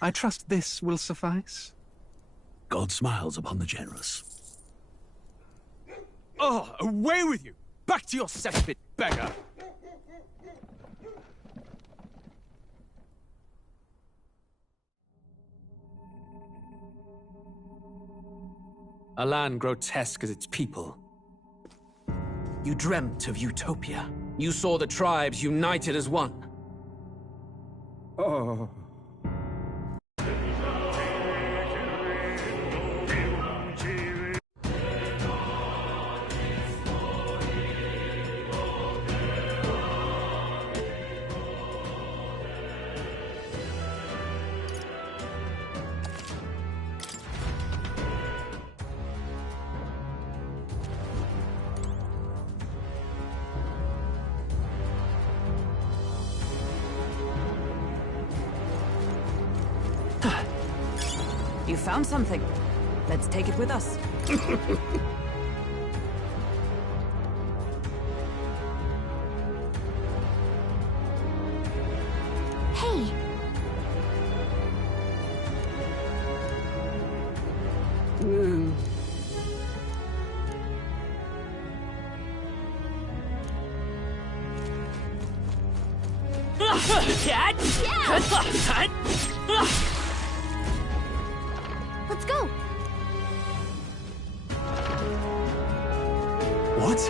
I trust this will suffice. God smiles upon the generous. Oh, away with you! Back to your cesspit, beggar! A land grotesque as its people. You dreamt of utopia. You saw the tribes united as one. Oh. You found something. Let's take it with us. Hey! Let's go! What?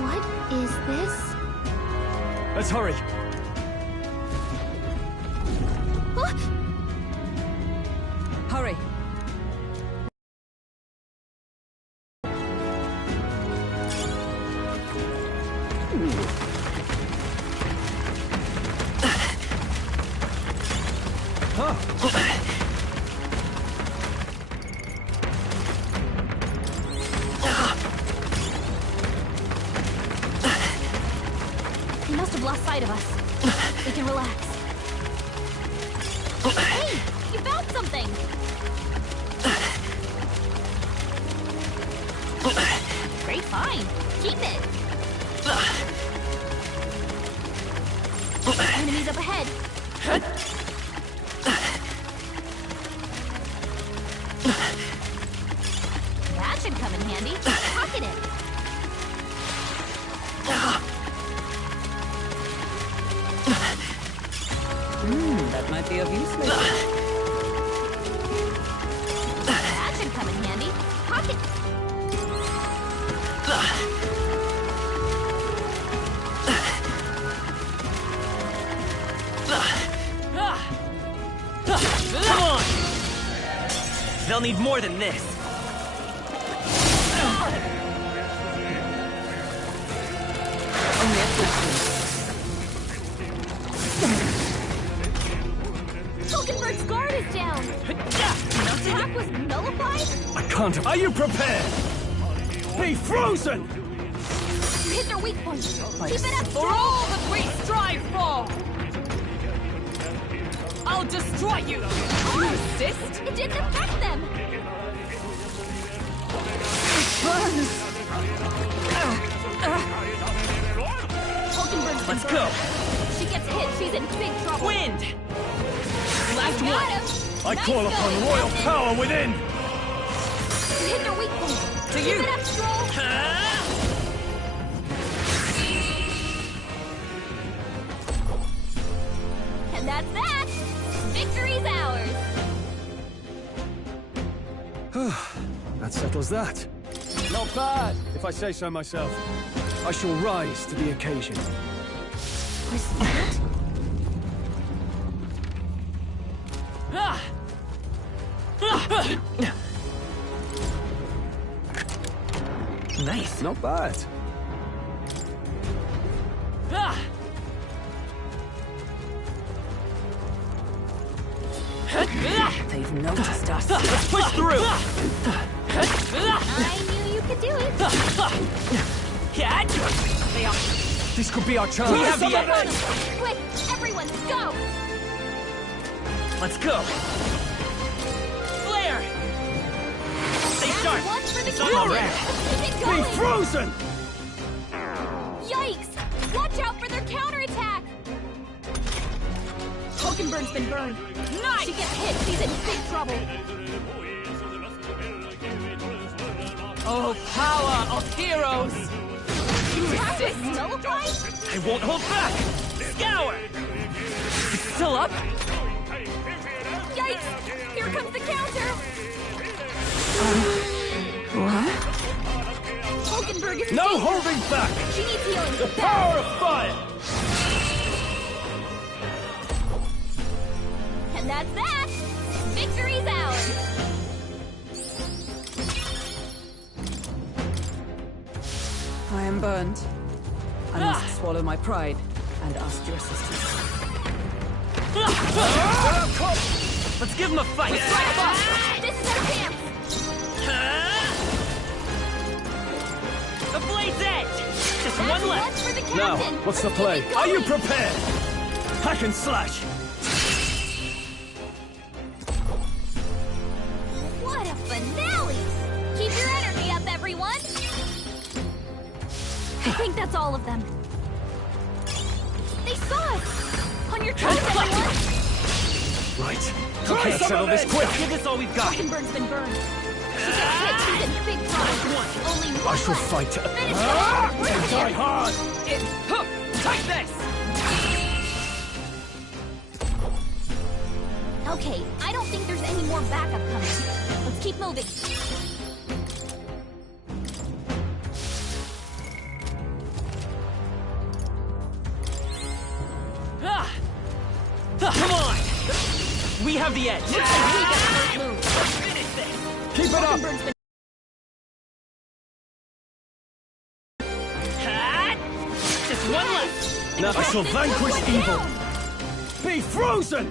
What is this? Let's hurry. Huh? Hurry. He must have lost sight of us. We can relax. Hey! You found something! Great find! Keep it! Enemies up ahead! That should come in handy. Pocket it! That might be of use later. That should come in handy. Pocket. Come on! They'll need more than this. Only a flash. Tokenberg's guard is down. Attack was nullified? I can't. Are you prepared? Be frozen! You hit their weak point. Keep it up. For all that we strive for! I'll destroy you! You insist? It didn't affect them. Tokenberg's Let's go! She gets hit, she's in big trouble. Wind! Last one. I call upon royal power within! You hit their weak point. To Keep you! it up, Stroll. And that's that. Victory's ours. That settles that. Not bad, if I say so myself. I shall rise to the occasion. Was that? Nice. Not bad. They've noticed us. Let's push through! I knew you could do it. They are. This could be our chance. We have the edge! Quick, everyone, go! Let's go! Flare! Stay sharp! One for the It's on the counter. rack. Keep it Be going. frozen! Yikes! Watch out for their counterattack. Hulkenberg's been burned. Nice. She gets hit. She's in big trouble. Oh, power of heroes! Attack was nullified? I won't hold back! Scour! Still up? Yikes! Here comes the counter. What? Hulkenberg is in No danger. holding back! She needs healing. The power of fire! And that's that! Victory's ours! I am burned. I must swallow my pride and ask your assistance. Let's give him a fight! This is our chance! The blade's edge! Just That's one one left! for the Now, captain! what's the Let's play? keep it Are you going. prepared? Hack and slash! What a finale! Keep your energy up, everyone! I think that's all of them. They saw us! On your toes, everyone! Right. Okay, Try some settle of this it! quick! Give this all we've got! Hulkenberg's been burned. She gets hit, she's in big trouble. Only one I shall left. fight. Finish Ah! it! Bring it Die in. hard! Take this! Okay, I don't think there's any more backup coming. Let's keep moving. Come on! We have the edge! Looks like we get the first move. Finish this! Keep it up! Hulkenberg's been Just one left! Now I shall This vanquish one went evil! down. Be frozen!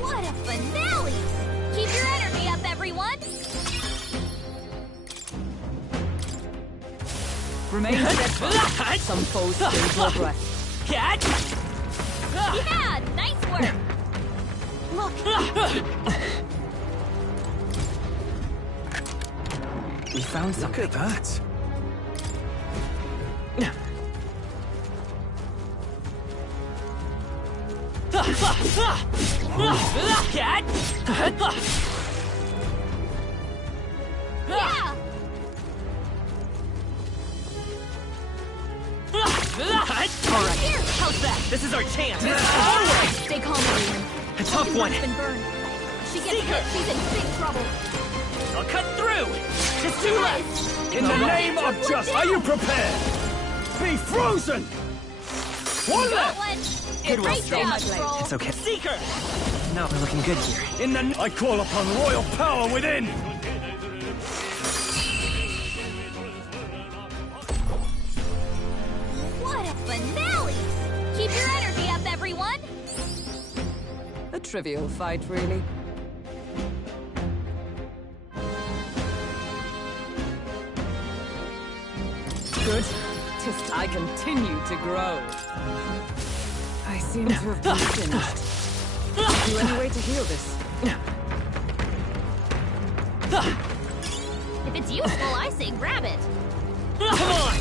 What a finale! Keep your energy up, everyone! Remain steadfast. Some foes still draw breath. Catch! Yeah, nice work! Look, We found Look at that! Catch! yeah! Alright, Here! how's that? This is our chance! Stay calm, everyone. A tough one! Hulkenberg's been burned. She gets hit, she's in big trouble. I'll cut through! Just two left! In the name of justice, are you prepared? Be frozen! One Got left! one! Good Great work, stay job, my blade. Stroll. It's okay. Seeker! No, we're looking good here. In the I call upon royal power within! What a finale! Keep your energy up, everyone! A trivial fight, really. Good. Just I continue to grow. I seem to have been finished. Is there any way to heal this? If it's useful, I say grab it. Come on!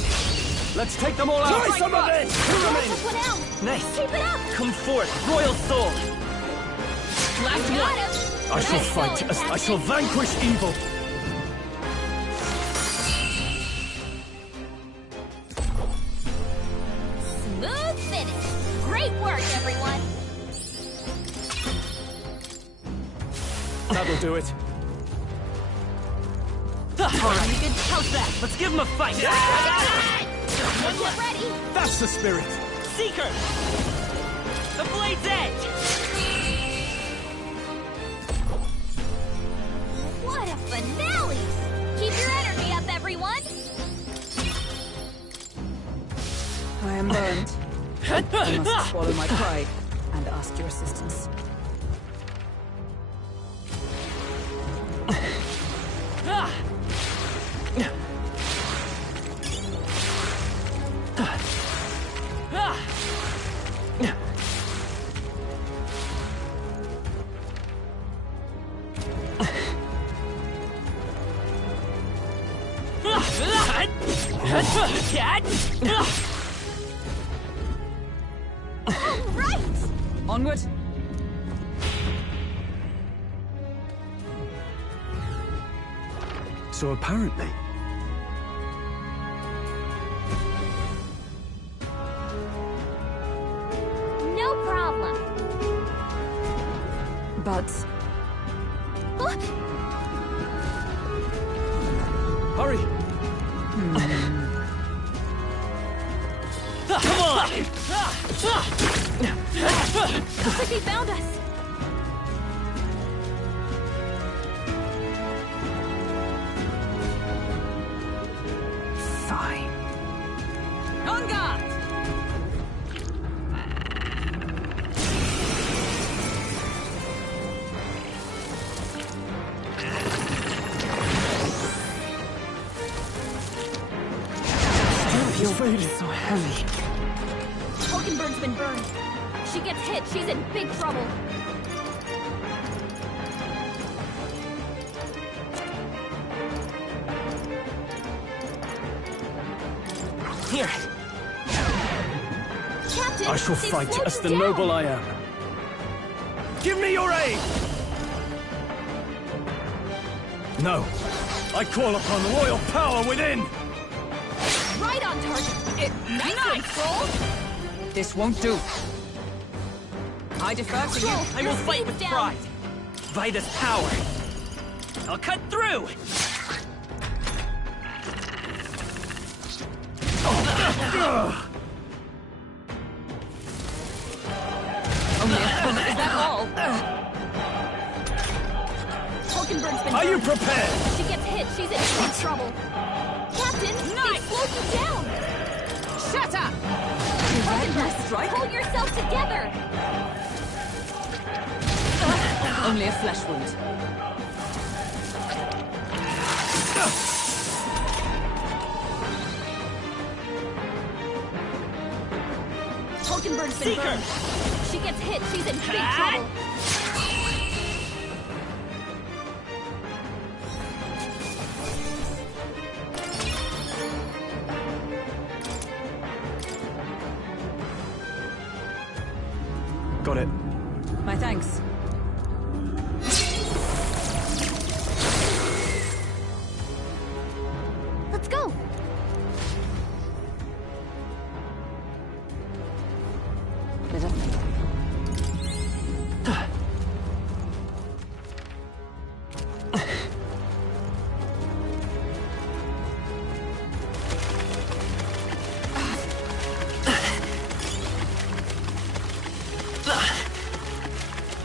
Let's take them all out! Try some of it! Who Took remains? one out. Nice! Keep it up! Come forth, Royal Soul! Last got him! I shall Nice fight. going, I shall Captain. vanquish evil! Smooth finish! Great work, everyone! That'll do it. Alright, how's that? Let's give him a fight! One Get left! ready! That's the spirit! Seeker! The blade's edge! What a finale! Keep your energy up, everyone! I am burned. I must swallow my pride and ask your assistance. All right! Onward. So apparently, No problem. But Huh? Hurry! Come on! Looks like they found us. fine. On guard! it's fading. So heavy. Hulkenberg's been burned. She gets hit, she's in big trouble. Here. Captain, I shall they've fight slowed as you the down. noble I am. Give me your aid! No. I call upon royal power within! Right on target. Nice control. This won't do. I defer to you. Control. I Your will fight speed's with down. pride. By this power. I'll cut through! Is that all? Hulkenberg's been Are you burned. prepared? She gets hit, she's in big trouble. Captain, they slowed you down. Shut up! Hulkenberg, hold yourself together. Only a flesh wound. Hulkenberg's been Seeker! burned. She gets hit, she's in big trouble. Got it. My thanks. Let's go.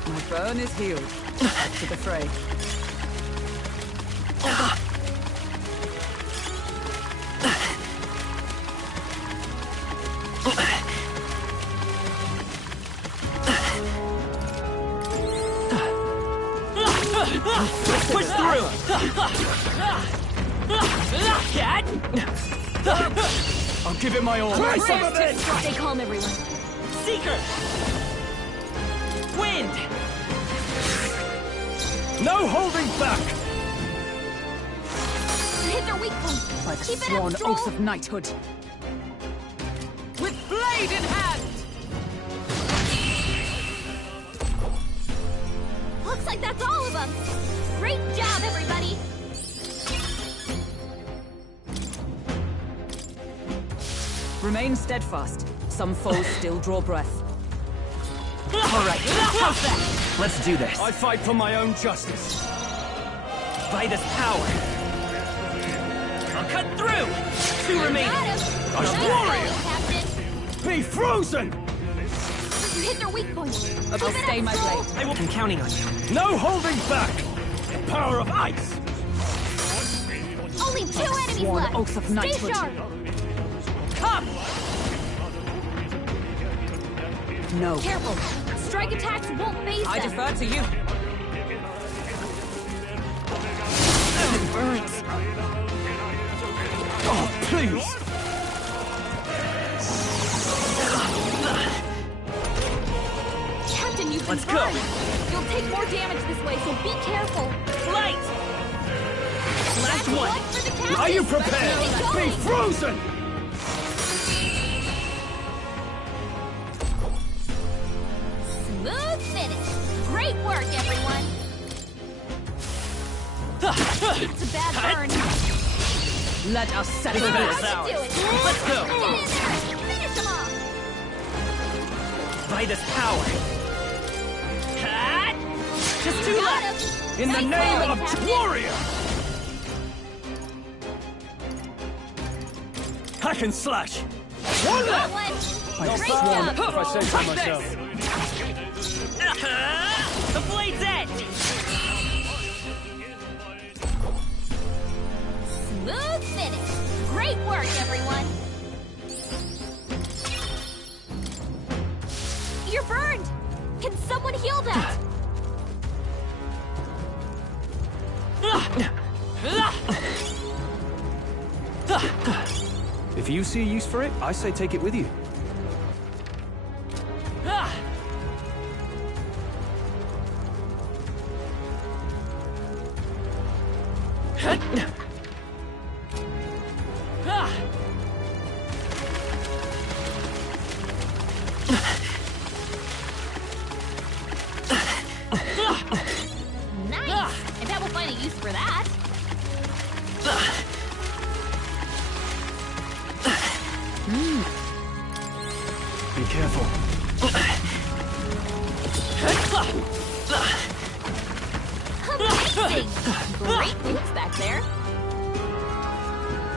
My burn is healed. To the fray. Push through! Cat! I'll give it my all. Stay calm, everyone. Seeker! Wind! No holding back! You hit their weak point. By the Keep it sworn up, Stroll. oath of knighthood. With blade in hand! Looks like that's all of them. Great job, everybody. Remain steadfast. Some foes still draw breath. All right, how's that? Let's do this. I fight for my own justice. By this power. I'll cut through! Two remaining. Got him. A Nice warrior. going, Captain. Be frozen! You hit their weak point. I'll Keep it stay up, my Stroll. blade. I will be counting on you. No holding back! The power of ice! Only two enemies sworn left. oath of Stay knighthood. sharp. Come! No. Careful. Strike attacks won't phase I them. defer to you. Burns! Oh, please! Captain, you've been Let's go. burned. You'll take more damage this way, so be careful. Light! Last one! Are you prepared? Be frozen! Smooth finish. Great work, everyone. It's a bad burn. Let us settle Look at this. this ours. Do it. Let's go! Get in there. Finish them off. By this power! Cut! Just two Got left! him. In the Nice name going, of Captain. warrior! Hack and slash! One Got left! one. Not Great one, job. if I say so myself. The blade's edge! Smooth finish. Great work, everyone. You're burned. Can someone heal that? If you see a use for it, I say take it with you. Nice. I bet we'll find a use for that. Be careful. Amazing. Great moves back there.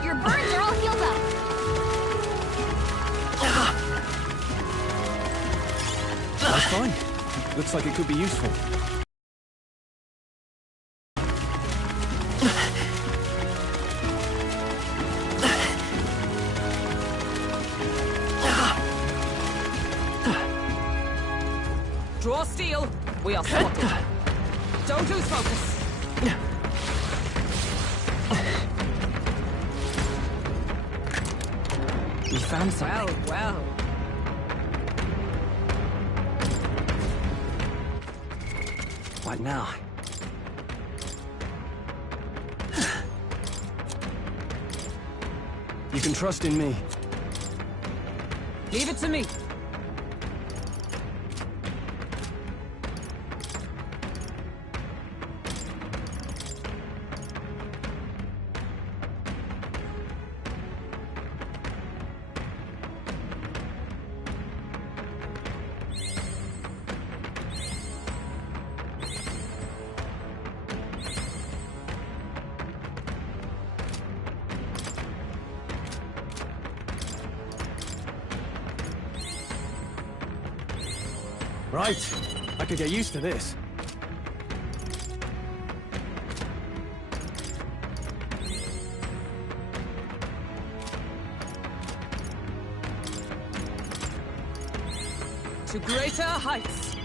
Your burns are all healed up. That's fine. Looks like it could be useful. Draw steel. We are spotted. Don't lose focus. We found something. Well. What now? You can trust in me. Leave it to me. Right. I could get used to this. To greater heights.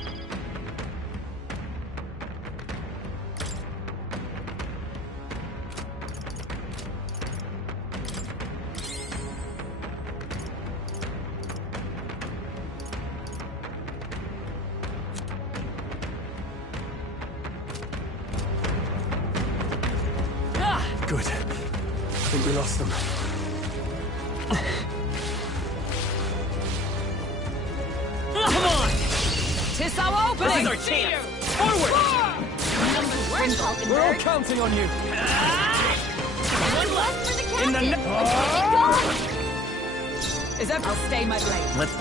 Good. I think we lost them. Come on! Tis our This opening. is our chance! Forward! We're all counting on you. One left for the In the captain. ne- Let's keep it going. Is that? I'll stay my blade. Let's...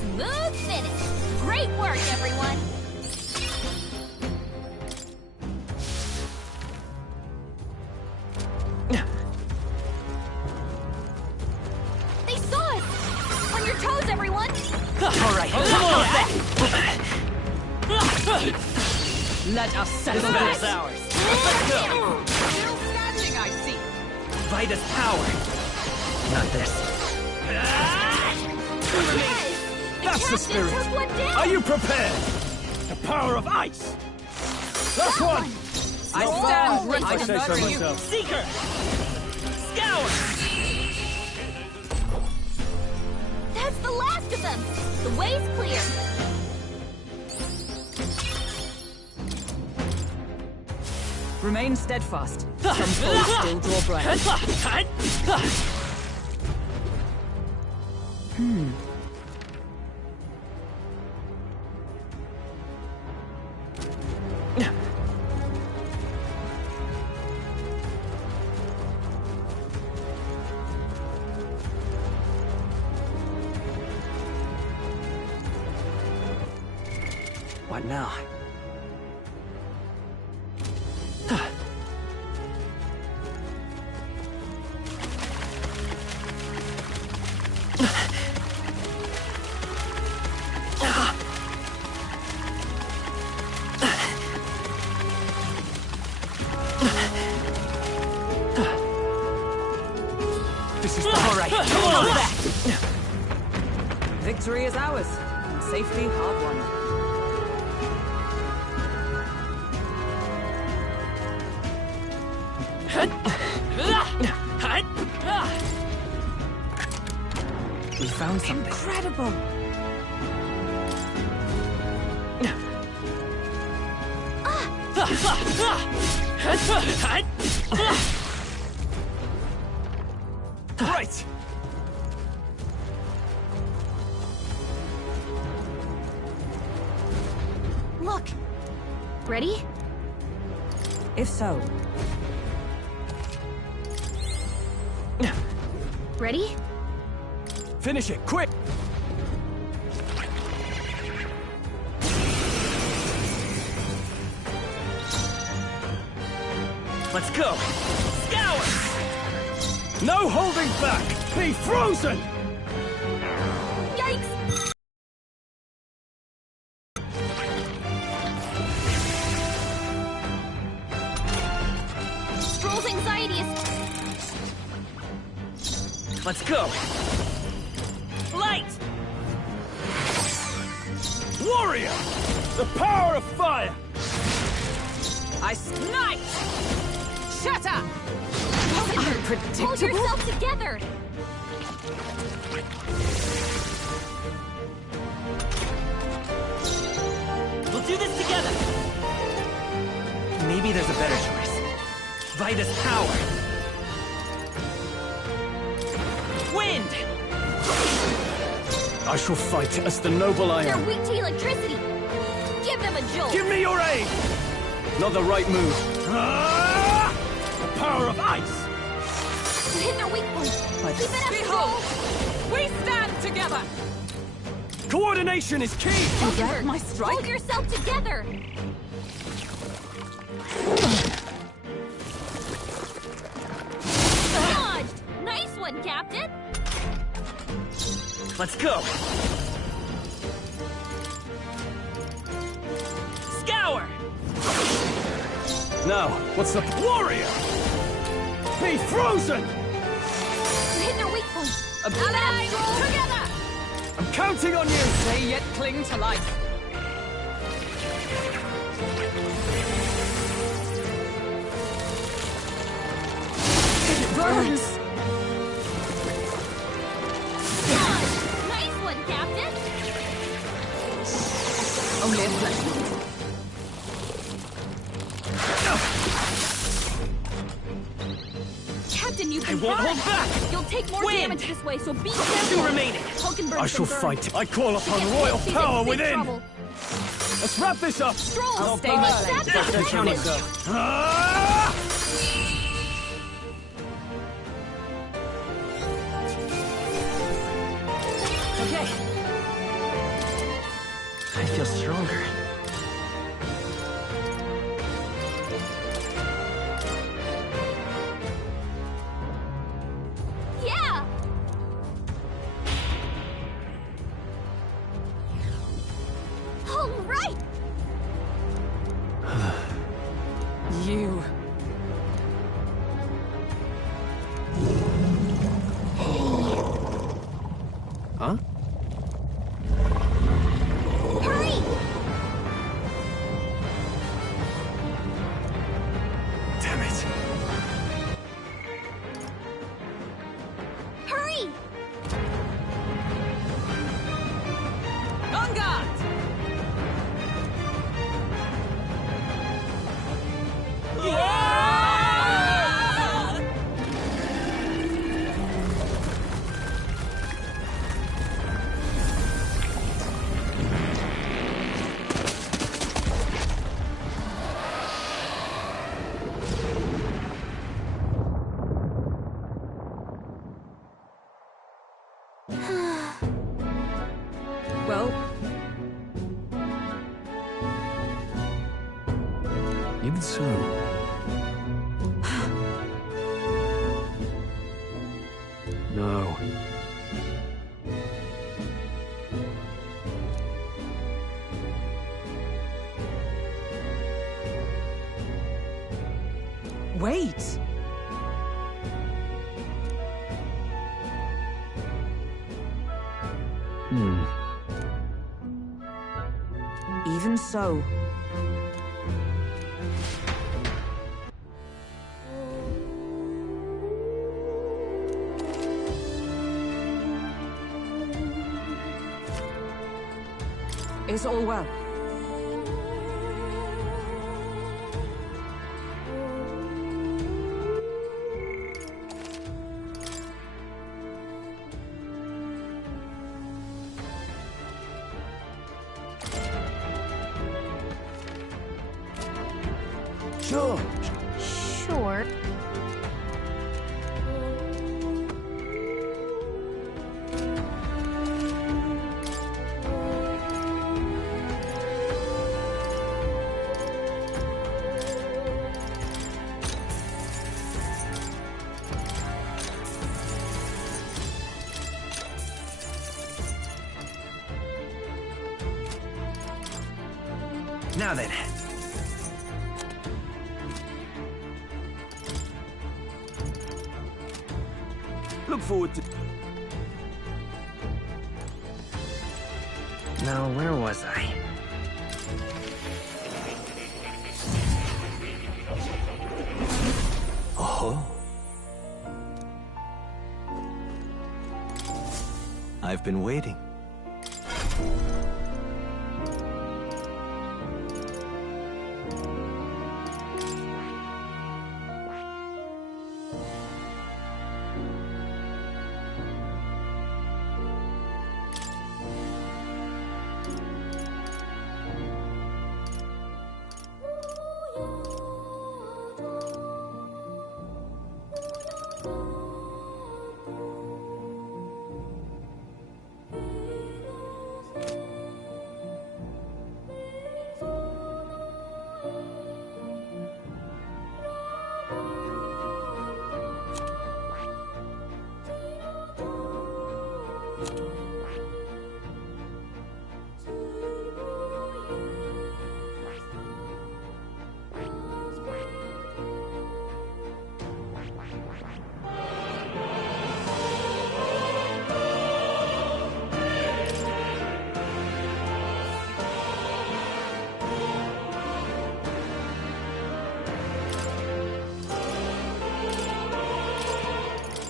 Smooth finish. Great work, everyone. They saw us. On your toes, everyone. All right, come on! Let us settle This battle's this. ours! Let's go! Still standing, I see. By this power! Not this. That's the spirit. Took one down. Are you prepared? The power of ice. Last one. I stand If ready I to say so murder you. myself. Seeker! Scour! That's the last of them. The way's clear. Remain steadfast. Some foes still draw breath. What now? This is all right. Come on back. Victory is ours, and safety hard won. We found something. Incredible! Right! Look! Ready? If so, Ready? Finish it, quick! Let's go. Scour! No holding back! Be frozen! Yikes! Stroll's anxiety is... Let's go. Light! Warrior! The power of fire! I snipe! Shatter! Pull Unpredictable? yourself together! We'll do this together. Maybe there's a better choice. Vita's power. Wind! I shall fight as the noble I They're am. weak to electricity! Give them a jolt! Give me your aid! Not the right move. Ah! The power of ice! Hit their weak point! Keep it up, Behold! Stroll! We stand together! Coordination is key! Direct my strike? Hold yourself together! Dodged! Nice one, Captain! Let's go. Scour! Now, what's the... Warrior! Be frozen! Hit their weak point! Allies together! I'm counting on you! They yet cling to life. It burns! Dodged! Nice one, Captain! Only a flesh wound. Captain, you I can won't burn. hold back! You'll take more Wind. damage this way, so be careful! Two remaining. Hulk and Burn I shall can burn. fight. I call upon She's in royal big power big within! trouble. Let's wrap this up! Stroll! I'll stay Make with that you. better Don't count damage. yourself. Ah! Okay. I feel stronger. Yeah! All right! You. Huh? Hurry! Damn it. Hurry! On guard! Yeah! Even so. No. Wait! Even so. Is all well? Sure. Sure. Now then. Look forward to... Now, where was I? Oh. I've been waiting.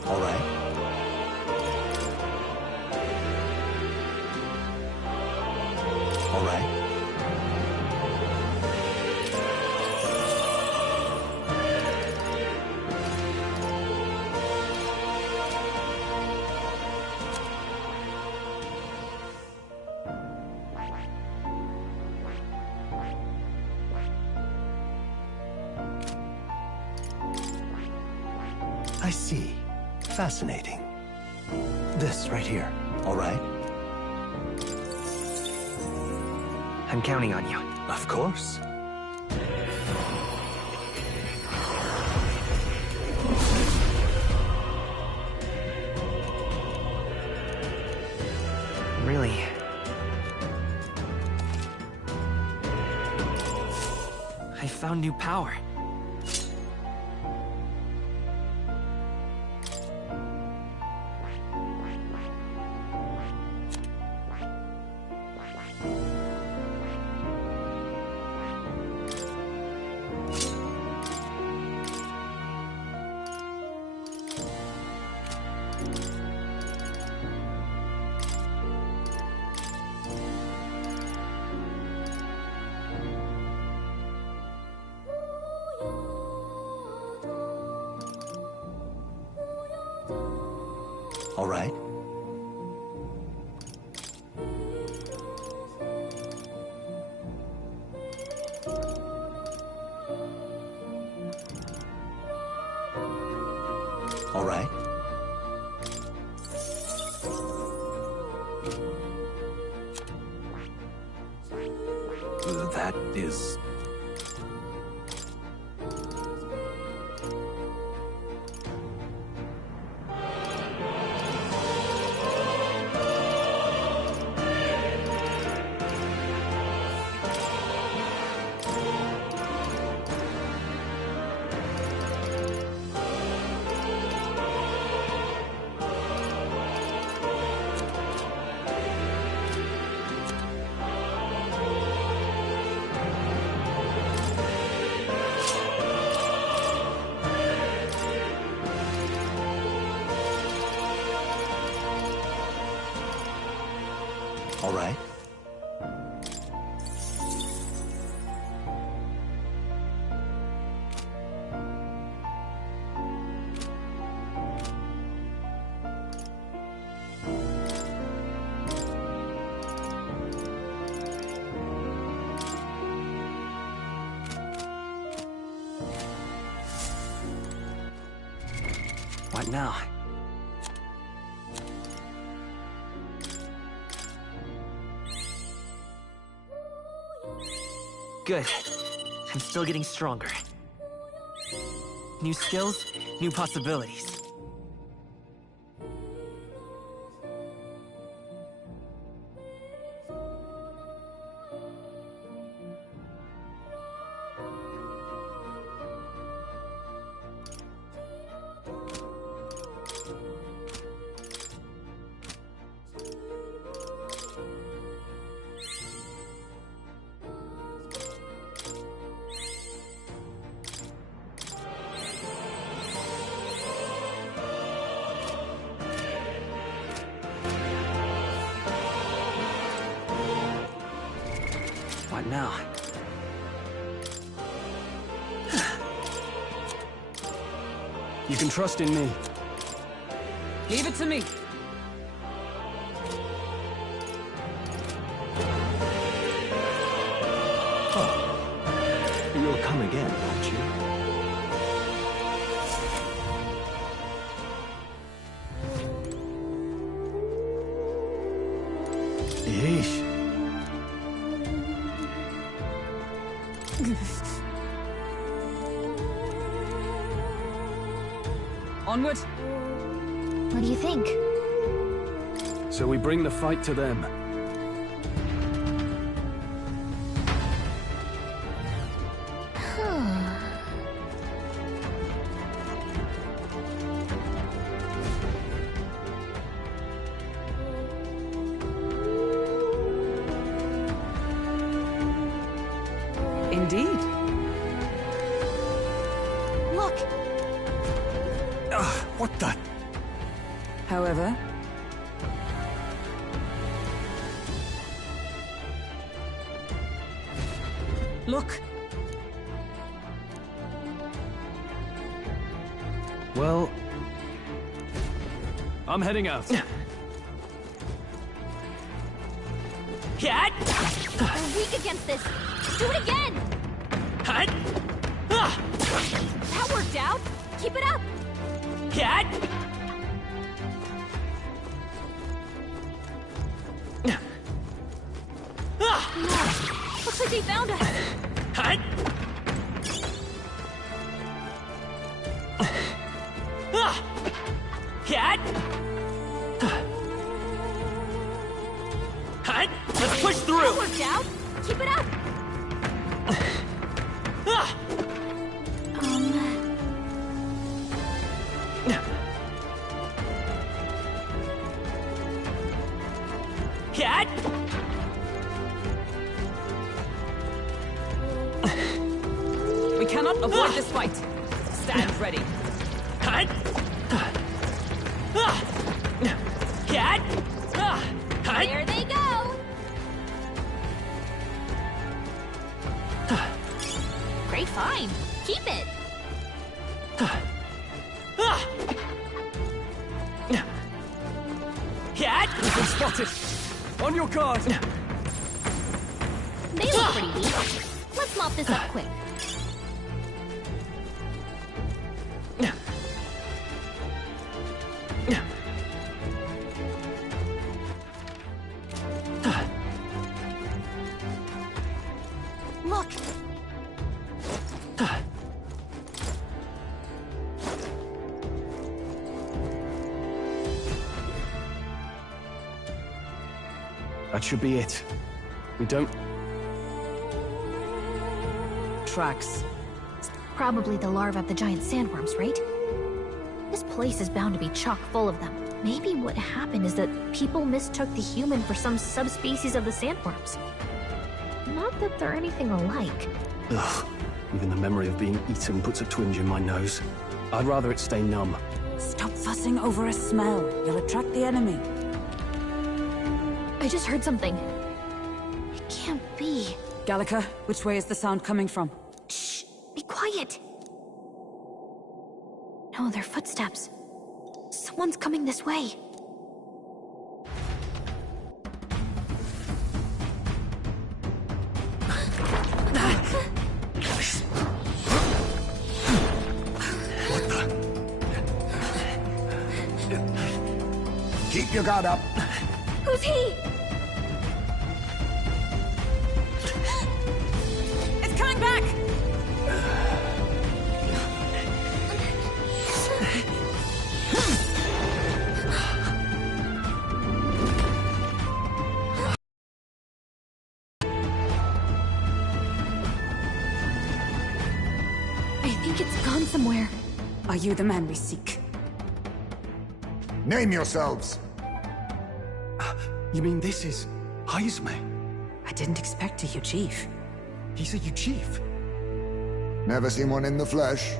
All right. All right. I see. Fascinating. This right here. All right? I'm counting on you. Of course. Really. I found new power. All right. All right. That is... All right. What now? Good. I'm still getting stronger. New skills, new possibilities. What now? You can trust in me. Leave it to me. You'll come again, won't you? Yeesh. Onward. What do you think? So we bring the fight to them. Indeed. Look! What the? However, look. Well, I'm heading out. Cat! We're weak against this! Do it again! Hut! Ah! That worked out! Keep it up! Cat! Ah! Looks like they found us! Hut! Ah! Cat! Hut! Let's push through! That worked out! Keep it up! Ah! Cat! We cannot avoid this fight. Stand ready. Hut! Ah! Cat! Ah! Hut! There they go! Great find! Keep it! Ah! Cat! Been spotted. On your guard. They look pretty weak. Let's mop this up quick. Look! That should be it. We don't... Tracks. Probably the larvae of the giant sandworms, right? This place is bound to be chock full of them. Maybe what happened is that people mistook the human for some subspecies of the sandworms. Not that they're anything alike. Ugh. Even the memory of being eaten puts a twinge in my nose. I'd rather it stay numb. Stop fussing over a smell. You'll attract the enemy. I just heard something. It can't be. Gallica, which way is the sound coming from? Shh! Be quiet! No, they're footsteps. Someone's coming this way. Keep your guard up. Who's he? It's coming back! I think it's gone somewhere. Are you the man we seek? Name yourselves. You mean this is Heisme? I didn't expect you, Chief. He's a chief. Never seen one in the flesh.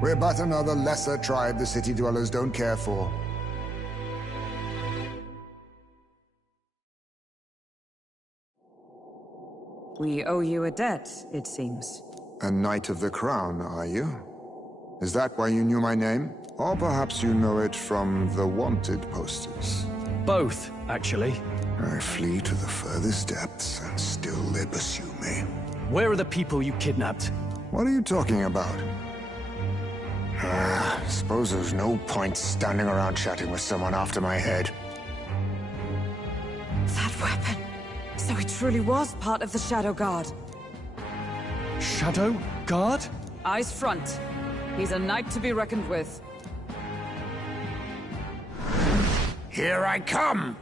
We're but another lesser tribe the city dwellers don't care for. We owe you a debt, it seems. A Knight of the Crown, are you? Is that why you knew my name? Or perhaps you know it from the wanted posters? Both, actually. I flee to the furthest depths, and still they pursue me. Where are the people you kidnapped? What are you talking about? Suppose there's no point standing around chatting with someone after my head. That weapon! So he truly was part of the Shadow Guard. Shadow Guard? Eyes front. He's a knight to be reckoned with. Here I come!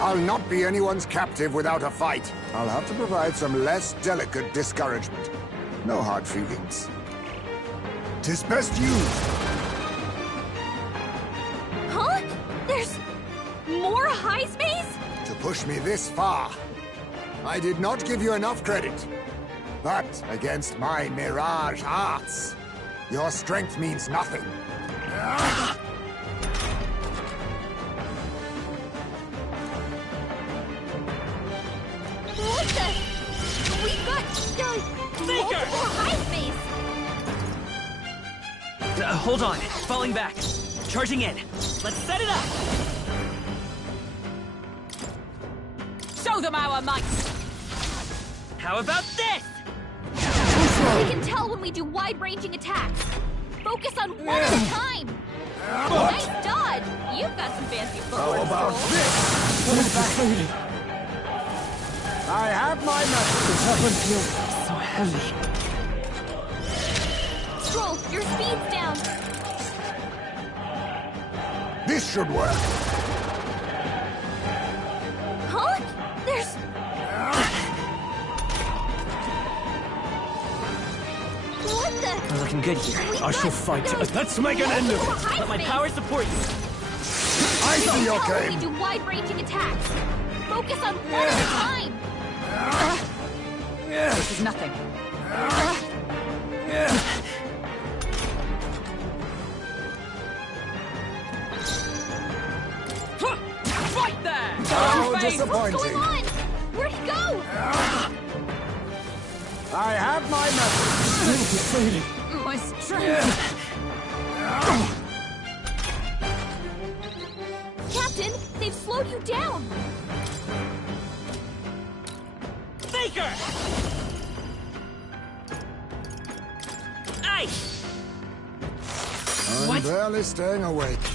I'll not be anyone's captive without a fight. I'll have to provide some less delicate discouragement. No hard feelings. 'Tis best used. Huh? There's more Heismes? To push me this far. I did not give you enough credit. But against my mirage arts, your strength means nothing. What the? We've got multiple Heismes! Hold on. Falling back. Charging in. Let's set it up! Show them our might! How about this? We can tell when we do wide-ranging attacks. Focus on one at a time. Nice dodge. You've got some fancy footwork. How about Stroll. this? I have my method. This weapon feels so heavy. Stroll, your speed's down. This should work. Huh? There's... What the... We're looking good here. I shall fight. Let's make an end of it. Let my power support you. I see your Tell when we game. do wide-ranging attacks. Focus on one at a time. This is nothing. Right there! How What's disappointing. going on? Where'd he go? I have my method. My strength! Captain, they've slowed you down. Faker! Aye! I'm barely staying awake.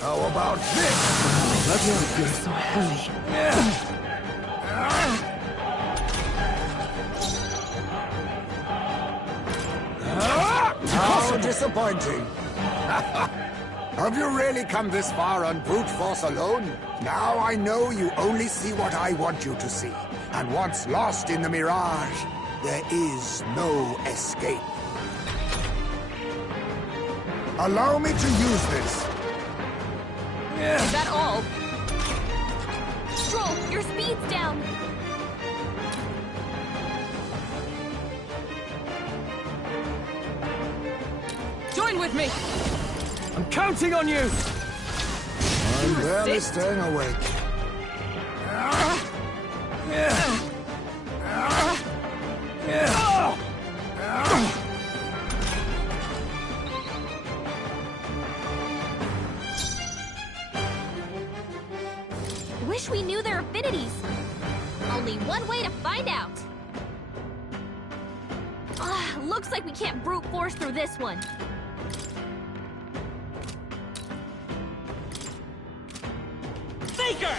How about this? That feels so heavy. How disappointing. Have you really come this far on brute force alone? Now I know you only see what I want you to see. And once lost in the mirage, there is no escape. Allow me to use this. Is that all? Stroll, your speed's down. Join with me! I'm counting on you! I'm barely staying awake. Wish we knew their affinities. Only one way to find out. Looks like we can't brute force through this one. Faker!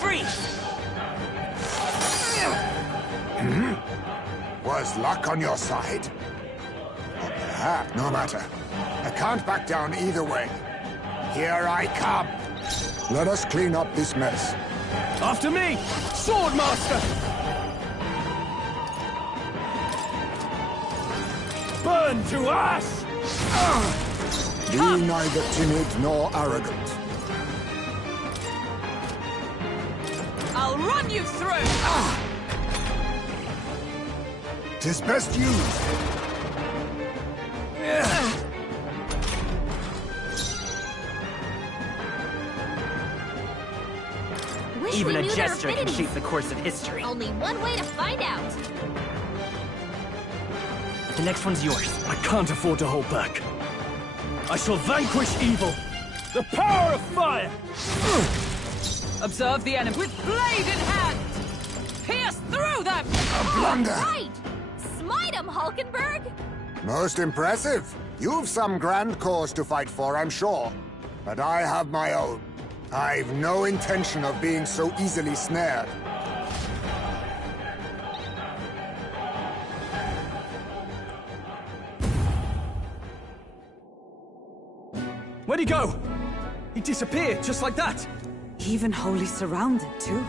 Freeze! Was luck on your side? Or perhaps, no matter. I can't back down either way. Here I come. Let us clean up this mess. After me! Swordmaster! Burn to ash! Be neither timid nor arrogant. I'll run you through! 'Tis best used. Wish Even we a knew their gesture can affinities. shape the course of history. Only one way to find out. The next one's yours. I can't afford to hold back. I shall vanquish evil. The power of fire! Observe the enemy with blade in hand! Pierce through them! A blunder! Right! Smite 'em, Hulkenberg! Most impressive. You've some grand cause to fight for, I'm sure. But I have my own. I've no intention of being so easily snared. Where'd he go? He disappeared, just like that. Even wholly surrounded, too.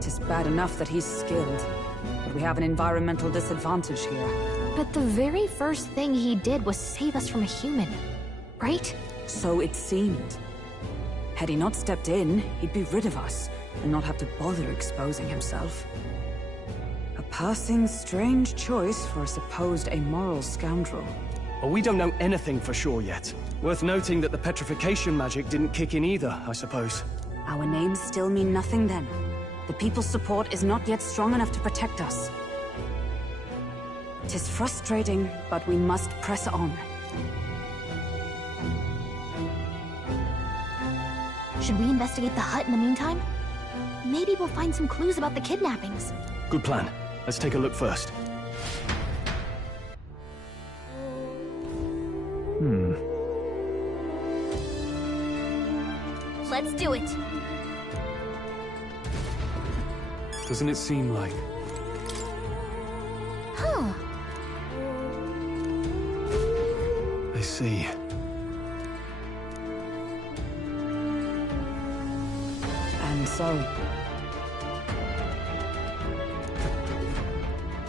Tis bad enough that he's skilled, but we have an environmental disadvantage here. But the very first thing he did was save us from a human, right? So it seemed. Had he not stepped in, he'd be rid of us, and not have to bother exposing himself. A passing, strange choice for a supposed amoral scoundrel. Well, we don't know anything for sure yet. Worth noting that the petrification magic didn't kick in either, I suppose. Our names still mean nothing then. The people's support is not yet strong enough to protect us. 'Tis frustrating, but we must press on. Should we investigate the hut in the meantime? Maybe we'll find some clues about the kidnappings. Good plan. Let's take a look first. Let's do it. Doesn't it seem like... Huh. I see. And so,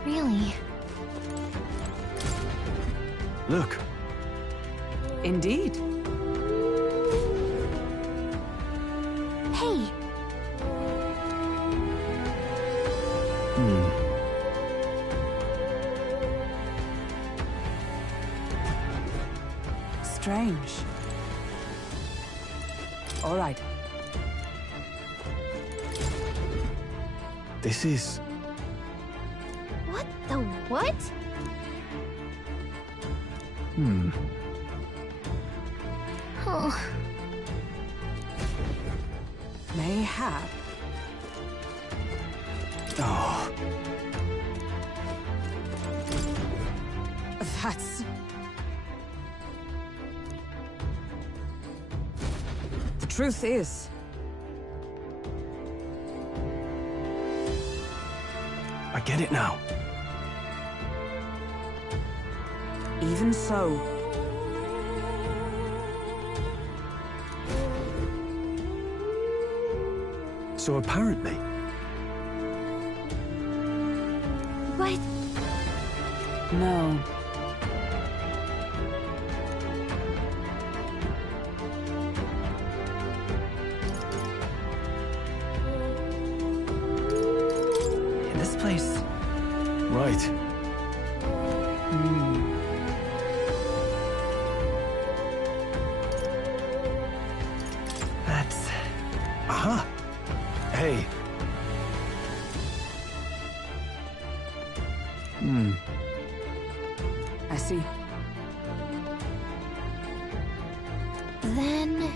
Really? Look. indeed. Hey, Strange. All right. This is... what the what? Oh, Mayhap. Oh, That's... The truth is, I get it now. even so, So apparently... but no. In this place, Right. Aha! Hey. I see. Then...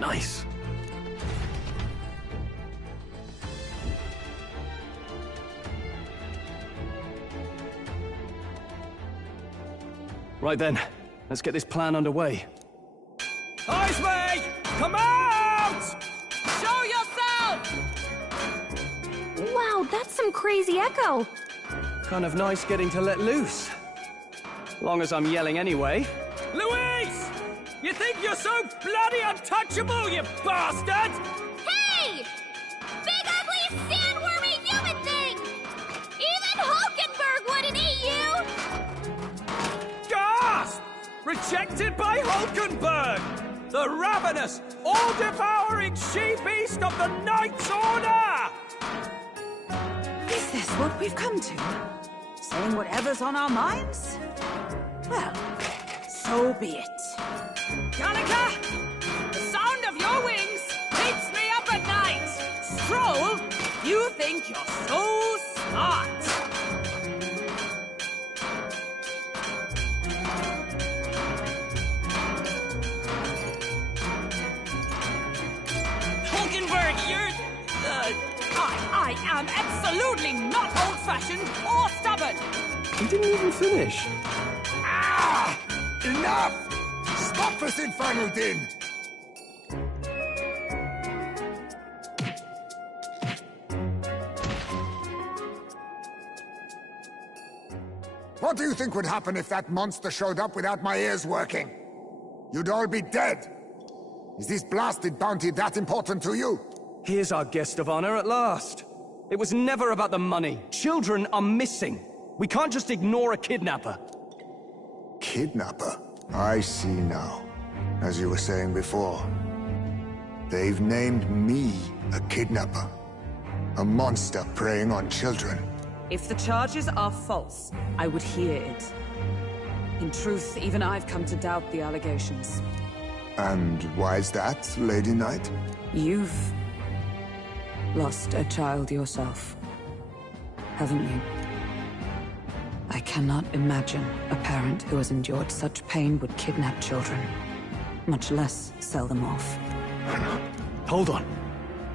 Nice. Right then, let's get this plan underway. Eyes way! Come out! Show yourself! Wow, that's some crazy echo. Kind of nice getting to let loose. Long as I'm yelling anyway. Louise! You think you're so bloody untouchable, you bastard? Hey! Big ugly sandwormy human thing! Even Hulkenberg wouldn't eat you! Gasp! Rejected by Hulkenberg! The ravenous, all-devouring she-beast of the Knight's Order! Is this what we've come to? Saying whatever's on our minds? Well, so be it. Gallica! The sound of your wings keeps me up at night! Stroll, you think you're so smart! Hulkenberg, you're... I am absolutely not old-fashioned or stubborn! He didn't even finish. Ah! Enough! Stop this infernal din! What do you think would happen if that monster showed up without my ears working? You'd all be dead. Is this blasted bounty that important to you? Here's our guest of honor at last. It was never about the money. Children are missing. We can't just ignore a kidnapper. Kidnapper? I see now. As you were saying before, they've named me a kidnapper. A monster preying on children. If the charges are false, I would hear it. In truth, even I've come to doubt the allegations. And why's that, Lady Knight? You've lost a child yourself, haven't you? I cannot imagine a parent who has endured such pain would kidnap children, much less sell them off. Hold on.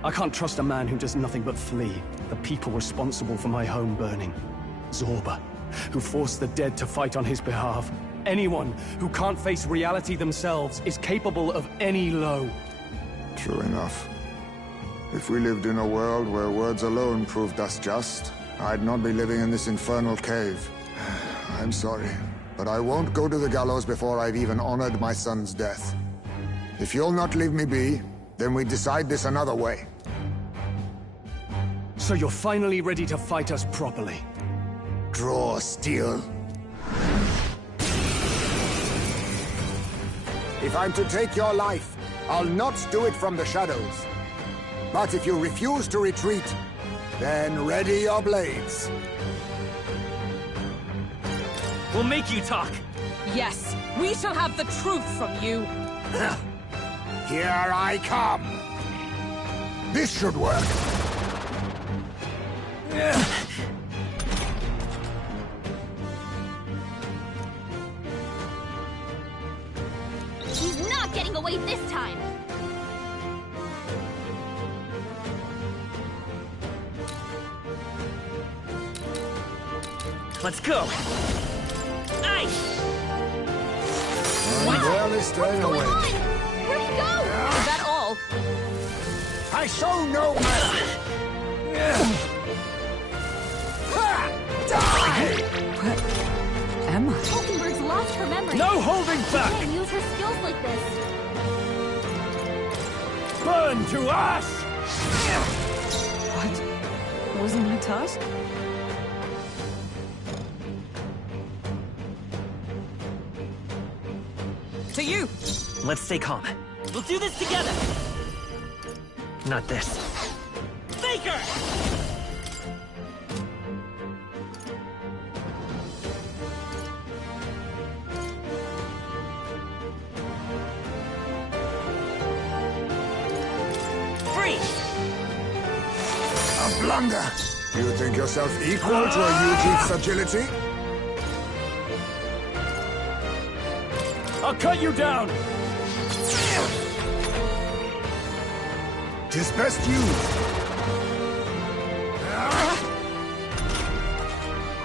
I can't trust a man who does nothing but flee. The people responsible for my home burning. Zorba, who forced the dead to fight on his behalf. Anyone who can't face reality themselves is capable of any low. True enough. If we lived in a world where words alone proved us just, I'd not be living in this infernal cave. I'm sorry, but I won't go to the gallows before I've even honored my son's death. If you'll not leave me be, then we decide this another way. So you're finally ready to fight us properly? Draw steel. If I'm to take your life, I'll not do it from the shadows. But if you refuse to retreat, then ready your blades. We'll make you talk. Yes, we shall have the truth from you. Here I come. This should work. He's not getting away this time! Let's go. Nice. I'm barely staying What's going awake. on? Where'd he go? Is that all? I show no mercy. Die! Where am I? Hulkenberg's lost her memory. No holding She back. can't use her skills like this. Burn to ash. What was my task? To you! Let's stay calm. We'll do this together. Not this. Faker! blunder! You think yourself equal to a Yuji's agility? I'll cut you down! Tis best used.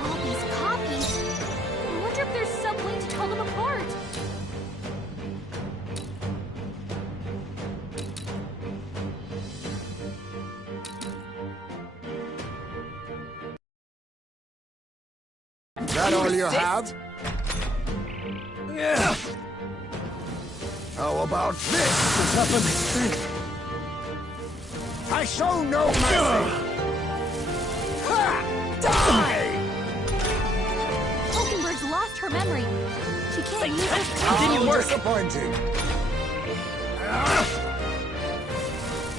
All these copies. I wonder if there's some way to tell them apart. That all you have? Yeah. How about this? What's happened? I show no mercy! Ha! Die! Hulkenberg's lost her memory. She can't use her How disappointing.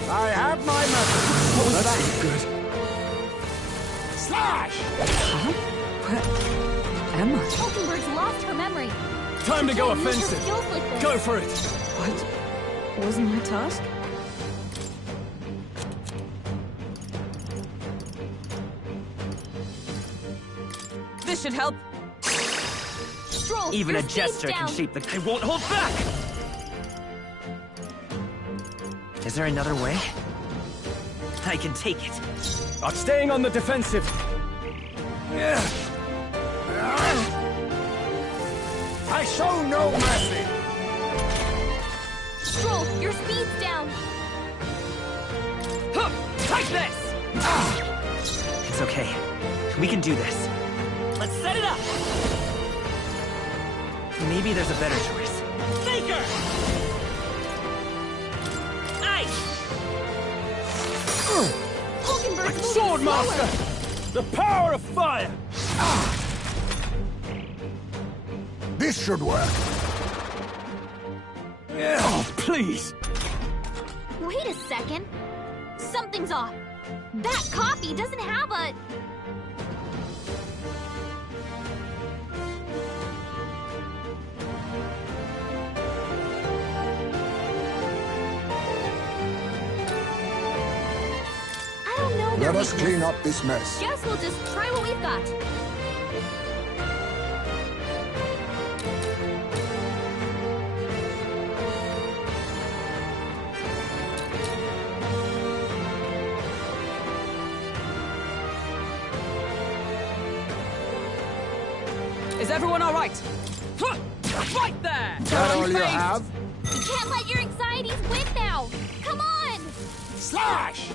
I have my method. Oh, that's not good. Slash! Emma? Hulkenberg's lost her memory. Time to go Can't use her offensive. skills like this. Go for it. What? Wasn't my task? This should help. Stroll, Even your a speed's jester down. can shape the... I won't hold back! Is there another way? I can take it. I'm staying on the defensive. I show no mercy! Stroll, your speed's down. Huh, take this! It's okay. We can do this. Let's set it up! Maybe there's a better choice. Faker! Ice! Hulkenberg's moving Sword slower. Master! The power of fire! This should work. Oh, please! Wait a second. Something's off. That copy doesn't have a... I don't know their Let us weakness. clean up this mess. Guess we'll just try what we've got. Is everyone all right? Huh, right there! That all you Face. have? You can't let your anxieties win now. Come on! Slash!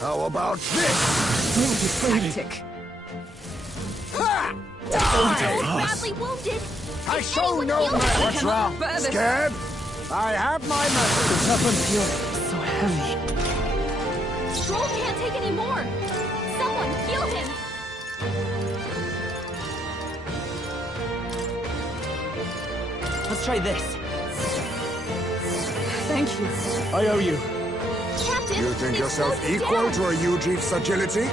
How about this? Tactic. Ha! You're Die! badly wounded. I If show anyone no heals mercy. you- What's wrong? bear this. Scared? I have my method. What's happened? So heavy. Stroll can't take any more. Someone heal him. Let's try this. Thank you. I owe you. Captain, You think they yourself slowed you equal down. to a Yuji's agility?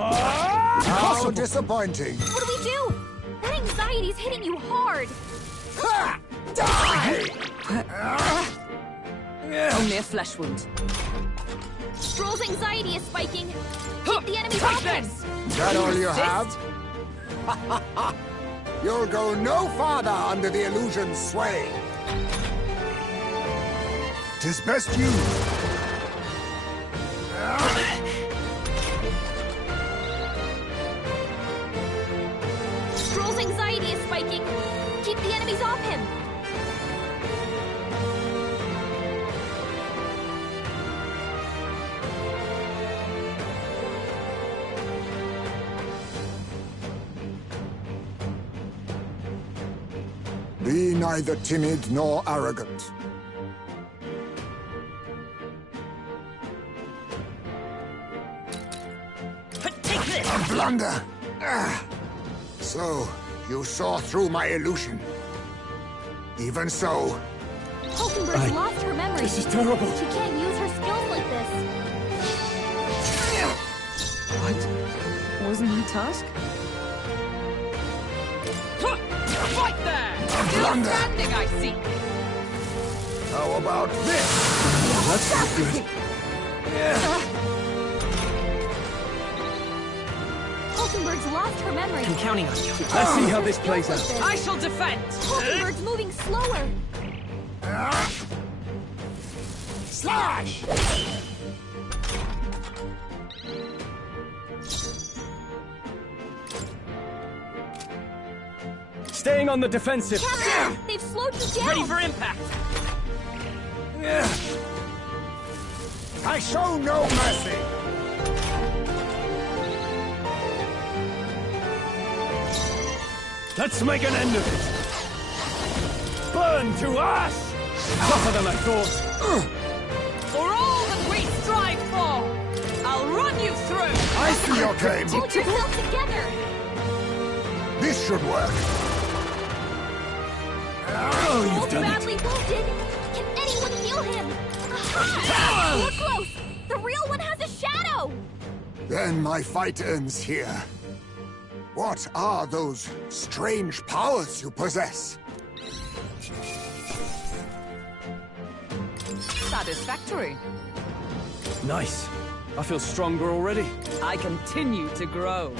How disappointing. What do we do? That anxiety's hitting you hard. Ha! Die! Only a flesh wound. Stroll's anxiety is spiking. Keep the enemies off him. That all you Resist. have? You'll go no farther under the illusion's sway. 'Tis best used. Stroll's anxiety is spiking. Keep the enemies off him. Be neither timid nor arrogant. Take this! A blunder! Ah. So, you saw through my illusion. Even so, Hulkenberg's lost her memory. This is terrible. She can't use her skills like this. What? Wasn't my task? Right there! Still blunder. standing, I see! How about this? That's good. Hulkenberg's lost her memory. I'm counting on you. Let's see how this plays out. I shall defend! Hulkenberg's moving slower. Slash! Staying on the defensive. Captain, they've slowed you down. Ready for impact! I show no mercy! Let's make an end of it. Burn to ash! Tougher than I thought. For all that we strive for, I'll run you through! I see your game. Hold yourself together. This should work. Oh, you've Both done it. badly wounded. Can anyone heal him? Aha! We're close. The real one has a shadow. Then my fight ends here. What are those strange powers you possess? Satisfactory. Nice. I feel stronger already. I continue to grow.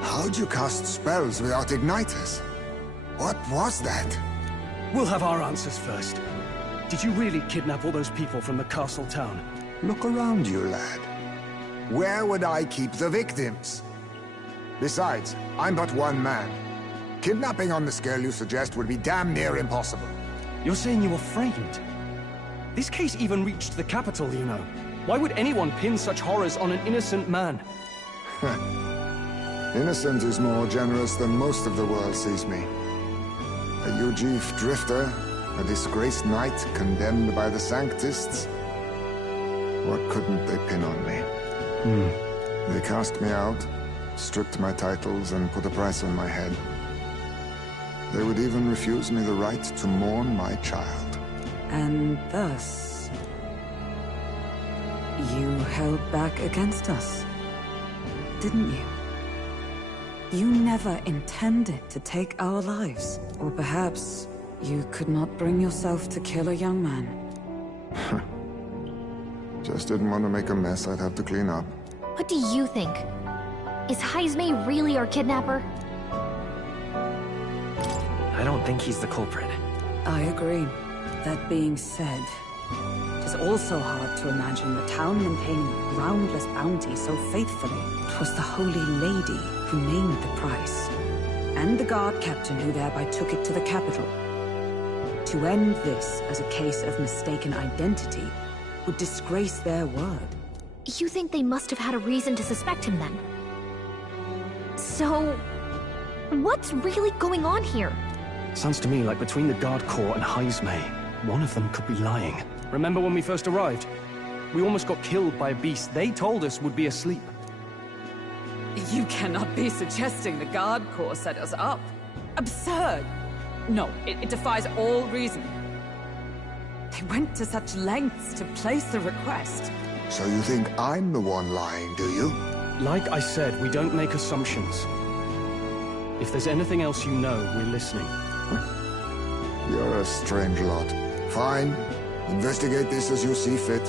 How'd you cast spells without igniters? What was that? We'll have our answers first. Did you really kidnap all those people from the castle town? Look around you, lad. Where would I keep the victims? Besides, I'm but one man. Kidnapping on the scale you suggest would be damn near impossible. You're saying you were framed? This case even reached the capital, you know. Why would anyone pin such horrors on an innocent man? Innocent is more generous than most of the world sees me. A Ujif drifter, a disgraced knight condemned by the Sanctists. What couldn't they pin on me? They cast me out, stripped my titles, and put a price on my head. They would even refuse me the right to mourn my child. And thus, you held back against us, didn't you? You never intended to take our lives. Or perhaps you could not bring yourself to kill a young man. Just didn't want to make a mess I'd have to clean up. What do you think? Is Heismay really our kidnapper? I don't think he's the culprit. I agree. That being said, it is also hard to imagine the town maintaining a groundless bounty so faithfully. It was the Holy Lady who named the price, and the guard captain who thereby took it to the capital. To end this as a case of mistaken identity would disgrace their word. You think they must have had a reason to suspect him then? So, what's really going on here? Sounds to me like between the Guard Corps and Heismay, one of them could be lying. Remember when we first arrived? We almost got killed by a beast they told us would be asleep. You cannot be suggesting the Guard Corps set us up. Absurd! No, it defies all reason. They went to such lengths to place the request. So you think I'm the one lying, do you? Like I said, we don't make assumptions. If there's anything else you know, we're listening. You're a strange lot. Fine. Investigate this as you see fit.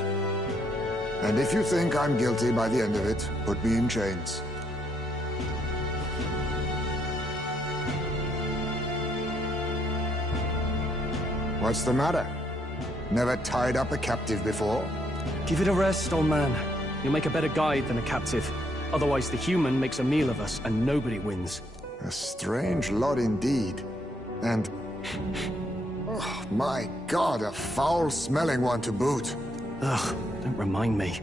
And if you think I'm guilty by the end of it, put me in chains. What's the matter? Never tied up a captive before? Give it a rest, old man. You'll make a better guide than a captive. Otherwise, the human makes a meal of us, and nobody wins. A strange lot indeed. And... oh, my God, a foul-smelling one to boot. Ugh, don't remind me.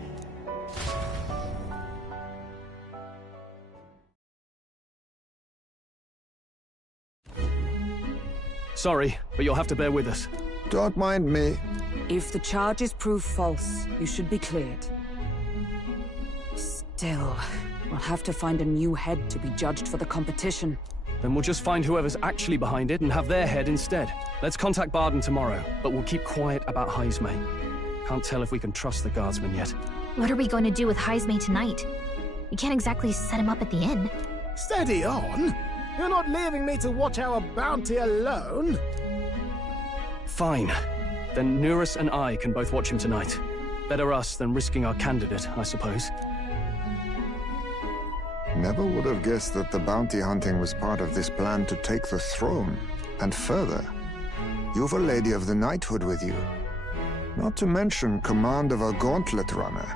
Sorry, but you'll have to bear with us. Don't mind me. If the charges prove false, you should be cleared. Still, we'll have to find a new head to be judged for the competition. Then we'll just find whoever's actually behind it and have their head instead. Let's contact Barden tomorrow, but we'll keep quiet about Heismay. Can't tell if we can trust the guardsmen yet. What are we going to do with Heismay tonight? We can't exactly set him up at the inn. Steady on! You're not leaving me to watch our bounty alone! Fine. Then Nurus and I can both watch him tonight. Better us than risking our candidate, I suppose. Never would have guessed that the bounty hunting was part of this plan to take the throne. And further, you've a Lady of the Knighthood with you. Not to mention command of a gauntlet runner.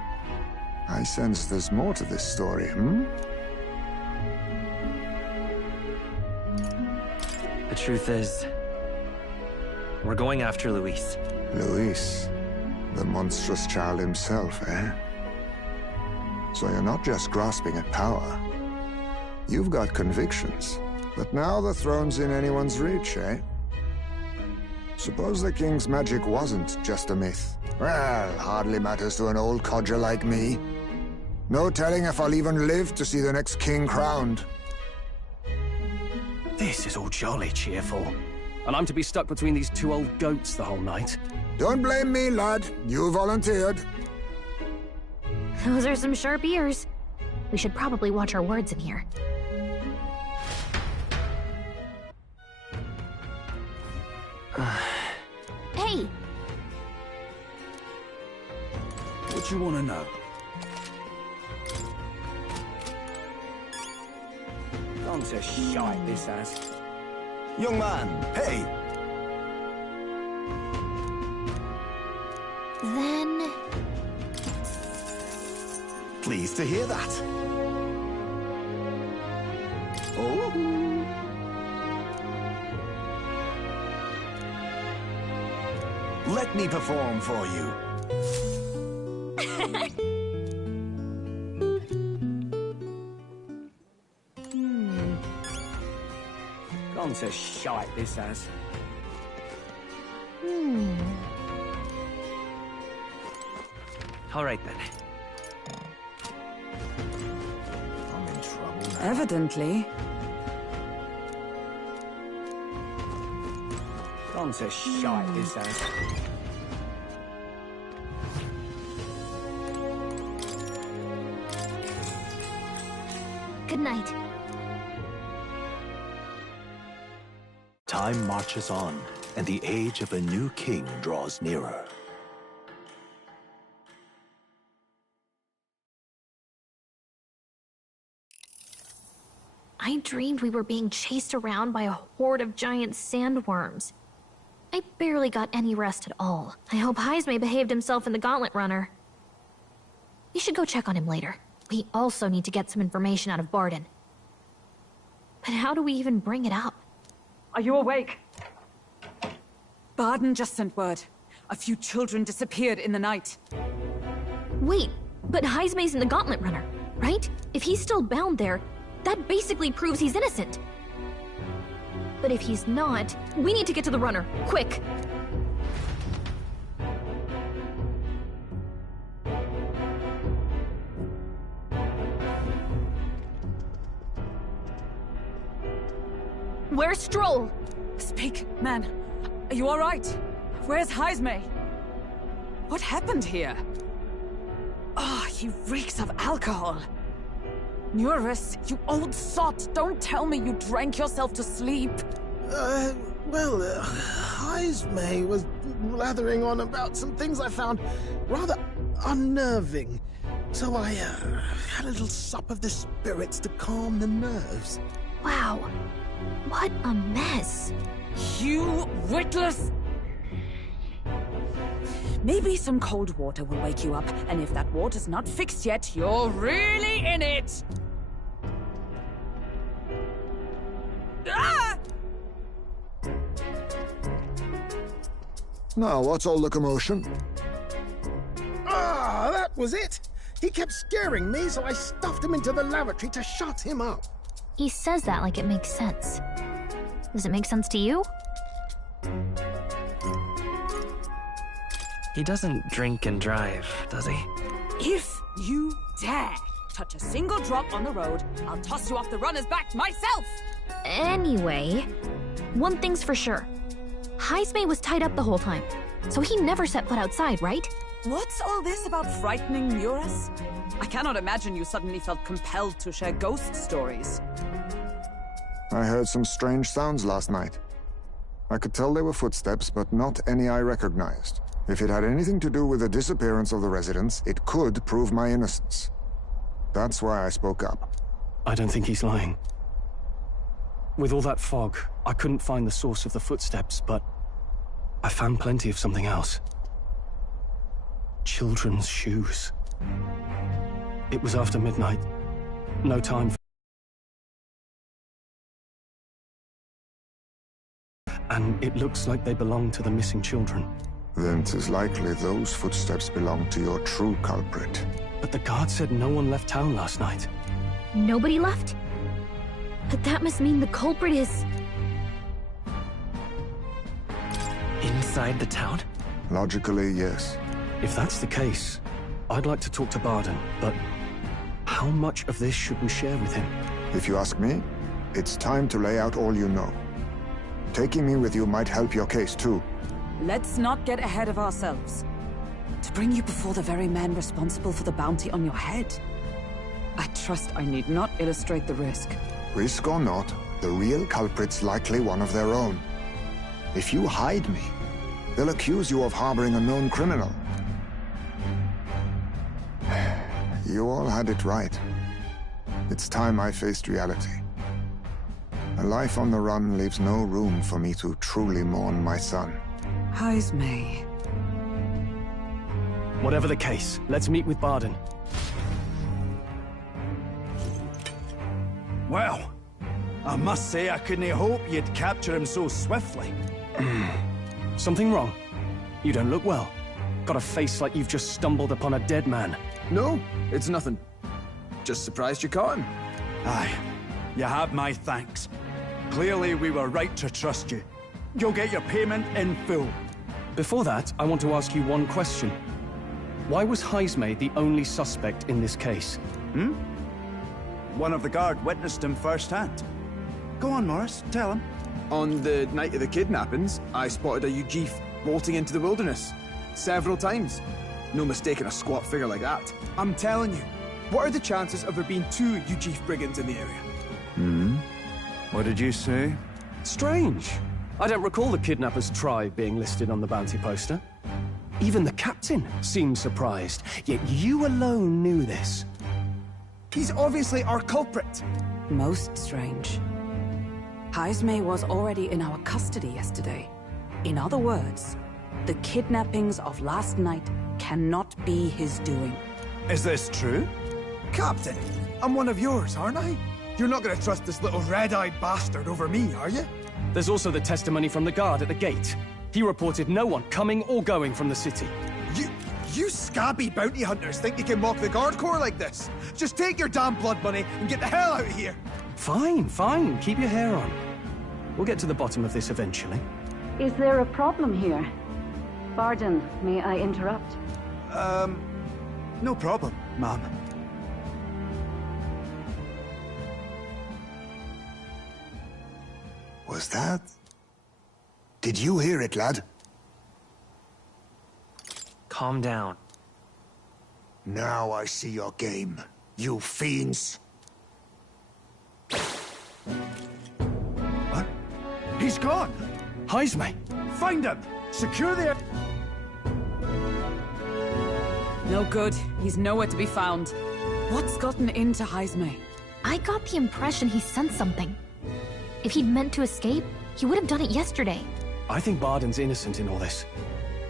I sense there's more to this story, The truth is, we're going after Luis. Luis, the monstrous child himself, eh? So you're not just grasping at power. You've got convictions, but now the throne's in anyone's reach, eh? Suppose the king's magic wasn't just a myth. Well, hardly matters to an old codger like me. No telling if I'll even live to see the next king crowned. This is all jolly cheerful. And I'm to be stuck between these two old goats the whole night. Don't blame me, lad. You volunteered. Those are some sharp ears. We should probably watch our words in here. Hey! What you want to know? Gone to shite, this has. Young man, hey! Then... Pleased to hear that. Oh? Let me perform for you. Gone to shite, this has. All right, then. I'm in trouble now. Evidently. Gone to shite, this has. Good night. Time marches on, and the age of a new king draws nearer. I dreamed we were being chased around by a horde of giant sandworms. I barely got any rest at all. I hope Heisme behaved himself in the Gauntlet Runner. We should go check on him later. We also need to get some information out of Barden. But how do we even bring it up? Are you awake? Barden just sent word. A few children disappeared in the night. Wait, but Heisme's in the Gauntlet Runner, right? If he's still bound there, that basically proves he's innocent. But if he's not, we need to get to the runner, quick! Where's Stroll? Speak, man. Are you all right? Where's Heisme? What happened here? Oh, he reeks of alcohol. Nurus, you old sot, don't tell me you drank yourself to sleep. Heisme was blathering on about some things I found rather unnerving. So I had a little sup of the spirits to calm the nerves. Wow, what a mess. You witless... Maybe some cold water will wake you up, and if that water's not fixed yet, you're really in it! Ah! Now, what's all the commotion? Ah, that was it! He kept scaring me, so I stuffed him into the lavatory to shut him up. He says that like it makes sense. Does it make sense to you? He doesn't drink and drive, does he? If you dare touch a single drop on the road, I'll toss you off the runner's back myself! Anyway, one thing's for sure. Heisme was tied up the whole time, so he never set foot outside, right? What's all this about frightening Nurus? I cannot imagine you suddenly felt compelled to share ghost stories. I heard some strange sounds last night. I could tell they were footsteps, but not any I recognized. If it had anything to do with the disappearance of the residents, it could prove my innocence. That's why I spoke up. I don't think he's lying. With all that fog, I couldn't find the source of the footsteps, but I found plenty of something else. Children's shoes. It was after midnight. No time for... And it looks like they belong to the missing children. Then 'tis likely those footsteps belong to your true culprit. But the guard said no one left town last night. Nobody left? But that must mean the culprit is... Inside the town? Logically, yes. If that's the case, I'd like to talk to Barden, but how much of this should we share with him? If you ask me, it's time to lay out all you know. Taking me with you might help your case, too. Let's not get ahead of ourselves. To bring you before the very man responsible for the bounty on your head. I trust I need not illustrate the risk. Risk or not, the real culprit's likely one of their own. If you hide me, they'll accuse you of harboring a known criminal. You all had it right. It's time I faced reality. A life on the run leaves no room for me to truly mourn my son. Heismay. Whatever the case, let's meet with Barden. Well, I must say I couldn't hope you'd capture him so swiftly. Something wrong? You don't look well. Got a face like you've just stumbled upon a dead man. No, it's nothing. Just surprised you caught him. Aye, you have my thanks. Clearly we were right to trust you. You'll get your payment in full. Before that, I want to ask you one question. Why was Heismay the only suspect in this case? One of the guard witnessed him firsthand. Go on, Morris, tell him. On the night of the kidnappings, I spotted a Ujif bolting into the wilderness. Several times. No mistaking a squat figure like that. I'm telling you, what are the chances of there being 2 Ujif brigands in the area? What did you say? Strange. I don't recall the kidnappers' tribe being listed on the bounty poster. Even the captain seemed surprised, yet you alone knew this. He's obviously our culprit. Most strange. Heismay was already in our custody yesterday. In other words, the kidnappings of last night cannot be his doing. Is this true? Captain, I'm one of yours, aren't I? You're not gonna trust this little red-eyed bastard over me, are you? There's also the testimony from the guard at the gate. He reported no one coming or going from the city. You scabby bounty hunters think you can mock the guard corps like this? Just take your damn blood money and get the hell out of here! Fine, fine. Keep your hair on. We'll get to the bottom of this eventually. Is there a problem here? Barden, may I interrupt? No problem, ma'am. Was that? Did you hear it, lad? Calm down. Now I see your game, you fiends. What? He's gone! Heismay! Find him! Secure the... No good. He's nowhere to be found. What's gotten into Heismay? I got the impression he sensed something. If he'd meant to escape, he would have done it yesterday. I think Barden's innocent in all this.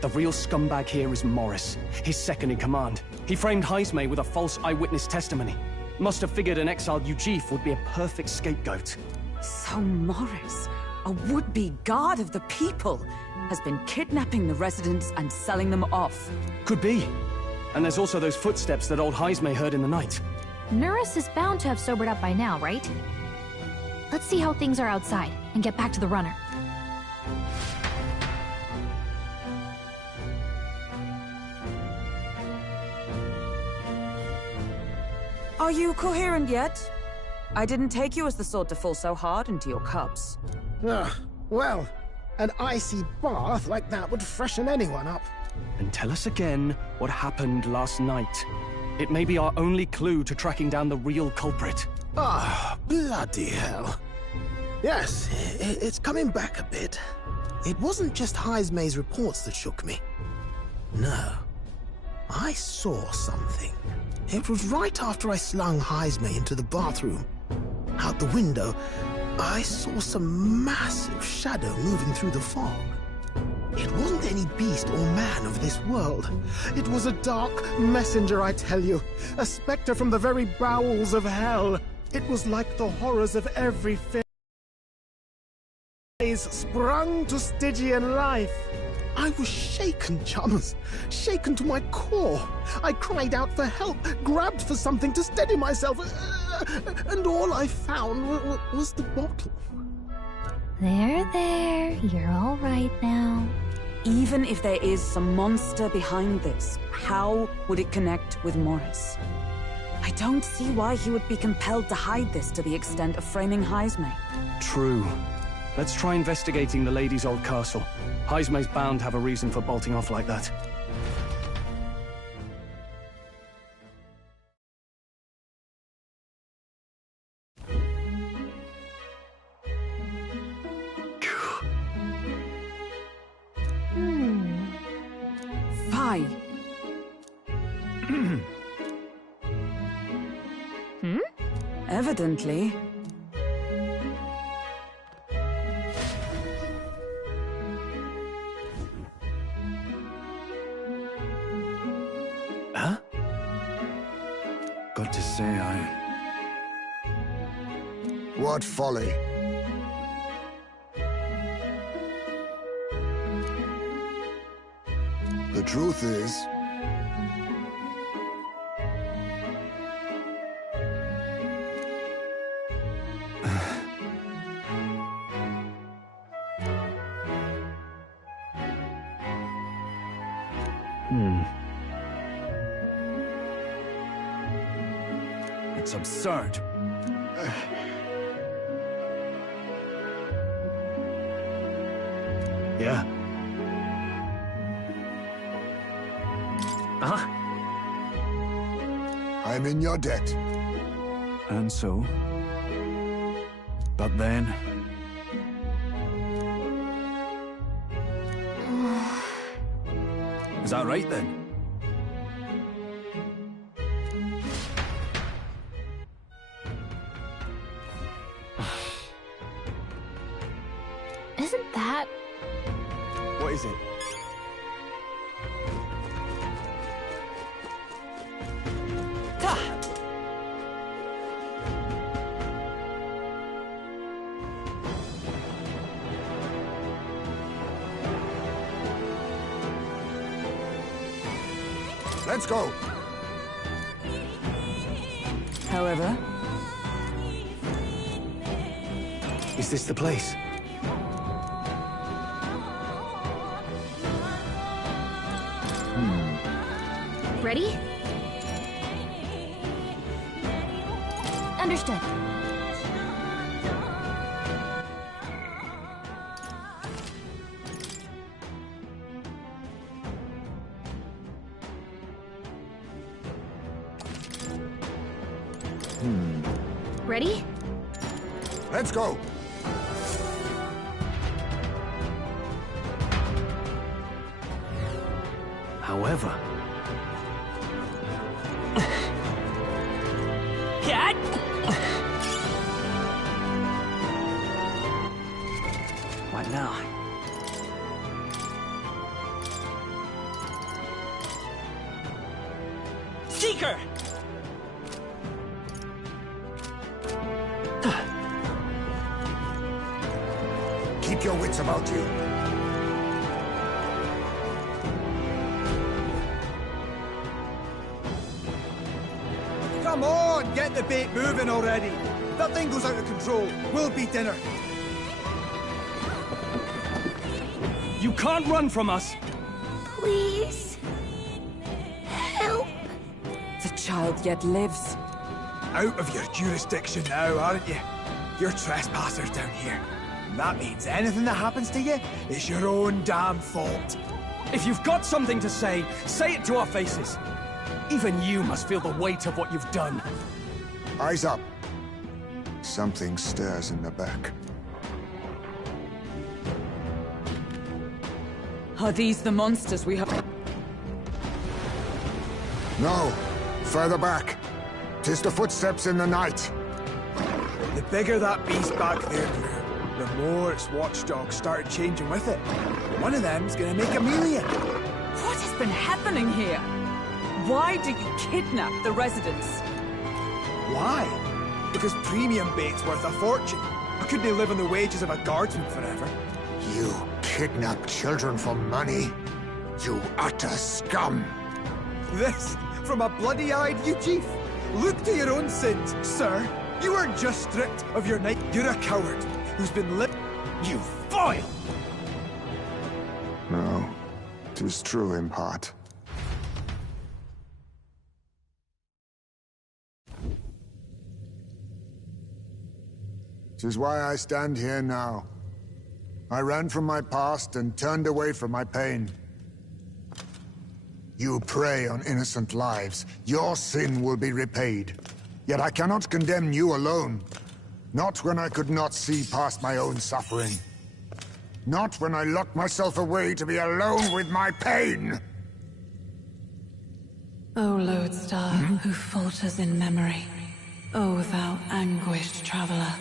The real scumbag here is Morris, his second in command. He framed Heismay with a false eyewitness testimony. Must have figured an exiled Ujif would be a perfect scapegoat. So Morris, a would-be guard of the people, has been kidnapping the residents and selling them off. Could be. And there's also those footsteps that old Heismay heard in the night. Nuris is bound to have sobered up by now, right? Let's see how things are outside, and get back to the runner. Are you coherent yet? I didn't take you as the sort to fall so hard into your cups. Well, an icy bath like that would freshen anyone up. And tell us again what happened last night. It may be our only clue to tracking down the real culprit. Ah, bloody hell. Yes, it's coming back a bit. It wasn't just Heismay's reports that shook me. No. I saw something. It was right after I slung Heismay into the bathroom. Out the window, I saw some massive shadow moving through the fog. It wasn't any beast or man of this world. It was a dark messenger, I tell you. A specter from the very bowels of hell. It was like the horrors of every phase sprung to Stygian life. I was shaken, Chalmers. Shaken to my core. I cried out for help, grabbed for something to steady myself, and all I found was the bottle. There. You're all right now. Even if there is some monster behind this, how would it connect with Morris? I don't see why he would be compelled to hide this to the extent of framing Heismay. True. Let's try investigating the lady's old castle. Heismay's bound to have a reason for bolting off like that. Fi. Evidently. Huh? Got to say, What folly. The truth is... It's absurd. Yeah. Uh-huh. I'm in your debt. And so? But then... Is that right then? Isn't that... What is it? Let's go. However... Is this the place? Ready? Understood. Ready? Let's go. However... Cat! What now? Seeker! Keep your wits about you. Come on, get the bait moving already. If that thing goes out of control, we'll be dinner. You can't run from us! Please. Help. The child yet lives. Out of your jurisdiction now, aren't you? You're trespassers down here. And that means anything that happens to you is your own damn fault. If you've got something to say it to our faces. Even you must feel the weight of what you've done. Eyes up. Something stirs in the back. Are these the monsters we have? No. Further back. 'Tis the footsteps in the night. The bigger that beast back there grew, the more its watchdogs started changing with it. One of them's gonna make Amelia. What has been happening here? Why do you kidnap the residents? Why? Because premium bait's worth a fortune. I couldn't live on the wages of a guardsman forever. You kidnap children for money? You utter scum! This from a bloody-eyed Chief. Look to your own sins, sir. You weren't just stripped of your knight. You're a coward who's been You foil! No, 'tis true in part. 'Tis why I stand here now. I ran from my past and turned away from my pain. You prey on innocent lives. Your sin will be repaid. Yet I cannot condemn you alone. Not when I could not see past my own suffering. Not when I locked myself away to be alone with my pain! O lodestar, who falters in memory, O thou anguished traveler.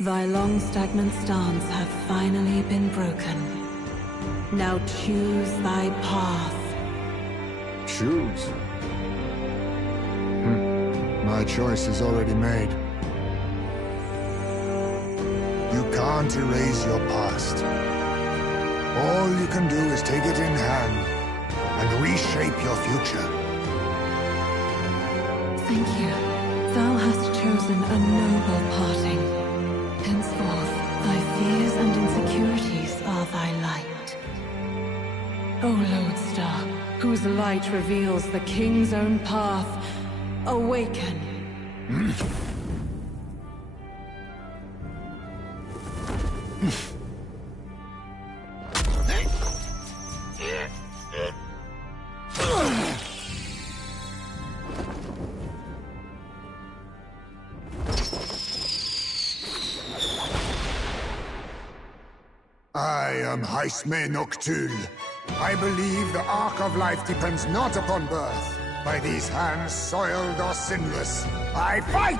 Thy long stagnant stance hath finally been broken. Now choose thy path. Choose? My choice is already made. You can't erase your past. All you can do is take it in hand and reshape your future. Thank you. Thou hast chosen a noble parting. Henceforth, thy fears and insecurities are thy light. O lodestar, whose light reveals the king's own path, awaken. I am Haisme Noctul. I believe the arc of life depends not upon birth. By these hands, soiled or sinless, I fight!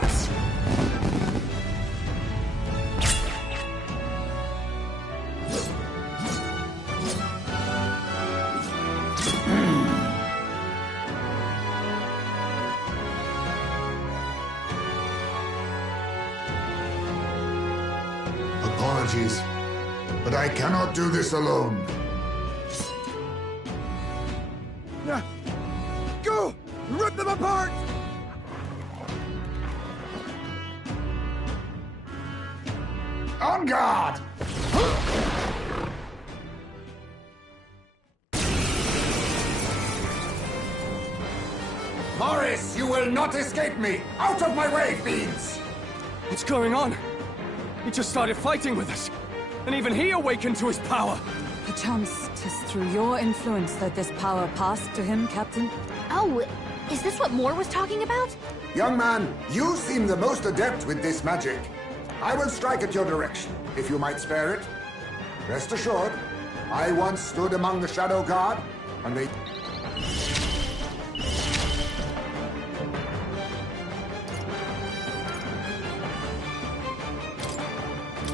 Apologies, but I cannot do this alone. Go! Rip them apart! On guard! Morris, you will not escape me! Out of my way, fiends! What's going on? He just started fighting with us. And even he awakened to his power. Perchance 'tis through your influence that this power passed to him, Captain? Oh, is this what Moore was talking about? Young man, you seem the most adept with this magic. I will strike at your direction, if you might spare it. Rest assured, I once stood among the Shadow Guard, and they...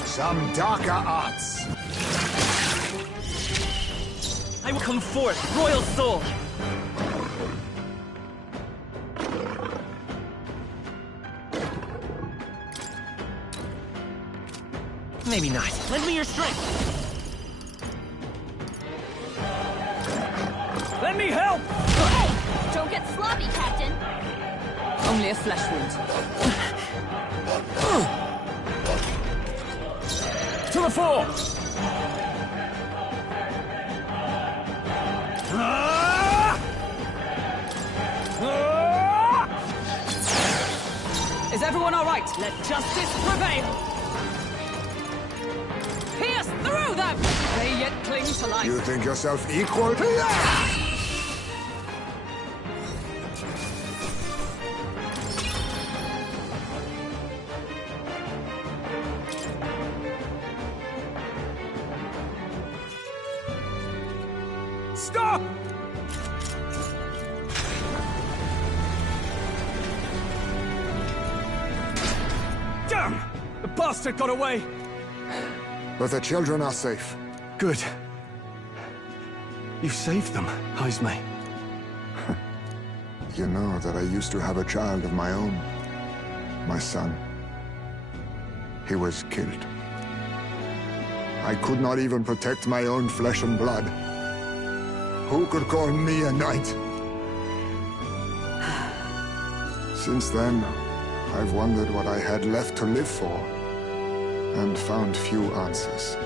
Some darker arts. I will come forth, royal soul! Maybe not. Lend me your strength! Let me help! Hey! Don't get sloppy, Captain! Only a flesh wound. To the fore! Is everyone all right? Let justice prevail! Pierce through them! They yet cling to life. You think yourself equal to that? Stop! Damn! The bastard got away! But the children are safe. Good. You saved them, Haizme. You know that I used to have a child of my own. My son. He was killed. I could not even protect my own flesh and blood. Who could call me a knight? Since then, I've wondered what I had left to live for, and found few answers.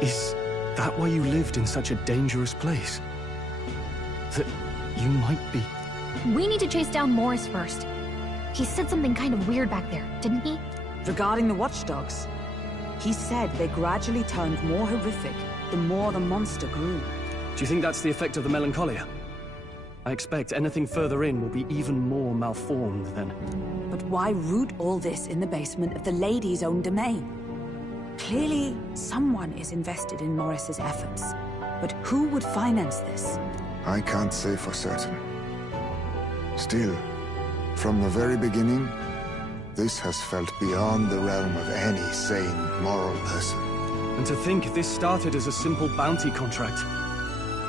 Is that why you lived in such a dangerous place? That you might be... We need to chase down Morris first. He said something kind of weird back there, didn't he? Regarding the watchdogs, he said they gradually turned more horrific the more the monster grew. Do you think that's the effect of the melancholia? I expect anything further in will be even more malformed then. But why root all this in the basement of the lady's own domain? Clearly, someone is invested in Morris's efforts. But who would finance this? I can't say for certain. Still, from the very beginning, this has felt beyond the realm of any sane, moral person. And to think this started as a simple bounty contract.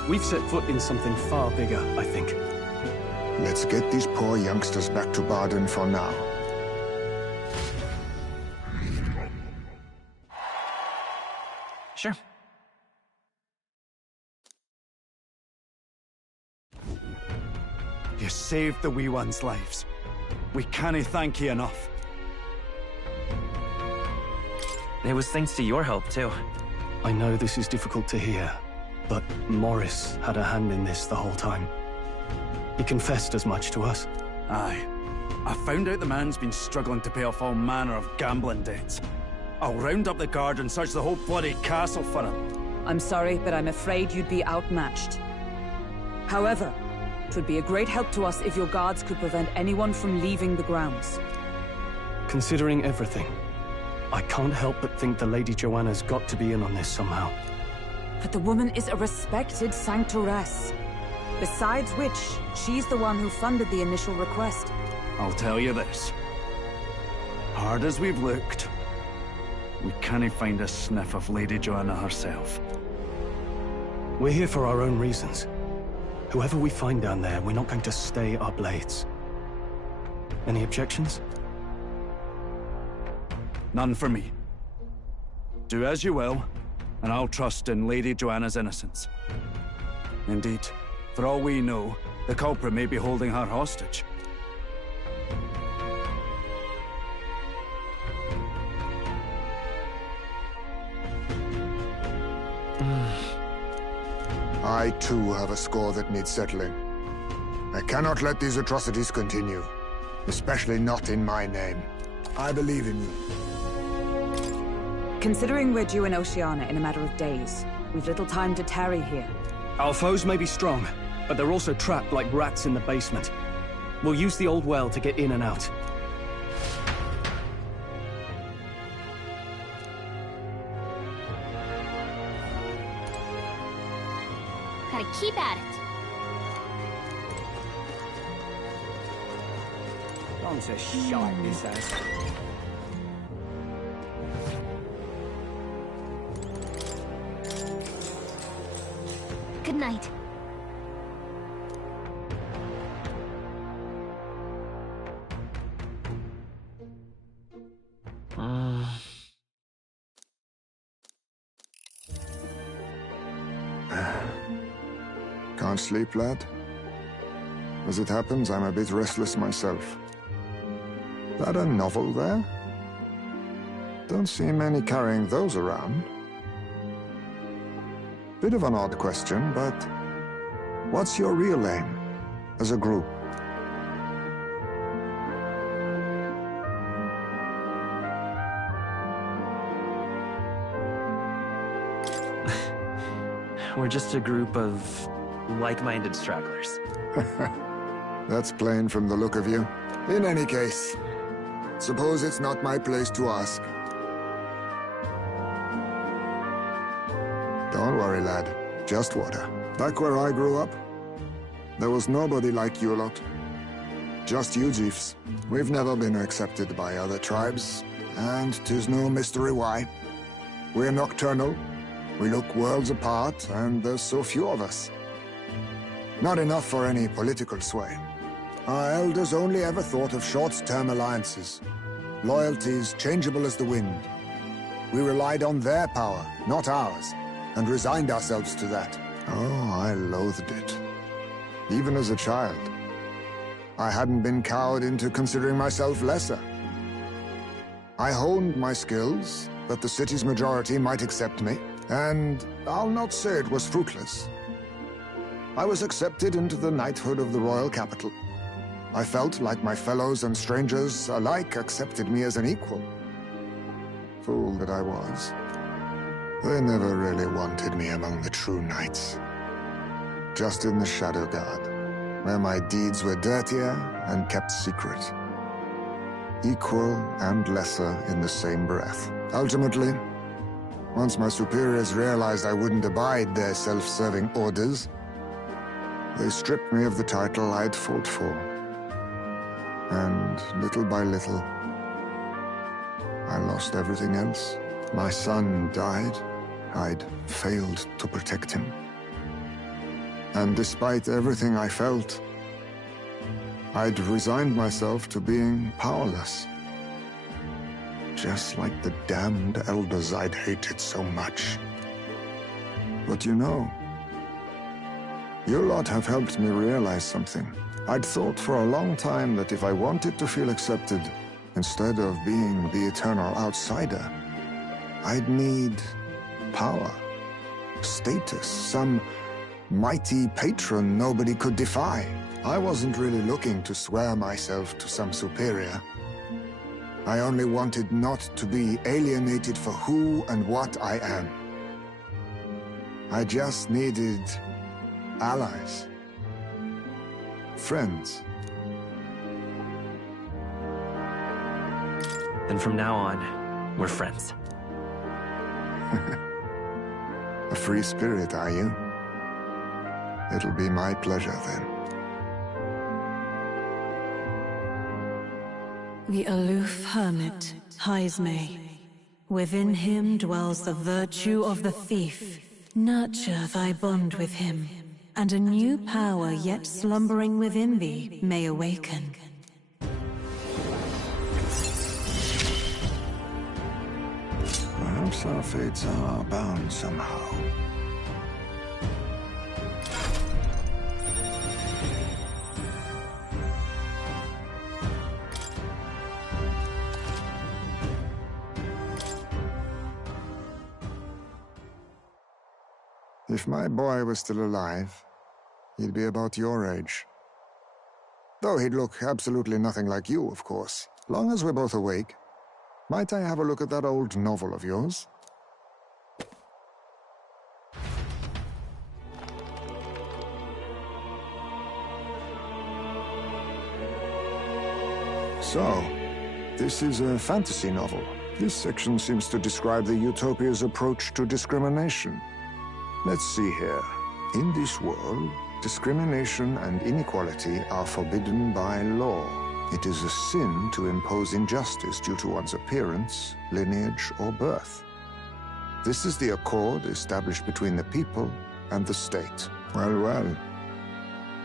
We've set foot in something far bigger, I think. Let's get these poor youngsters back to Barden for now. Sure. You saved the wee ones' lives. We cannae thank you enough. It was thanks to your help, too. I know this is difficult to hear, but Morris had a hand in this the whole time. He confessed as much to us. Aye. I found out the man's been struggling to pay off all manner of gambling debts. I'll round up the guard and search the whole bloody castle for him. I'm sorry, but I'm afraid you'd be outmatched. However, it would be a great help to us if your guards could prevent anyone from leaving the grounds. Considering everything, I can't help but think the Lady Joanna's got to be in on this somehow. But the woman is a respected sanctoress. Besides which, she's the one who funded the initial request. I'll tell you this. Hard as we've looked, we cannae find a sniff of Lady Joanna herself. We're here for our own reasons. Whoever we find down there, we're not going to stay our blades. Any objections? None for me. Do as you will, and I'll trust in Lady Joanna's innocence. Indeed, for all we know, the culprit may be holding her hostage. I too have a score that needs settling. I cannot let these atrocities continue, especially not in my name. I believe in you. Considering we're due in Oceania in a matter of days, we've little time to tarry here. Our foes may be strong, but they're also trapped like rats in the basement. We'll use the old well to get in and out. Gotta keep at it. Onto shite, this has. Good night. Can't sleep, lad? As it happens, I'm a bit restless myself. That a novel there? Don't see many carrying those around. Bit of an odd question, but what's your real aim as a group? We're just a group of like-minded stragglers. That's plain from the look of you. In any case, suppose it's not my place to ask. Don't worry, lad. Just water. Back where I grew up, there was nobody like you lot. Just you chiefs. We've never been accepted by other tribes, and 'tis no mystery why. We're nocturnal, we look worlds apart, and there's so few of us. Not enough for any political sway. Our elders only ever thought of short-term alliances, loyalties changeable as the wind. We relied on their power, not ours, and resigned ourselves to that. Oh, I loathed it. Even as a child. I hadn't been cowed into considering myself lesser. I honed my skills, that the city's majority might accept me, and I'll not say it was fruitless. I was accepted into the knighthood of the royal capital. I felt like my fellows and strangers alike accepted me as an equal. Fool that I was. They never really wanted me among the true knights. Just in the Shadow Guard, where my deeds were dirtier and kept secret. Equal and lesser in the same breath. Ultimately, once my superiors realized I wouldn't abide their self-serving orders, they stripped me of the title I'd fought for. And little by little, I lost everything else. My son died. I'd failed to protect him. And despite everything I felt, I'd resigned myself to being powerless. Just like the damned elders I'd hated so much. But you know, you lot have helped me realize something. I'd thought for a long time that if I wanted to feel accepted, instead of being the eternal outsider, I'd need power, status, some mighty patron nobody could defy. I wasn't really looking to swear myself to some superior. I only wanted not to be alienated for who and what I am. I just needed allies. Friends. And from now on, we're friends. A free spirit, are you? It'll be my pleasure, then. The aloof hermit, Haizme. Within him dwells the virtue of the thief. Nurture thy bond with him, and a new power yet slumbering within thee may awaken. Perhaps our fates are bound somehow. If my boy was still alive, he'd be about your age. Though he'd look absolutely nothing like you, of course. Long as we're both awake, might I have a look at that old novel of yours? So, this is a fantasy novel. This section seems to describe the Utopia's approach to discrimination. Let's see here. In this world, discrimination and inequality are forbidden by law. It is a sin to impose injustice due to one's appearance, lineage, or birth. This is the accord established between the people and the state. Well, well.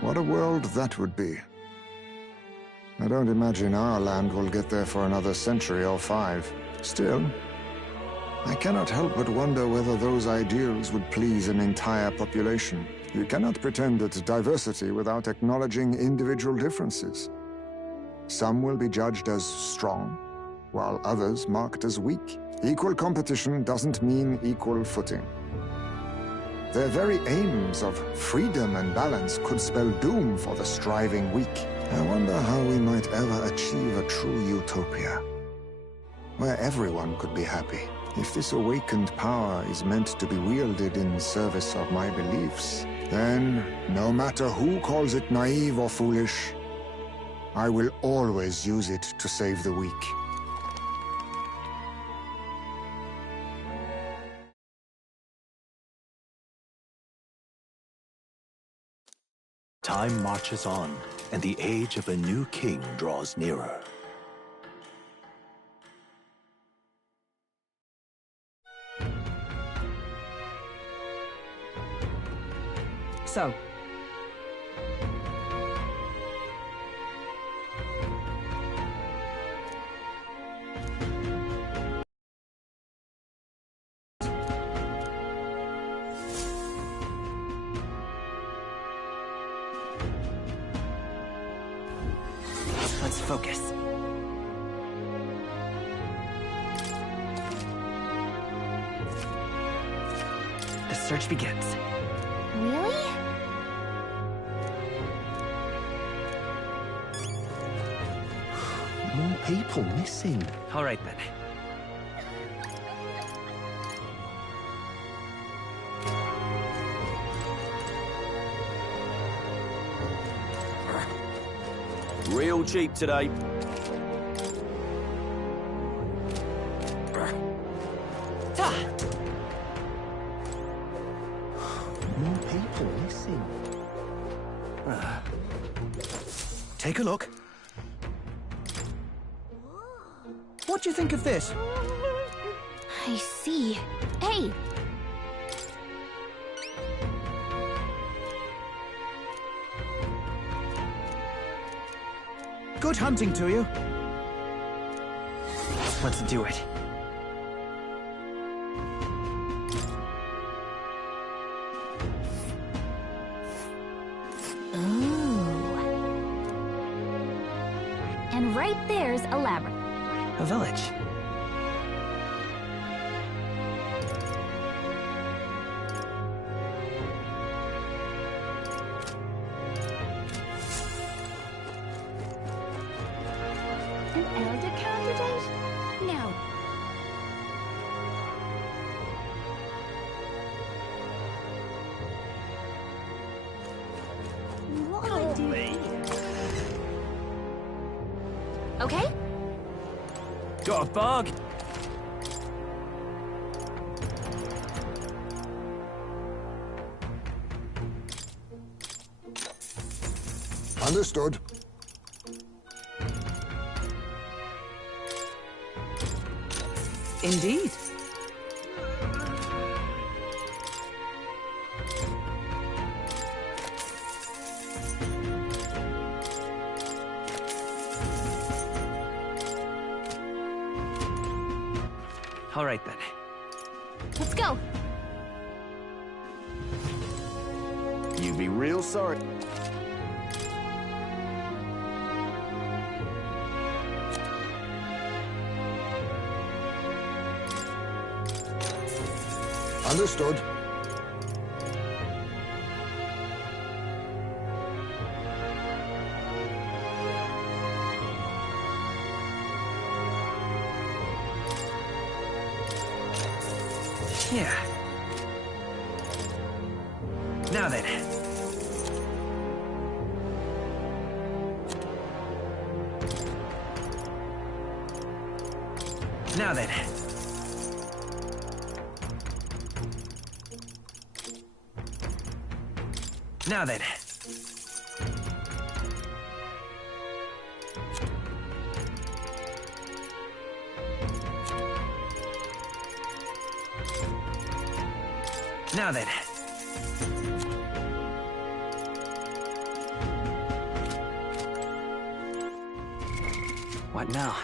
What a world that would be. I don't imagine our land will get there for another century or 5. Still, I cannot help but wonder whether those ideals would please an entire population. You cannot pretend at diversity without acknowledging individual differences. Some will be judged as strong, while others marked as weak. Equal competition doesn't mean equal footing. Their very aims of freedom and balance could spell doom for the striving weak. I wonder how we might ever achieve a true utopia, where everyone could be happy. If this awakened power is meant to be wielded in service of my beliefs, then, no matter who calls it naive or foolish, I will always use it to save the weak. Time marches on, and the age of a new king draws nearer. So, let's focus. The search begins. Really? More people missing. All right, then. Real cheap today. More people missing. Take a look. what do you think of this? I see. Hey! Good hunting to you. Let's do it. And right there's a labyrinth. A village. An elder candidate? No. What I do? Okay? Got a bug? Understood. Indeed. All right, then. Let's go. You'd be real sorry. Understood. Yeah. Now then. Now then. Now then. Now then. What now?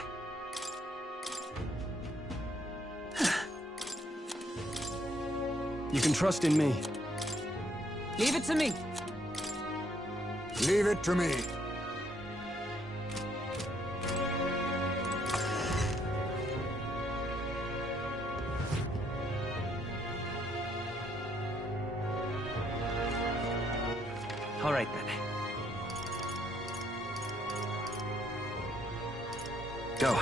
You can trust in me. Leave it to me. Leave it to me. All right, then. Go.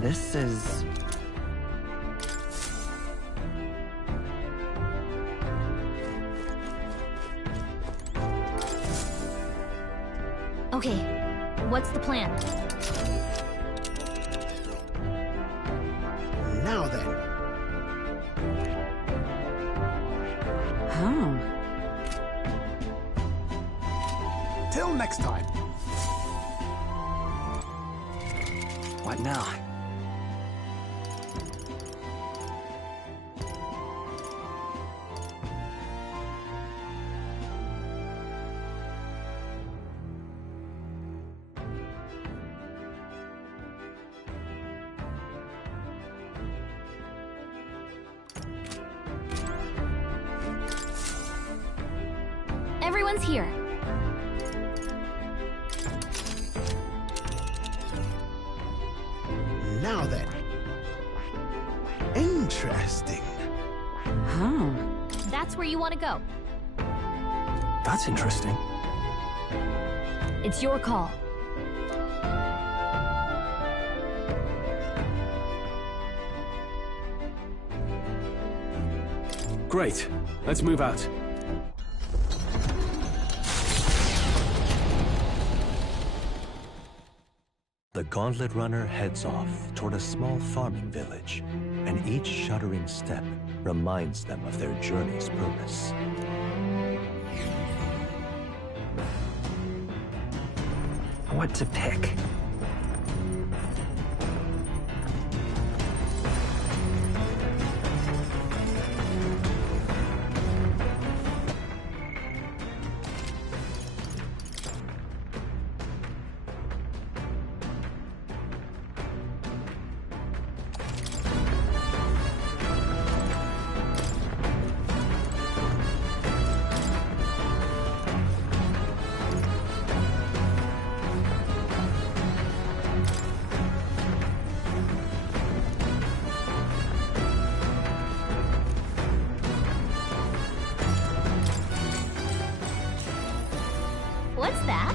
This is... Okay. What's the plan? Now then. Oh. Till next time. What now? Everyone's here. Now then. Interesting. Huh. That's where you want to go. That's interesting. It's your call. Great. Let's move out. The Gauntlet Runner heads off toward a small farming village, and each shuddering step reminds them of their journey's purpose. What to pick? What's that?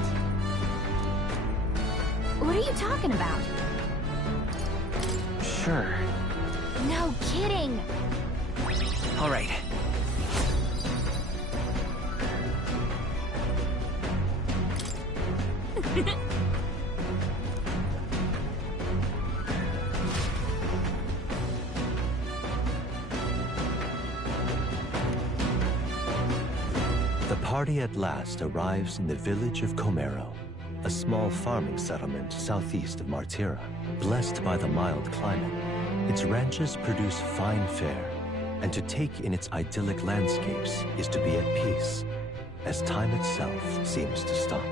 What are you talking about? Sure. No kidding. All right. The party at last arrives in the village of Comero, a small farming settlement southeast of Martira. Blessed by the mild climate, its ranches produce fine fare, and to take in its idyllic landscapes is to be at peace, as time itself seems to stop.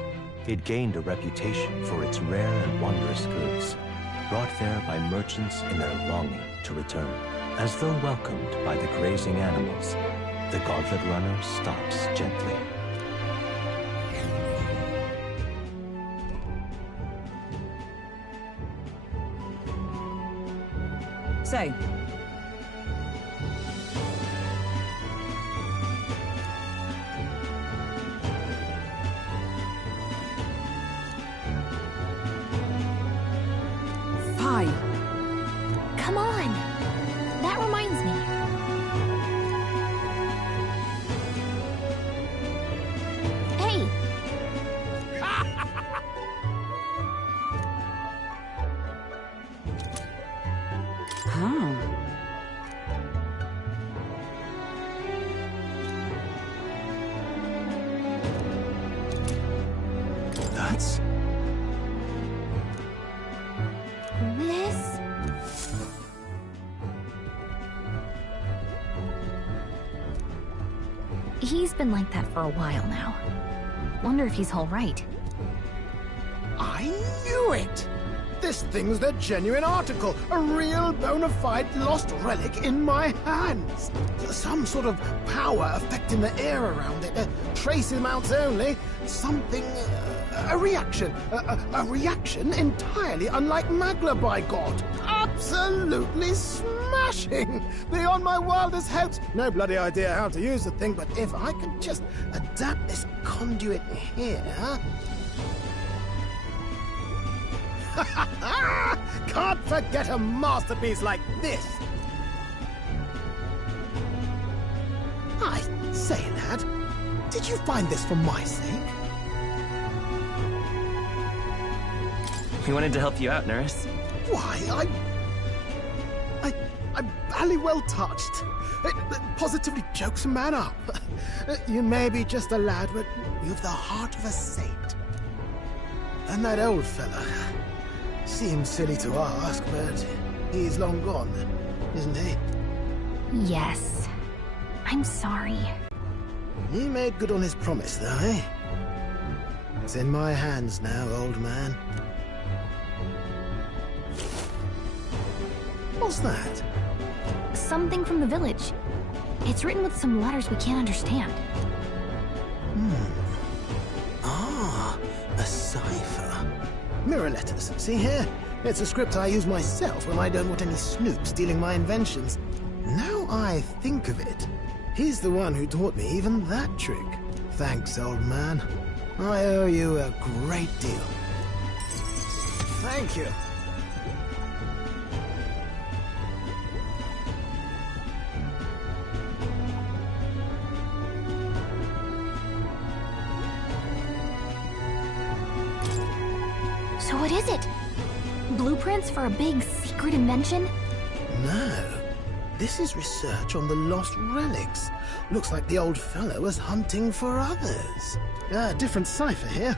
It gained a reputation for its rare and wondrous goods, brought there by merchants in their longing to return. As though welcomed by the grazing animals, the Gauntlet Runner stops gently. Say. Fine. Come on. That reminds me. Hey. Oh. That's... This... He's been like that for a while now. Wonder if he's all right. I knew it! This thing's the genuine article, a real bona fide lost relic in my hands. Some sort of power affecting the air around it, trace amounts only, something, a reaction. A reaction entirely unlike Magla, by God. Absolutely smashing! Beyond my wildest hopes. No bloody idea how to use the thing, but if I could just adapt this conduit here... Can't forget a masterpiece like this! I say, lad, did you find this for my sake? We wanted to help you out, nurse. Why, I'm barely well touched. It positively chokes a man up. You may be just a lad, but you've the heart of a saint. And that old fella seems silly to ask, but he's long gone, isn't he? Yes. I'm sorry. He made good on his promise, though, eh? It's in my hands now, old man. What's that? Something from the village. It's written with some letters we can't understand. Ah, a cipher. Mirror letters, see here? It's a script I use myself when I don't want any snoops stealing my inventions. Now I think of it, he's the one who taught me even that trick. Thanks, old man. I owe you a great deal. Thank you. So what is it? Blueprints for a big secret invention? No. This is research on the lost relics. Looks like the old fellow was hunting for others. Different cipher here.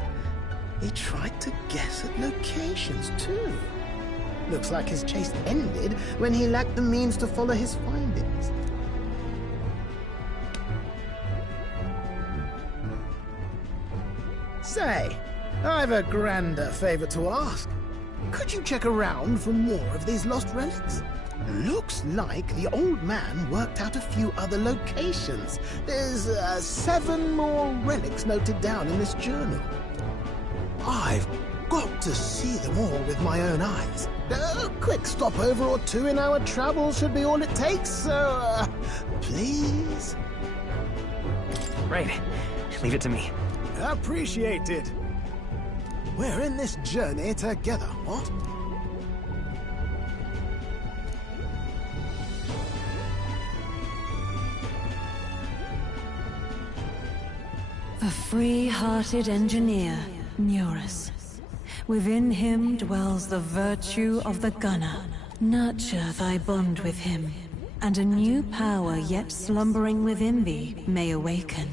He tried to guess at locations, too. Looks like his chase ended when he lacked the means to follow his findings. Say, I've a grander favor to ask. Could you check around for more of these lost relics? Looks like the old man worked out a few other locations. There's 7 more relics noted down in this journal. I've got to see them all with my own eyes. A quick stopover or 2 in our travels should be all it takes, so, please? Right. Leave it to me. Appreciated. We're in this journey together, what? A free-hearted engineer, Neurus. Within him dwells the virtue of the gunner. Nurture thy bond with him, and a new power yet slumbering within thee may awaken.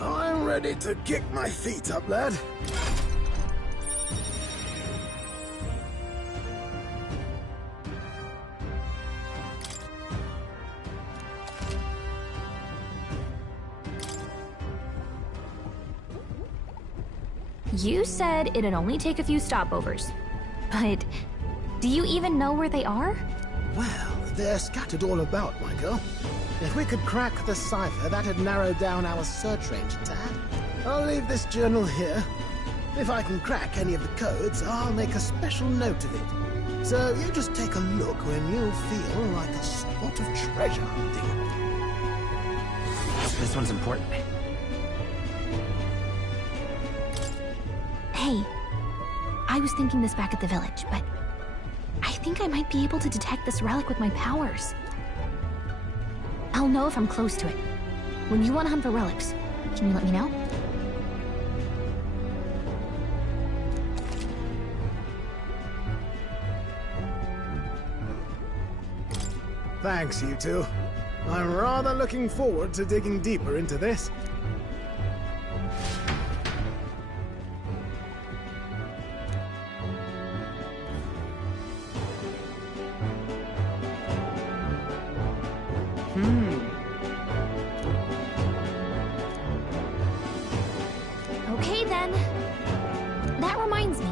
I'm ready to kick my feet up, lad. You said it'd only take a few stopovers. But do you even know where they are? Well, they're scattered all about, my girl. If we could crack the cipher, that'd narrow down our search range a tad. I'll leave this journal here. If I can crack any of the codes, I'll make a special note of it. So you just take a look when you feel like a spot of treasure hunting. This one's important. Hey, I was thinking this back at the village, but I think I might be able to detect this relic with my powers. I'll know if I'm close to it. When you want to hunt for relics, can you let me know? Thanks, you two. I'm rather looking forward to digging deeper into this. Okay then. That reminds me.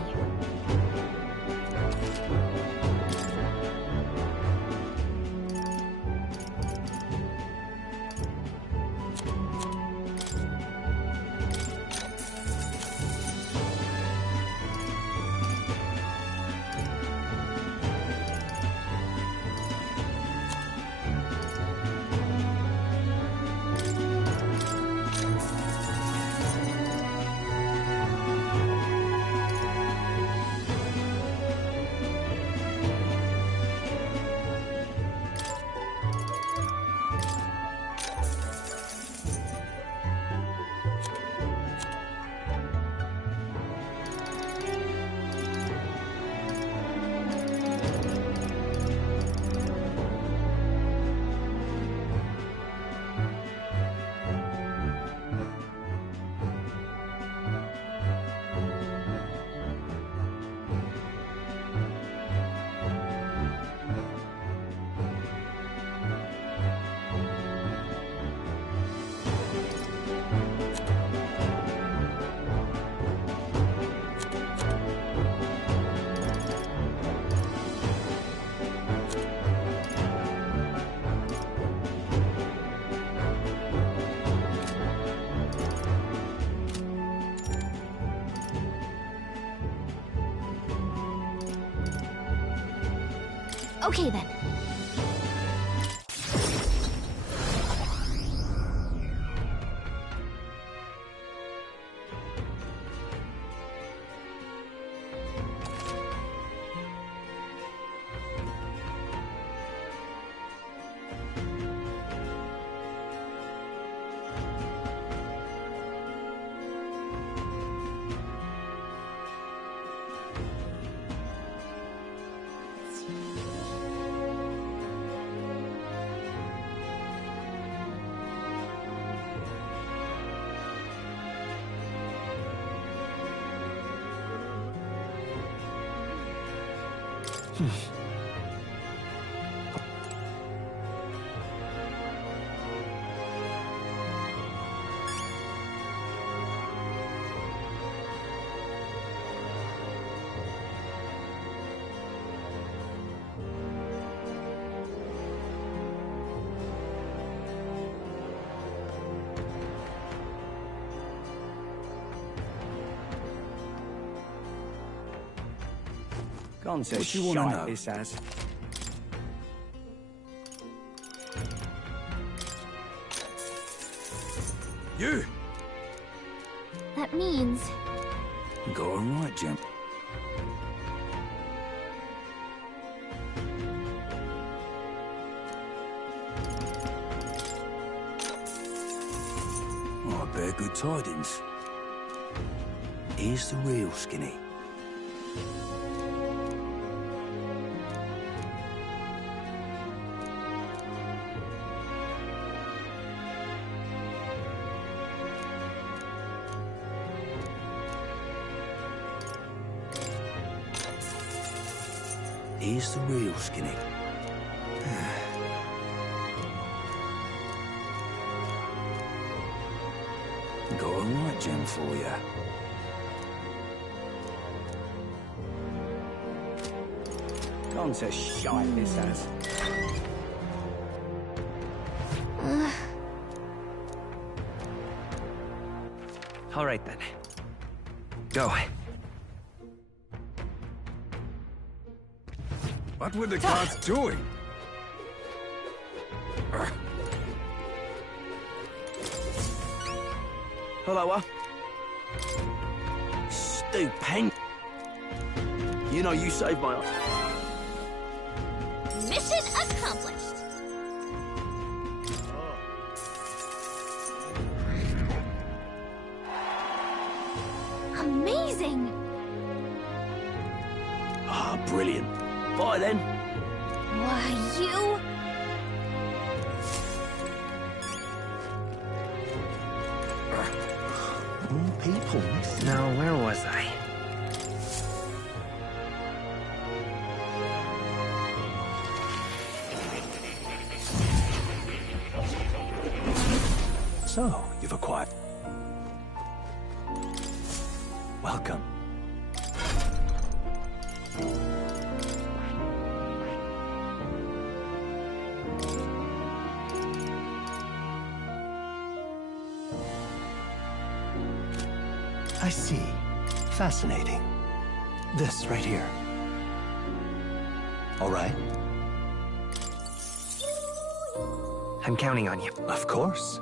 Okay then. Can't say What do you wanna shite, know? this has. You! That means... Go on right, Jim. Oh, I bear good tidings. Here's the real Skinny. Here's the real Skinny. Got a right gem for you. Can't say shite, this has. All right then. Go. What were the guards doing? Hello, Stupend. You know you saved my... Mission accomplished. Amazing. Ah, brilliant. Bye then. Why, you... More people. Now, where was I? So, you've acquired. Welcome. I see. Fascinating. This right here. All right. I'm counting on you. Of course.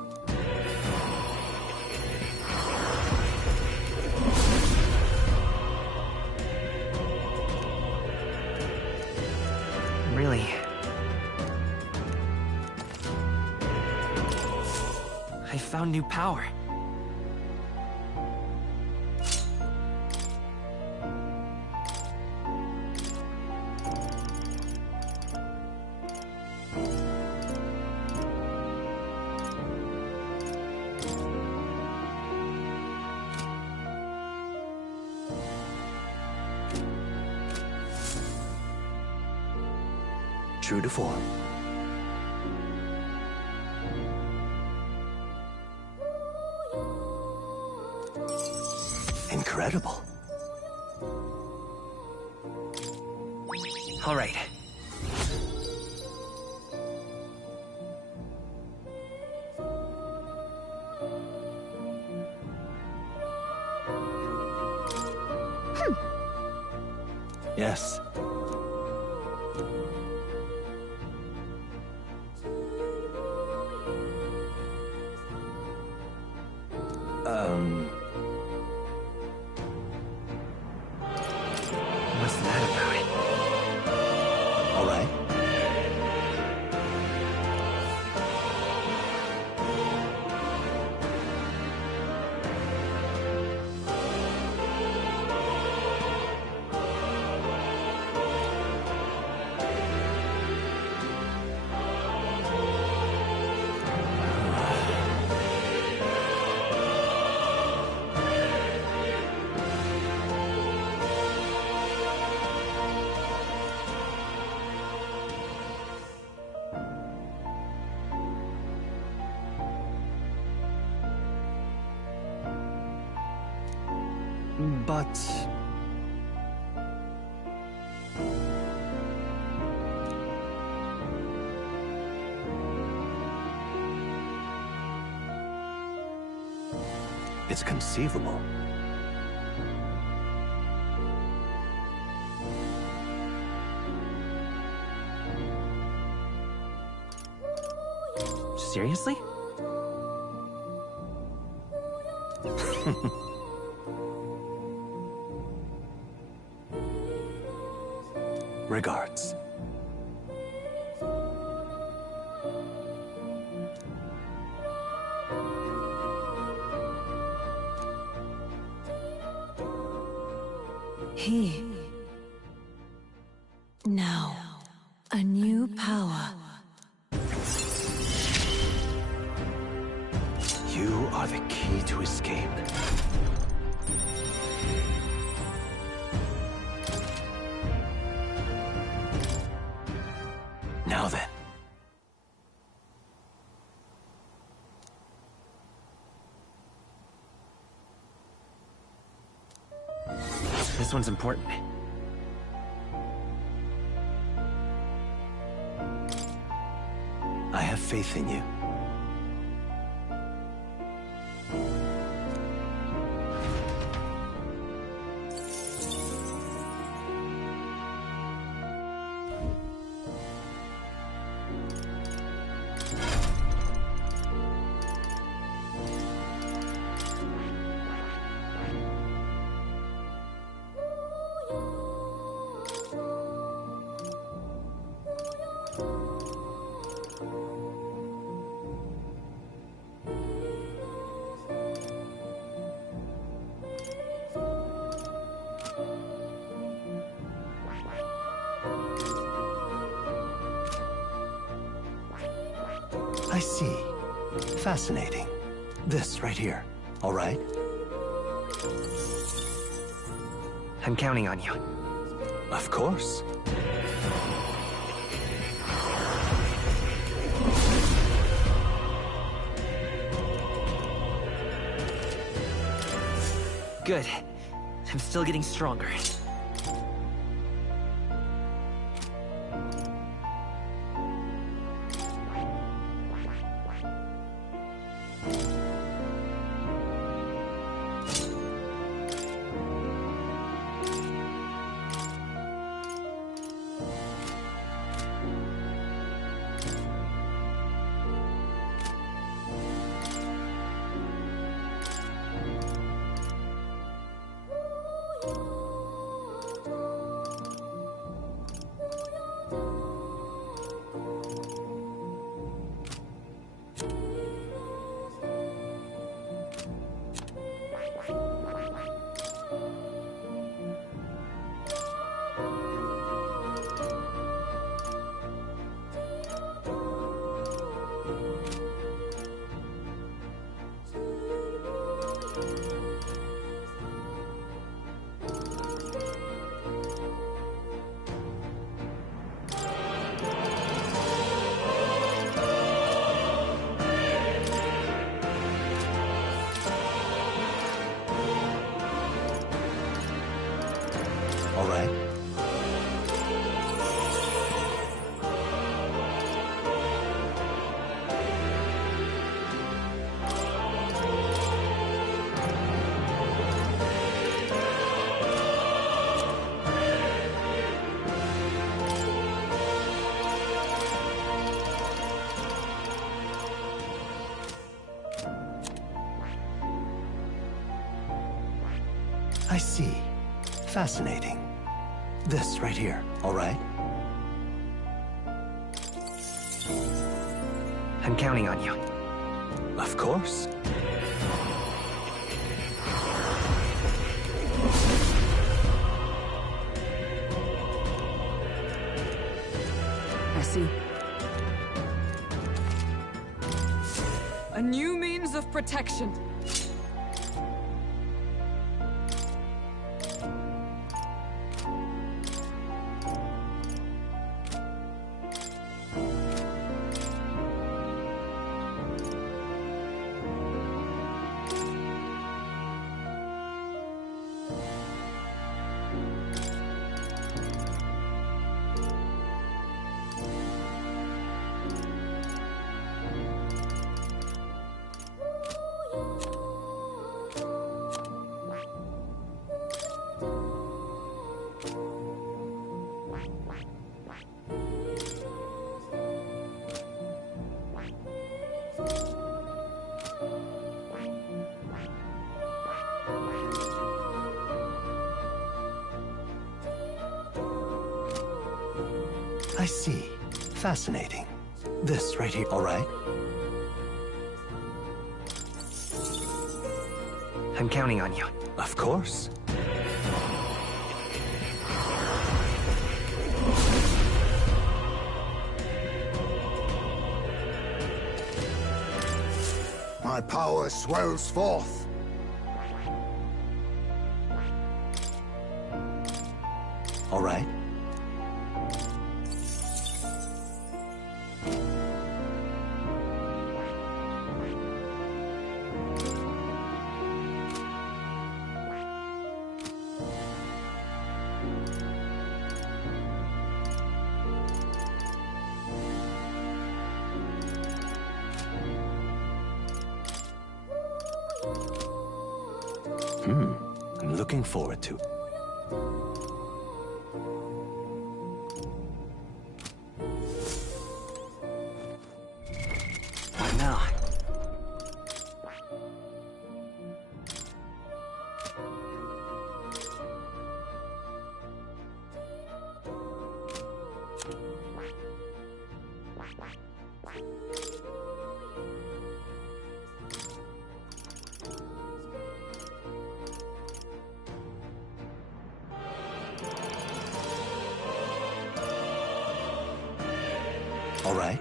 Really? I found new power. True to form. Incredible. All right. Yes. What's that about? All right. But... it's conceivable. Seriously? Regards. He. Now, a new power. You are the key to escape. Now then. This one's important. I have faith in you. I see. Fascinating. This right here. All right? I'm counting on you. Of course. Good. I'm still getting stronger. All right. I see. Fascinating. This right here, all right? I'm counting on you. Of course. I see. A new means of protection. I see. Fascinating. This right here, all right? I'm counting on you. Of course. My power swells forth. All right. I'm looking forward to. What now? All right.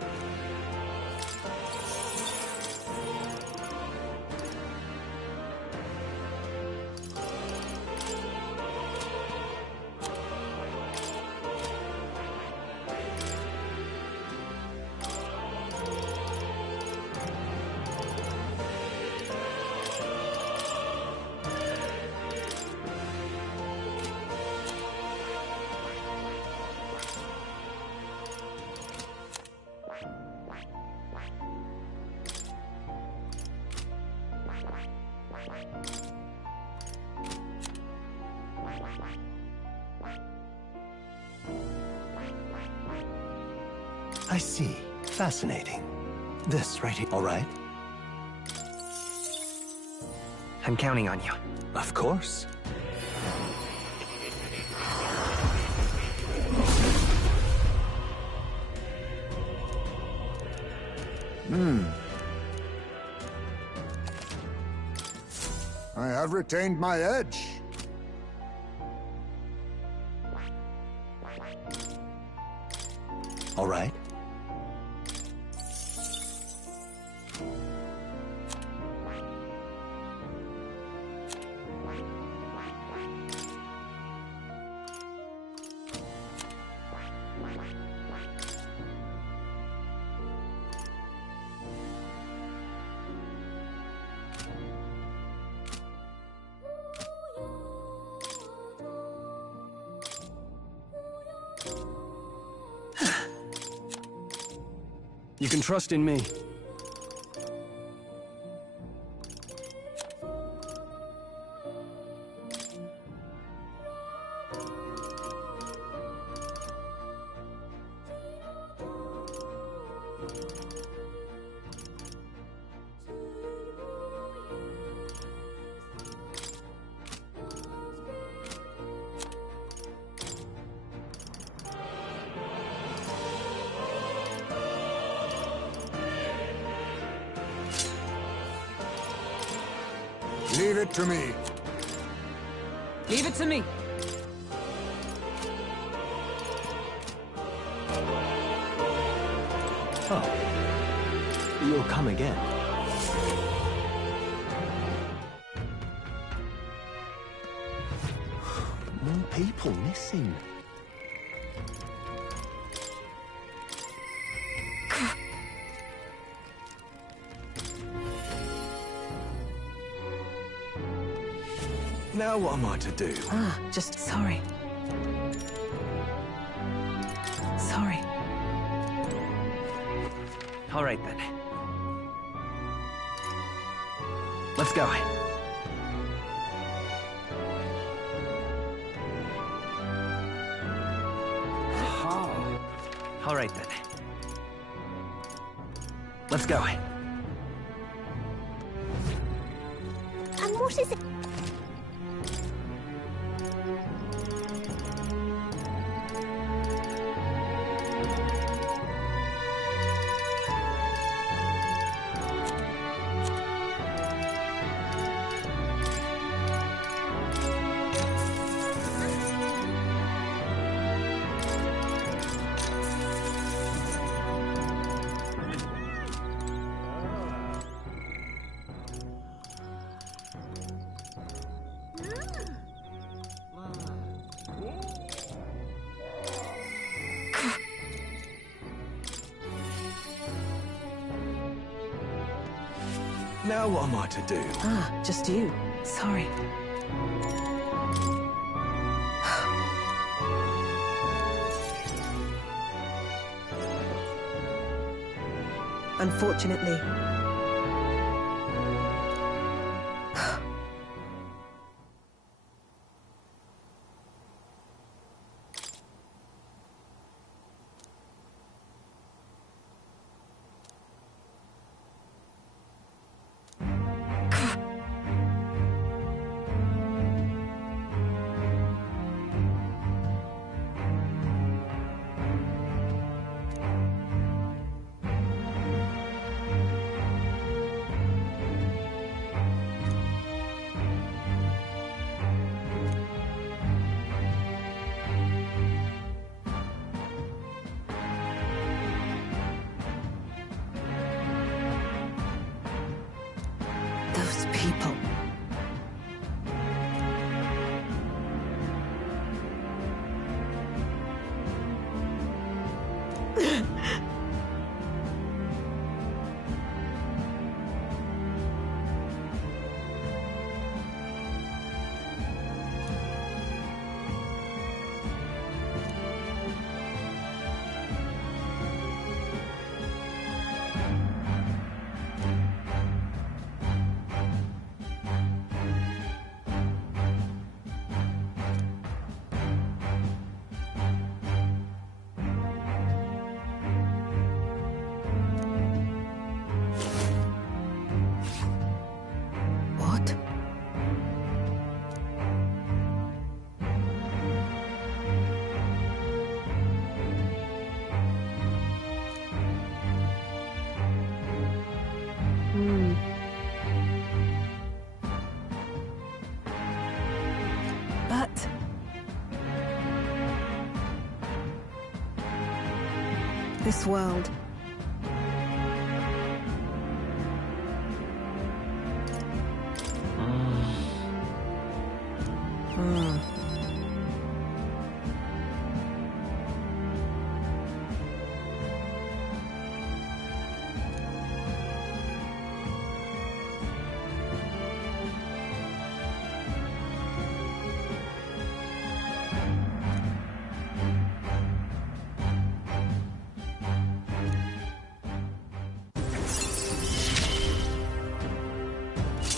I see. Fascinating. This right here, all right? I'm counting on you. Of course. I have retained my edge. All right. You can trust in me. Leave it to me. Leave it to me. Oh. You'll come again. More people missing. Now what am I to do? Ah, just sorry. Sorry. All right, then. Let's go. All right, then. Let's go. And what is it? Now what am I to do? Ah, just you. Sorry. Unfortunately. Those people. What? But... this world...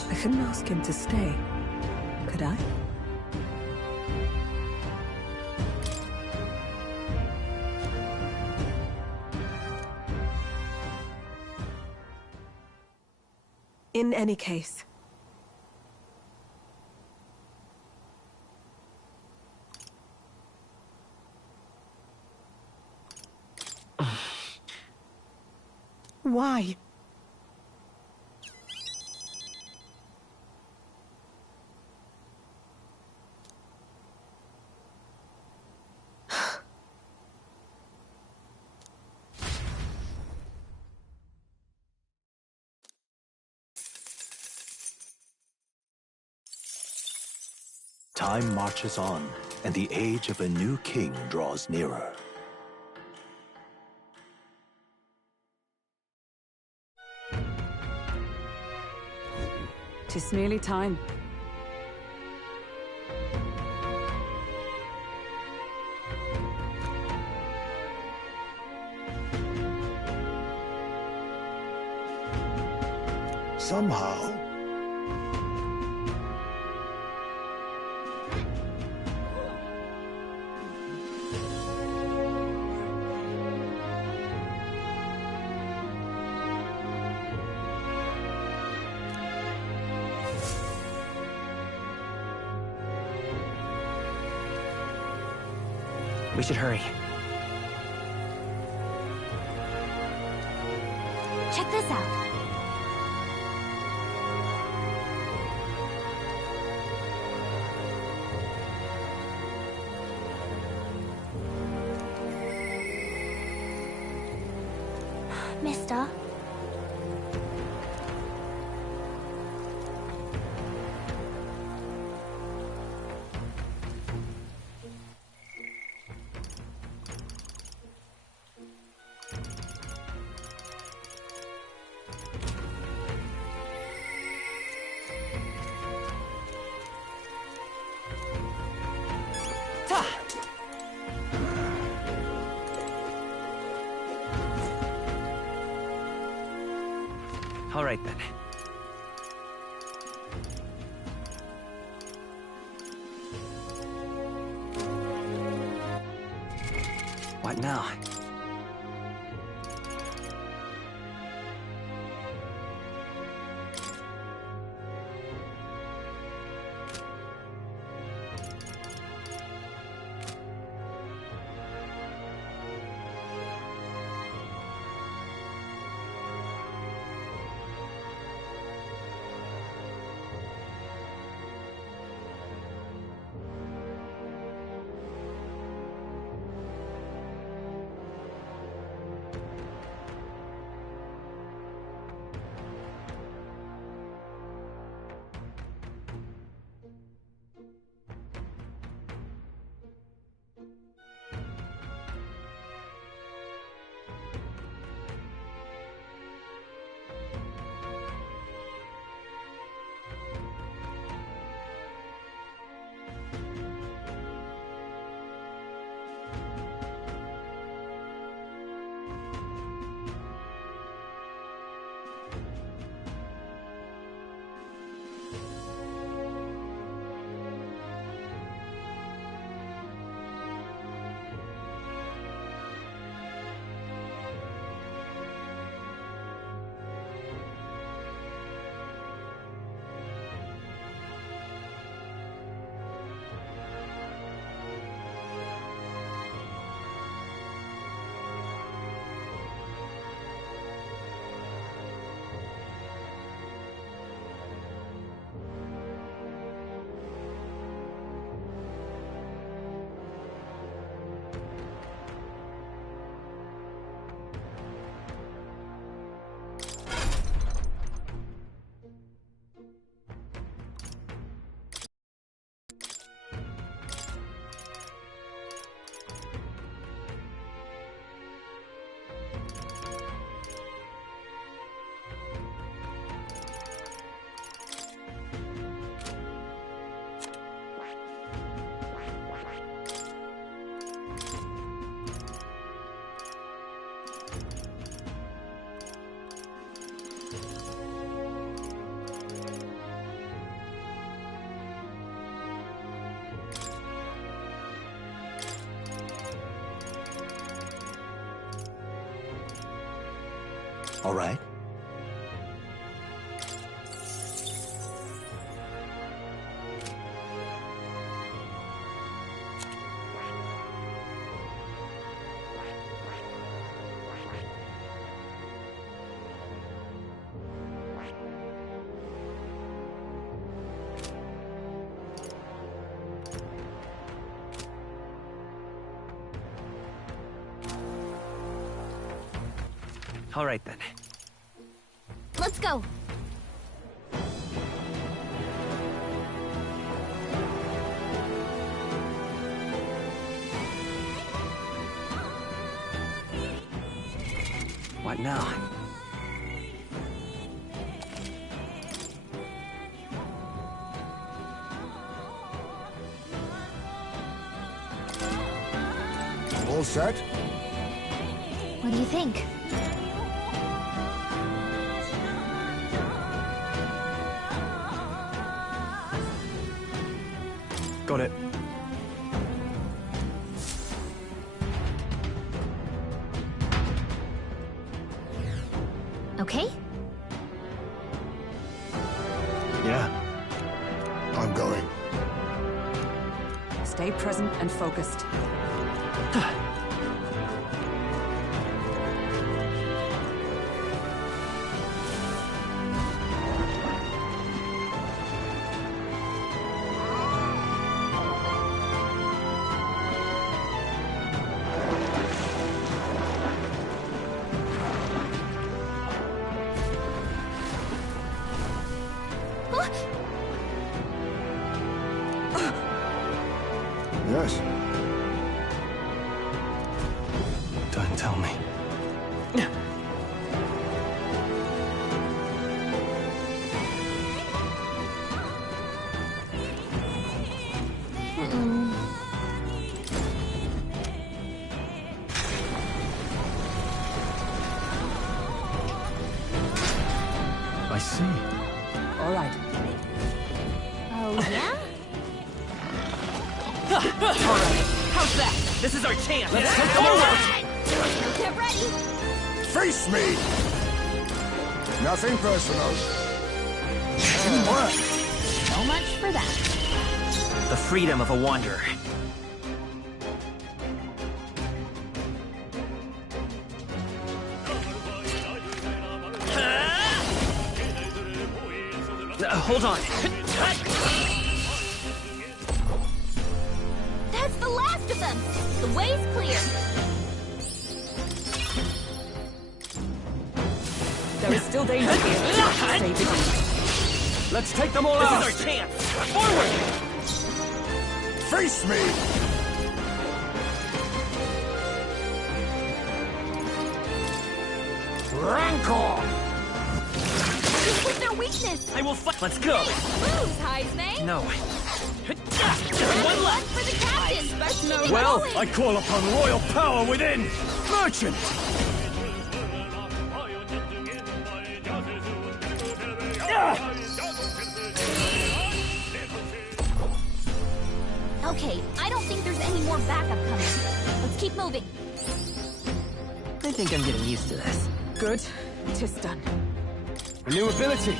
I couldn't ask him to stay, could I? In any case... Why? Time marches on, and the age of a new king draws nearer. "'Tis nearly time. Somehow, We should hurry. Check this out. Mister? All right, then. What now? All right. All right, then. Let's go. right now. All set? What do you think? Got it. Okay? Yeah. I'm going. Stay present and focused. Yes. Don't tell me. I see. All right. Oh, yeah? All right, how's that? This is our chance. Let's take them over. Get ready! Face me! Nothing personal. Teamwork! So much for that. The freedom of a wanderer. Hold on. That's the last of them! The way's clear! There is still danger here. Stay vigilant. Let's take them all out. This is our chance. Forward! Face me! Rancor! What's their weakness? I will fight. Let's go. Moves, Heisme! No. One left for the captain! Well, I call upon royal power within! Merchant! Okay, I don't think there's any more backup coming. Let's keep moving. I think I'm getting used to this. Good. 'Tis done. A new ability!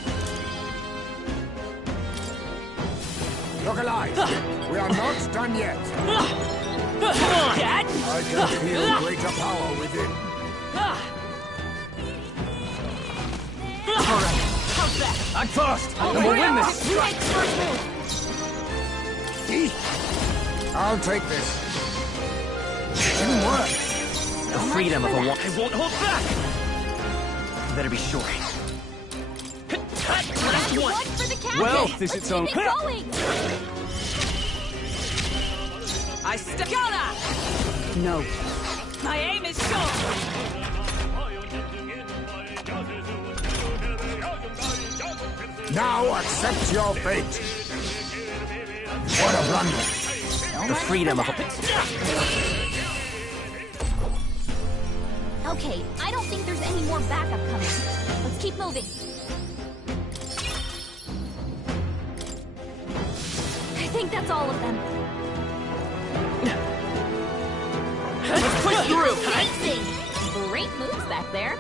Look alive! We are not done yet! Come on! Dad! I can feel greater power within. All right, how's that? Act fast! And we'll win this! See? I'll take this. Teamwork! The freedom of a wanderer. I won't hold back! You better be sure. Last one! For the captain! Well, this Let's its own- keep it going! I Gotta! No. My aim is sure! Now accept your fate! What a blunder! The freedom of a... Okay, I don't think there's any more backup coming. Let's keep moving. I think that's all of them. Let's push through! Amazing! Great moves back there.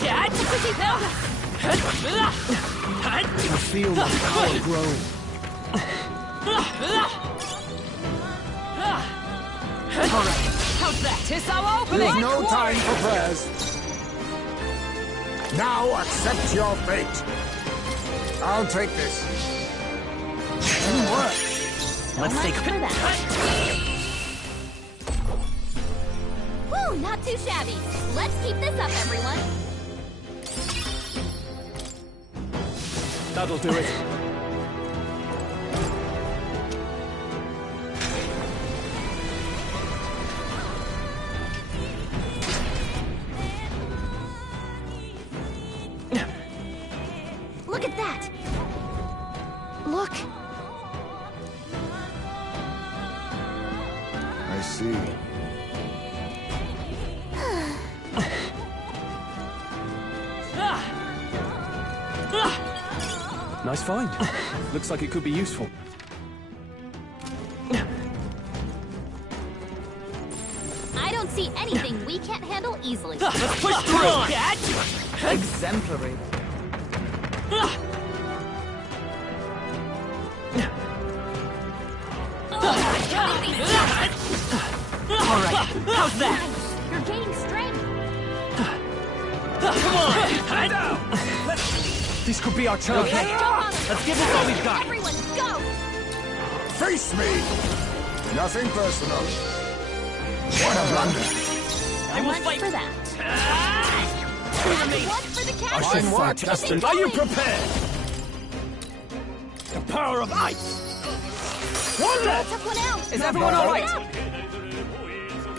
Dad! I feel my power grow. All right, how's that? 'Tis our opening! There's no time for prayers. Now accept your fate. I'll take this. Teamwork! Let's take... For that. Woo, not too shabby. Let's keep this up, everyone. That'll do it. Look at that! Look! I see. Nice find. Looks like it could be useful. I don't see anything we can't handle easily. Let's push through, cat! Exemplary. Alright, how's that? You're gaining strength. Come on! Head down! This could be our chance. Okay, let's give this all we've got. Everyone, go! Face me! Nothing personal. What a blunder. I will Much fight for that. Remain. One for the I captain. should fight, Justin. Are you prepared? The power of ice! One left! Took one out. Is everyone all right?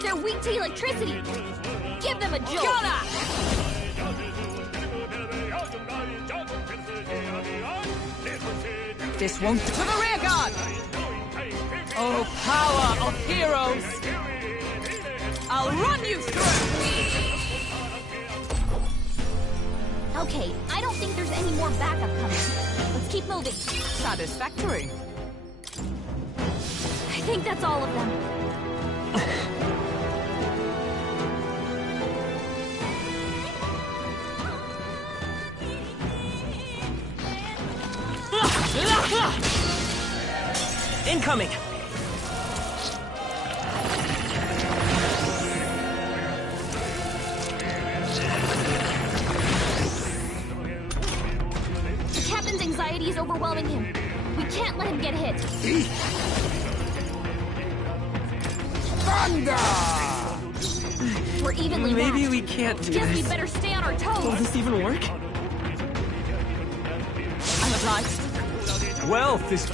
They're weak to electricity. Give them a jolt. This won't... To the rear guard! Oh, power of heroes! I'll run you through! Okay, I don't think there's any more backup coming. Let's keep moving. Satisfactory. I think that's all of them. Incoming! The captain's anxiety is overwhelming him. We can't let him get hit. Thunder! We're evenly Maybe matched. we can't do Guess we this. better stay on our Will toes. this even work? I'm obliged. Wealth is...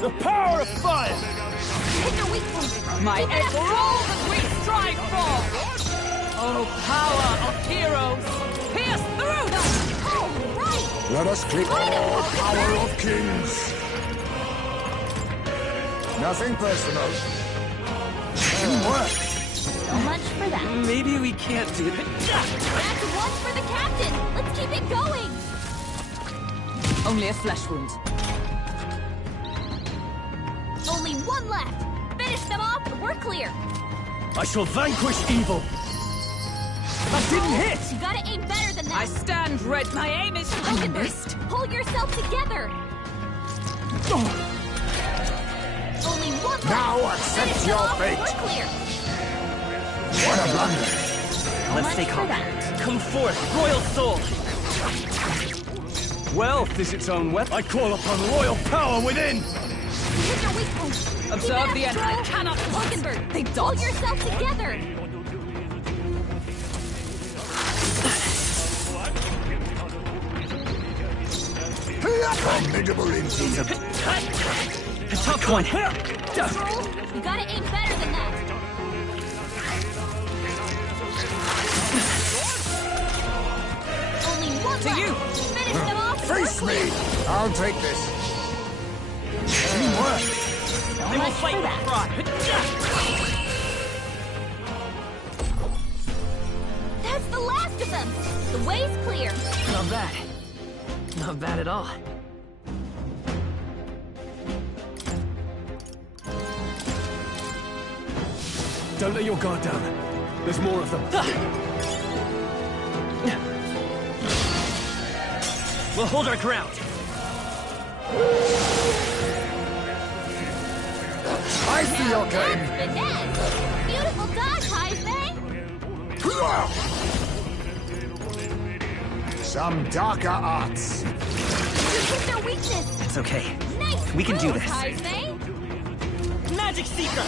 The power of fire! Hit their weak point. My Keep it egg up. all that we strive for! Oh, power of heroes! Pierce through them! Oh, right! Let us click all power of kings. Nothing personal. Teamwork. So much for that. Maybe we can't do this. That's one for the captain. Let's keep it going. Only a flesh wound. Only one left. Finish them off. We're clear. I shall vanquish evil! That didn't hit! You gotta aim better than that. I stand red. My aim is... I missed. Pull yourself together. Only one left. Now accept Finish your them off. fate. We're clear. What a blunder. Let's stay Much for calm. that. Come forth, royal soul! Wealth is its own weapon. I call upon royal power within! Hit their weak point. Observe the enemy. I Cannot... Hulkenberg, They pull dodge. yourself together. Formidable indeed. A tough one. Control, you gotta aim better than that. Only one To left. you. Finish them off. Face We're me. clear. I'll take this. Teamwork. I will fight with pride. That's the last of them. The way's clear. Not bad. Not bad at all. Don't let your guard down. There's more of them. We'll hold our ground. I see your game. Finesse. Beautiful dodge, Heisman. Some darker arts. You hit their weakness. It's okay. Nice. We can do move, this. Heisman. Magic Seeker!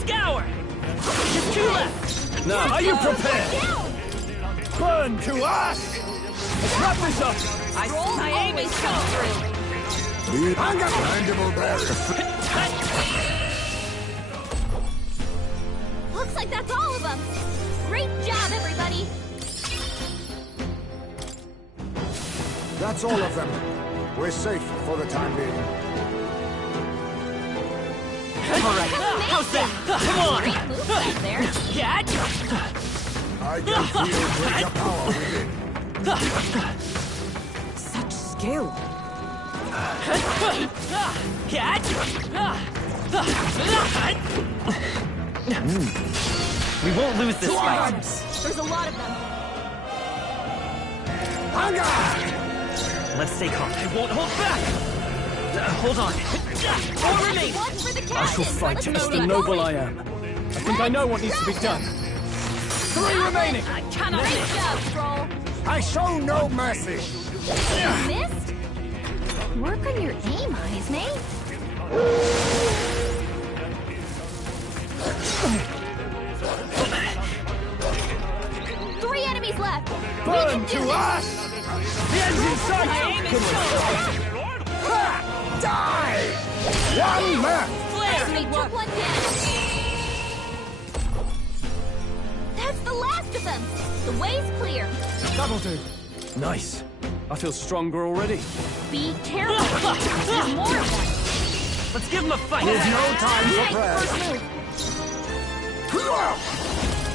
Scour! Just two left! Now, are you prepared? Down. Burn to ash! Let's wrap this up! My aim is come through. The mandible bearer. Looks like that's all of them. Great job, everybody. That's all of them. We're safe for the time being. Alright, how's that? Come on! Great move right there. Catch! I can feel greater power within. Such skill. Catch! We won't lose this fight. There's a lot of them. Let's stay calm. I won't hold back! Hold on. Four remain! One for the I shall captain. fight Let's as the keep noble going. I am. I think I know what needs to be done. 3 remaining! I cannot. Great job, Stroll. I show no mercy. You missed? Work on your aim, eyes, mate. 3 enemies left. We can do this. The end's in sight! My aim is Die! One left. Enemy took 1 down. That's the last of them. The way's clear. That'll do. Nice. I feel stronger already. Be careful. There's more of them. Let's give him a fight! There's no time for prayer. First move.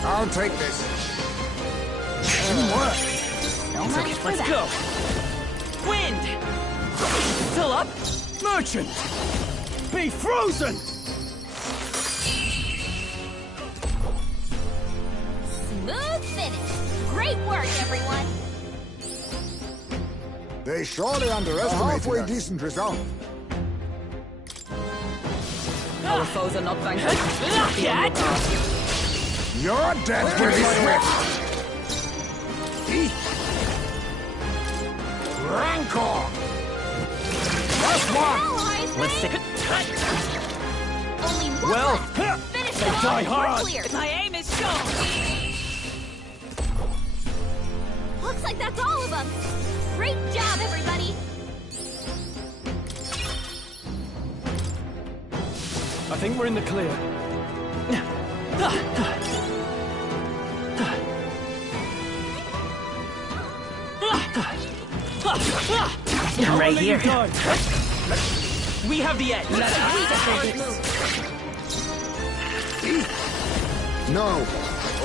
I'll take this. It's Okay, let's go! Wind! Still up? Merchant! Be frozen! Smooth finish. Great work, everyone. They surely underestimated a halfway decent result. Our foes are not vanquished. Catch! Your death will be swift. Rancor! Last one! Let's take Only one Well, left. Finish them die off. hard. We're clear. My aim is shown. Looks like that's all of them. Great job, everybody. I think we're in the clear. Right here. Die. We have the edge. No.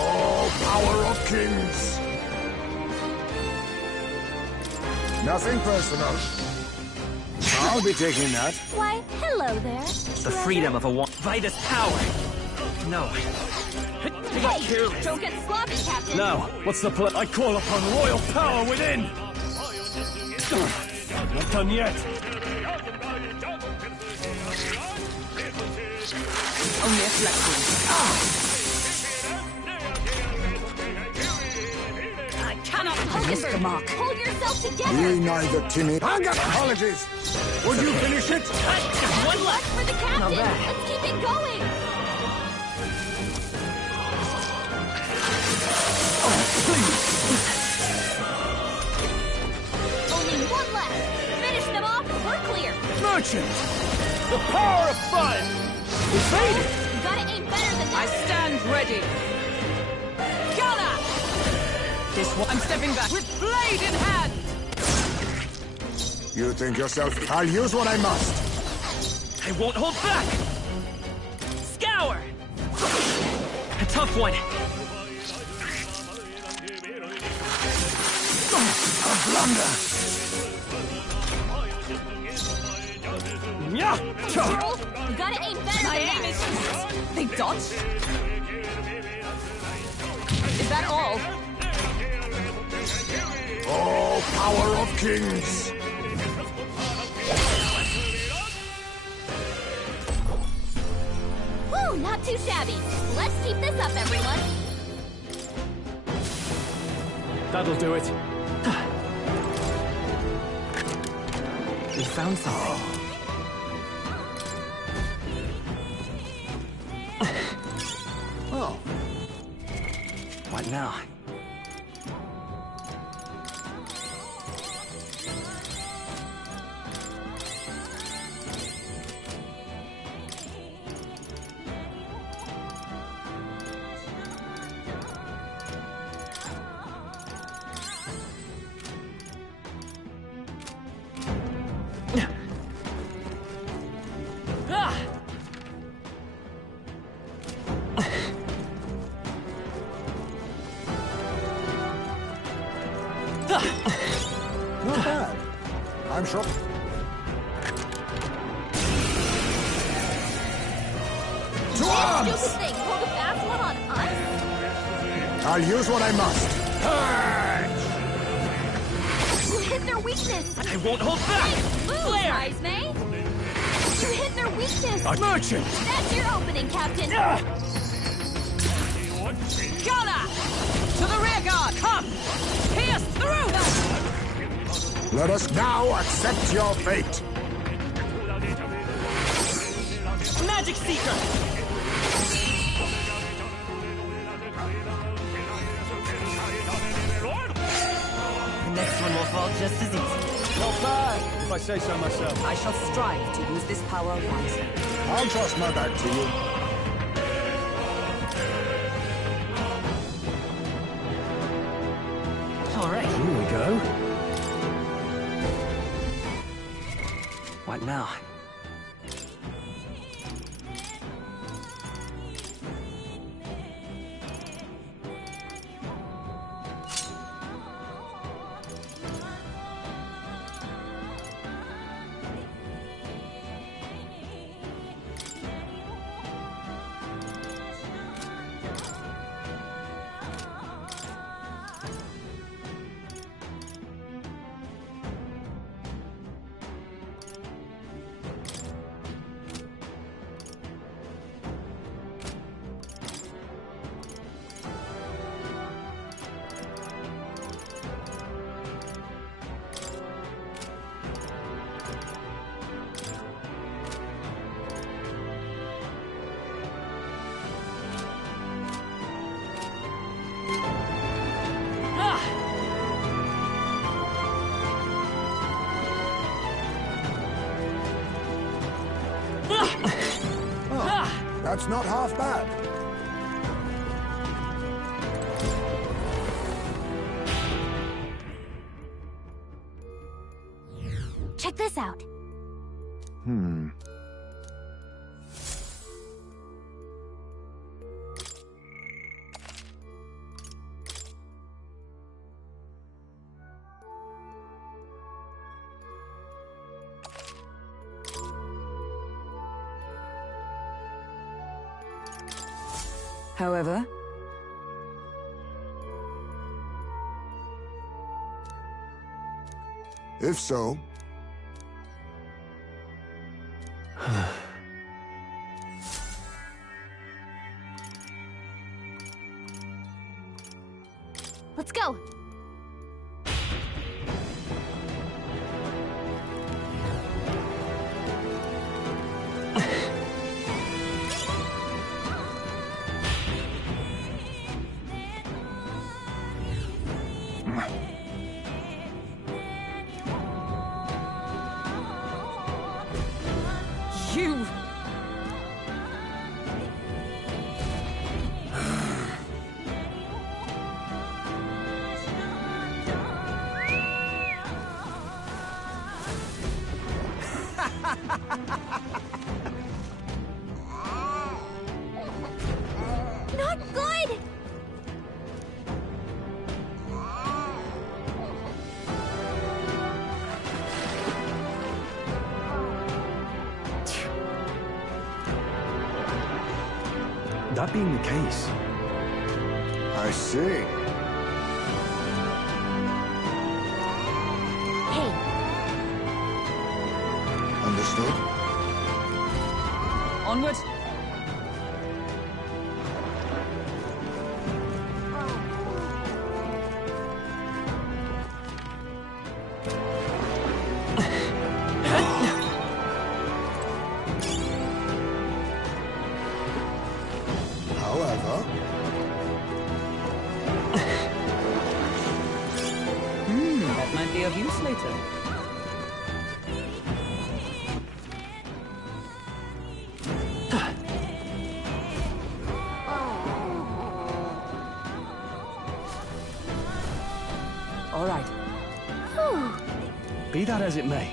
Oh, power of kings. Nothing personal. I'll be taking that. Why, hello there. The freedom of a Vitus power. No. Hey, don't get sloppy, Captain. Now, what's the plan? I call upon royal power within! Not done yet. Only a flexion. I cannot Focus, Mr. Mark. Hold yourself together. Be neither timid. Apologies. Would you finish it? One left. For the captain. Not bad. Let's keep it going. Only one left. Finish them off. We're clear. Merchant! The power of fire! Evade it! You gotta aim better than I that. stand ready. Gunner! This one. I'm stepping back with blade in hand. You think yourself. I'll use what I must. I won't hold back! Scour! A tough one. A blunder. Yeah! Girl, you gotta aim better My than aim that. is... They dodge? Is that all? Oh, power of kings. Woo, not too shabby. Let's keep this up, everyone. That'll do it. We found something. Oh. What now? Not bad. I'm sure. To arms! Stupid thing, pulled a fast one on us? I'll use what I must. You hit their weakness! I won't hold back! Flare! May. You hit their weakness! Merchant! That's your opening, Captain! Gunner! To the rear guard! Come! Pierce through them! Let us now accept your fate. Magic Seeker! The next one will fall just as easy. Not bad, if I say so myself. I shall strive to use this power wisely. I'll trust my back to you. All right. Here we go. What now? That's not half bad. Check this out. However, If so, Let's go. You... Not good! That being the case, I see. Hey, Understood? Onward! However, That might be of use later. All right. be that as it may,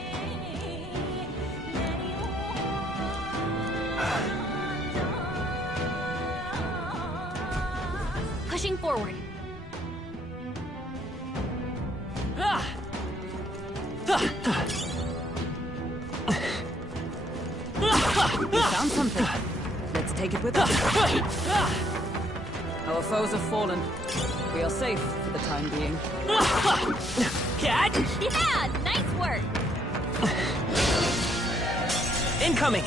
pushing forward. We found something. Let's take it with us. Our foes have fallen. We are safe for the time being. Cat! Yeah, nice work. Incoming!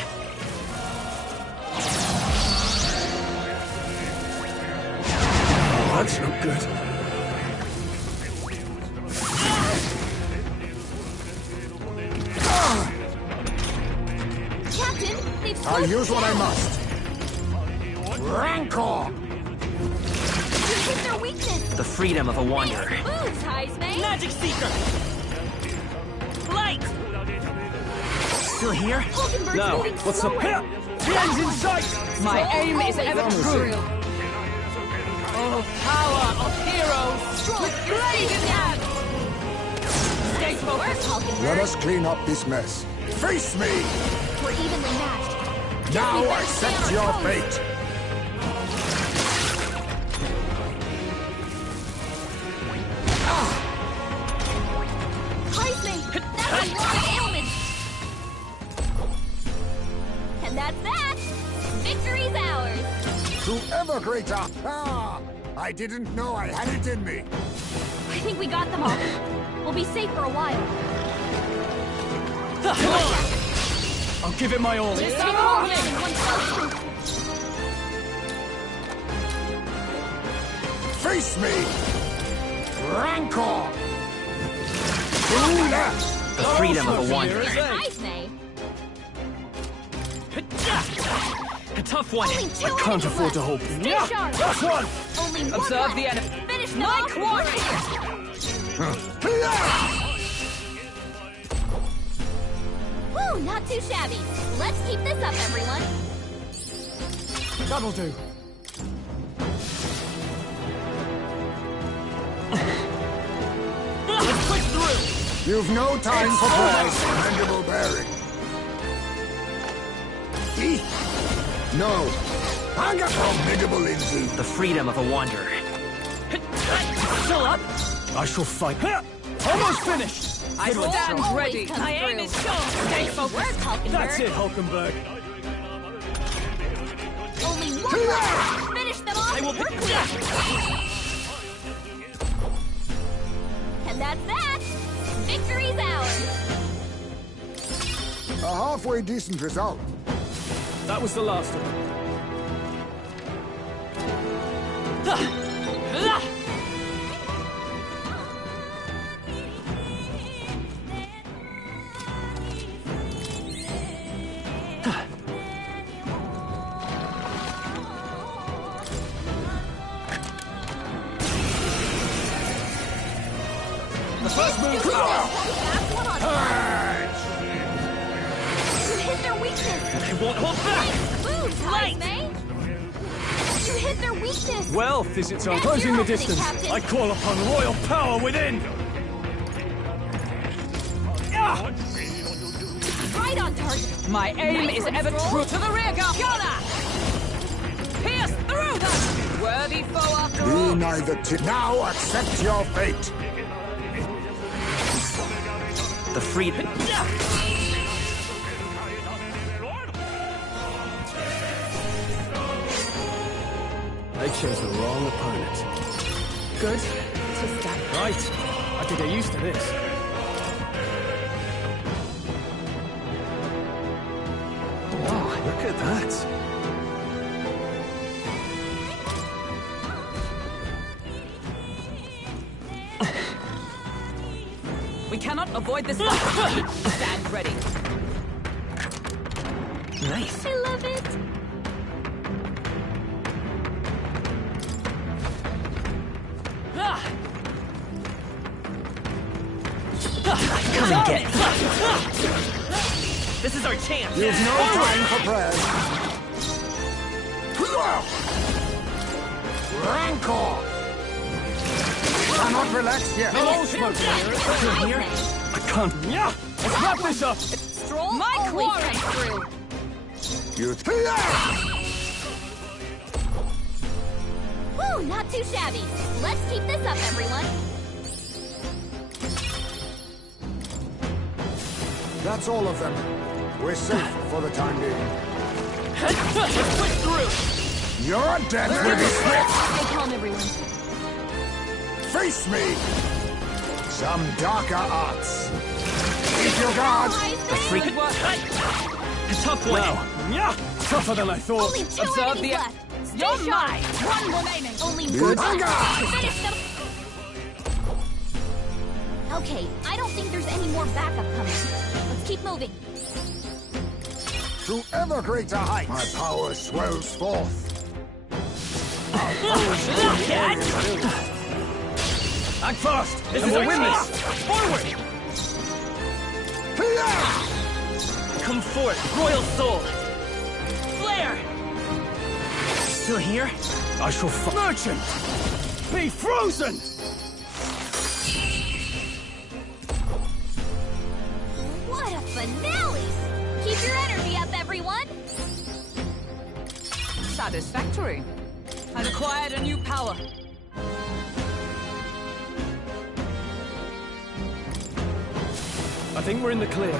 Oh, that's not good. Captain, they've I'll slowed use us what I down. must. Rancor! You hit their weakness. The freedom of a wanderer. Moves, Heisman. Magic Seeker! Light! Still here? Hulkenberg's No. moving What's the slower. The end's in sight! My aim is Always ever true. true. Oh, power of heroes! With blade in hand! Stay focused, Hulkenberg. Let us clean up this mess. Face me! We're evenly matched. Now We better accept stay your on our toes. fate! Heisman, that's a lot of ailments. And that's that. Victory's ours. To ever greater! Ah! I didn't know I had it in me. I think we got them all. We'll be safe for a while. I'll give it my all. Just take them all down in one fell swoop. Face me! Rancor! Who left? The freedom of a wanderer. Heisman. A tough one. Only two I can't afford to hope. Stay sharp. That's one! Only one Observe left. the enemy. Finish them My off. Woo, not too shabby. Let's keep this up, everyone. That'll do. Let's push through! You've no time for prayers, commendable bearing. Eat. No. I got formidable indeed. The freedom of a wanderer. Still up? I shall fight. Almost finished! I Good stand work. ready. Always come My aim through. is sure. Stay focused. Work, Hulkenberg. That's it, Hulkenberg. Only one left. Finish them off. I will We're pick clear. And that's that. Victory's ours. A halfway decent result. That was the last of them. The first move. Last one on You hit their weakness. I won't hold back! Moves, Heisman. You hit their weakness. Wealth is its own. That's Closing your the opening, distance. Captain. I call upon royal power within. Right on target. My aim Nice is one, ever Stroll. true. To the rear guard. Gunner! Pierce through them! Worthy foe after Be all. neither now accept your fate. The freedom. I chose the wrong opponent. Good to stand. Right. I could get used to this. Wow, look at that. We cannot avoid this fight. Stand ready. Nice. I love it. Come and get me. This is our chance. You've no time for prayers. Rancor! Cannot relax yet. Hello, smoke Here? I can't. Yeah! Let's wrap this up! Stroll My always quarry. comes through. You Woo, not too shabby. Let's keep this up, everyone. That's all of them. We're safe for the time being. Let's push through! You're dead with the swift! Stay calm, everyone. Face me! Some darker arts. Keep your guard! The freak... A tough one! Yeah, tougher than I thought. Only 2 Observe enemies the... left. Stay You're sharp. mine! One remaining! Only Good. one left. Hunger! Finish them. Okay, I don't think there's any more backup coming. Let's keep moving. To ever greater heights, my power swells forth. Act fast! This is our chance! Forward! Come forth, royal soul! Flare! Still here? I shall Merchant! Be frozen! What a finale! Keep your energy up, everyone! Satisfactory. I've acquired a new power. I think we're in the clear.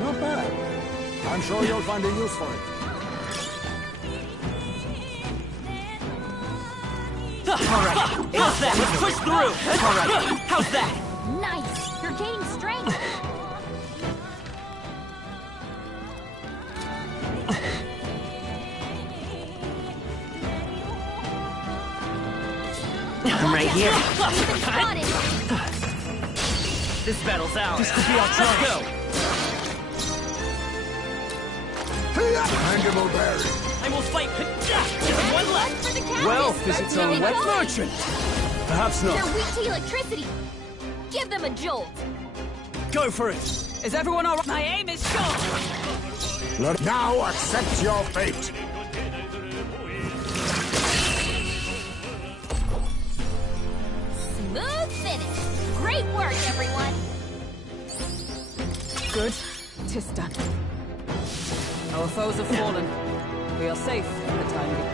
Not bad. I'm sure you'll find a use for it. Alright, how's that? Let's push through! Alright, how's that? Nice! You're gaining strength! I'm right here. We've been spotted! This battle's ours. This could be our chance. Let's go! Mandible berry. I will fight! Just one left! For the captain. Wealth is its own Keep it wet going. merchant. Perhaps They're not. weak to electricity. Give them a jolt. Go for it. Is everyone all right? My aim is sure! Now accept your fate. Smooth finish. Great work, everyone. Good. 'Tis done. Our foes have fallen. We are safe for the time being.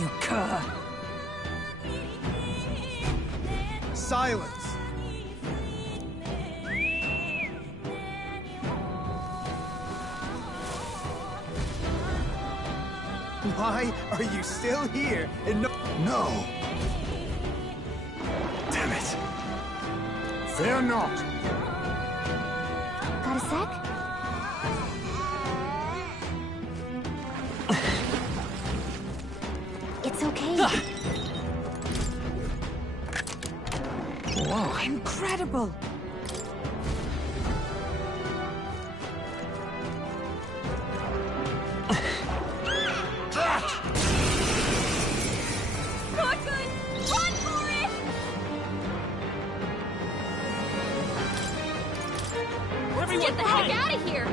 You cur! Silence! Why are you still here and No. Damn it. Fear not. Got a sec? It's okay. Whoa, incredible! Not good! Run for it! Let's get the heck out of here!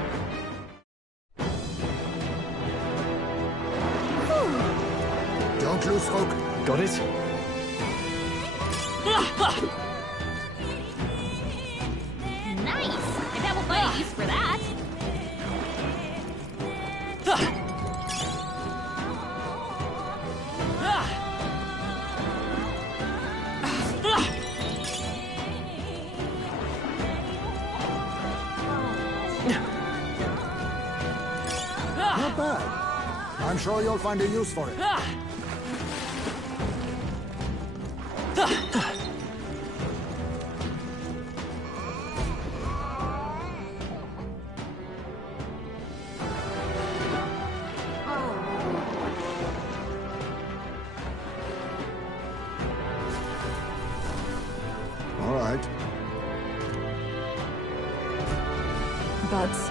Don't lose folk. Got it? Nice! I bet we'll find a use for that. Not bad. I'm sure you'll find a use for it. All right. Buds.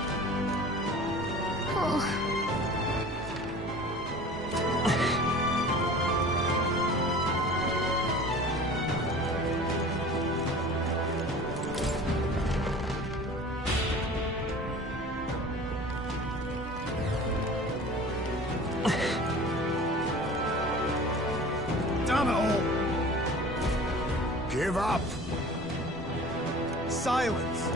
Oh. damn it all! Give up. Silence!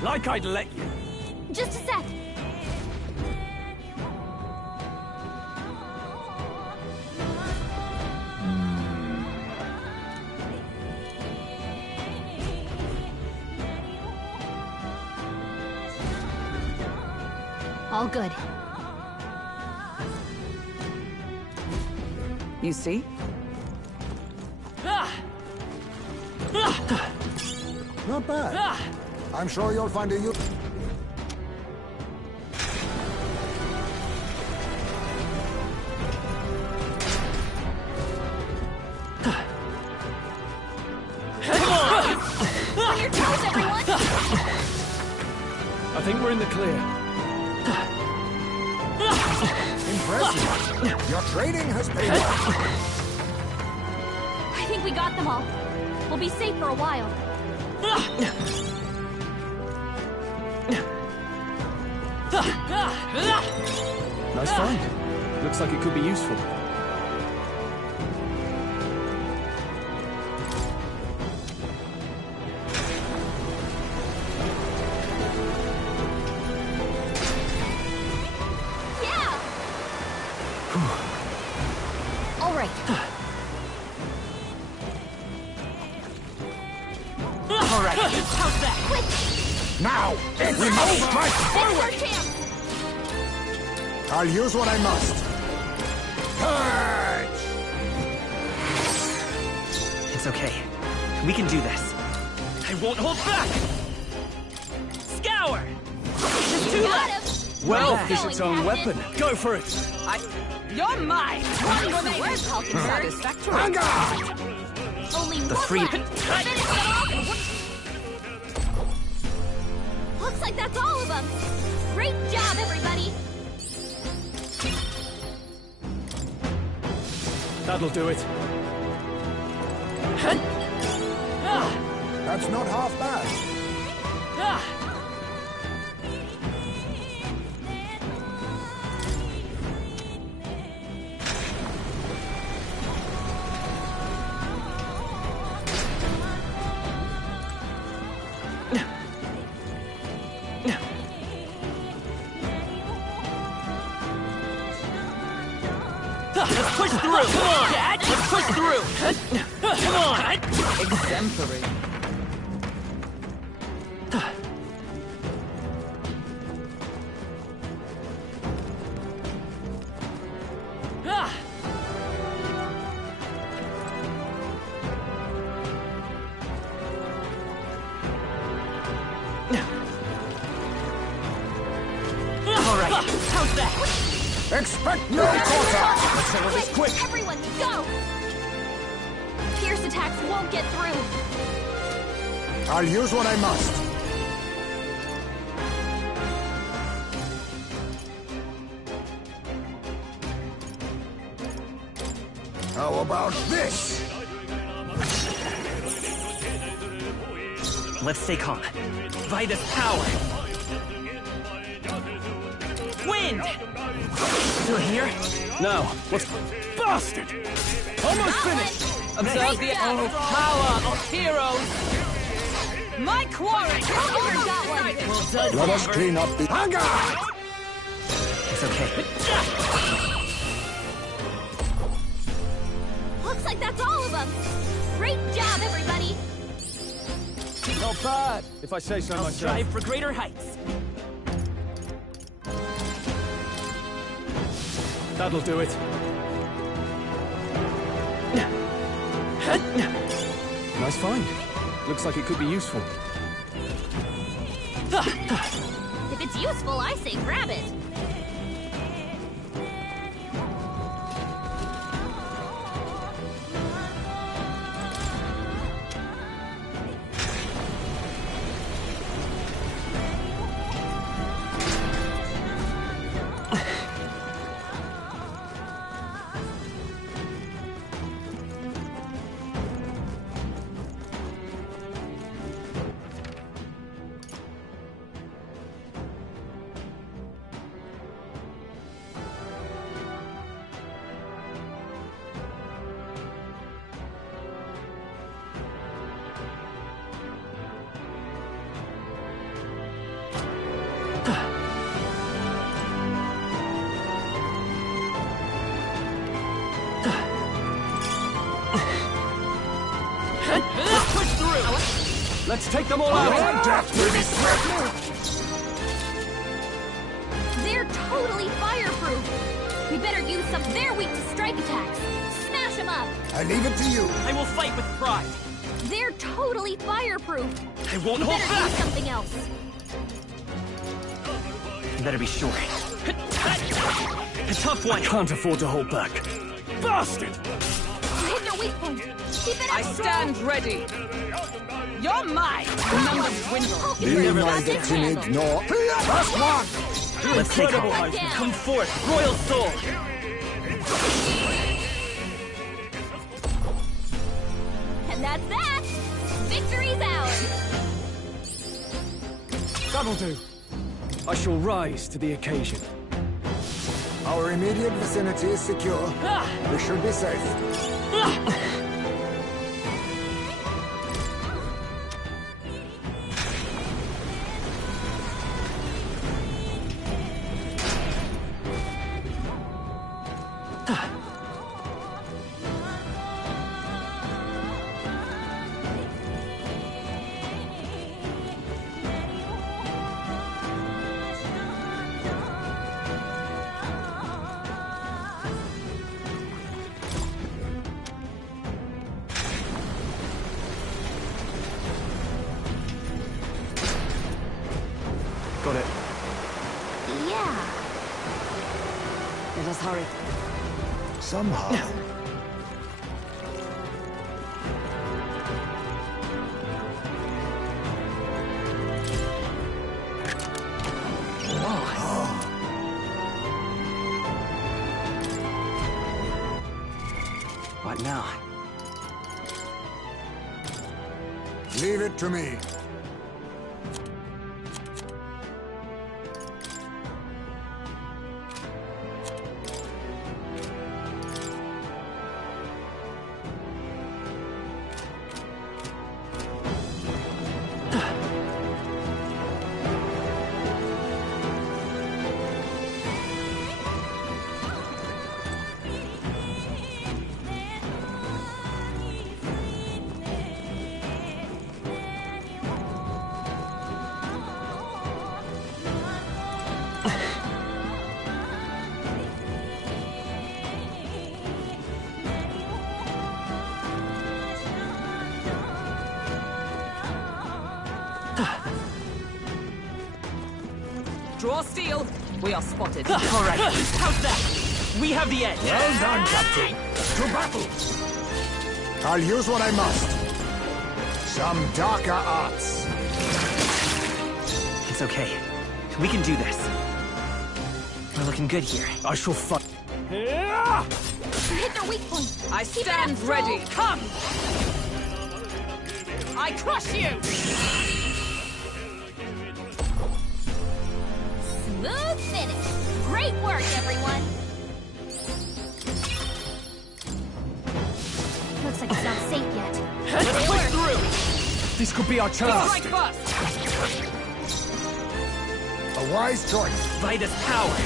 Like I'd let you. Just a sec. All good. You see? Not bad. I'm sure you'll find a use. On your toes, everyone! I think we're in the clear. Impressive. Your training has paid off. I think we got them all. We'll be safe for a while. Nice find. Looks like it could be useful. Yeah! All right. All right, how's that? Quick! Now, we must strike Our forward! chance! I'll use what I must. Purge! It's okay. We can do this. I won't hold back! Scour! Just two left! Wealth is Going, its own Captain. weapon. Go for it! You're mine! One remaining! Where's Falconberg? Satisfactory. Only The one free- left. Finish it off! Looks like that's all of them. Great job, everybody. That'll do it. That's not half bad. Let's push through! Come on! Let's push through! Come on! Exemplary. All right, how's that? Expect no quarter! Let's settle this quick. Everyone, go! Fierce attacks won't get through. I'll use what I must. How about this? Let's stay calm. By this power! Wind! Still here? Now, let's... Bastard! Almost finished! Observe the power of heroes! My quarry! Falconberg got one. Well done, Let us Amber. clean up the... Hunger! It's okay. Looks like that's all of them. Great job, everybody. Not bad, if I say so I'll myself. strive for greater heights. That'll do it. Nice find. Looks like it could be useful. If it's useful, I say grab it. Let's take them all out! Your death will be swift! There's They're totally fireproof. We better use some of their weak to strike attacks. Smash them up. I leave it to you. I will fight with pride. They're totally fireproof. I won't We hold better back. use something else. You better be sure. A tough one. I can't afford to hold back. Bastard! You hit their weak point. Keep it up. I stand ready. You're mine. Numbers dwindle. Be neither timid nor... First one! Let's take Incredible, off. Heisman. Come forth, royal soul. And that's that. Victory's ours. That'll do. I shall rise to the occasion. Our immediate vicinity is secure. We should be safe. Got it. Yeah. Let us hurry. Somehow. What now? Leave it to me. Draw steel. We are spotted. All right. How's that? We have the edge. Well done, Captain. To battle! I'll use what I must. Some darker arts. It's okay. We can do this. We're looking good here. I shall fight. You hit their weak point. I Keep it stand up, ready. Soul. Come! I crush you! Smooth finish. Great work, everyone. Looks like it's not safe yet. Let's push through. This could be our chance. Strike first! A wise choice. Vida's power.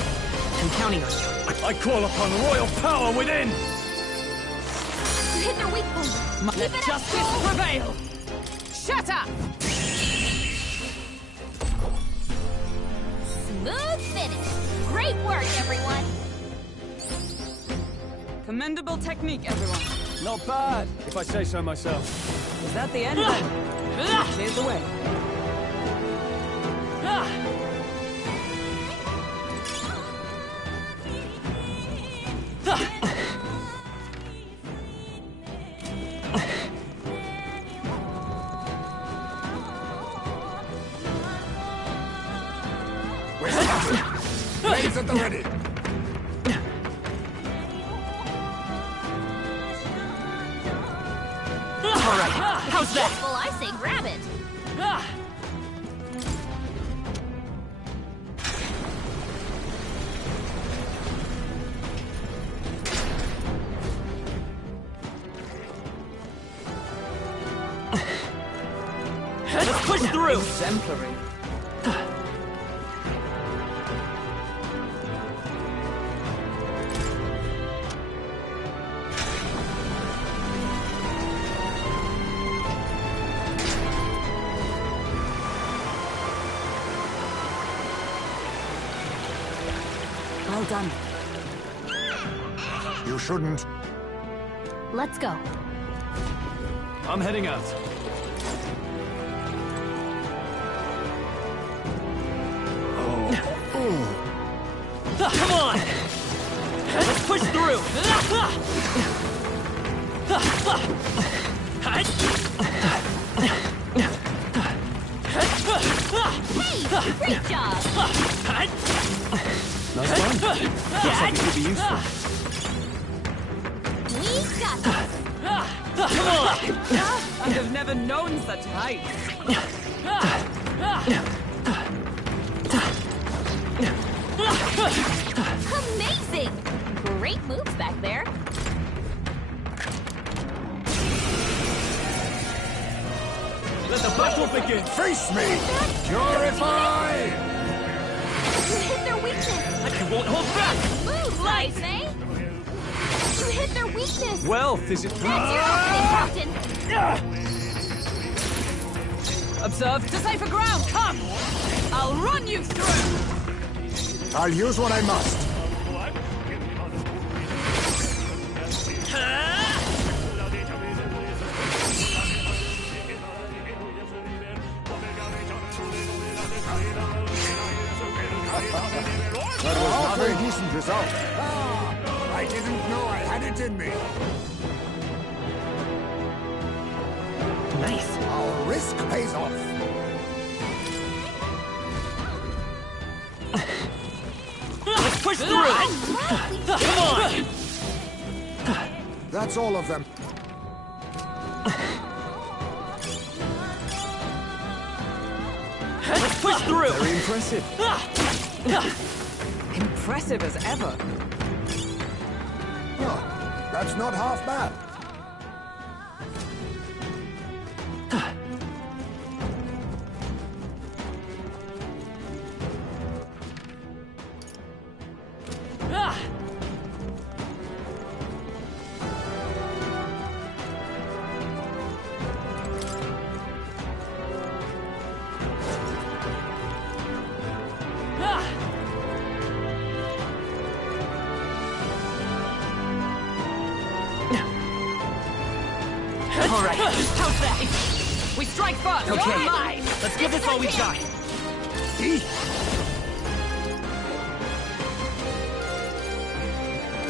I'm counting on you. I call upon royal power within. You hit their weak point. Let Keep it up, justice Soul. prevail! Shut up! Smooth finish. Great work, everyone. Commendable technique, everyone. Not bad, if I say so myself. Is that the end then? Cleared the way. We're started. Blades at the ready. All right. How's that? Well, I say grab it. Let's push through. Exemplary. Well done. You shouldn't. Let's go. I'm heading out. Come on! Let's push through! Hey, great job! Nice one. Looks like it could be useful. We got this! Come on! I have never known such height. Amazing! Great moves back there. Let the battle begin! Face me! Purify! You hit their weakness! I won't hold back! Move, Light! You hit their weakness! Wealth is it? That's your opening, Captain! Observe to safer ground. Come! I'll run you through! I'll use what I must. That was not a decent result. I didn't know I had it in me. Nice. Our risk pays off. Let's push through! Come on! That's all of them. Let's push through! Very impressive. Impressive as ever. Oh, that's not half bad. All right. How's that? We strike first. Okay. Live. Let's give this all we got.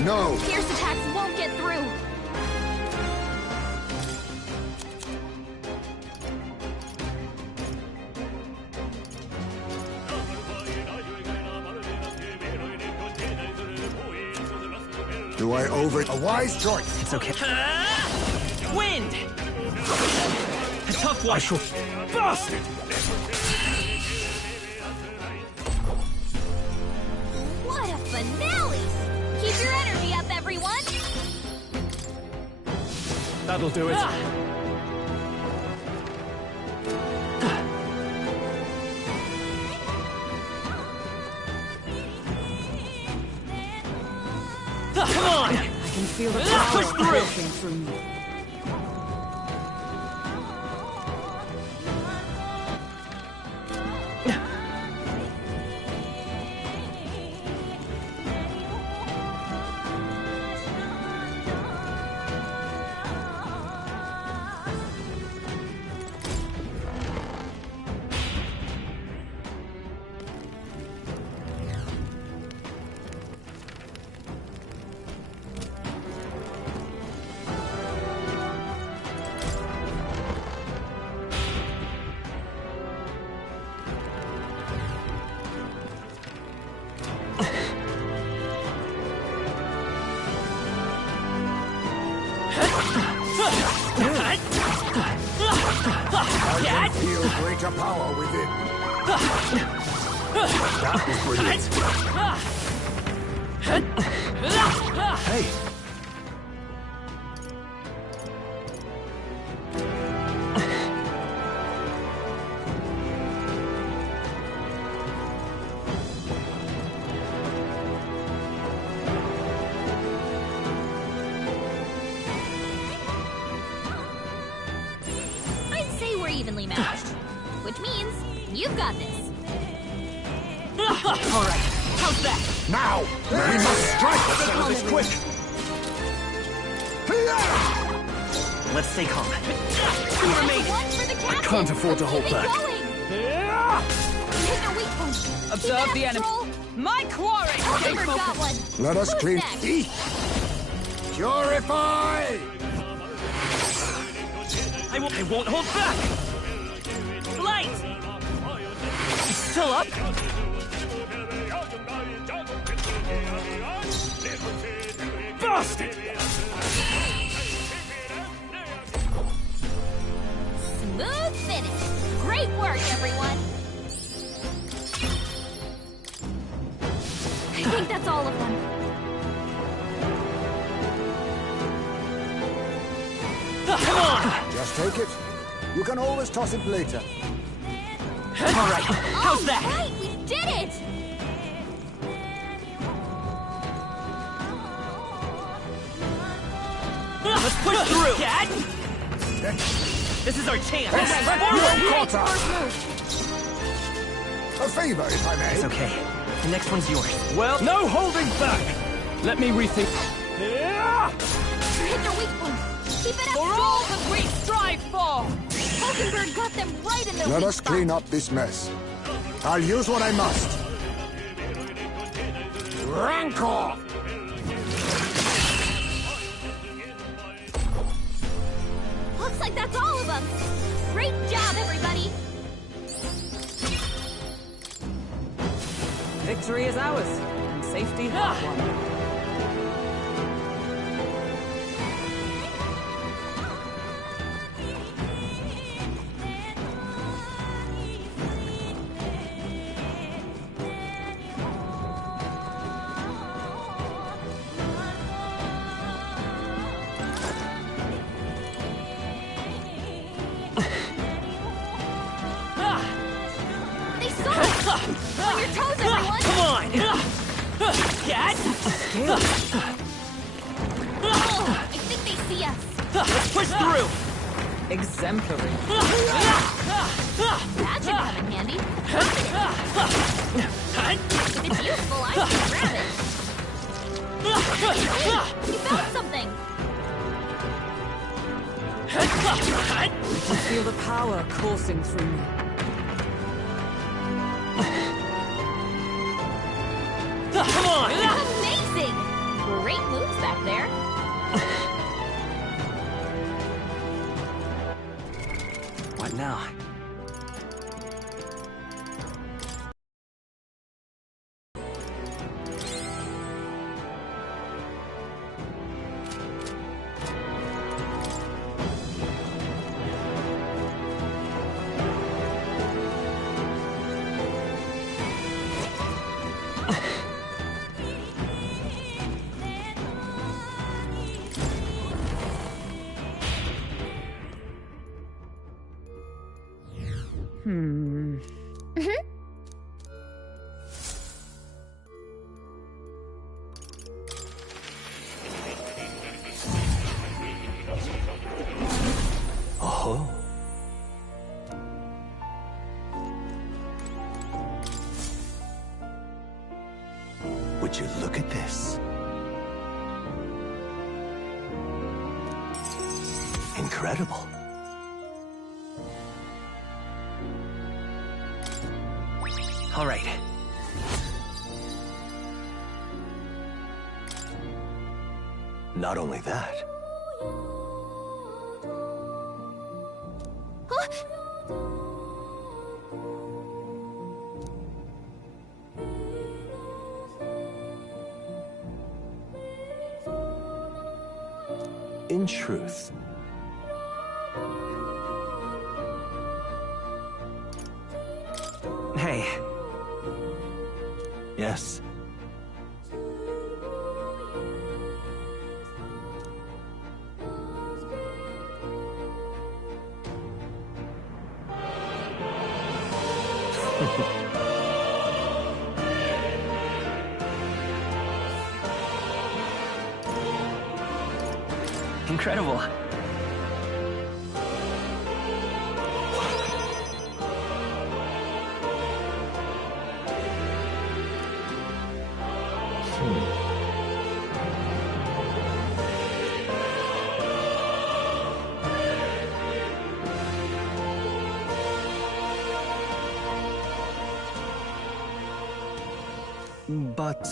No. Fierce attacks won't get through. Do I over... A wise choice. It's okay. Wind! A tough one. I shall... Bastard! What a finale! Keep your energy up, everyone! That'll do it. Come on! I can feel the Push power through. coursing through me. I can feel greater power within. That was brilliant. Hey. I'd say we're evenly matched. Which means you've got this. All right. How's that? Now! We must strike! Let's settle this quick! Let's stay calm. Two remaining. I can't afford to hold back. Hit their weak point. Observe the enemy. My quarry! Stay Hellhammer got focused. one. Let us Who's clean... next? Eat! Purify! I won't hold back! Light! He's still up? Bastard! Smooth finish. Great work, everyone. I think that's all of them. Come on! Just take it. You can always toss it later. All right, how's that? All right, we did it! Let's push through! Cat! This is our chance! Caught up. First move. A favor, if I may. It's okay. The next one's yours. Well, no holding back! Let me rethink. Hit their weak point. Keep it up, For all that we strive for! Hulkenberg got them right in their Let weak us spot. clean up this mess. I'll use what I must. Rancor! Looks like that's all of them. Great job, everybody. Victory is ours, and safety hard won. They saw us. On your toes, everyone. Come on! Cat! Oh, I think they see us. Let's push through! Exemplary. That should come in handy. If it's useful, I can grab it. You found something. I can feel the power coursing through me. Come on! Amazing! Great moves back there. What now? Oh. Would you look at this? Incredible. All right. Not only that, in truth, Hey, yes. incredible. But...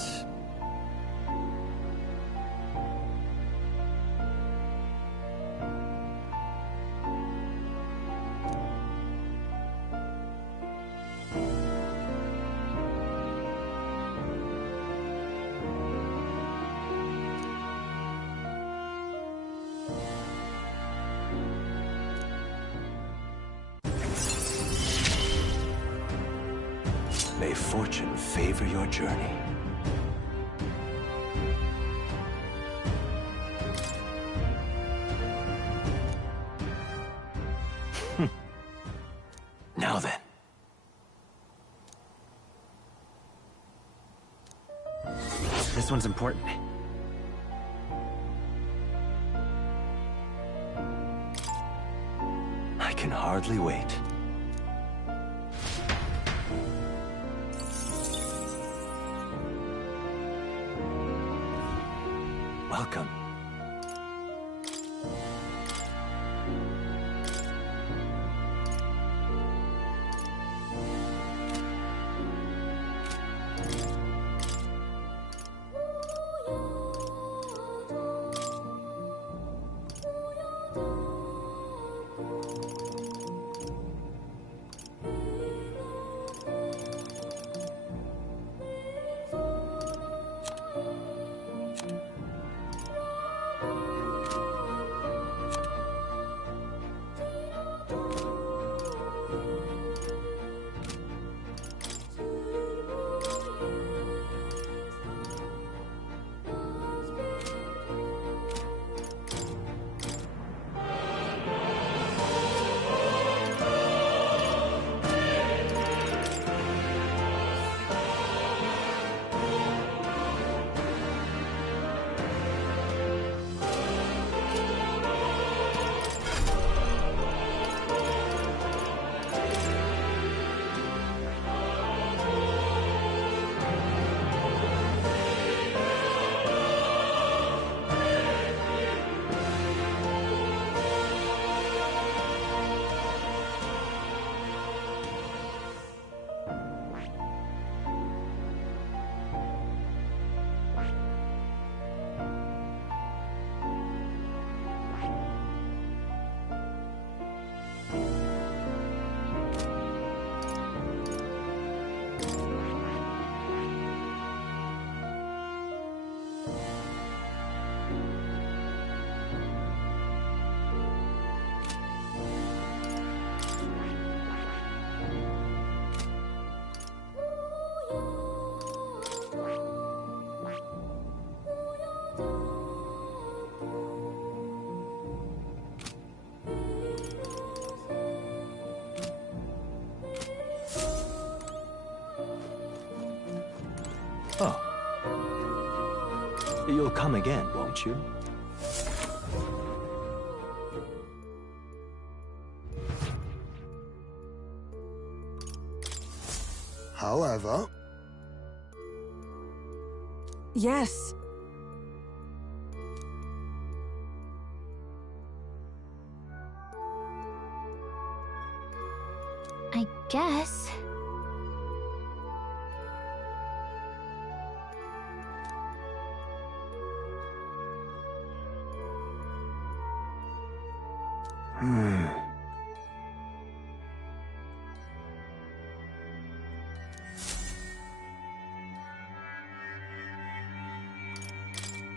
May fortune favor your journey. Now then. This one's important. I can hardly wait. Welcome. Oh. You'll come again, won't you? However... Yes. I guess.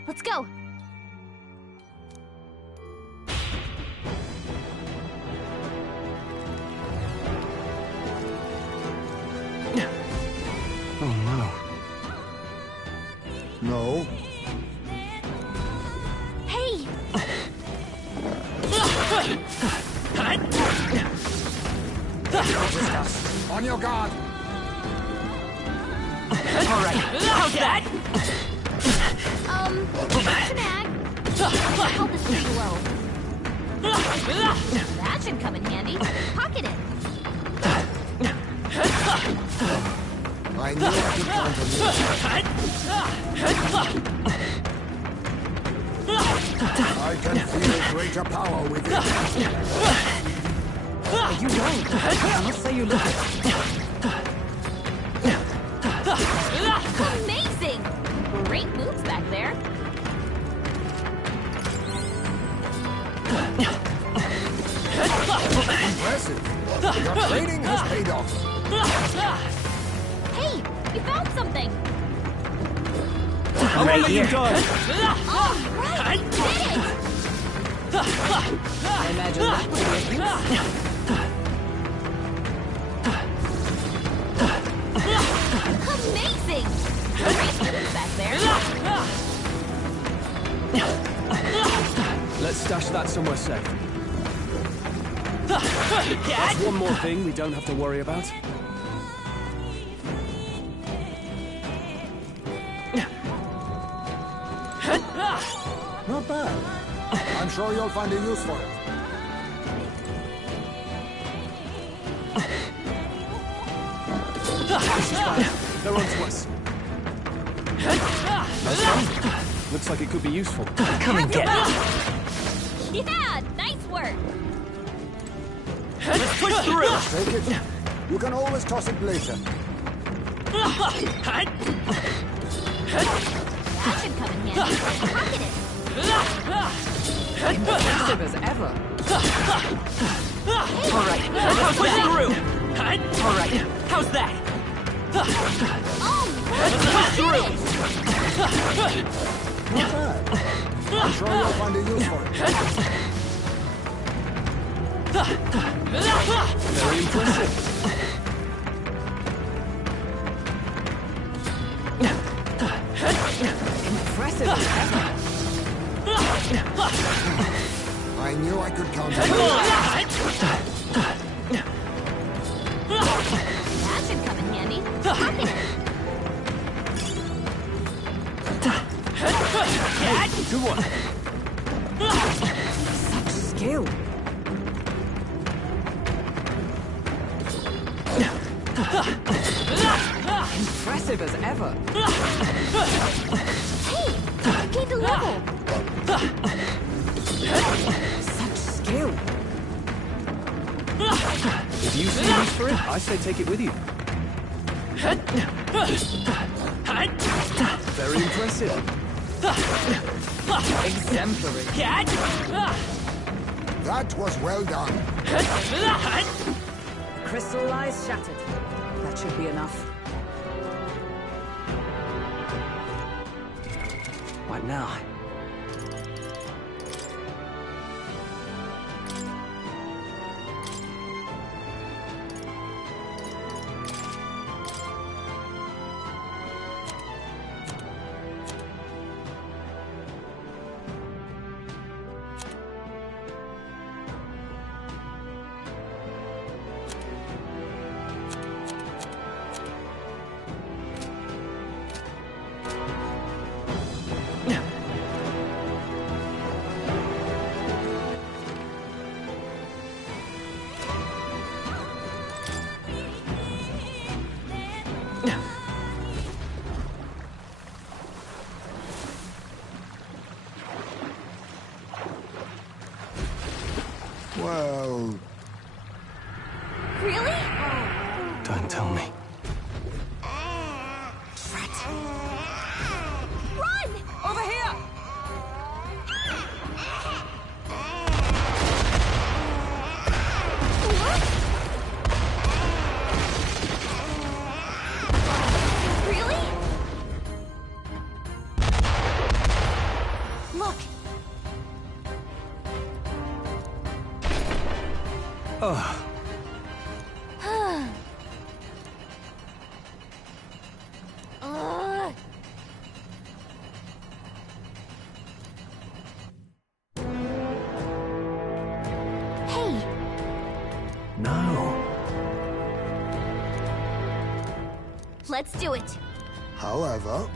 Let's go. Oh no. No. Hey! On your guard! Alright, how's that? Snag. Hold this pretty low. That should come in handy. Pocket it. I I knew I could count on you. I can feel greater power within. You don't. I must say you look Amazing! Great moves back there. Impressive. Your training has paid off. Hey, we found something. I'll let you die. Oh, right, we did it! I imagine that would be a use. Amazing! Great moves back there. Let's stash that somewhere safe. That's one more thing we don't have to worry about. Not bad. I'm sure you'll find a use for it. They're on to us. Nice one. Looks like it could be useful. Come and get it. Yeah, nice work. Let's push through. Take it. You can always toss it later. That should come in handy. Pocket it. Impressive as ever. All right, let's push through. All right, how's that? Oh, Let's push through. Not bad. I'm sure you'll find a use for it. Very impressive. Impressive as ever. I knew I could count on Come you. on. that should come in handy. Pocket it. Good one. Such skill. Impressive as ever. Hey, you gained a level. Such skill. If you see use for it, I say take it with you. Very impressive. Exemplary. That was well done. Crystal lies shattered. That should be enough. Right now. Well... Really? Don't tell me. Run! Over here! Really? Look, Oh, hey, no. let's do it. However...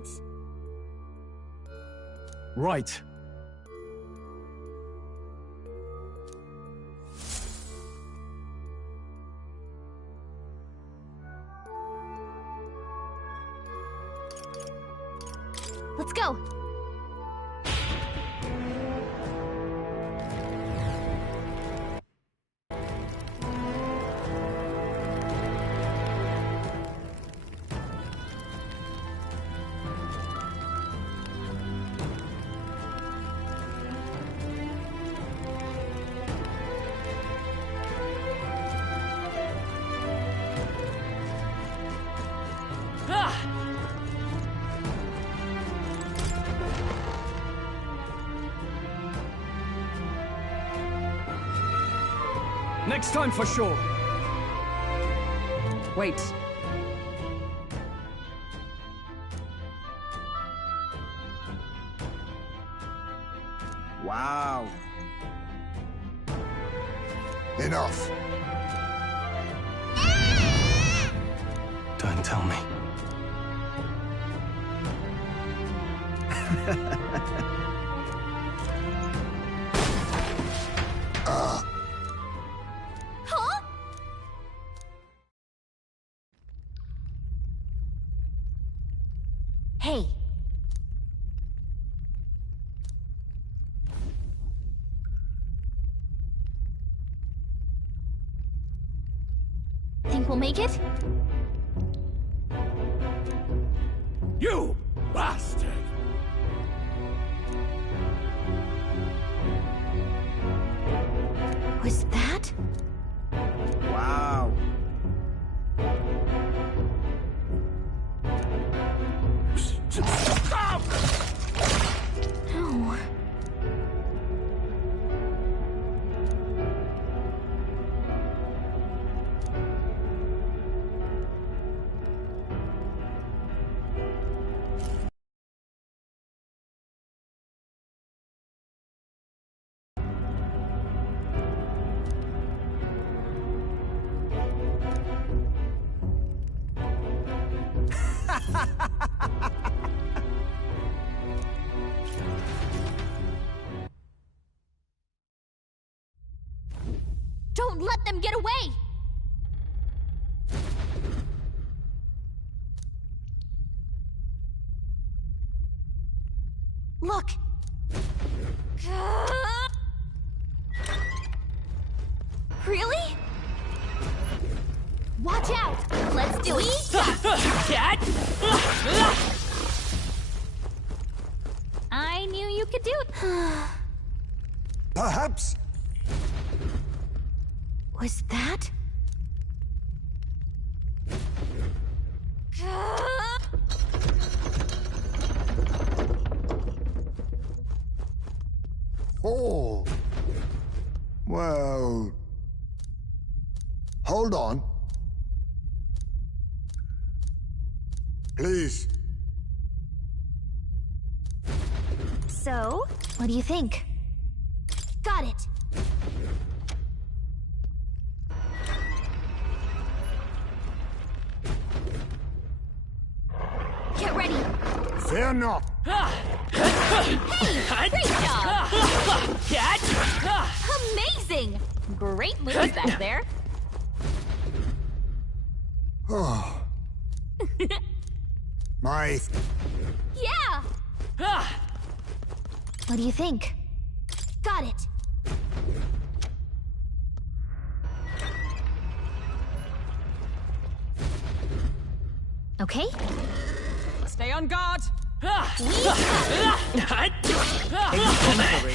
Wait! Right. Let's go! Next time for sure. Wait. Wow. Enough. Don't tell me. Huh? Hey. Think we'll make it? You bastard! Was that? Wow. No. Don't let them get away! Look! Really? Watch out! Let's do it! I knew you could do it. Perhaps. Was that? Oh. Well. Hold on. Please. So, what do you think? Got it! Get ready! Fear not! Hey! Great job! Amazing! Great moves back there. Oh. My... Yeah! What do you think? Got it! Okay? Stay on guard! Exemplary.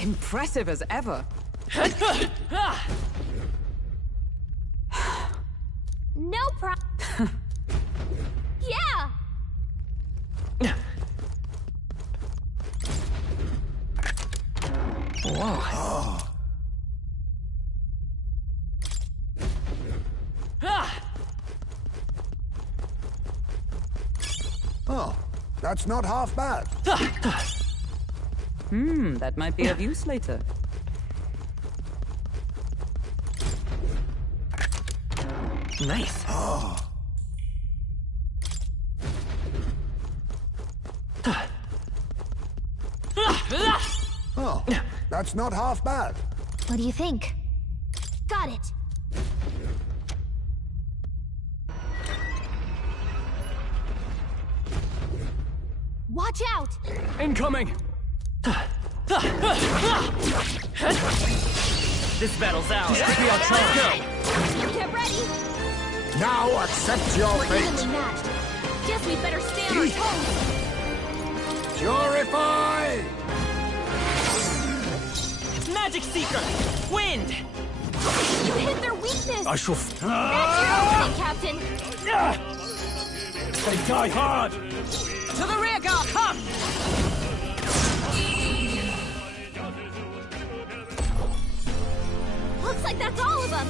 Impressive as ever. No problem. Yeah! Whoa. Oh, that's not half bad. That might be of use later. Nice. That's not half bad. What do you think? Got it. Watch out! Incoming! This battle's ours. This could be our chance. Get ready! Now accept your We're fate. evenly matched. Guess we better stay on our toes. Purify! Magic Seeker! Wind! You hit their weakness! I shall... That's your opening, Captain! They die hard! To the rear guard, come! Looks like that's all of them!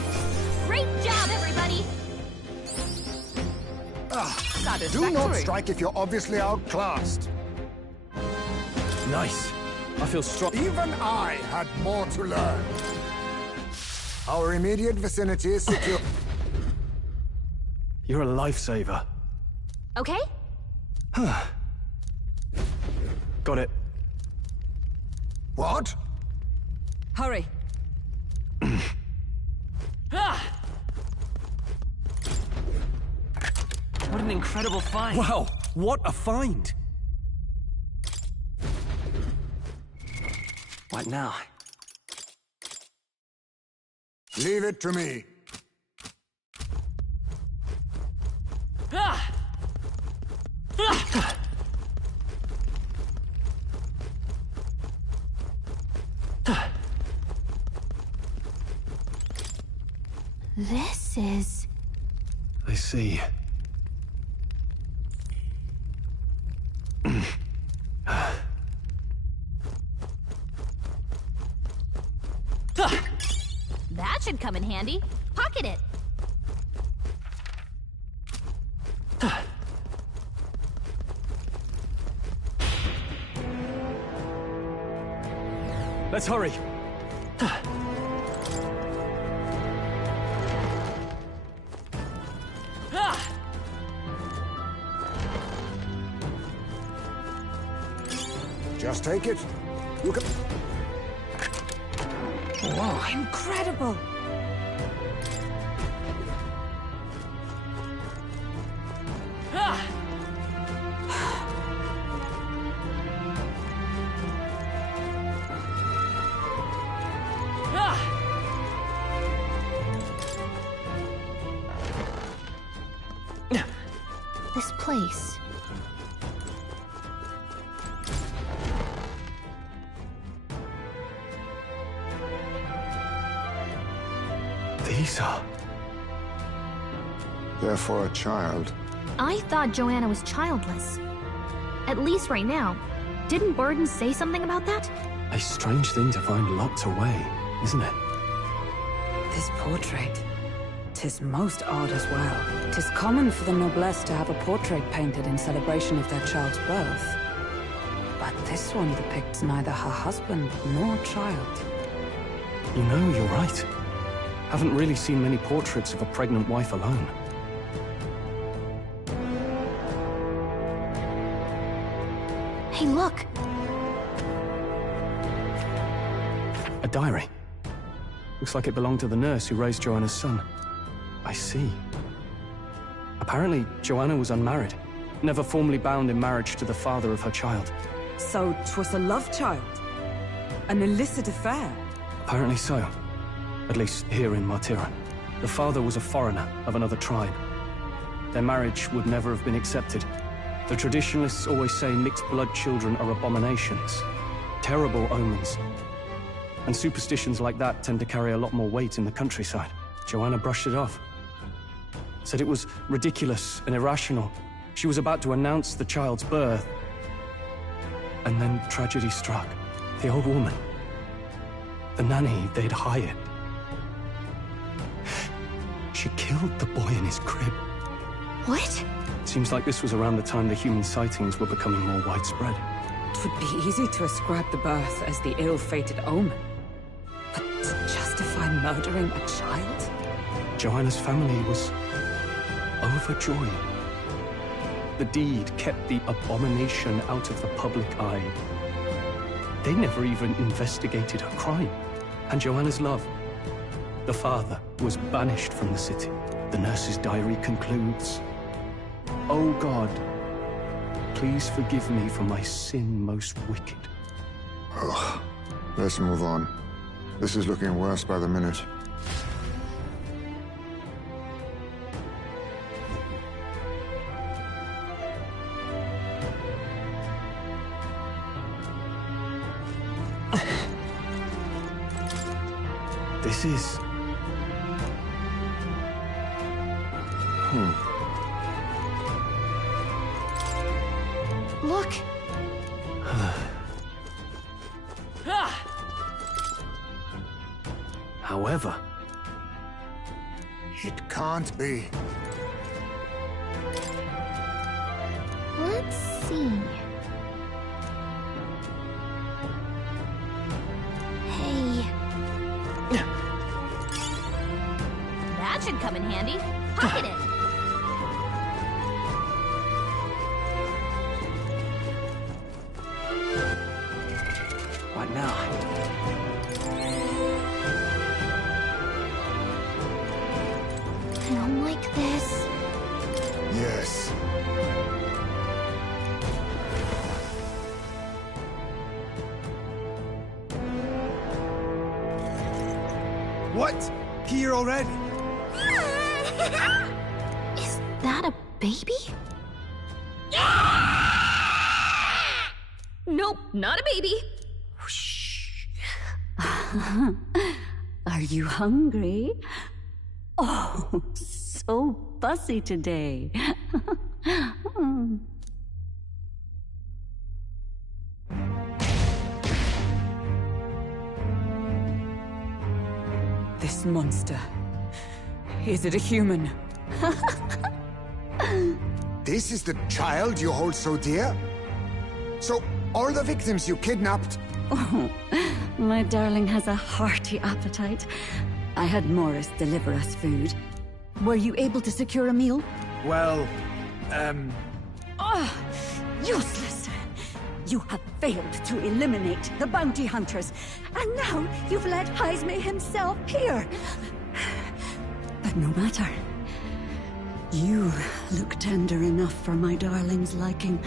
Great job, everybody! Do not strike if you're obviously outclassed. Nice. I feel strong. Even I had more to learn. Our immediate vicinity is secure. You're a lifesaver. Okay? Got it. What? Hurry. What an incredible find. Wow, what a find! What now? Leave it to me. This is... I see. That should come in handy. Pocket it. Let's hurry. Just take it. You can... Whoa, incredible! This place... These are... They're for a child. I thought Joanna was childless. At least right now. Didn't Burden say something about that? A strange thing to find locked away, isn't it? This portrait. 'Tis most odd as well. 'Tis common for the noblesse to have a portrait painted in celebration of their child's birth. But this one depicts neither her husband nor child. You know, you're right. Haven't really seen many portraits of a pregnant wife alone. Hey, look! A diary. Looks like it belonged to the nurse who raised Joanna's son. I see. Apparently, Joanna was unmarried, never formally bound in marriage to the father of her child. So 'twas a love child? An illicit affair? Apparently so. At least here in Martira. The father was a foreigner of another tribe. Their marriage would never have been accepted. The traditionalists always say mixed-blood children are abominations. Terrible omens. And superstitions like that tend to carry a lot more weight in the countryside. Joanna brushed it off. Said it was ridiculous and irrational. She was about to announce the child's birth. And then tragedy struck. The old woman. The nanny they'd hired. She killed the boy in his crib. What? Seems like this was around the time the human sightings were becoming more widespread. It would be easy to ascribe the birth as the ill-fated omen. But to justify murdering a child? Joanna's family was overjoyed. The deed kept the abomination out of the public eye. They never even investigated her crime. And Joanna's love. The father was banished from the city. The nurse's diary concludes, "O God, please forgive me for my sin most wicked." Ugh. Let's move on. This is looking worse by the minute. This is... Look! However... It can't be. Let's see. Hey. That should come in handy. Pocket it. What now? I don't like this. Yes. What? Here already? Is that a baby? Nope, not a baby. Are you hungry? Oh, so fussy today. This monster. Is it a human? This is the child you hold so dear? So, all the victims you kidnapped? Oh, my darling has a hearty appetite. I had Morris deliver us food. Were you able to secure a meal? Well, Oh, useless! You have failed to eliminate the bounty hunters, and now you've led Heisme himself here. But no matter. You look tender enough for my darling's liking.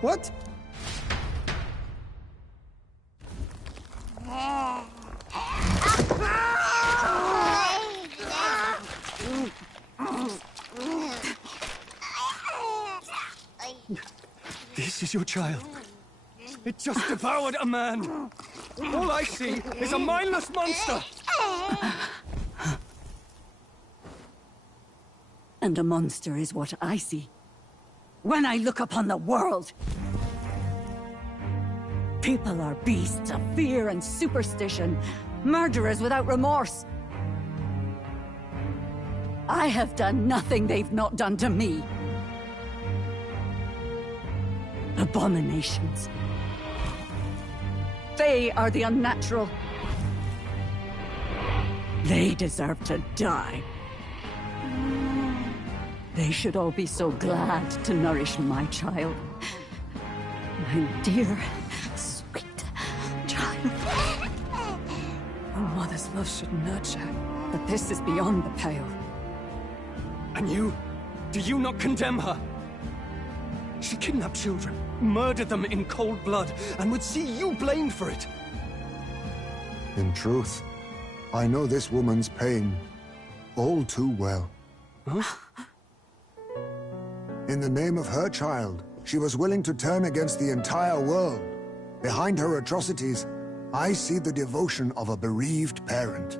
What? This is your child. It just devoured a man. All I see is a mindless monster. And a monster is what I see. When I look upon the world, people are beasts of fear and superstition, murderers without remorse. I have done nothing they've not done to me. Abominations. They are the unnatural. They deserve to die. They should all be so glad to nourish my child. My dear, sweet child. A mother's love should nurture, but this is beyond the pale. And you? Do you not condemn her? She kidnapped children, murdered them in cold blood, and would see you blamed for it. In truth, I know this woman's pain all too well. Huh? In the name of her child, she was willing to turn against the entire world. Behind her atrocities, I see the devotion of a bereaved parent.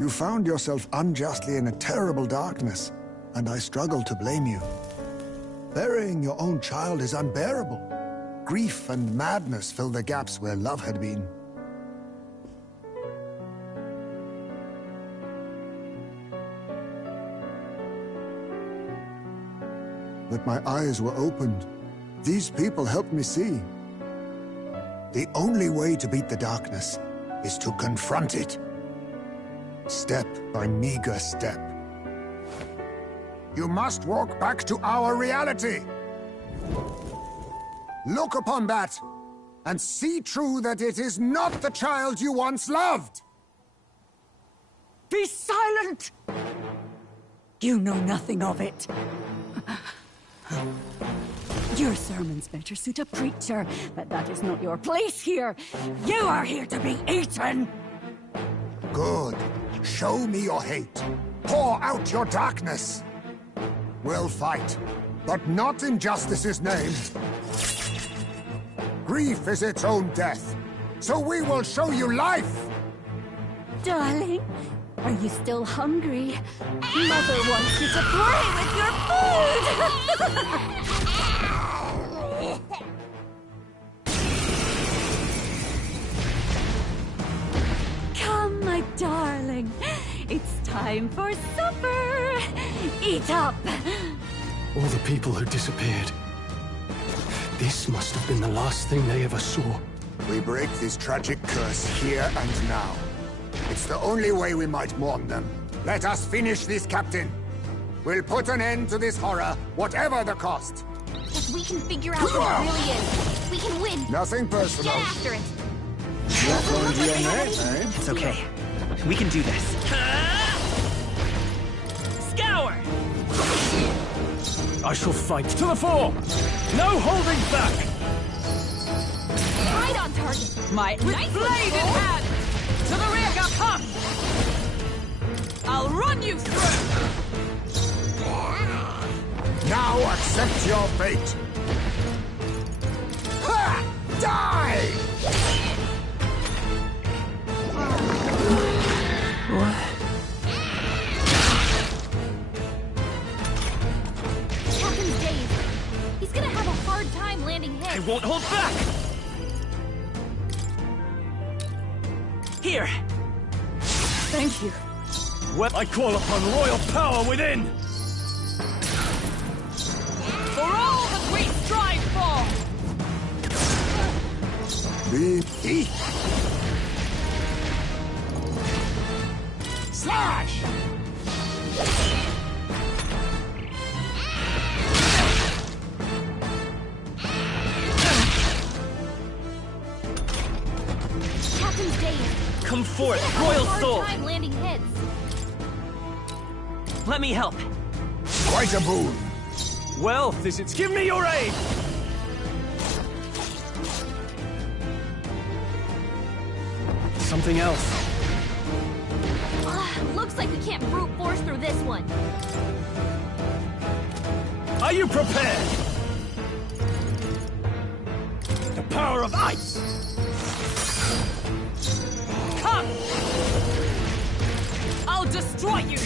You found yourself unjustly in a terrible darkness, and I struggle to blame you. Burying your own child is unbearable. Grief and madness fill the gaps where love had been. But my eyes were opened. These people helped me see. The only way to beat the darkness is to confront it. Step by meager step. You must walk back to our reality. Look upon that, and see true that it is not the child you once loved! Be silent! You know nothing of it. Your sermons better suit a preacher, but that is not your place here. You are here to be eaten! Good. Show me your hate. Pour out your darkness. We'll fight, but not in justice's name. Grief is its own death, so we will show you life! Darling, are you still hungry? Mother wants you to play with your food! Come, my darling. It's time for supper. Eat up. All the people who disappeared. This must have been the last thing they ever saw. We break this tragic curse here and now. It's the only way we might mourn them. Let us finish this, Captain. We'll put an end to this horror, whatever the cost. If we can figure out what it really is, we can win. Nothing personal. Get after it. It's okay. We can do this. Scour! I shall fight to the fore! No holding back! Right on target. My Nice blade in hand! To the rear, guard, come! I'll run you through! Now accept your fate. Ha! Die! What? Captain's dazed. He's gonna have a hard time landing hits. I won't hold back! Here! Thank you. Well, I call upon royal power within! For all that we strive for! Be eat. Slash! Captain's dazed. Come forth, He's gonna royal have a soul! hard time landing hits. Let me help. Quite a boon. Well, Visits, give me your aid! Something else. Looks like we can't brute force through this one. Are you prepared? The power of ice! Come! I'll destroy you!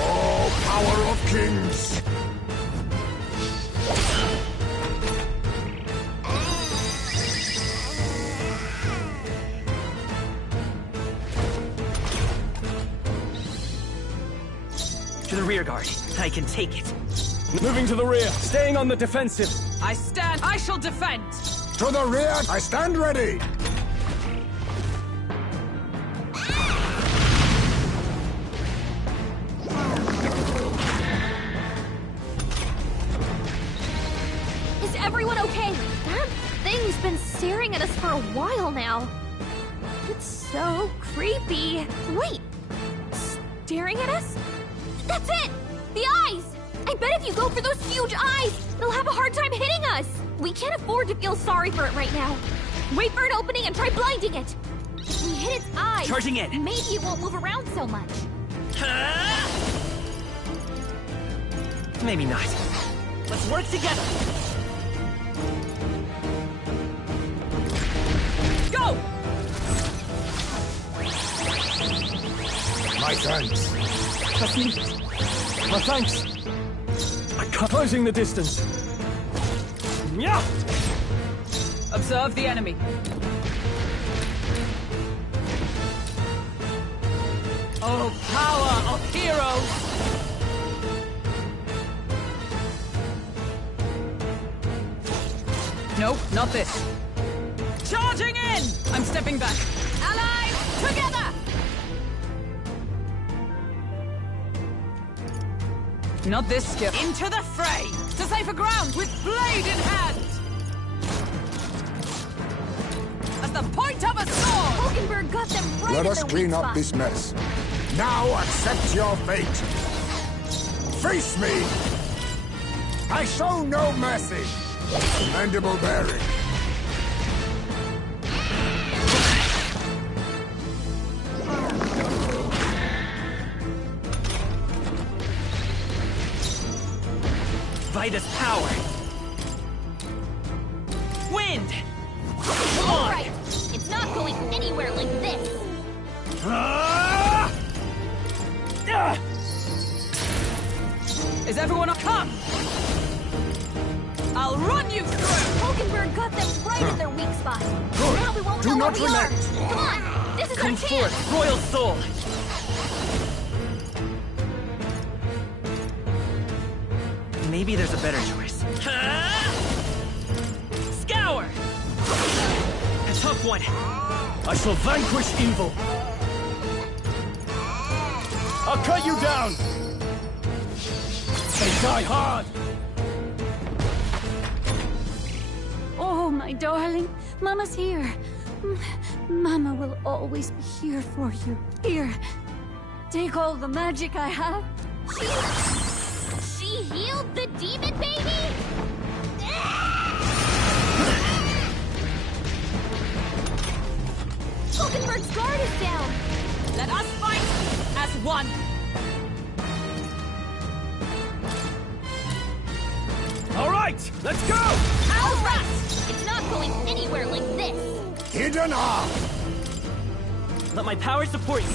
Oh, power of kings! To the rear guard. I can take it. Moving to the rear, staying on the defensive. I stand, I shall defend! To the rear, I stand ready! Is everyone okay? That thing's been staring at us for a while now. It's so creepy. Wait, staring at us? That's it! The eyes! I bet if you go for those huge eyes, they'll have a hard time hitting us. We can't afford to feel sorry for it right now. Wait for an opening and try blinding it. If we hit its eyes, Charging in. maybe it won't move around so much. Maybe not. Let's work together. Go! My thanks. That's me. My thanks. Closing the distance. Yeah. Observe the enemy. Oh, power of heroes! Nope, not this. Charging in! I'm stepping back. Allies, together! Not this skill. Into the fray! To safer ground with blade in hand! As the point of a sword! Hulkenberg got them right Let in us their clean weak up spot. this mess. Now accept your fate. Face me! I show no mercy. Commendable bearing. Vitus power. Wind! Come All on! right, it's not going anywhere like this. Is everyone come? I'll run you through! Hulkenberg got them right in their weak spot. Now we won't Do know not where we are. relent. Come on, this is Come our chance. forth, Royal Soul! Maybe there's a better choice. Scour! A tough one. I shall vanquish evil. I'll cut you down. They die hard. Oh, my darling. Mama's here. Mama will always be here for you. Here. Take all the magic I have. She healed the demon baby? Hulkenberg's guard is down. Let us fight as one! All right, let's go. All right, it's not going anywhere like this. Hidden arm. Let my power support you.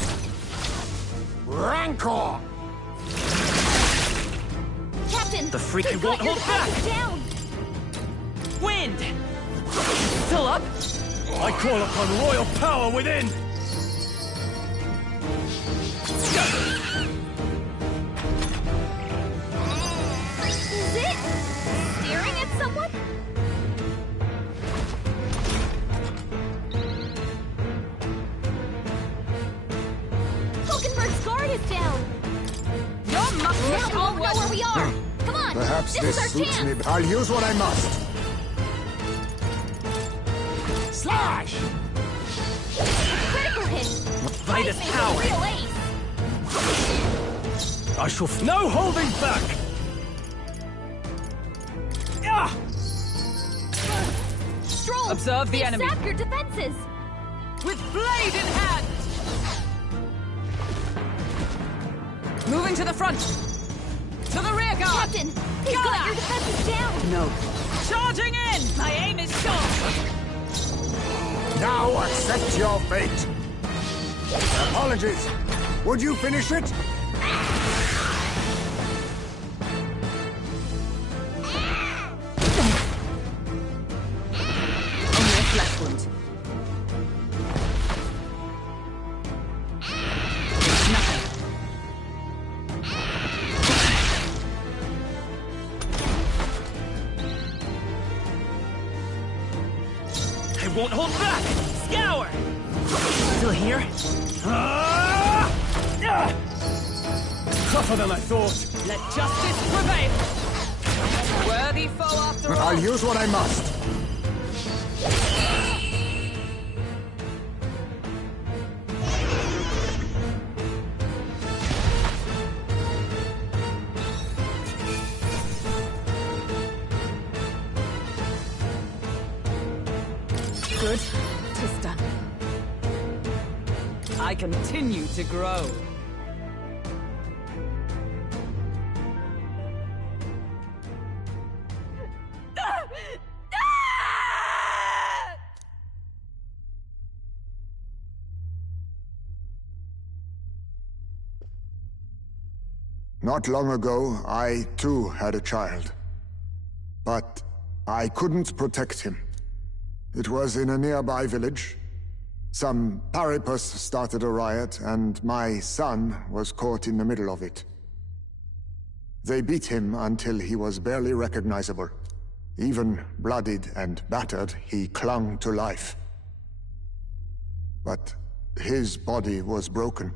Rancor. Captain, The freaking you've got won't your hold back. defenses down. Wind! Still up? I call upon royal power within. Is it staring at someone? Hulkenberg's guard is down. Your muscles Now we won't know where we are. Come on, Perhaps this is our this suits chance. me. I'll use what I must. Slash! Critical hit. Vitus Heisman's a power. real ace. I shall no holding back. Ah! Stroll, Observe the they've enemy. sapped your defenses. with blade in hand! Moving to the front! To the rear guard! Captain, they've got your defenses down. No. Charging in! My aim is sharp! Now accept your fate. Apologies. Would you finish it? Only a flesh wound. Nothing. I won't hold back! Scour! Still here? Tougher than I thought. Let justice prevail! Worthy foe after all! I'll use what I must. Good. 'Tis done. I continue to grow. Not long ago, I too had a child. But I couldn't protect him. It was in a nearby village. Some paripus started a riot, and my son was caught in the middle of it. They beat him until he was barely recognizable. Even bloodied and battered, he clung to life. But his body was broken.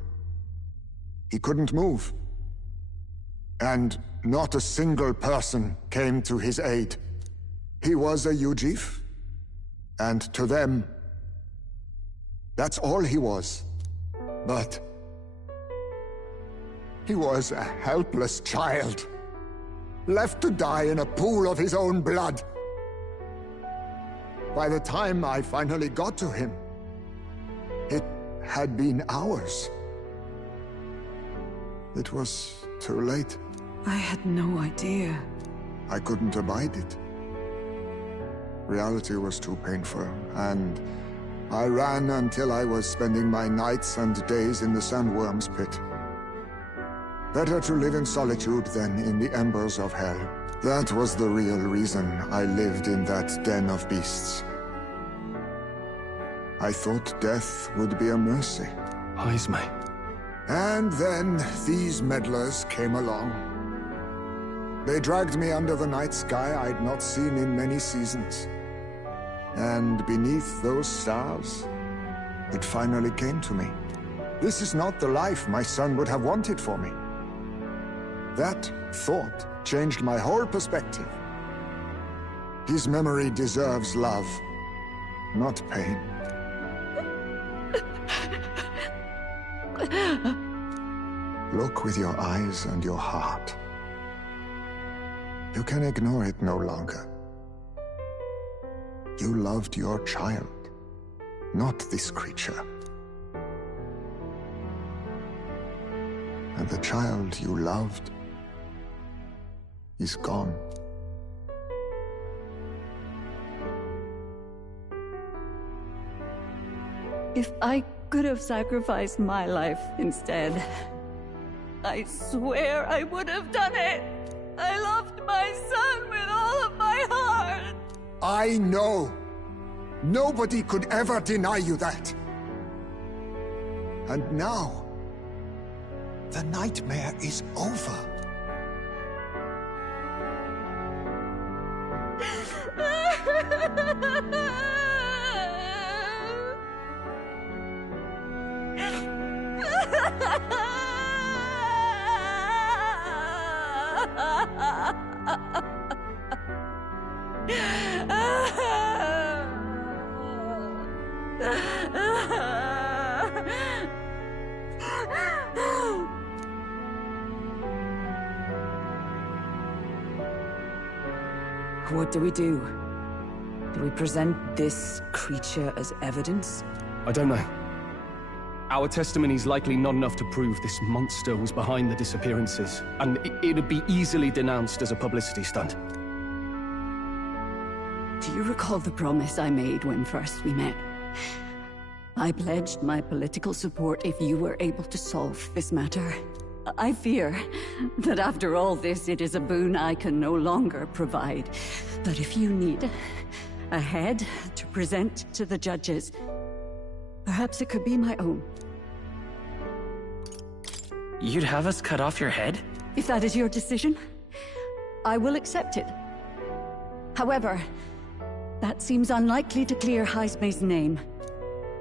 He couldn't move. And not a single person came to his aid. He was a Ujif, and to them, that's all he was. But he was a helpless child, left to die in a pool of his own blood. By the time I finally got to him, it had been hours. It was too late. I had no idea. I couldn't abide it. Reality was too painful, and I ran until I was spending my nights and days in the sandworm's pit. Better to live in solitude than in the embers of hell. That was the real reason I lived in that den of beasts. I thought death would be a mercy. Heismay. And then these meddlers came along. They dragged me under the night sky I'd not seen in many seasons. And beneath those stars, it finally came to me. This is not the life my son would have wanted for me. That thought changed my whole perspective. His memory deserves love, not pain. Look with your eyes and your heart. You can ignore it no longer. You loved your child, not this creature. And the child you loved is gone. If I could have sacrificed my life instead, I swear I would have done it. I loved my son with all of my heart. I know. Nobody could ever deny you that. And now, the nightmare is over. What do we do? Do we present this creature as evidence? I don't know. Our testimony's likely not enough to prove this monster was behind the disappearances, and it'd be easily denounced as a publicity stunt. Do you recall the promise I made when first we met? I pledged my political support if you were able to solve this matter. I fear that after all this, it is a boon I can no longer provide. But if you need a head to present to the judges, perhaps it could be my own. You'd have us cut off your head? If that is your decision, I will accept it. However, that seems unlikely to clear Heismay's name.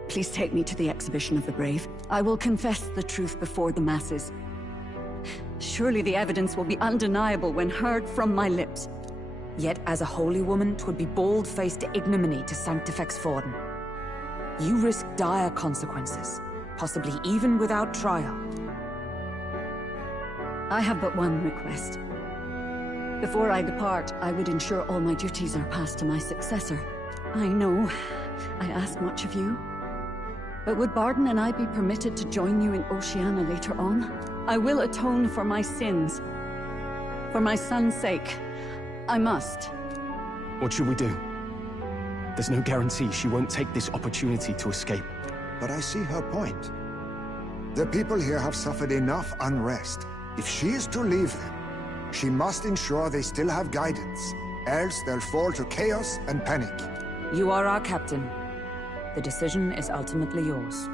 Please take me to the Exhibition of the Brave. I will confess the truth before the masses. Surely the evidence will be undeniable when heard from my lips. Yet as a holy woman, 'twould be bold-faced ignominy to sanctifex Forden. You risk dire consequences, possibly even without trial. I have but one request. Before I depart, I would ensure all my duties are passed to my successor. I know I ask much of you, but would Barden and I be permitted to join you in Oceania later on? I will atone for my sins. For my son's sake, I must. What should we do? There's no guarantee she won't take this opportunity to escape. But I see her point. The people here have suffered enough unrest. If she is to leave them, she must ensure they still have guidance. Else they'll fall to chaos and panic. You are our captain. The decision is ultimately yours.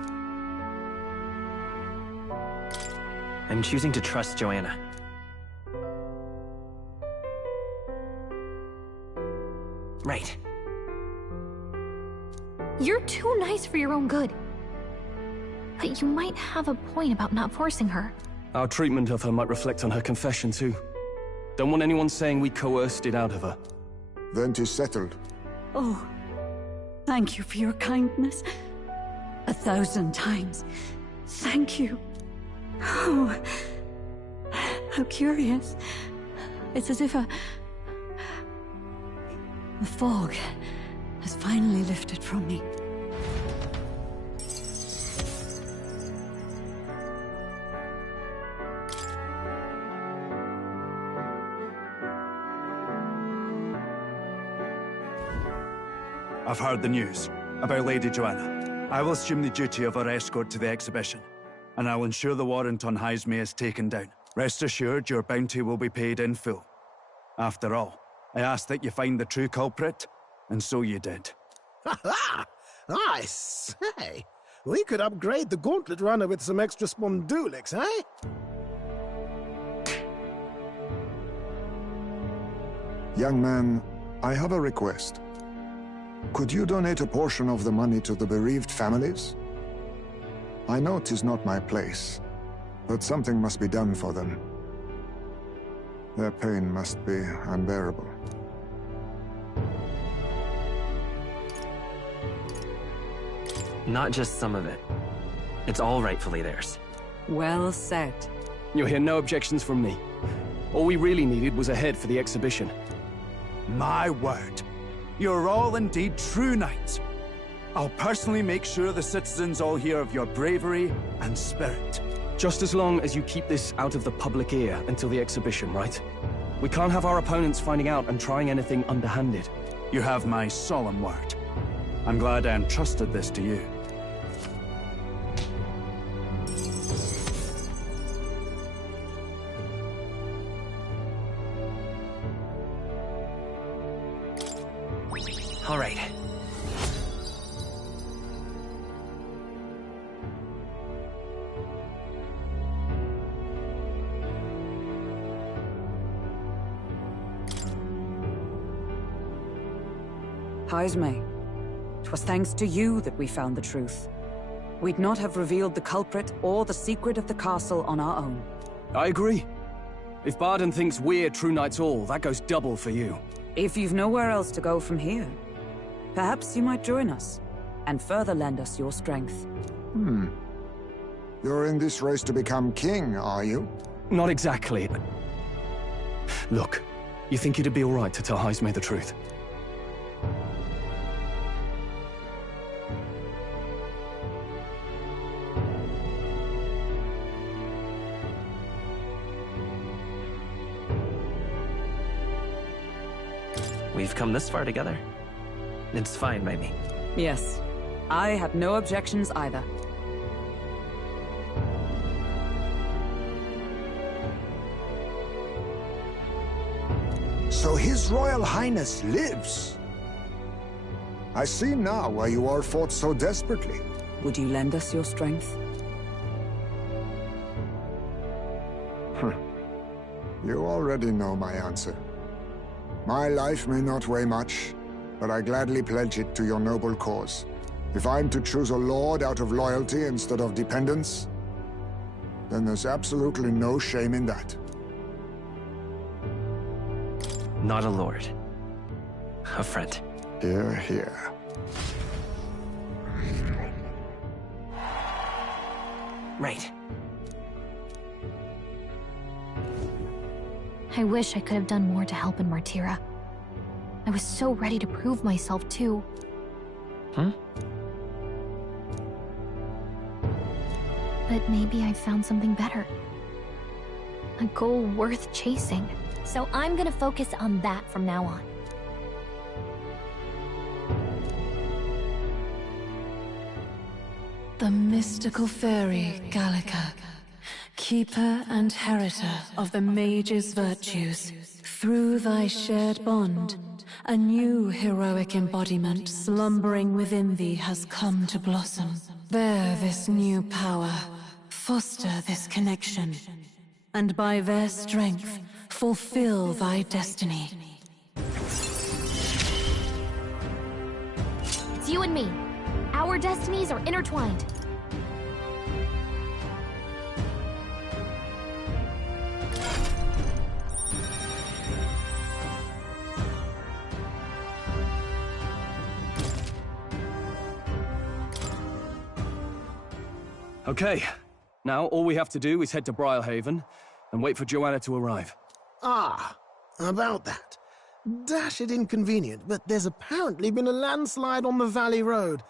I'm choosing to trust Joanna. Right. You're too nice for your own good. But you might have a point about not forcing her. Our treatment of her might reflect on her confession too. Don't want anyone saying we coerced it out of her. Then 'tis settled. Oh, thank you for your kindness. 1,000 times. Thank you. Oh, how curious. It's as if the fog has finally lifted from me. I've heard the news about Lady Joanna. I will assume the duty of her escort to the exhibition, and I'll ensure the warrant on Haisme is taken down. Rest assured, your bounty will be paid in full. After all, I asked that you find the true culprit, and so you did. Ha ha! I say, we could upgrade the gauntlet runner with some extra spondulics, eh? Young man, I have a request. Could you donate a portion of the money to the bereaved families? I know 'tis not my place, but something must be done for them. Their pain must be unbearable. Not just some of it. It's all rightfully theirs. Well said. You'll hear no objections from me. All we really needed was a head for the exhibition. My word. You're all indeed true knights. I'll personally make sure the citizens all hear of your bravery and spirit. Just as long as you keep this out of the public ear until the exhibition, right? We can't have our opponents finding out and trying anything underhanded. You have my solemn word. I'm glad I entrusted this to you. All right. Haisme, 'twas thanks to you that we found the truth. We'd not have revealed the culprit or the secret of the castle on our own. I agree. If Barden thinks we're true knights all, that goes double for you. If you've nowhere else to go from here, perhaps you might join us, and further lend us your strength. You're in this race to become king, are you? Not exactly. Look, you think it'd be alright to tell Haisme the truth? We've come this far together. It's fine by me. Yes, I have no objections either. So His Royal Highness lives. I see now why you all fought so desperately. Would you lend us your strength? You already know my answer. My life may not weigh much, but I gladly pledge it to your noble cause. If I'm to choose a lord out of loyalty instead of dependence, then there's absolutely no shame in that. Not a lord. A friend. Hear, hear. Right. I wish I could have done more to help in Martira. I was so ready to prove myself, too. But maybe I found something better. A goal worth chasing. So I'm gonna focus on that from now on. The mystical fairy, Gallica, keeper and heritor of the mage's virtues, through thy shared bond, a new heroic embodiment slumbering within thee has come to blossom. Bear this new power, foster this connection, and by their strength, fulfill thy destiny. It's you and me. Our destinies are intertwined. Okay. Now, all we have to do is head to Briarhaven and wait for Joanna to arrive. Ah, about that. Dash it inconvenient, but there's apparently been a landslide on the Valley Road.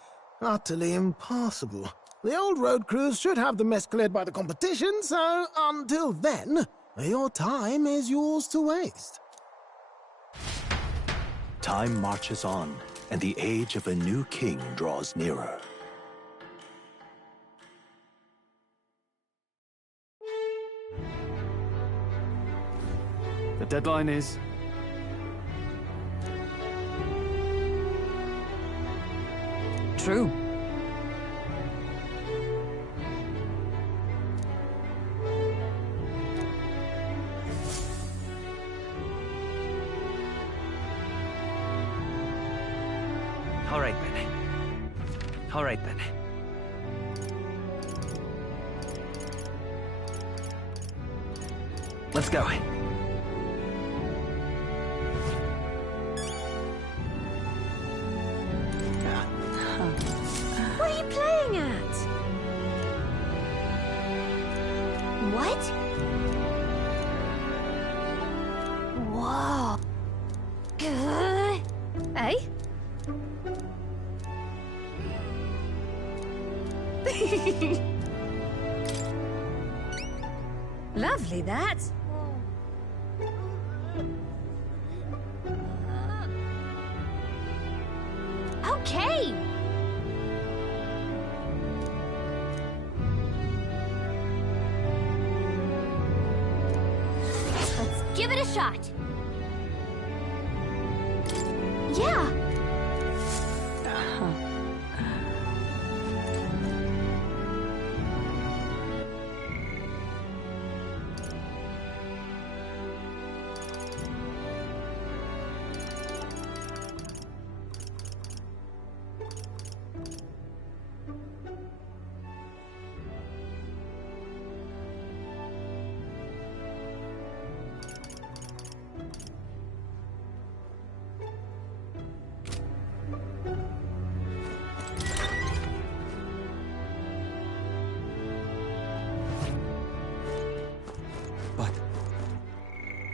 Utterly impassable. The old road crews should have the mess cleared by the competition, so until then, your time is yours to waste. Time marches on, and the age of a new king draws nearer. The deadline is... True. All right, then. All right, then. Let's go. What are you playing at? What? Whoa. Hey? Lovely, that. Okay. Let's give it a shot. Yeah.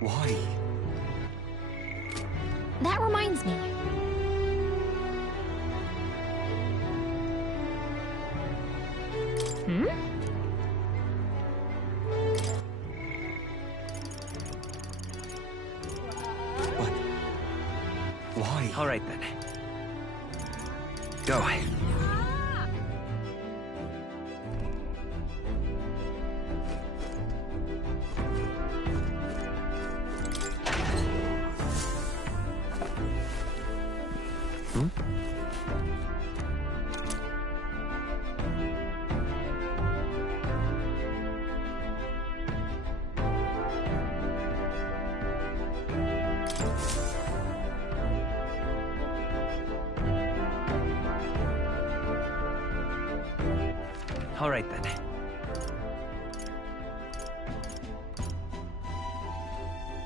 Why? That reminds me. Hmm? Why? All right, then. Go. All right, then.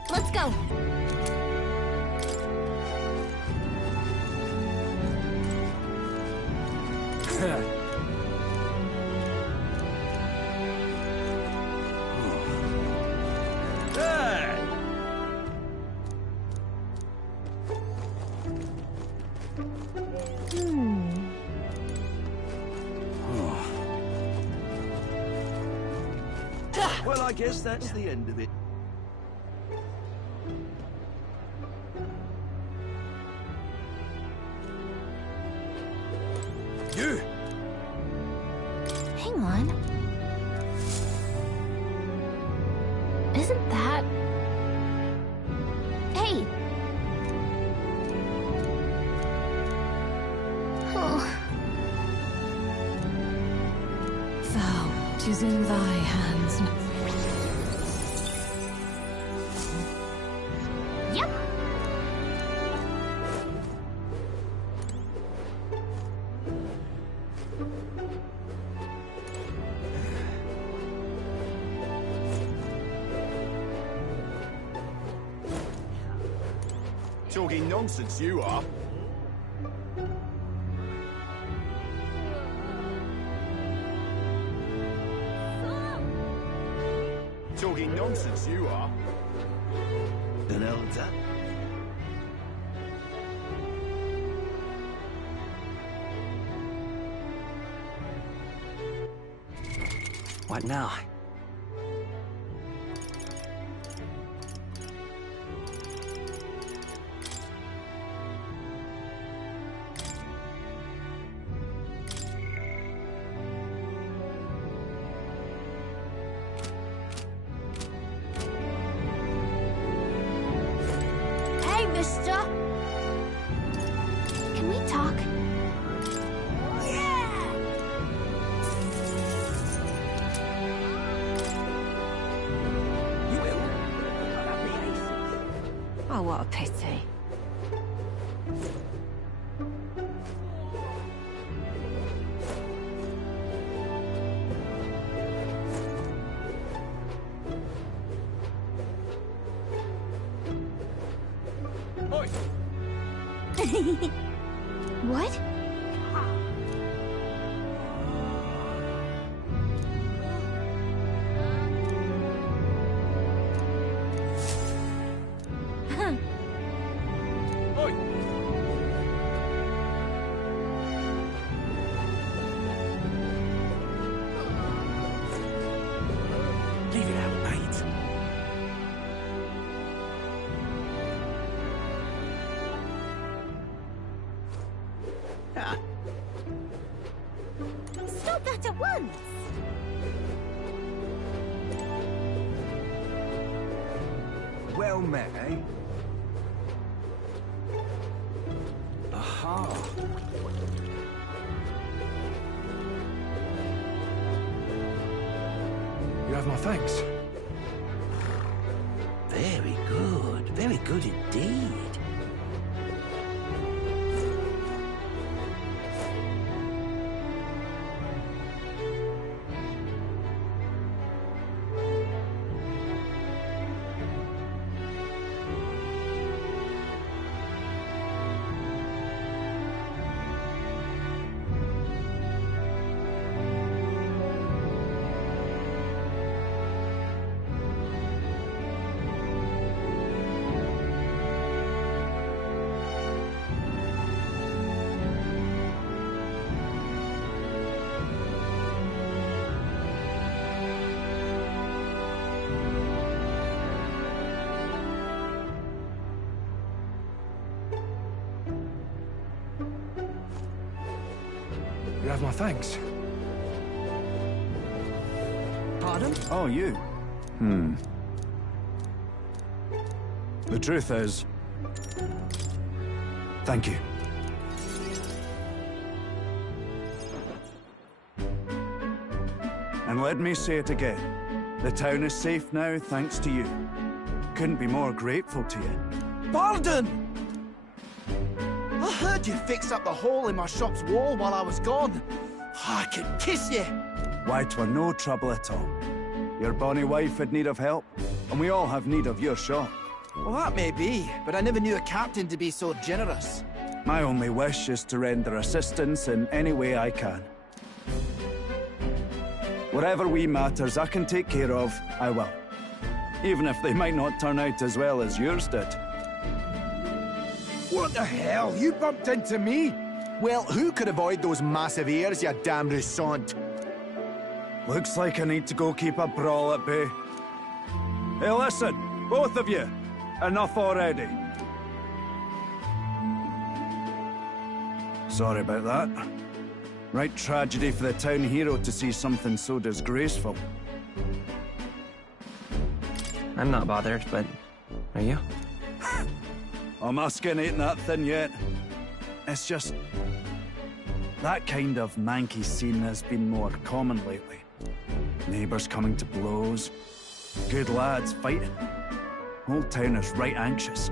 Let's go. Well, I guess that's the end of it. You! Hang on. Isn't that... Hey! Oh. Thou, 'tis in thy hands. Yep. Talking nonsense, you are. talking nonsense, you are. An elder? What now? Hey, mister! Can we talk? Oh, what a pity. What? Leave it out, mate. Stop that at once! Well met, eh? Aha. You have my thanks. Very good indeed. You have my thanks. Pardon? Oh, you. The truth is... Thank you. And let me say it again. The town is safe now, thanks to you. Couldn't be more grateful to you. Pardon! I heard you fixed up the hole in my shop's wall while I was gone. I could kiss you. Why, 'twere no trouble at all. Your bonny wife had need of help, and we all have need of your shop. Well, that may be, but I never knew a captain to be so generous. My only wish is to render assistance in any way I can. Whatever wee matters I can take care of, I will. Even if they might not turn out as well as yours did. What the hell? You bumped into me? Well, who could avoid those massive ears, you damn russant? Looks like I need to go keep a brawl at bay. Hey, listen, both of you. Enough already. Sorry about that. Right tragedy for the town hero to see something so disgraceful. I'm not bothered, but are you? Oh, my skin ain't that thin yet. It's just... that kind of manky scene has been more common lately. Neighbours coming to blows. Good lads fighting. Whole town is right anxious.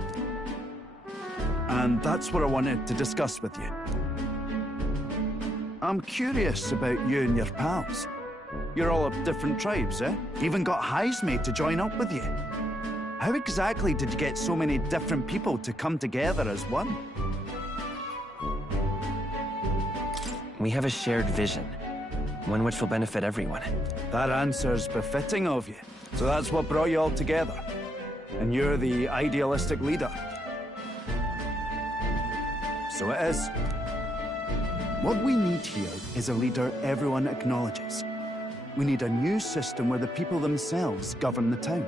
And that's what I wanted to discuss with you. I'm curious about you and your pals. You're all of different tribes, eh? Even got Heisme to join up with you. How exactly did you get so many different people to come together as one? We have a shared vision, one which will benefit everyone. That answer's befitting of you. So that's what brought you all together. And you're the idealistic leader. So it is. What we need here is a leader everyone acknowledges. We need a new system where the people themselves govern the town.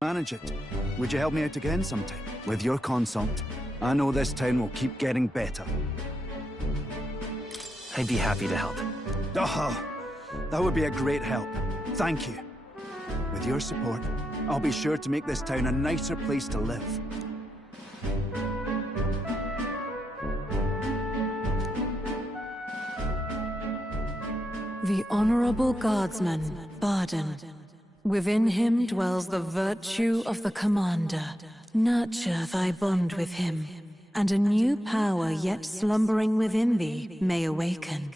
Manage it. Would you help me out again sometime? With your consult, I know this town will keep getting better. I'd be happy to help. Oh, that would be a great help. Thank you. With your support, I'll be sure to make this town a nicer place to live. The Honorable Guardsman, Barden. Within him dwells the virtue of the Commander. Nurture thy bond with him, and a new power yet slumbering within thee may awaken.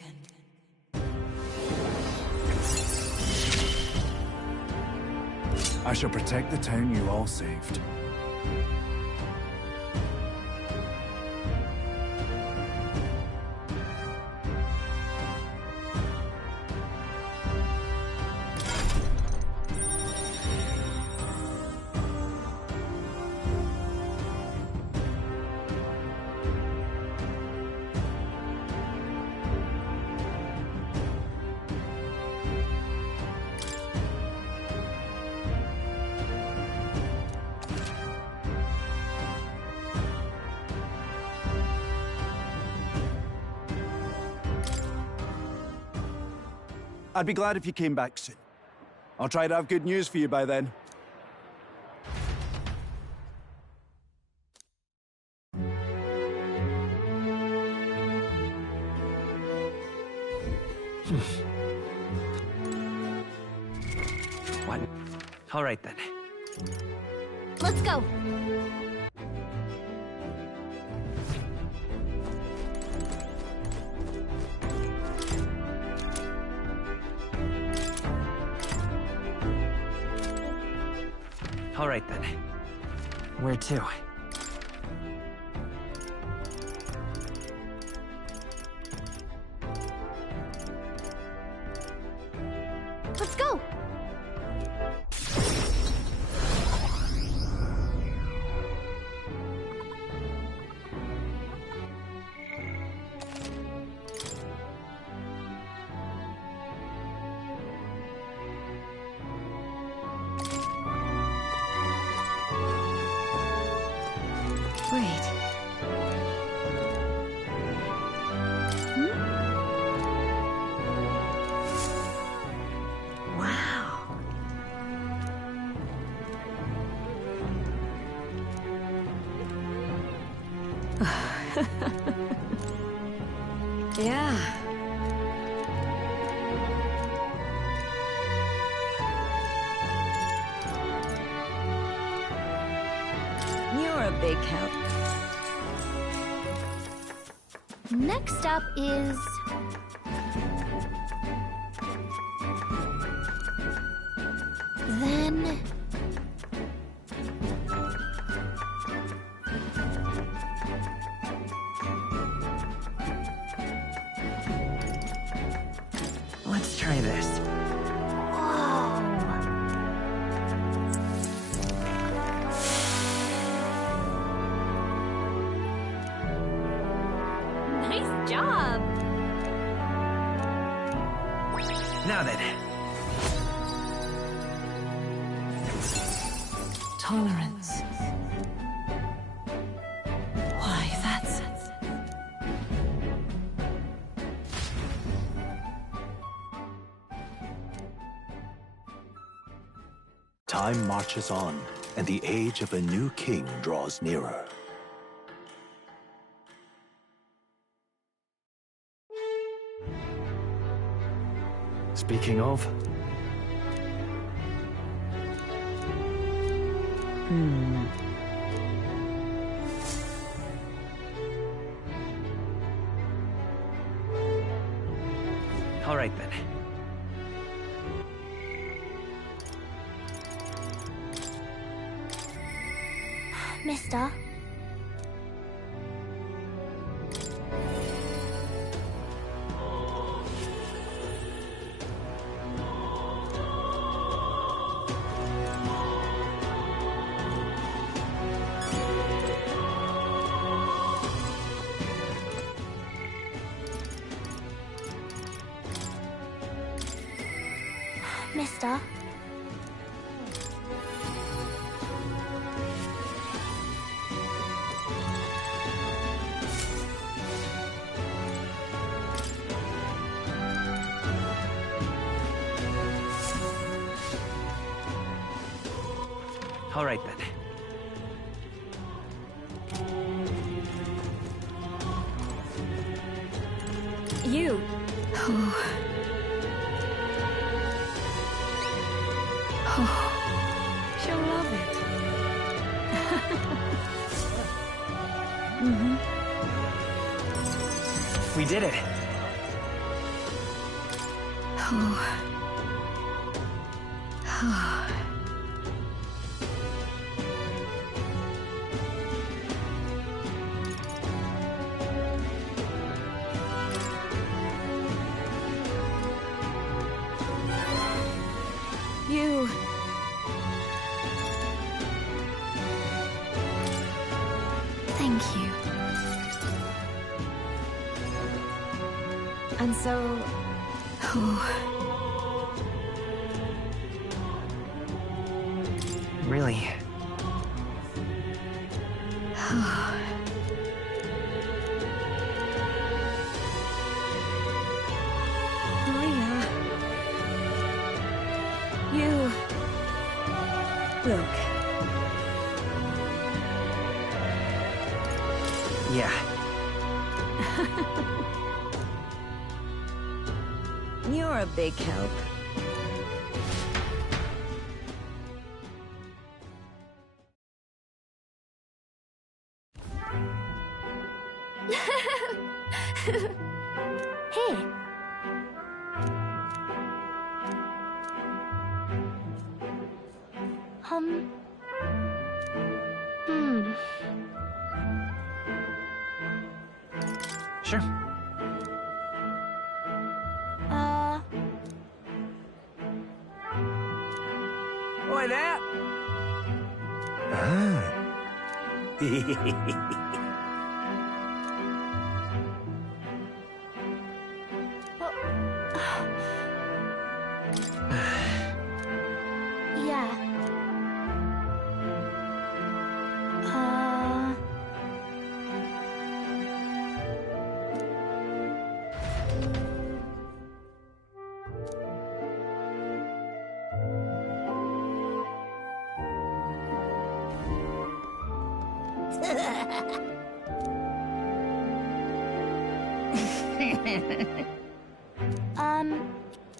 I shall protect the town you all saved. I'd be glad if you came back soon. I'll try to have good news for you by then. What? All right then. Let's go. All right then. Where to? Let's go. Wait. Wow. Yeah. You're a big help. Next up is... Then... Let's try this. Nice job! Now then. Tolerance. Why, that's... Time marches on, and the age of a new king draws nearer. Speaking of... All right then. Mister? Mister? All right, then. You. She'll love it. We did it. You. Thank you. And so... Really? Maria. You... Look. Yeah. You're a big help. Here. Sure. Oi there! Yeah.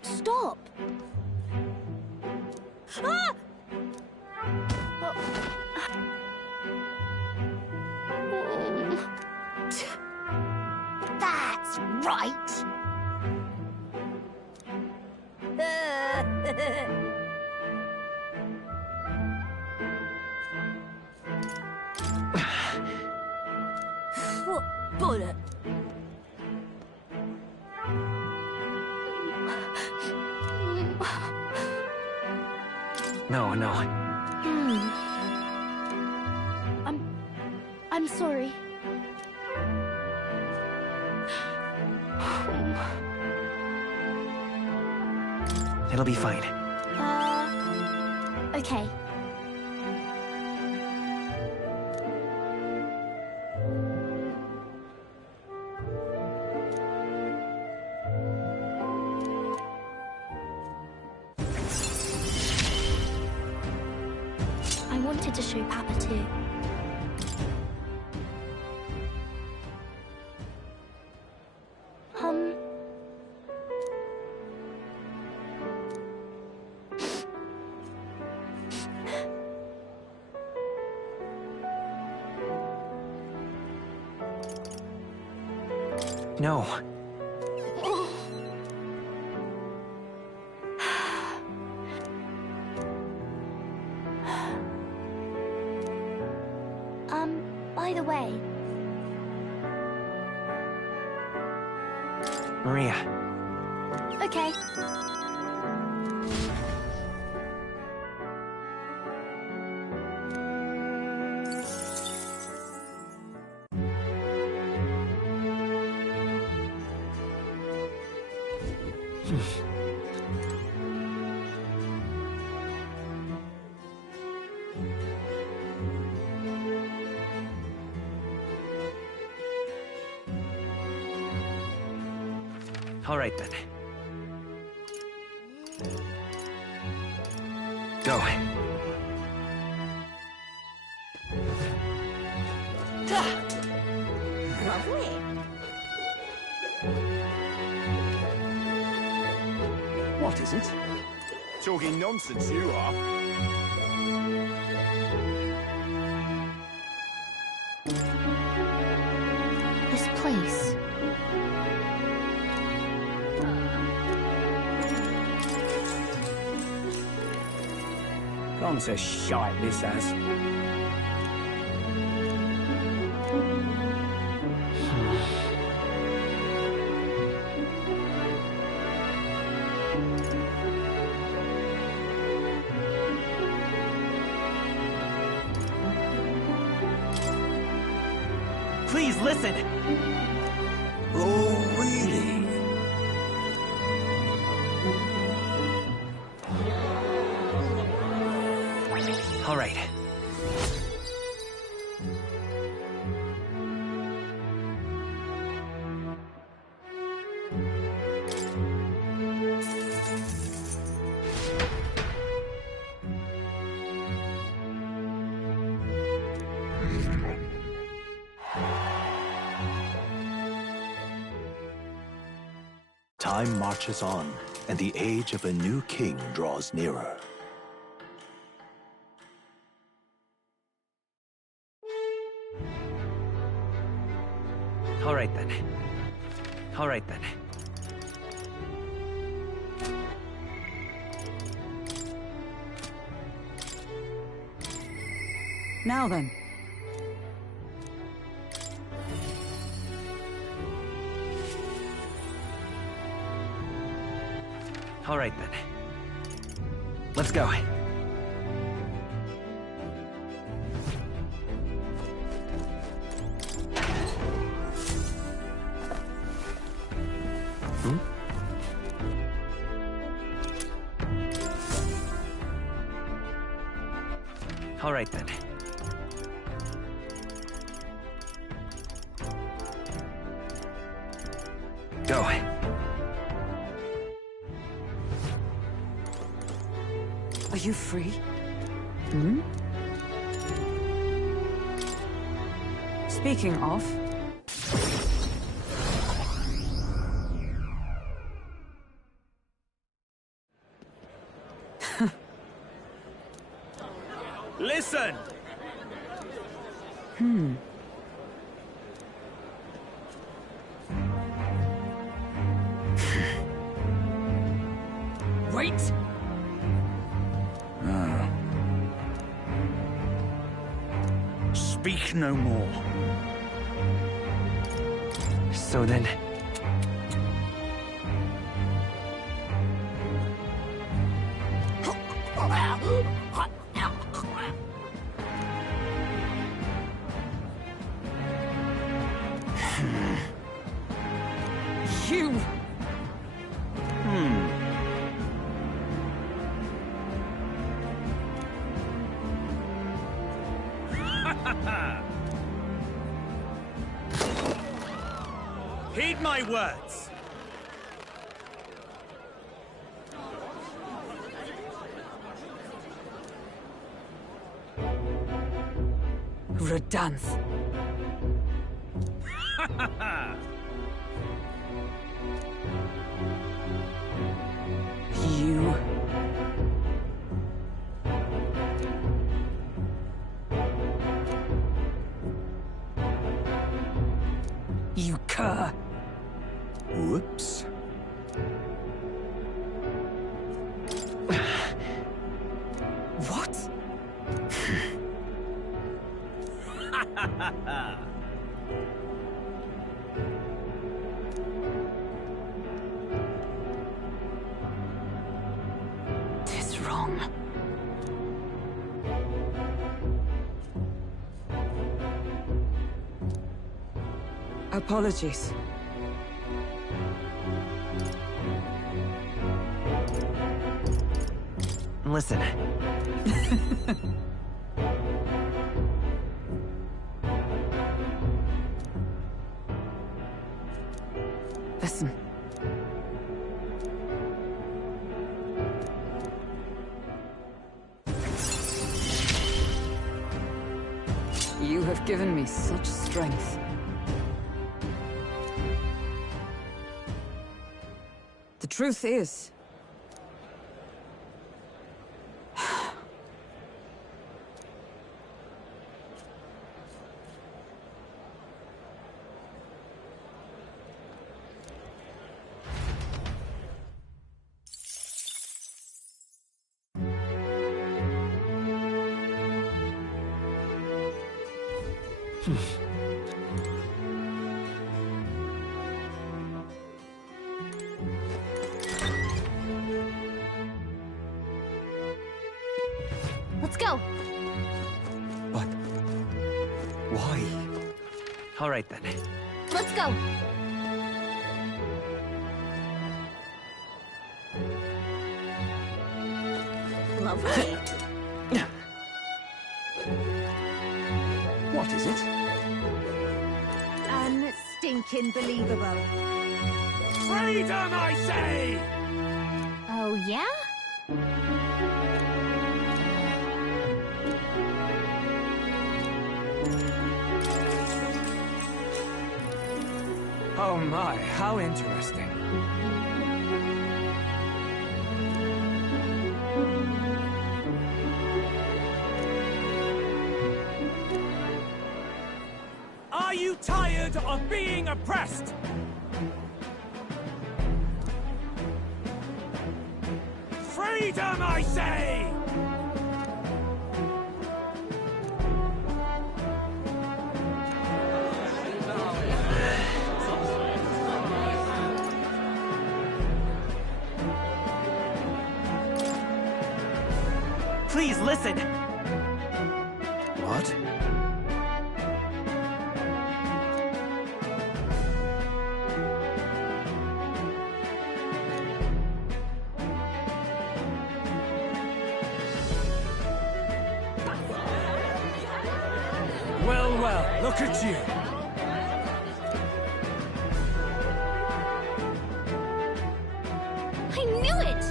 Stop! Ah! That's right! What bullet? No, no. I'm sorry. It'll be fine. Okay. I wanted to show Papa too. No. by the way. Maria. Okay. All right, then. Go. Lovely. What is it? Talking nonsense, you are. This place. Gone to shite, this has. Please listen! Oh, really? All right. Time marches on, and the age of a new king draws nearer. All right, then. All right, then. Now then. All right, then. Let's go. All right, then. Go. Are you free? Hmm? Speaking of... Listen! Wait! Speak no more. So then... You! Heed my words! Redanth. You... You cur. Whoops. What? 'Tis wrong. Apologies. Listen. Listen. You have given me such strength. The truth is, Let's go. But why? All right then. Let's go. Lovely. What is it? Unstinking believable. Freedom, I say! Oh, yeah? Oh my, how interesting. Are you tired of being oppressed? Freedom, I say! Please listen! What? Well, well, look at you. I knew it!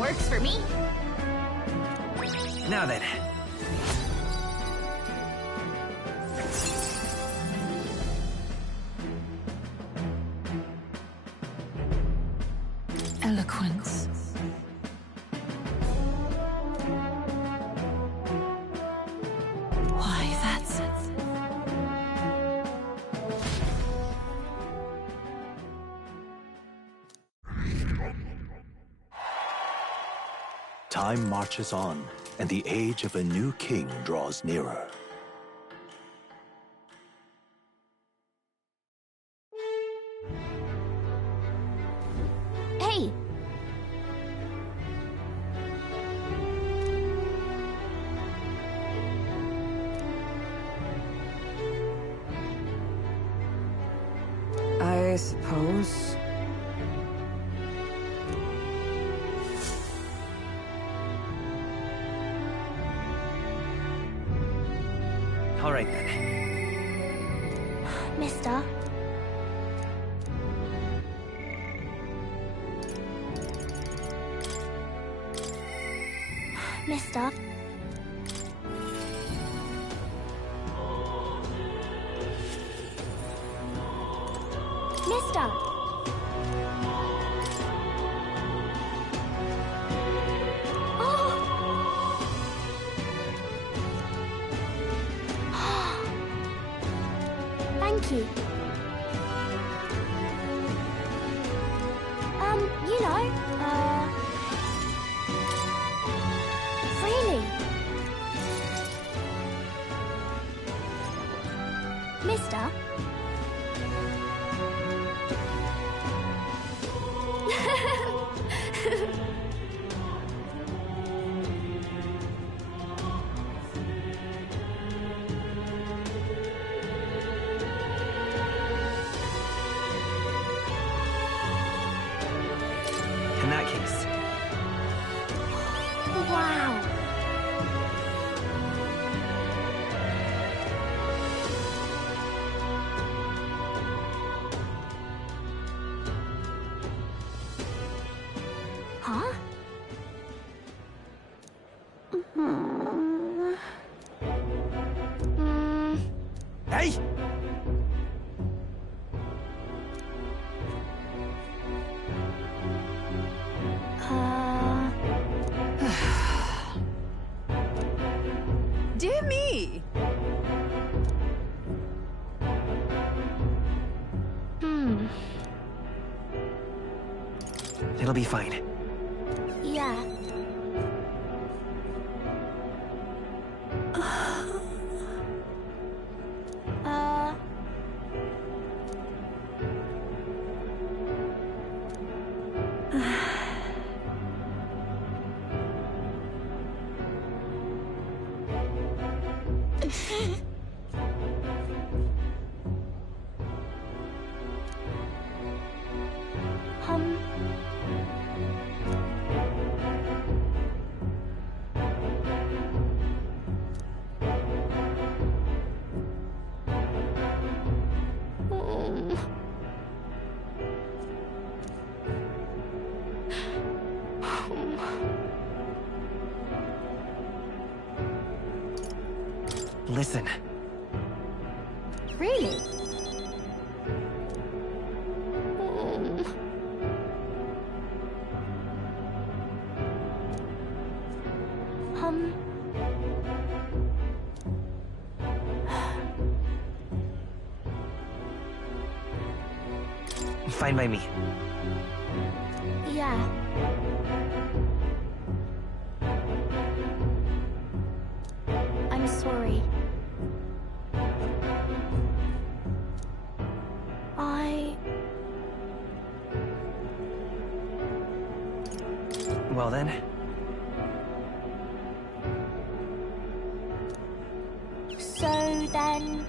Works for me. Now then. Eloquence. Why, that's... Time marches on, and the age of a new king draws nearer. Hey! I suppose. All right then. Mister. Mister. Mister. Thank you. Mister? In that case... Wow. Huh? Hey! Dear me! It'll be fine. Yeah. Listen. Really? Fine by me. Yeah. I'm sorry. Well then. So then...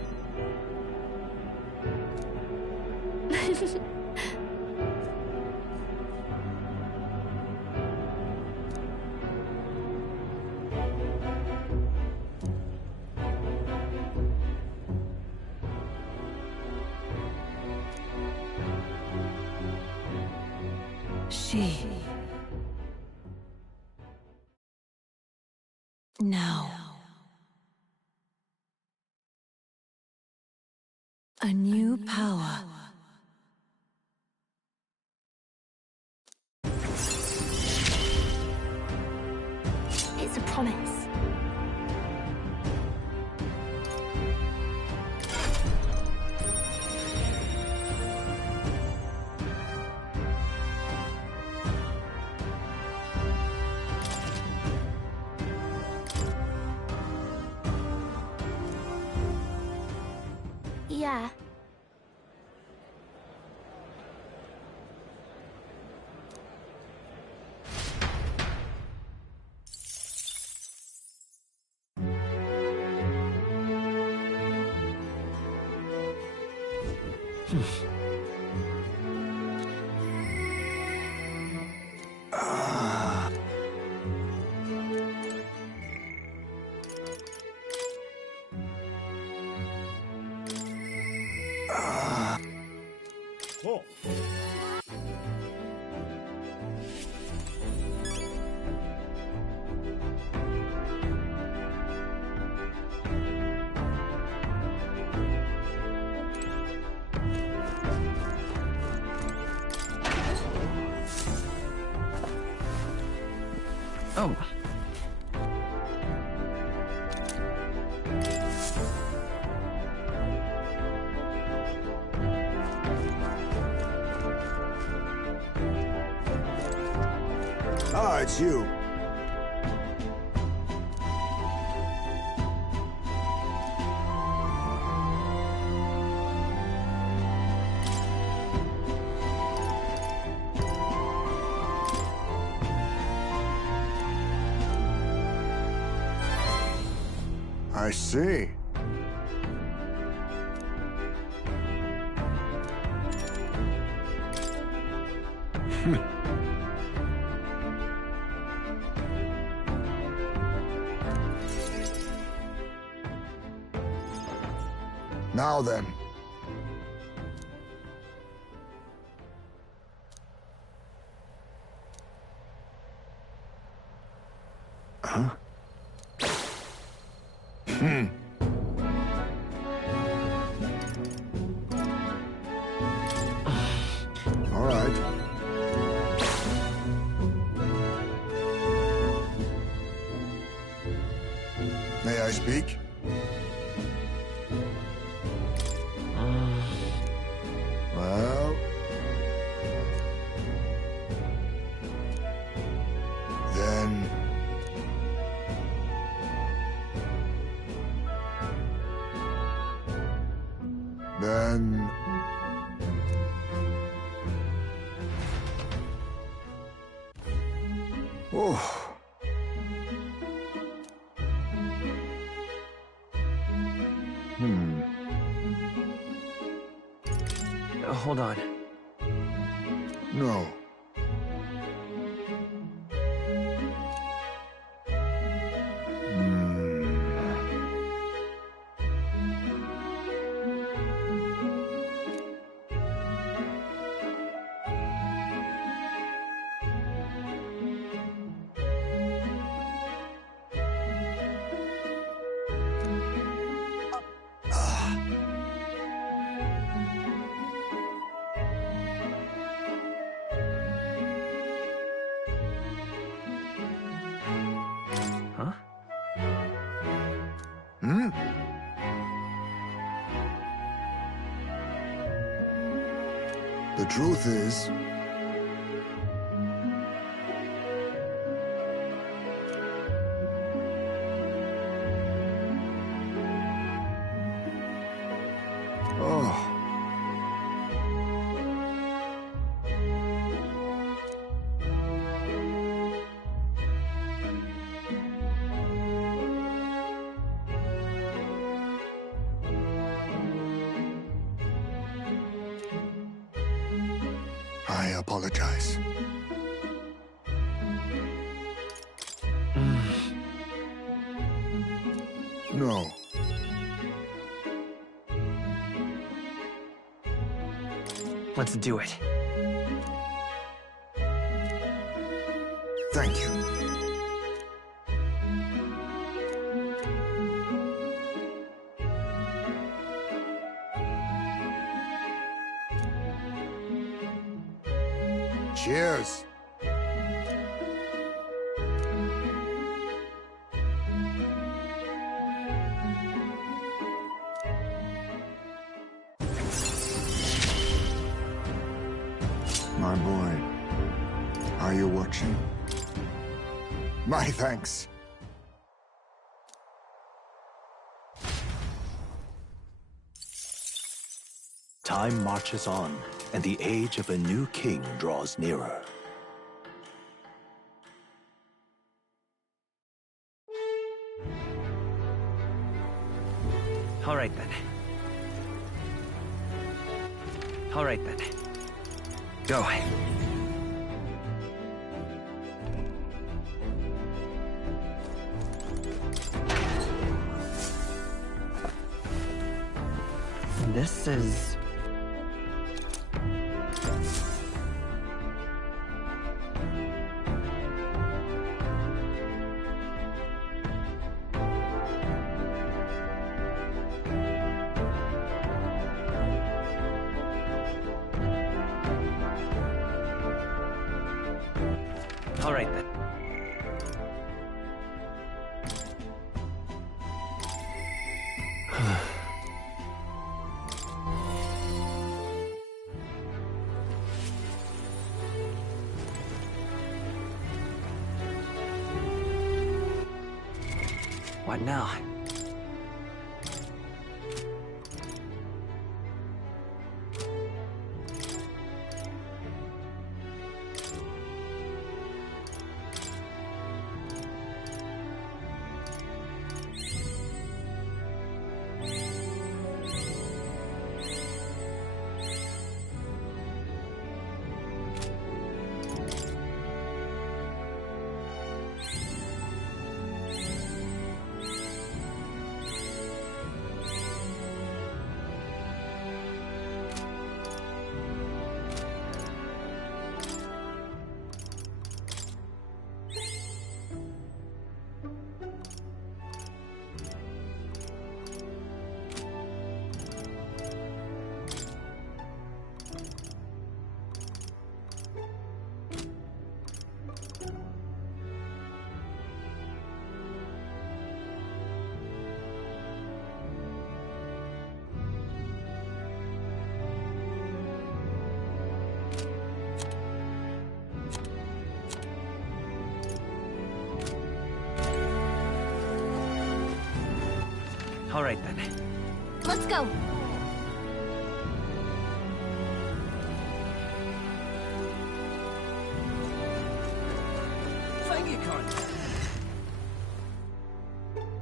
She... Now... A new power. It's a promise. Yeah. Oh. Ah, it's you. I see. Now then. Huh? All right. May I speak? Well... Then... Oh. Hold on. No. The truth is... Oh. I apologize. No. Let's do it. Thank you. Cheers. My boy, are you watching? My thanks. Time marches on, and the age of a new king draws nearer. All right then. All right then. Go. This is... All right then. What now? All right, then. Let's go. Thank you, Con.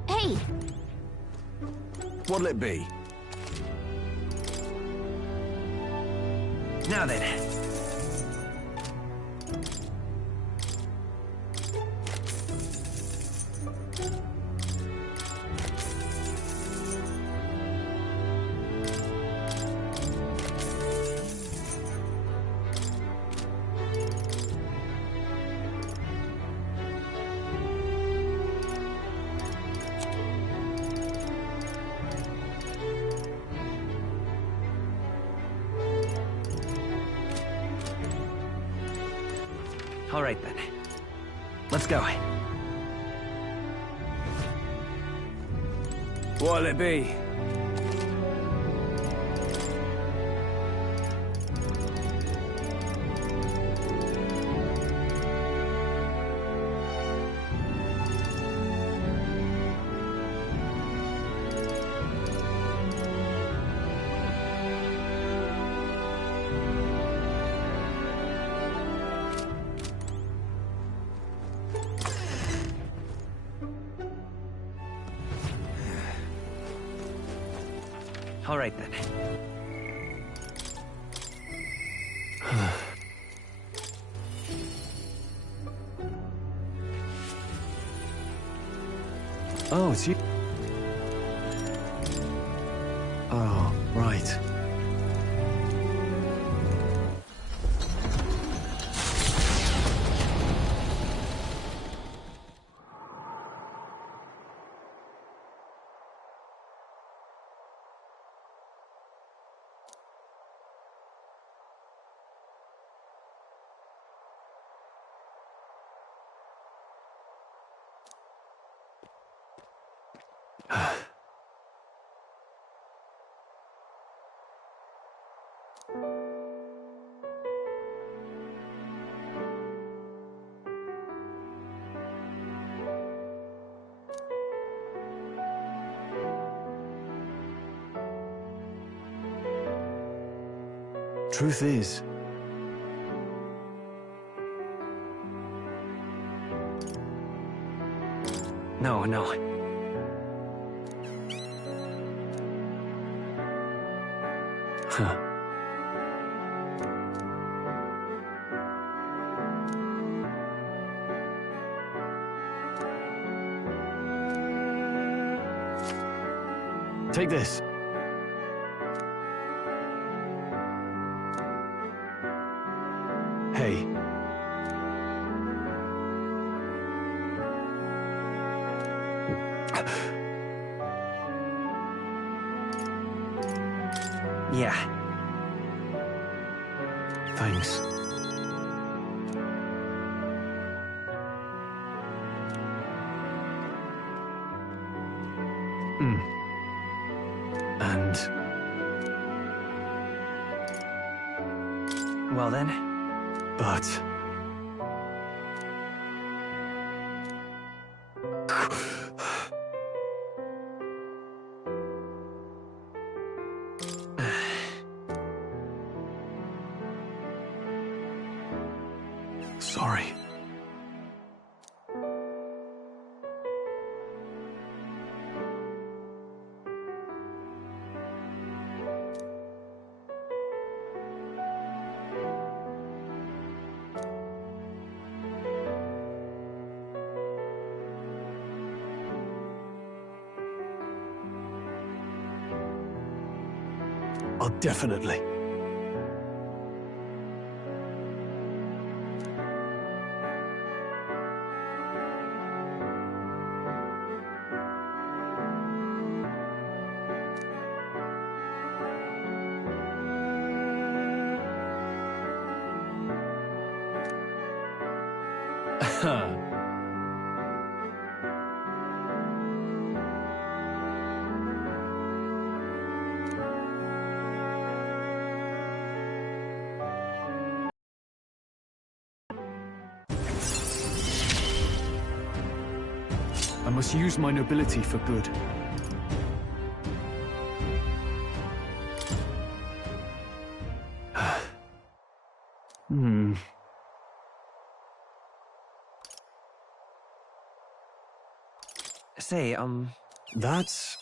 Hey! What'll it be? Now then. All right, then. Let's go. What'll it be? All right, then. Oh, it's you. Oh, right. Truth is, No. huh. Take this. Hey. Yeah. Thanks. And... Well then. But... Sorry. Oh, definitely. I must use my nobility for good. Say, That's...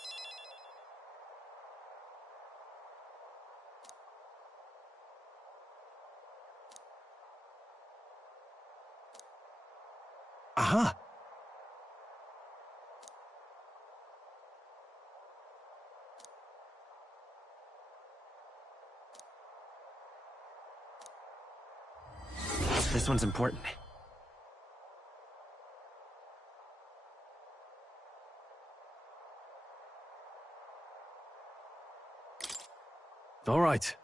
Aha! This one's important. All right.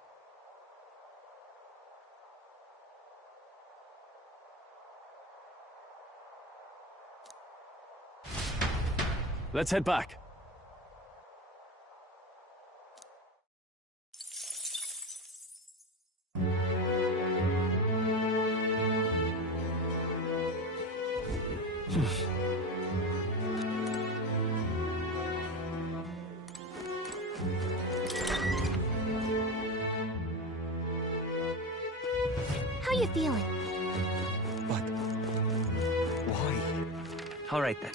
Let's head back. How you feeling? But... why? All right, then.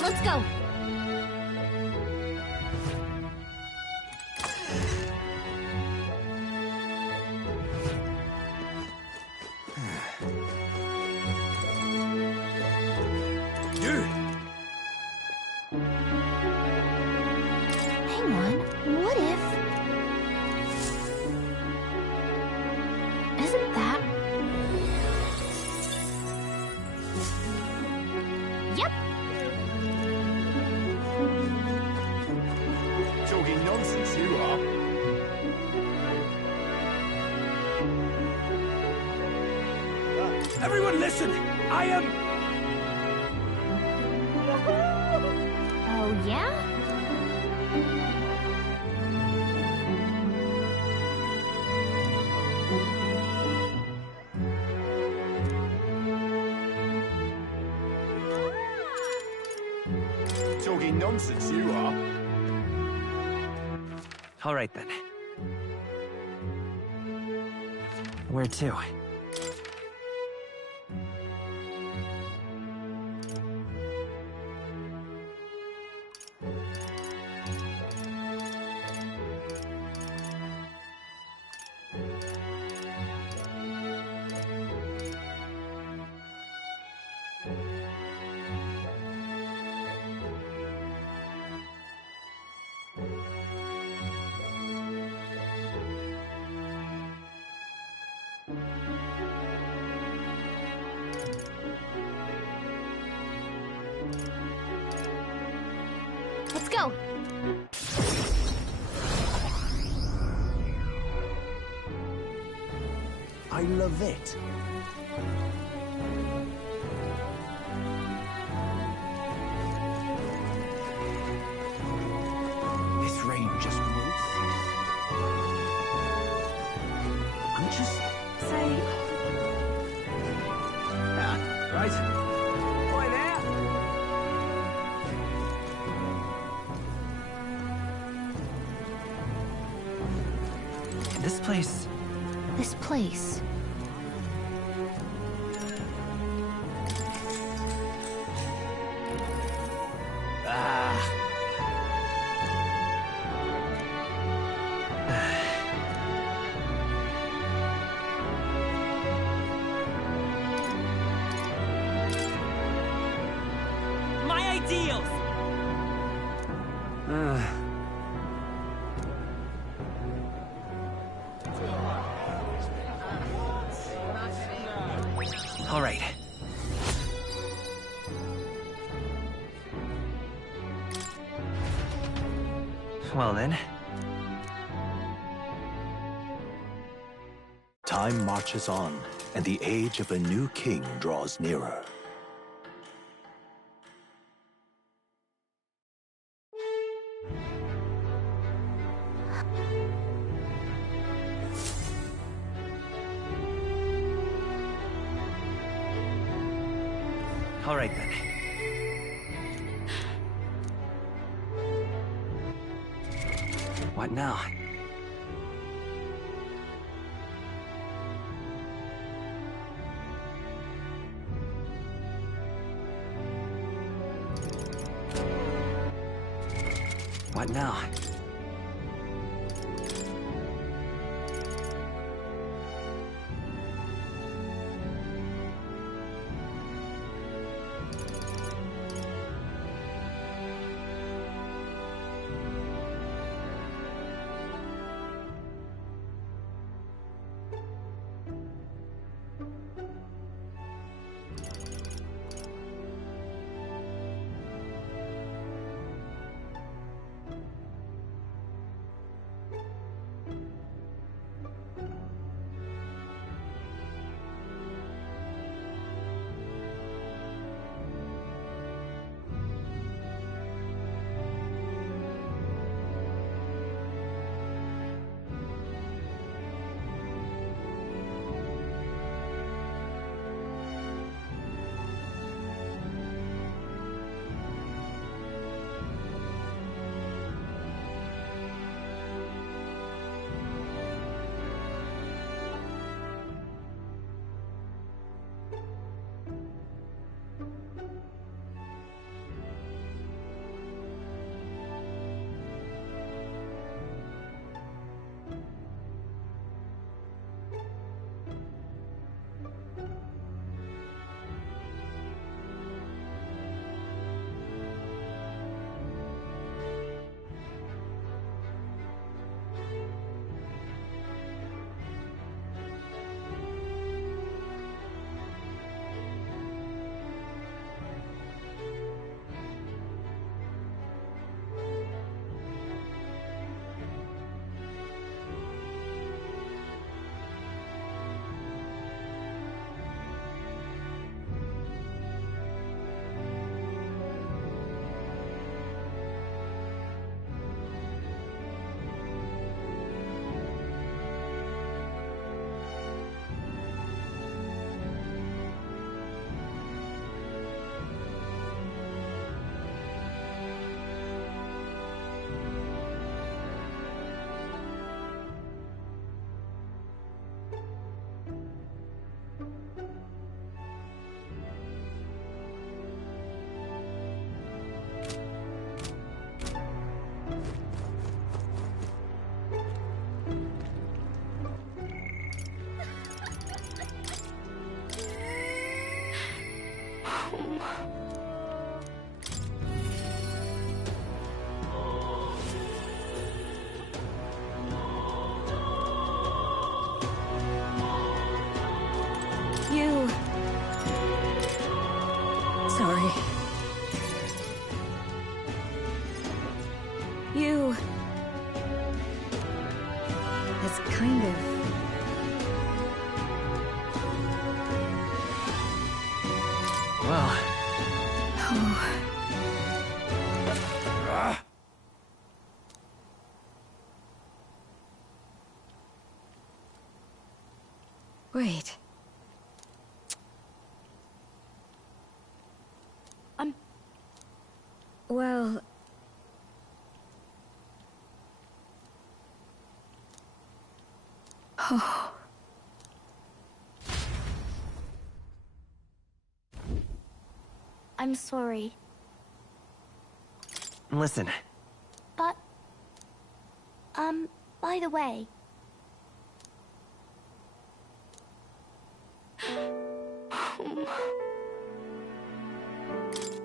Let's go. Hang on. What if... Isn't that... Yep. Talking nonsense, you are. Everyone listen! I am... Oh, yeah? Talking nonsense, you are. All right, then. Where to? Let's go. I love it. This rain just moves. I'm just... Say... Right. Boy there. This place... This place... My ideals! All right. Well then. Time marches on, and the age of a new king draws nearer. All right then. What now? What now? You... Sorry. You... It's kind of... Well... Oh... Wait. Well... Oh... I'm sorry. Listen. But... by the way...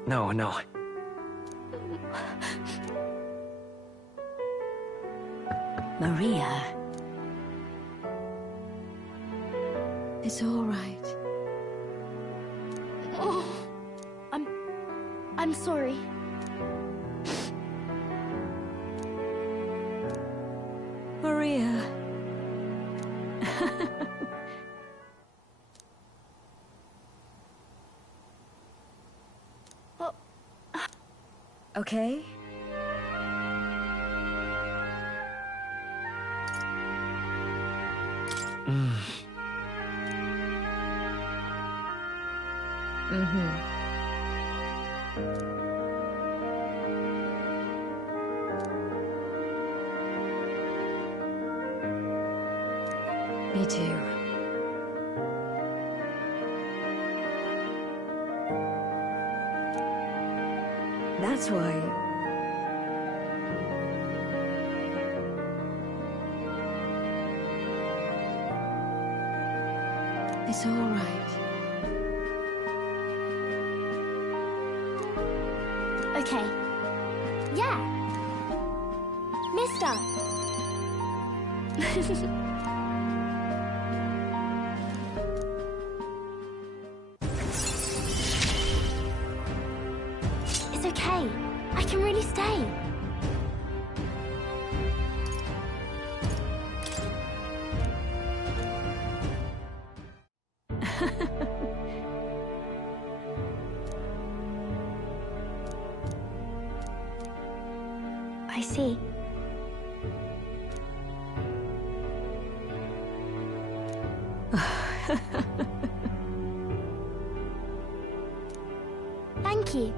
No, no. Maria. It's all right. Oh, I'm sorry. Maria. Okay? Me too. That's why... It's all right. Okay. Yeah. Mister. It's okay. I can really stay. I see. Thank you.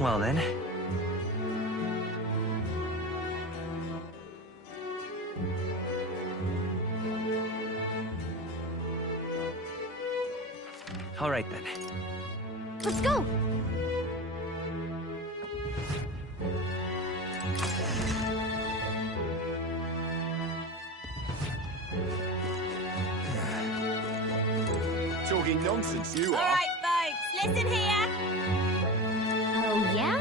Well then. All right then. Let's go! Talking nonsense, you All are. right, folks, listen here. Oh, yeah?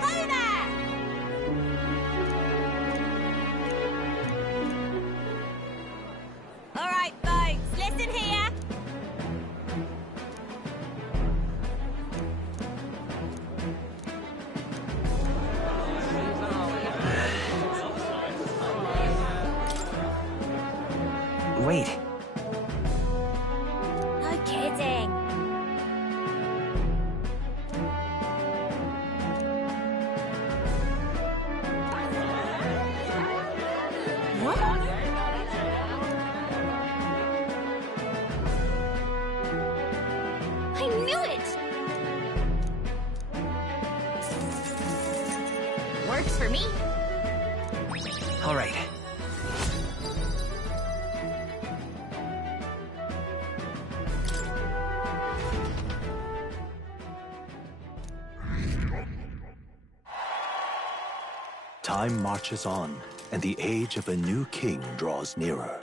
Ho there! All right, folks, listen here. Wait. No kidding. What? I knew it! Works for me. All right. Time marches on, and the age of a new king draws nearer.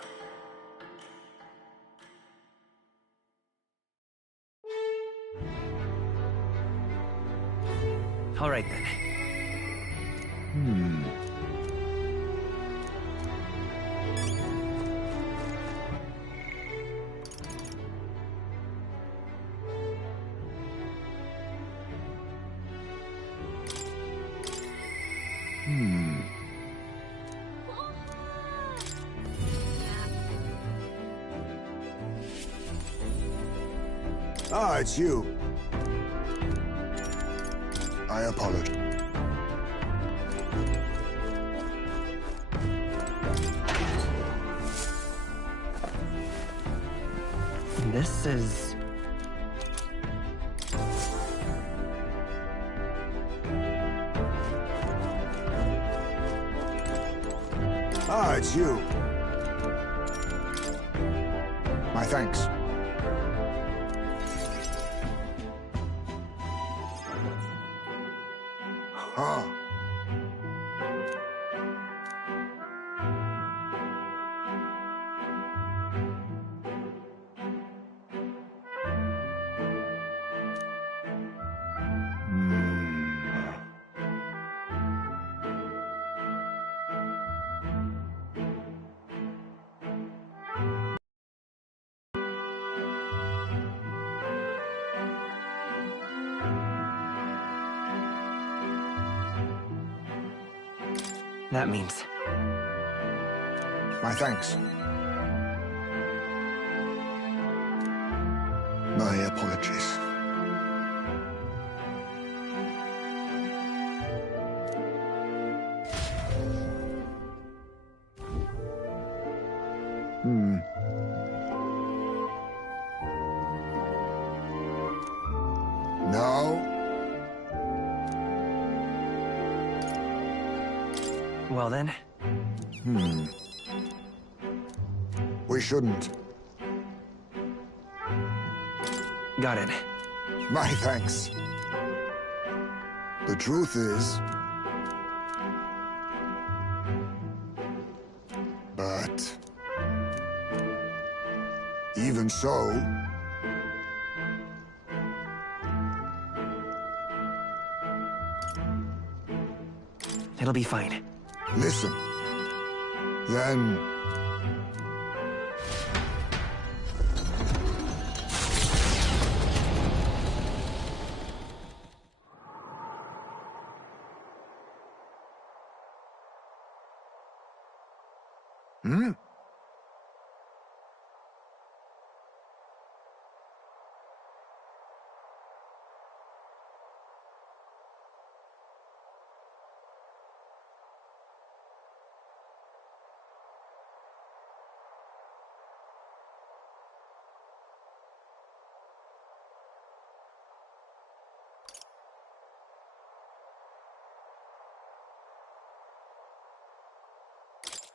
All right then. Ah, it's you. I apologize. This is... Ah, it's you. My thanks. Huh. That means... My thanks. My apologies. Well then. We shouldn't. Got it. My thanks. The truth is... But... even so... It'll be fine. Listen. Then... Hmm?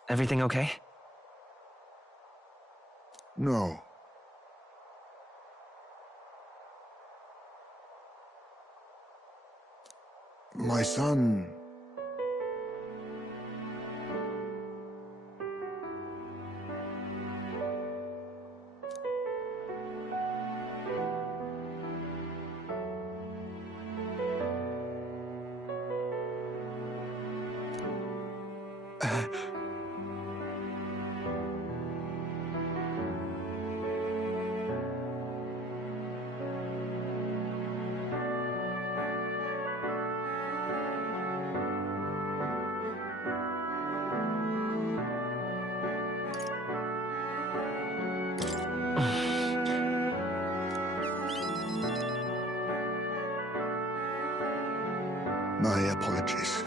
Everything okay? No. My son... My apologies.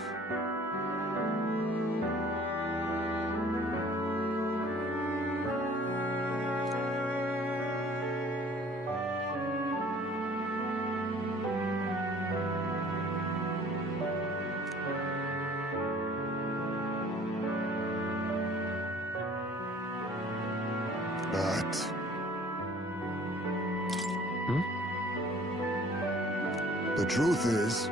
But... the truth is...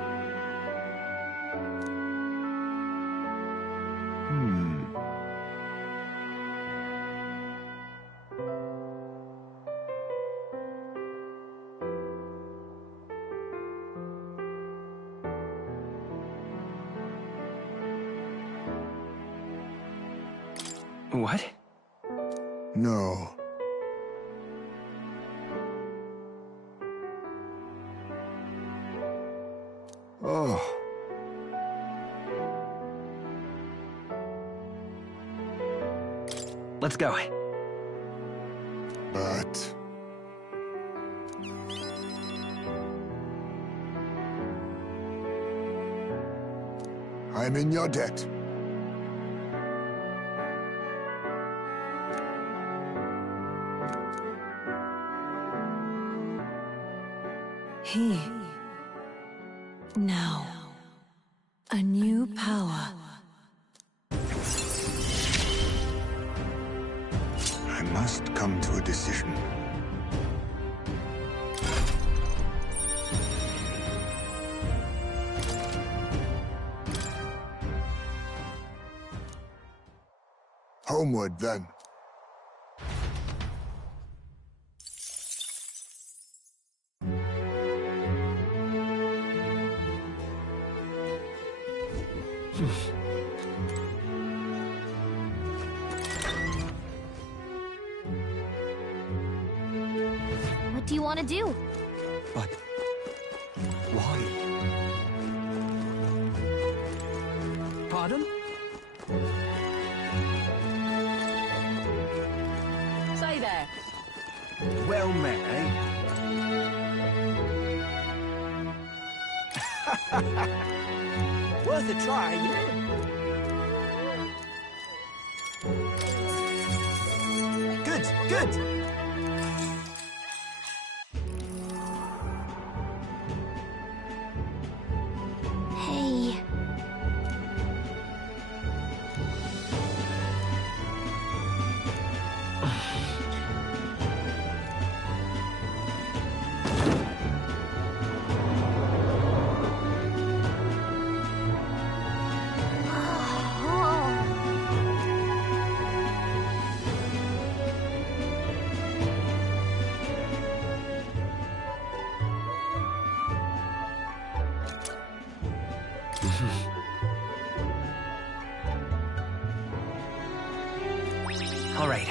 What? No. Oh. Let's go. But... I'm in your debt. He. Now. A new power. I must come to a decision. Homeward, then. What do you want to do? But... why? Pardon? Say there. Well met, eh? Worth a try, you know? Good, good! Hey. All right.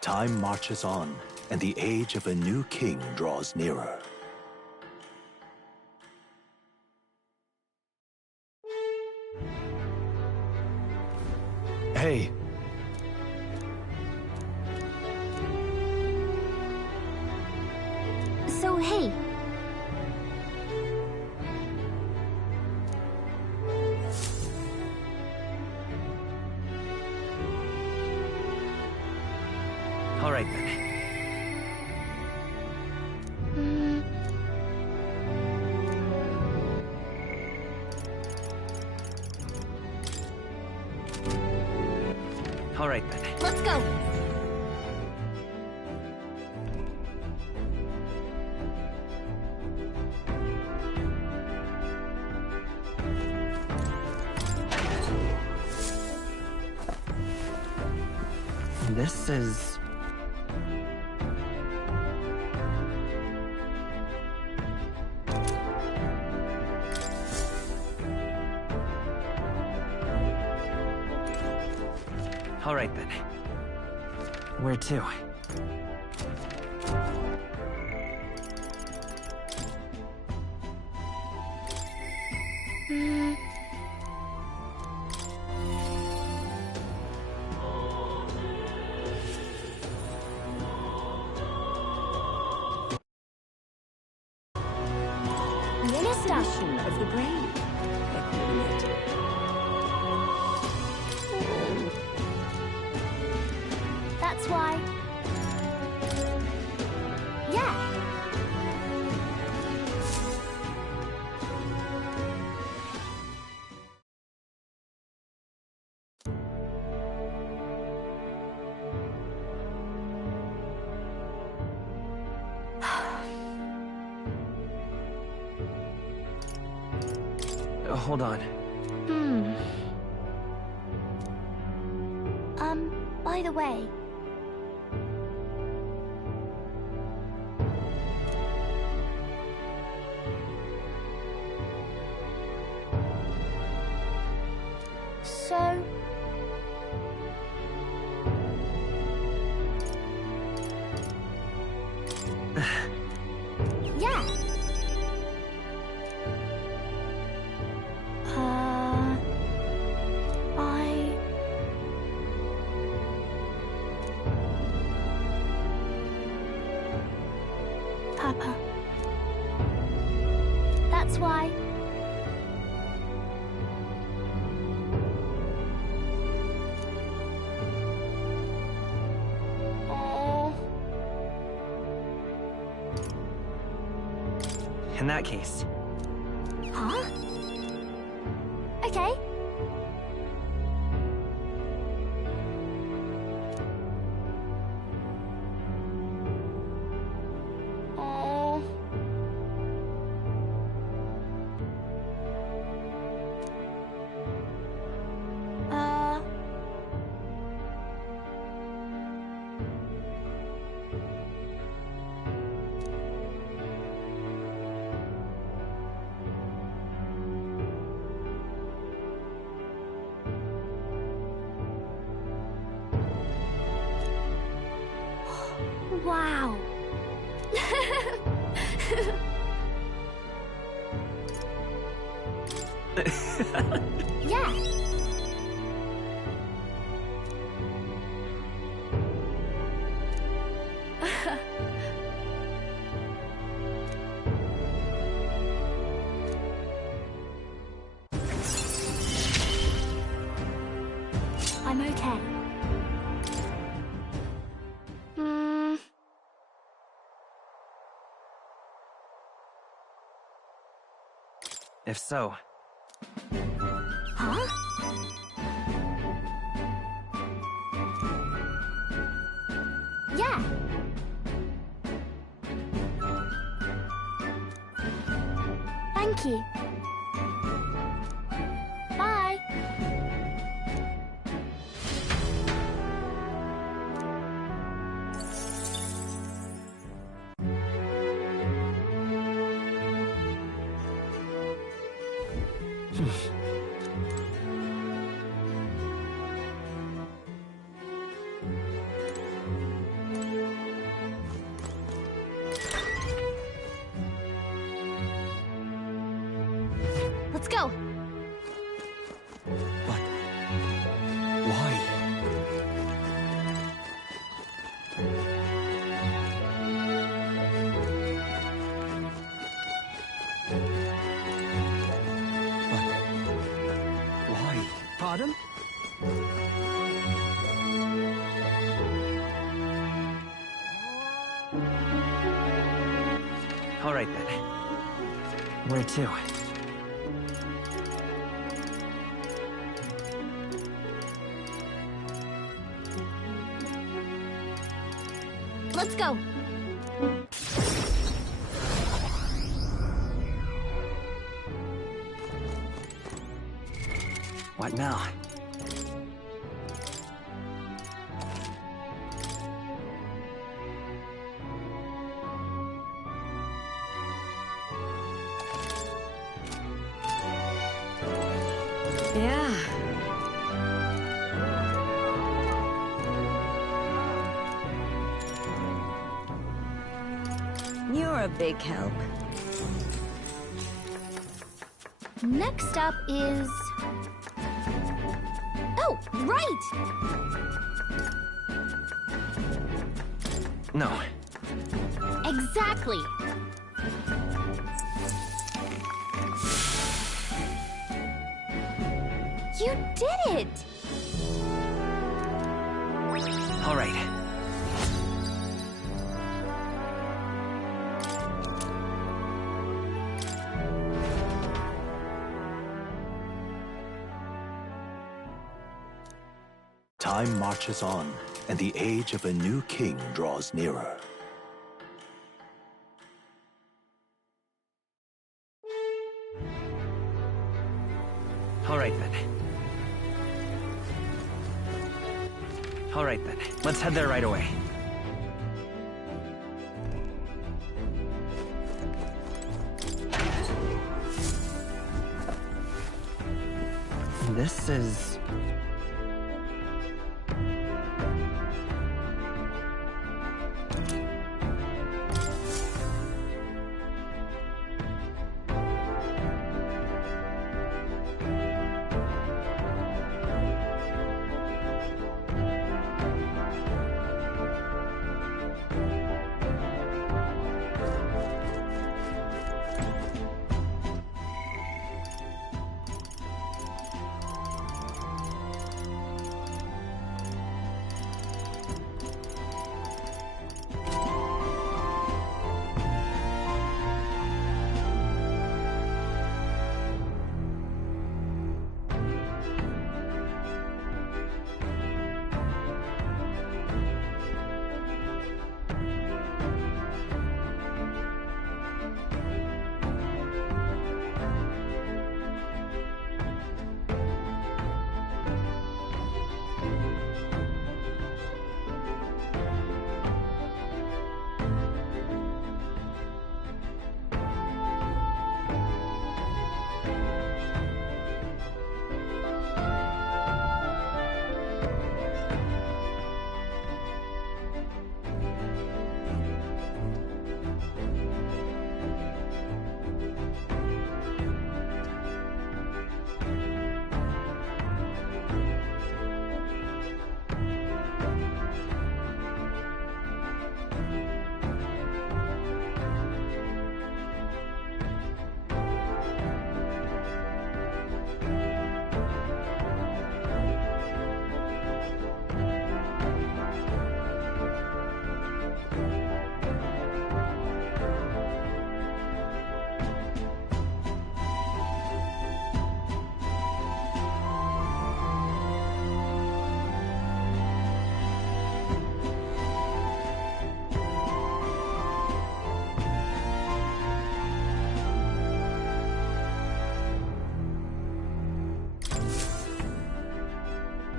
Time marches on, and the age of a new king draws nearer. Hey. So, hey. All right, then. All right, then. Let's go. This is... All right, then. Where to? Station of the brain. That's why. Yeah. Hold on. By the way. So... yeah. Papa. That's why. In that case. Huh? Okay. Wow. Yeah. I'm okay. If so... Huh? Yeah. Thank you. Why? Why? Pardon? All right then. Where to? Let's go. What now? Yeah. You're a big help. Next up is... Oh, right! No. Exactly. You did it! All right. Time marches on, and the age of a new king draws nearer. All right then. All right then. Let's head there right away. This is...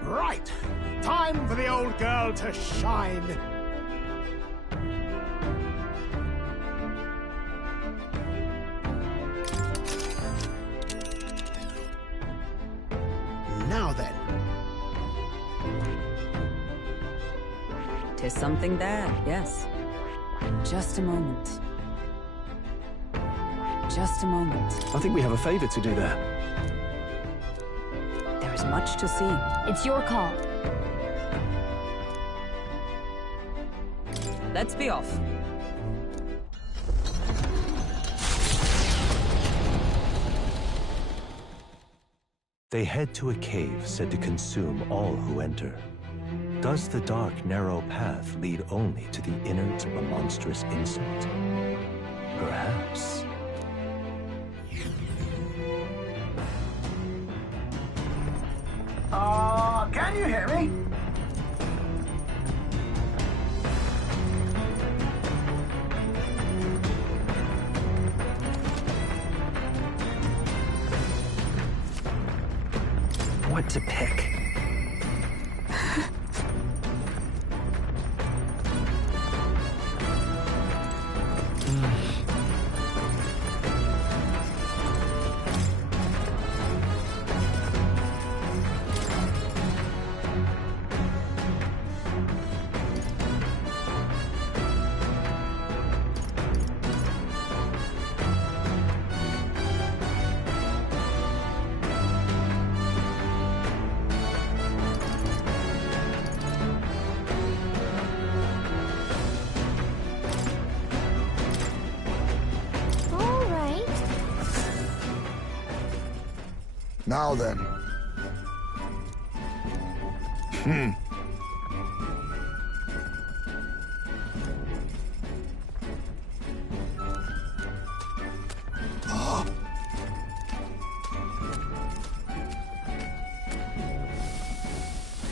Right! Time for the old girl to shine! Now then. Tis something there, yes. Just a moment. Just a moment. I think we have a favor to do there. There is much to see. It's your call. Let's be off. They head to a cave said to consume all who enter. Does the dark, narrow path lead only to the innards of a monstrous insect? Perhaps. Can you hear me? What to pick? Now then.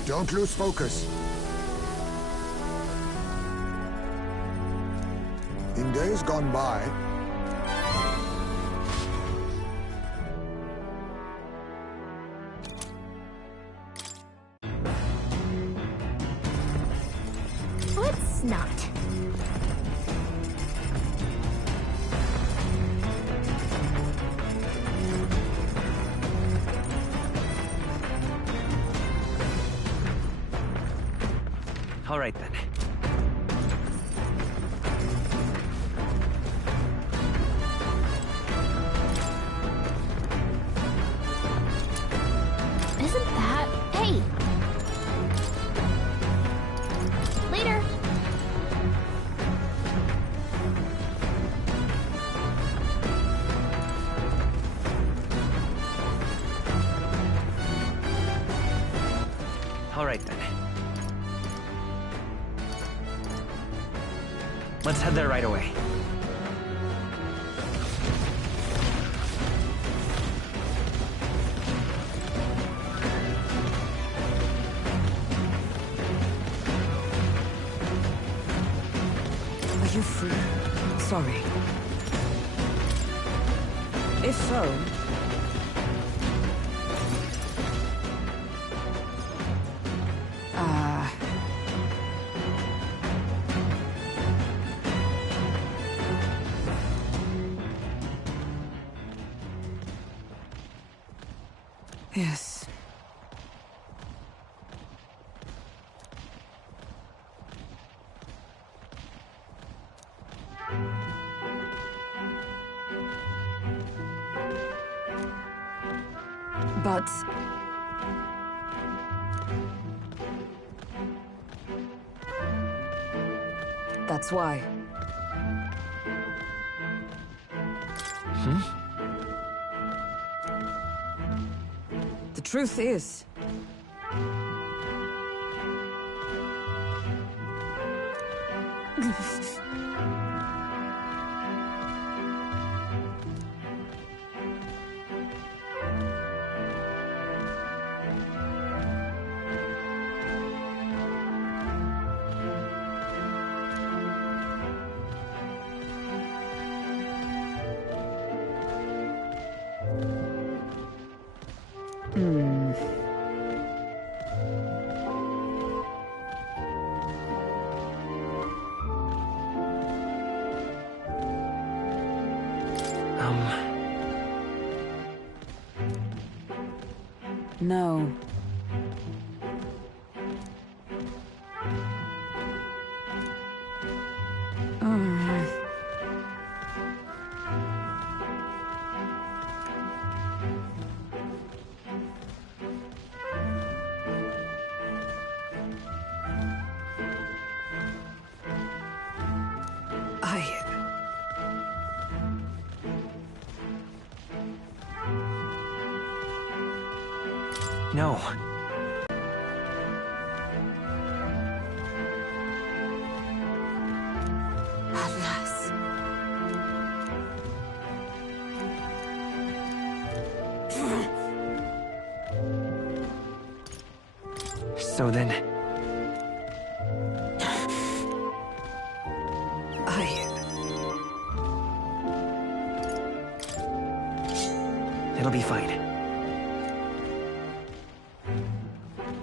Don't lose focus. In days gone by, Let's not. All right then. Isn't that... Hey! Later! All right then. Let's head there right away. Are you free? Sorry. If so... Yes. But... That's why. The truth is... No. No. Alas. So then... It'll be fine.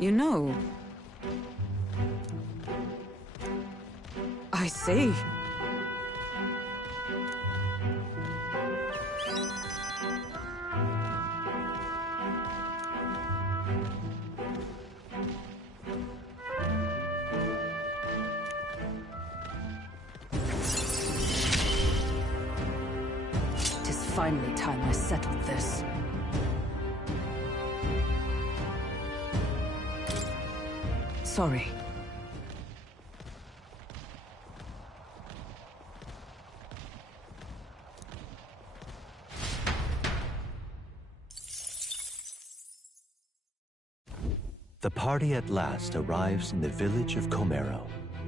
You know... I see. Finally time I settled this. Sorry. The party at last arrives in the village of Comero,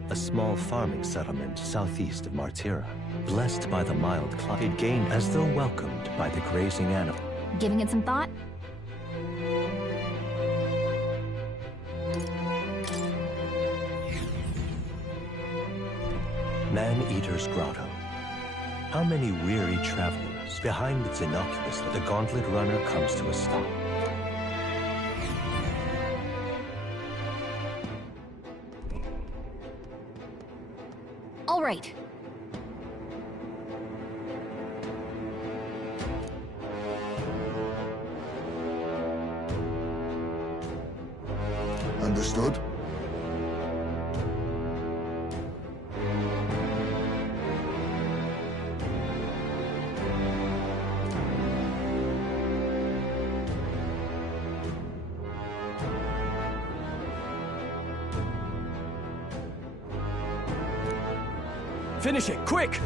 a small farming settlement southeast of Martira. Blessed by the mild climate, it gained as though welcomed by the grazing animal. Giving it some thought? Man-Eater's Grotto. How many weary travelers behind its innocuous, the gauntlet runner comes to a stop. All right. Understood? Finish it, quick!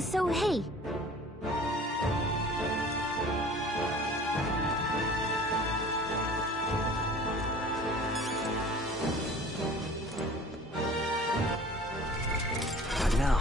So, hey. Not now.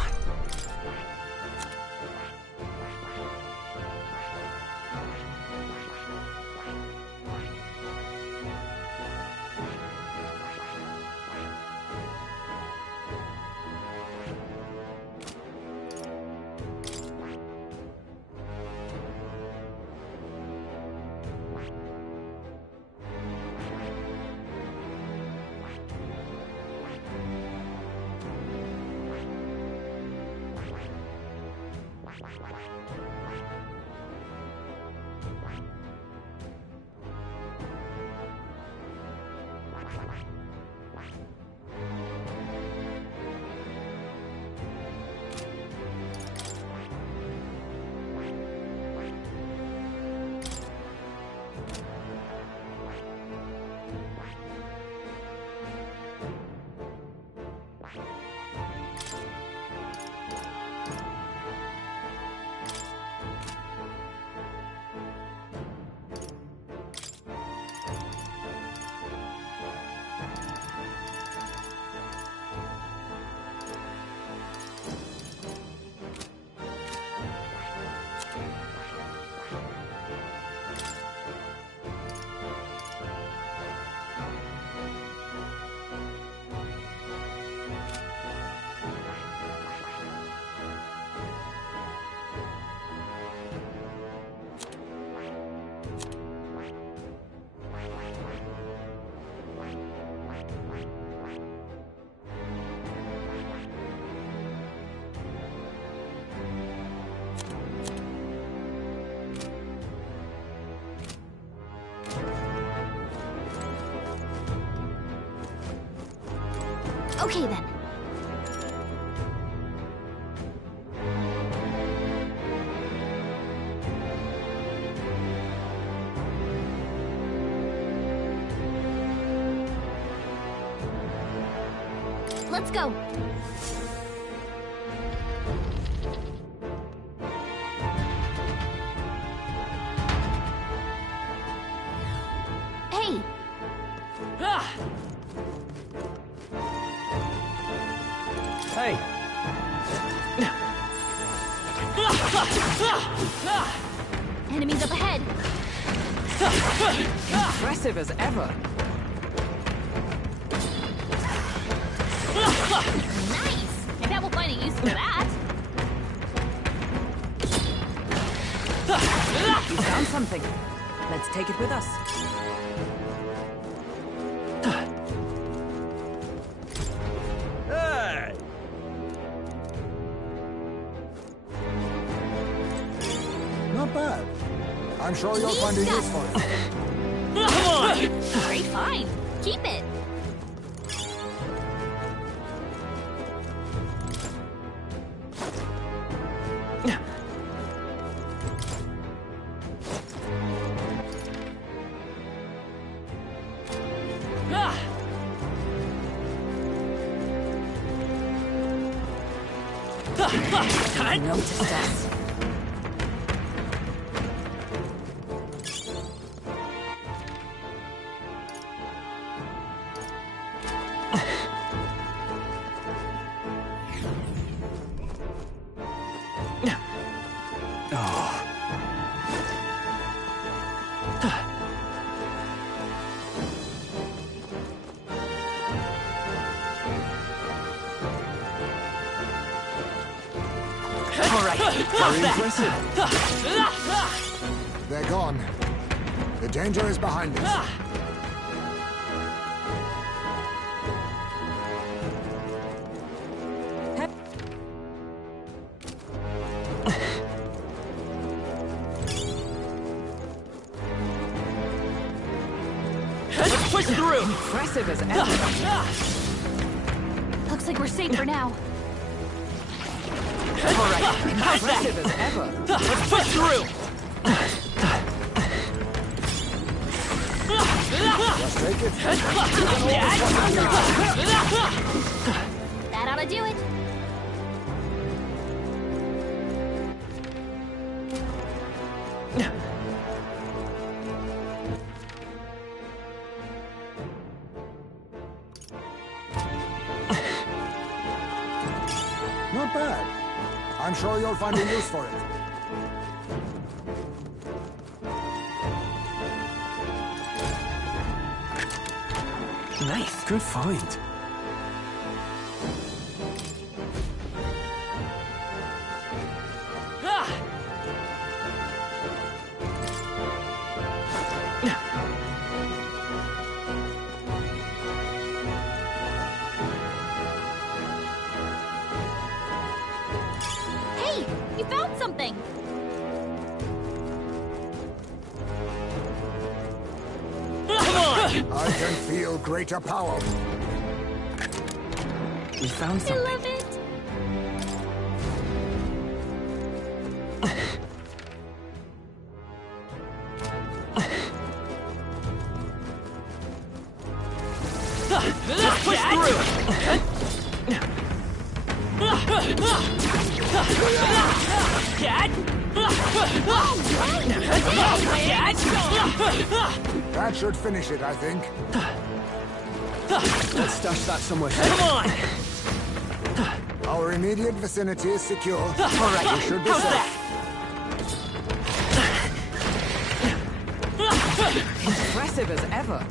Okay then. let's go. Hey! Hey! Enemies up ahead! Impressive as ever. Nice! I bet we'll find a use for that. We found something. Let's take it with us. Hey! Not bad. I'm sure you'll find a use for it. Come on! Great find. Keep it. Noticed us. Very impressive. They're gone. The danger is behind us. Let's push through! Impressive as ever. Looks like we're safe for now. Alright, impressive as ever. Let's push through! Just take it. That ought to do it. Not bad. I'm sure you'll find a use for it. Nice. Good find. Hey, you found something. I can feel greater power. We found I something. love it. Let's push through! That should finish it, I think. Let's stash that somewhere. Come on! Our immediate vicinity is secure. All right, We should be how's safe. that? Impressive as ever.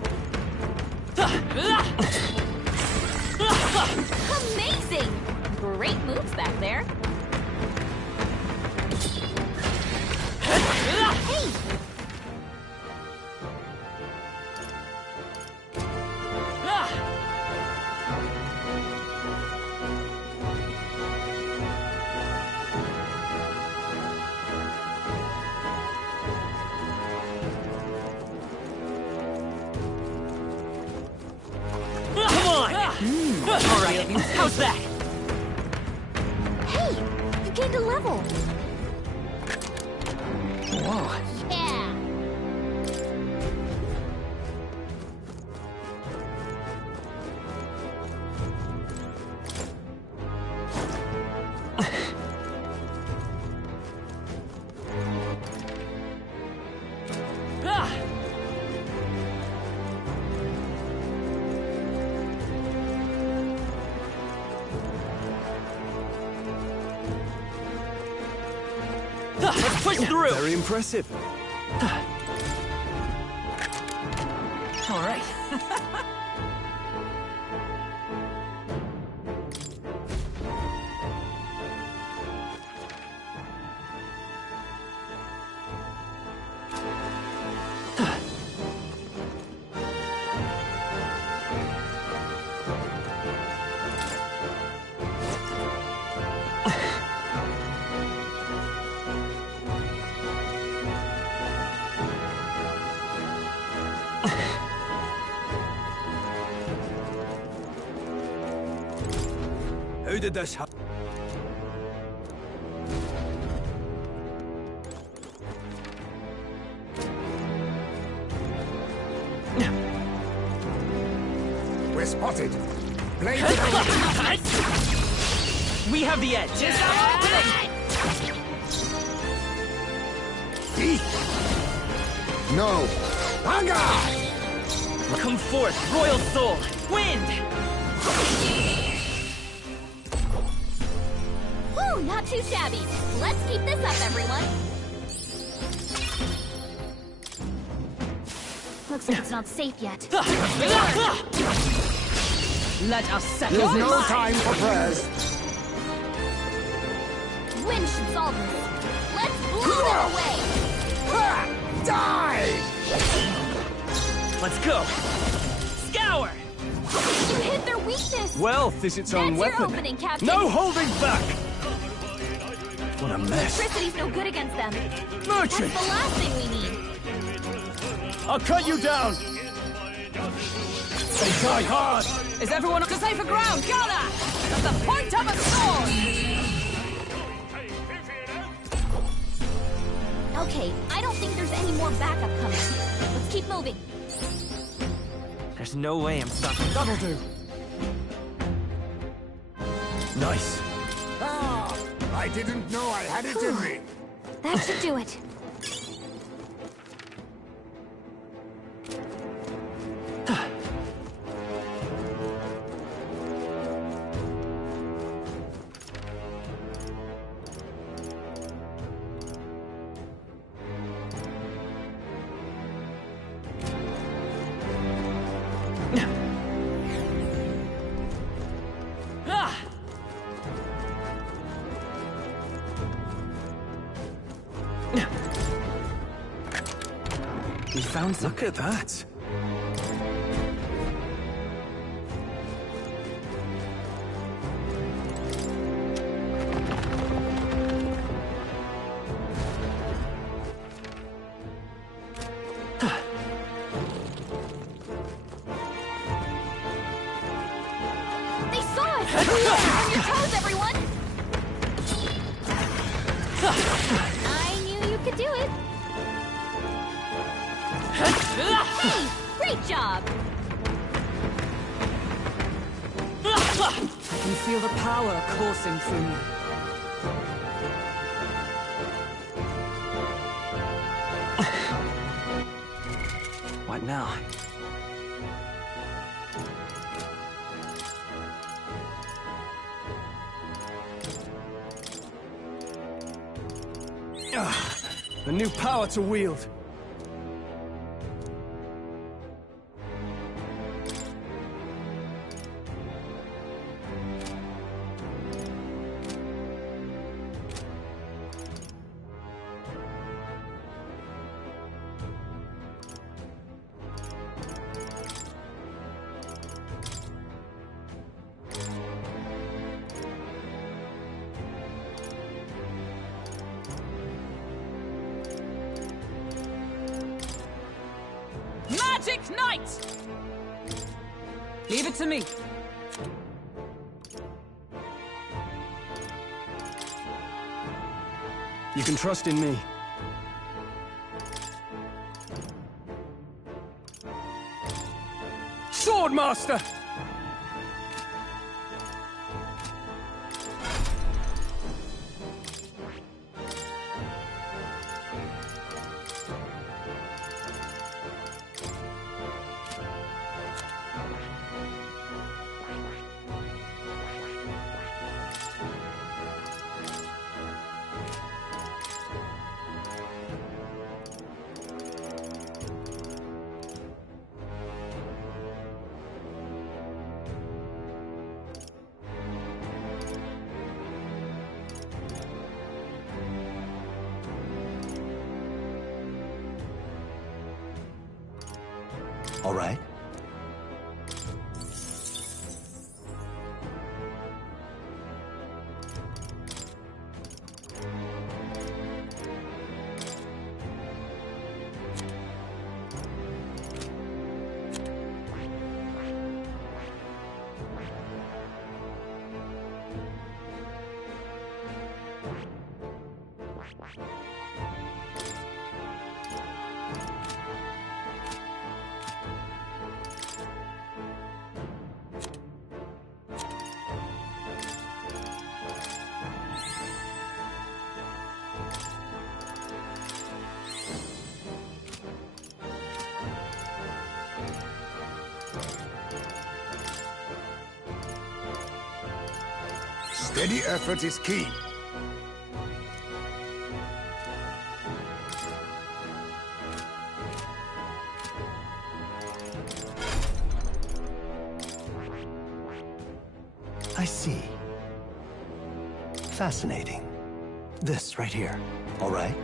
Amazing! Great moves back there. Hey! All right, how's that? Hey! You gained a level. Whoa. Yeah! Let's push through! Very impressive. All right. How did this happen? We're spotted. Blade We have the edge. No. Hunger! Come forth, royal soul. Wind! Whew, not too shabby. Let's keep this up, everyone. Looks like it's not safe yet. Let us settle. There's no time for prayers. Wind should solve this. Let's blow them away. Die! Let's go. Scour! You hit their weakness. Wealth is its own That's your weapon. opening, Captain. No holding back! What a mess. Electricity's no good against them. Merchant! That's the last thing we need. I'll cut you down! They die hard! Is everyone up to safer ground? Gather! At the point of a sword! Okay, I don't think there's any more backup coming. Let's keep moving. There's no way I'm stopping. That'll do. Nice. Ah, I didn't know I had it in me. That should do it. We found some. Look at that. They saw us! On your toes, everyone! I knew you could do it. Hey! Great job! I can feel the power coursing through me. What now? A new power to wield. Magic Knight! Leave it to me. You can trust in me. Swordmaster! all right? Steady effort is key. I see. Fascinating. This right here, all right?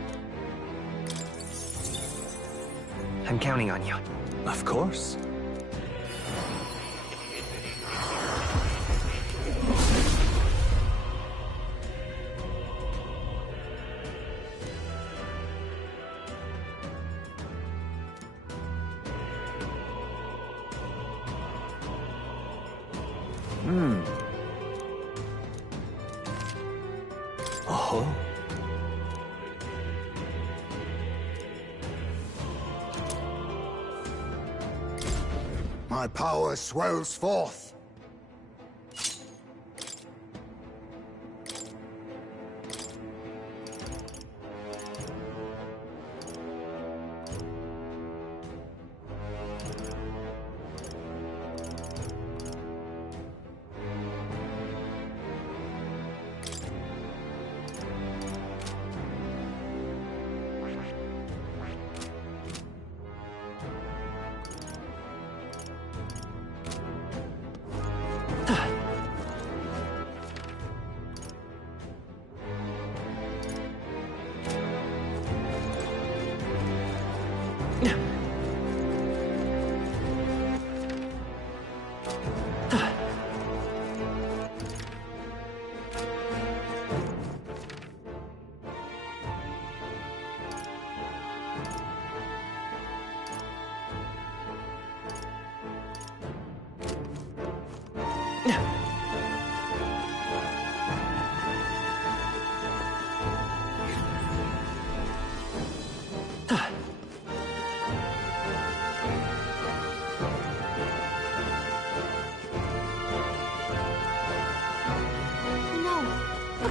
I'm counting on you. Of course. Oh. My power swells forth.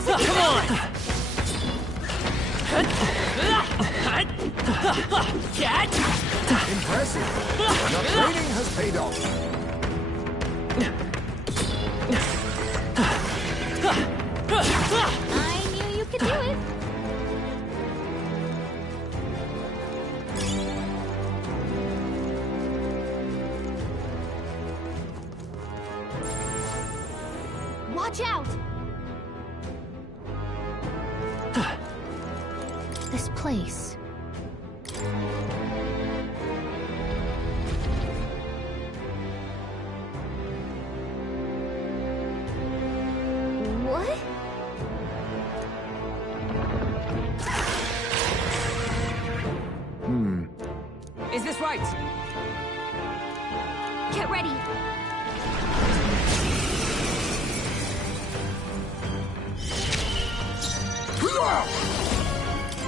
Come on! Impressive. Your training has paid off. I knew you could do it. Watch out! This place. What? Is this right? Get ready.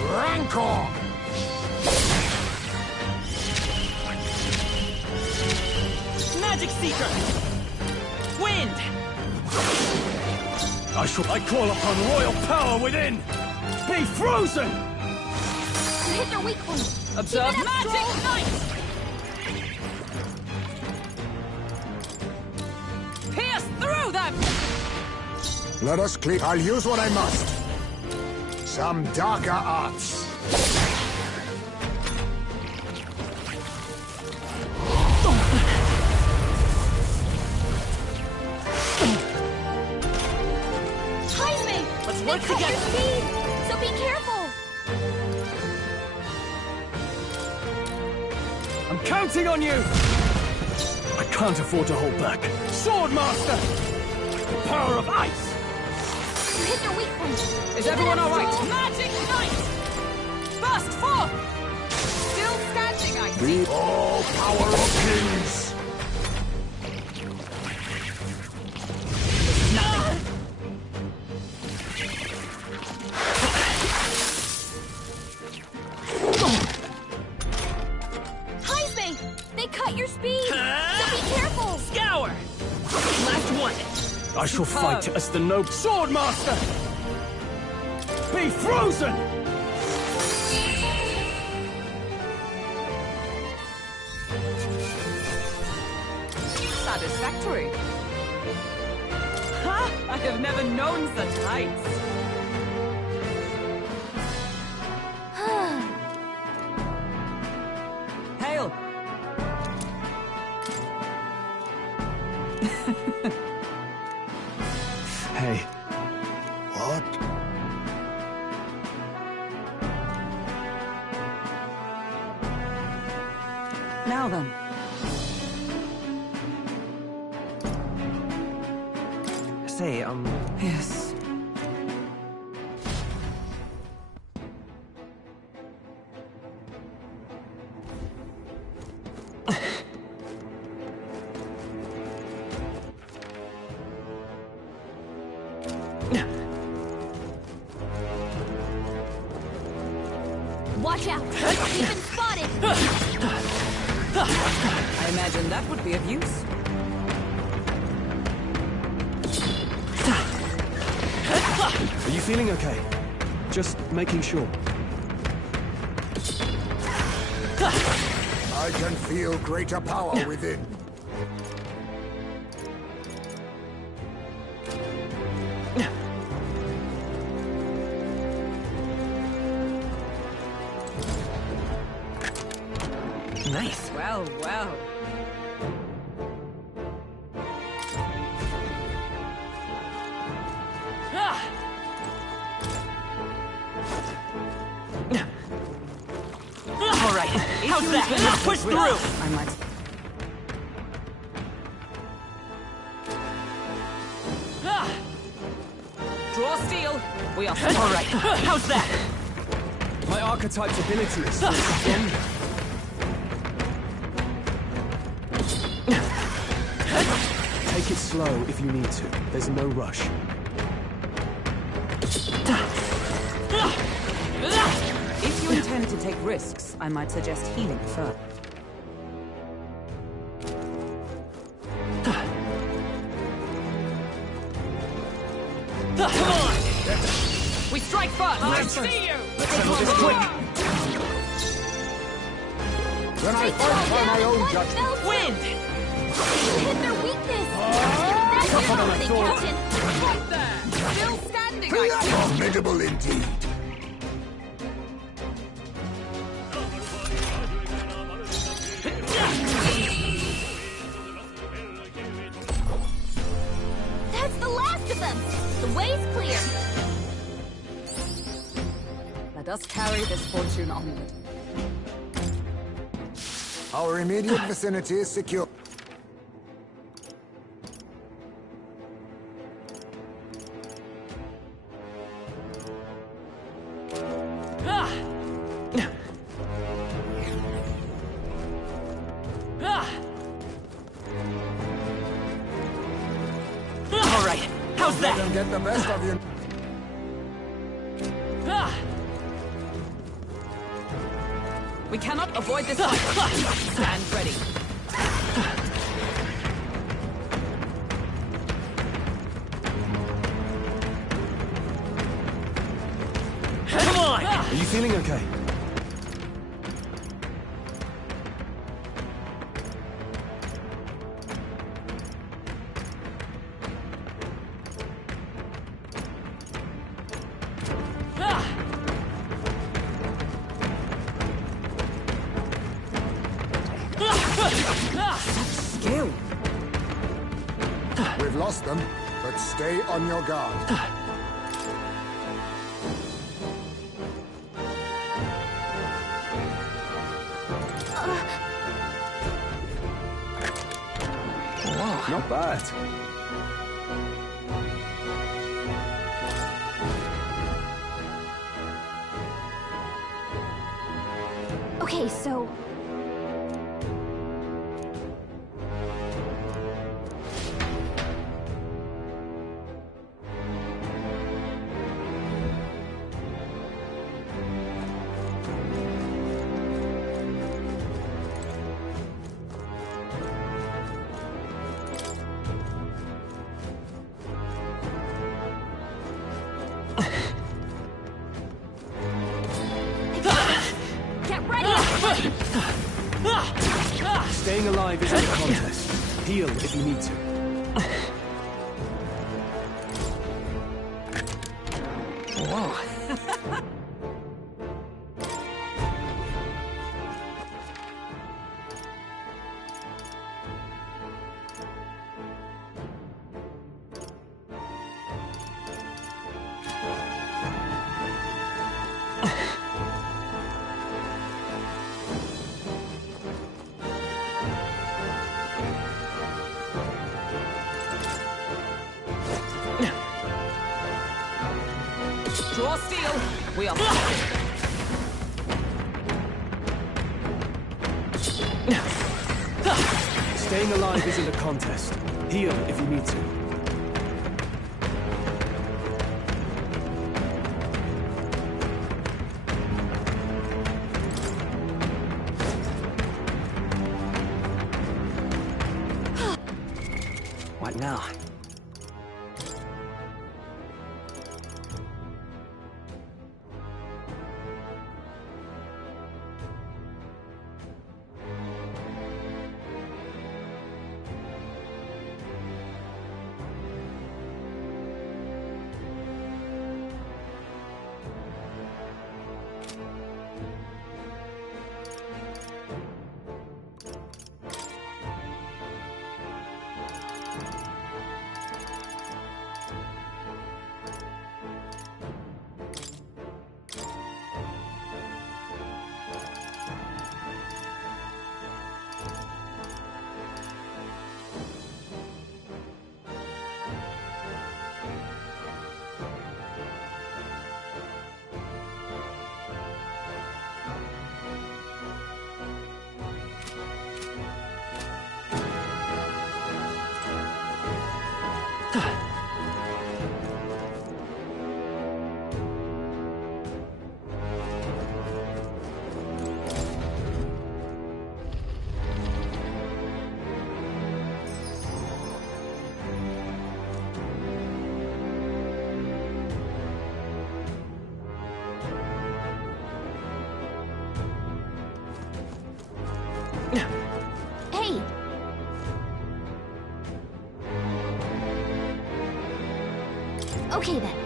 Rancor! Magic Seeker! Wind! I call upon royal power within! Be frozen! You hit their weak point. Observe Keep it up, magic Stroll. knight! Pierce through them! Let us clear. I'll use what I must. Some darker arts. Let's work together. Speed, so be careful. I'm counting on you! I can't afford to hold back. Swordmaster! The power of ice! You hit their weak point. Is everyone all right? Magic Knight! Burst forth! Still standing, I see. The all power of kings! Heisme! They cut your speed! So be careful! Scour! Last one! I shall fight as the noble Swordmaster! Be frozen! Satisfactory. Ha! I have never known such heights. Hail! Hey. What? Now then. Say, Yes. Watch out! You've been spotted! I imagine that would be of use. Are you feeling okay? Just making sure. I can feel greater power within. nice. Well, well. All right, how's that? Let's push through! I might... Draw steel. We are... All right, how's that? My archetype's ability is strong. Take it slow if you need to. There's no rush. If you intend to take risks, I might suggest healing first. Come on! We strike first! I see you! Settle this quick! Then I fight by my own judgment. Wind! You hit their weakness! That's Tougher than I something, thought. Captain! Right there! Still standing, I see. Formidable indeed. That's the last of them! The way's clear! Let us carry this fortune onward. Our immediate vicinity is secure. All right, how's Let that? them get the best of you. We cannot avoid this fight. Stand ready. Come on! Are you feeling okay? Skill. We've lost them, but stay on your guard. Not bad. Okay, so... Staying alive isn't a contest. Heal if you need to. Whoa. Draw steel. We are. Staying alive isn't a contest. Heal if you need to. What now? Hey! Okay then.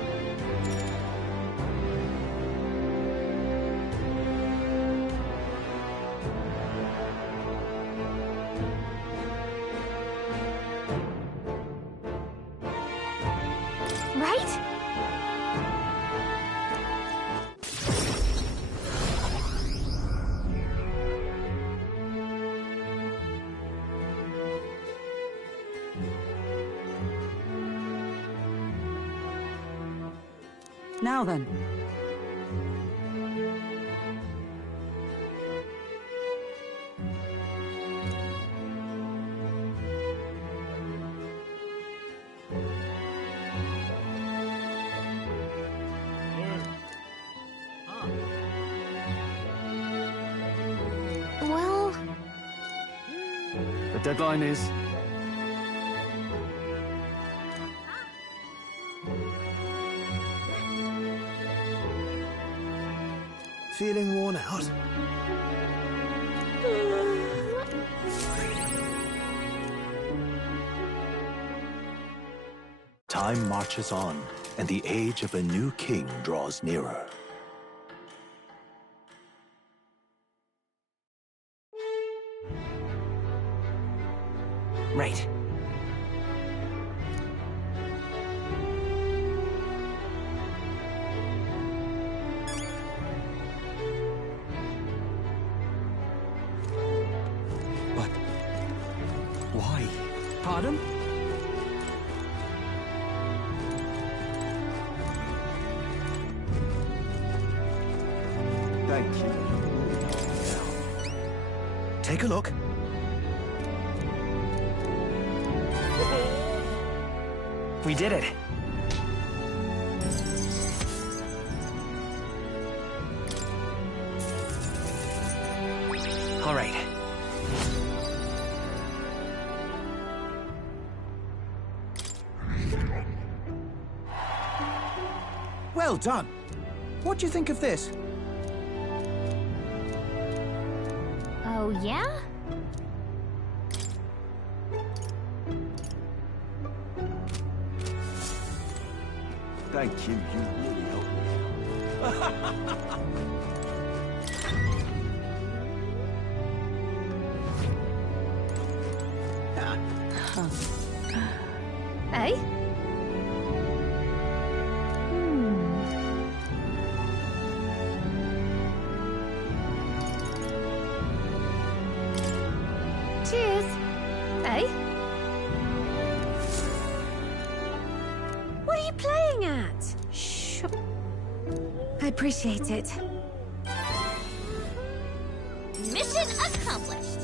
Right? Now then. Well... The deadline is... Feeling worn out? Time marches on, and the age of a new king draws nearer. Right. But... why? Pardon? Thank you. Take a look. We did it. All right. Well done. What do you think of this? Oh, yeah? Thank you. You really helped Hey? Cheers. Hey? What are you playing at? Shh. I appreciate it. Mission accomplished.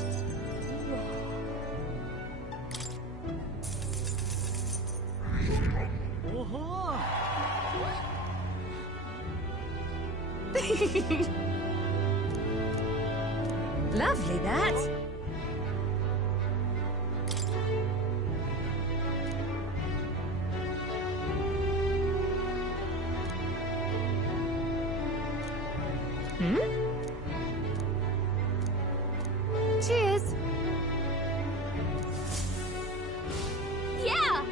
Lovely, that. Cheers. Yeah.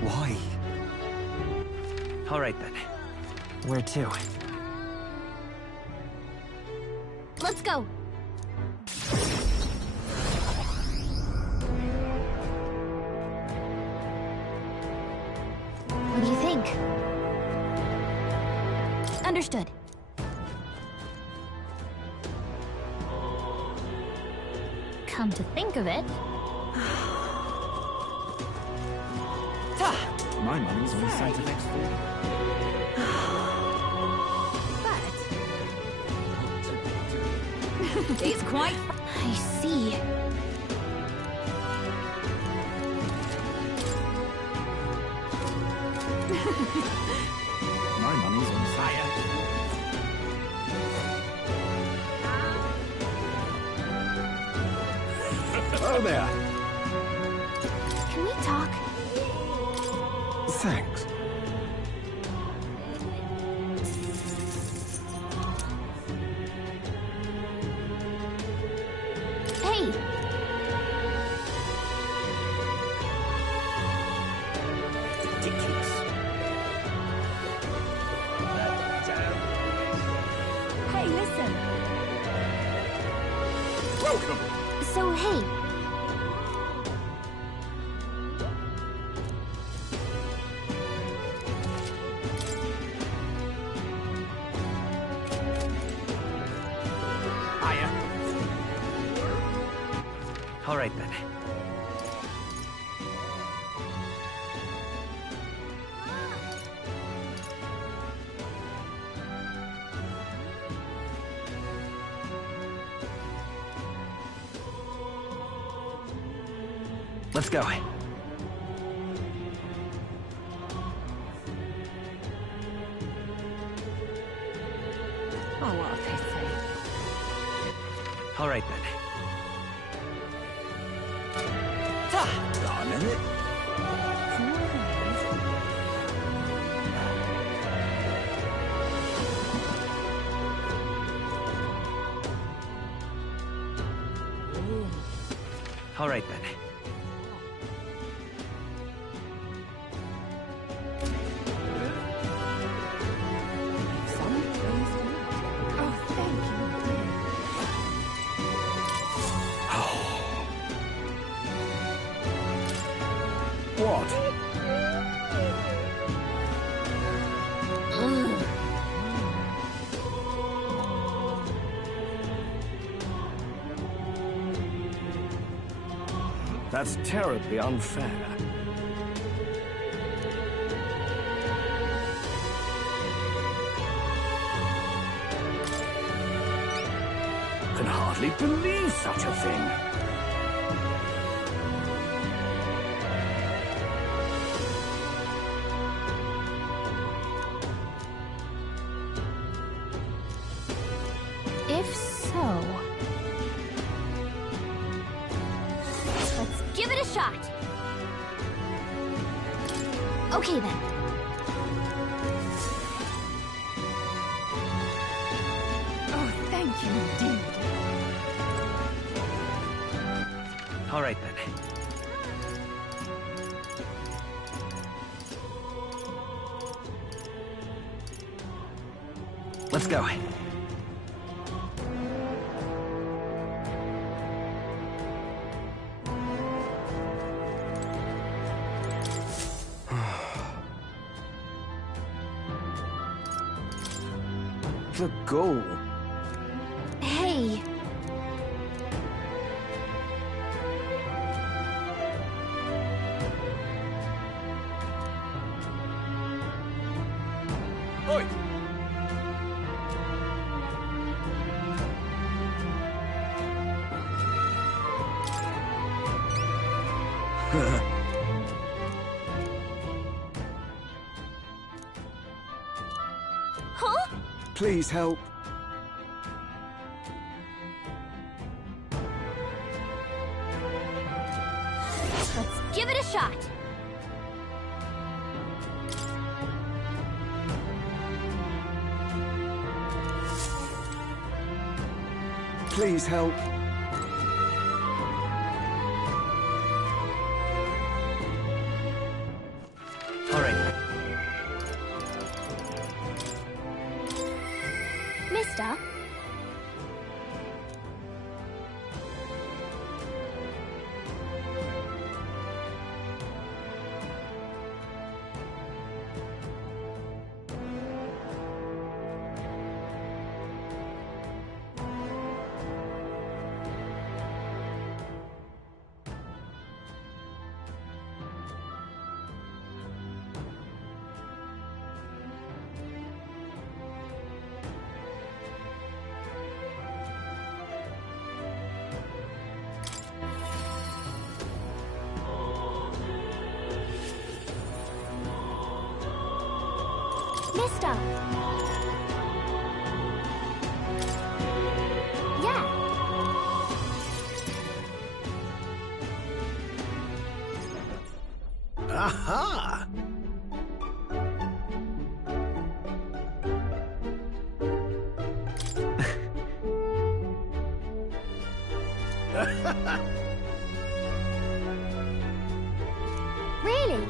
Why? All right, then. Where to? Let's go. What do you think? Understood. Come to think of it, My money's on Santa X4. It's quite... I see. My money's on Santa. Oh there. Can we talk? Thanks. Hey! Ridiculous. Hey, listen. welcome. So, hey. All right, then. Let's go. Oh, what a pity. All right, then. Darn it. All right, then. Oh, thank you. What? That's terribly unfair. Can hardly believe such a thing. If so... let's give it a shot. Okay, then. Oh, thank you indeed. All right, then. Let's go. The goal. Hey. Oi! Huh? Please help. Let's give it a shot. Please help. All right. Mister? Mister? Yeah. Aha! Really?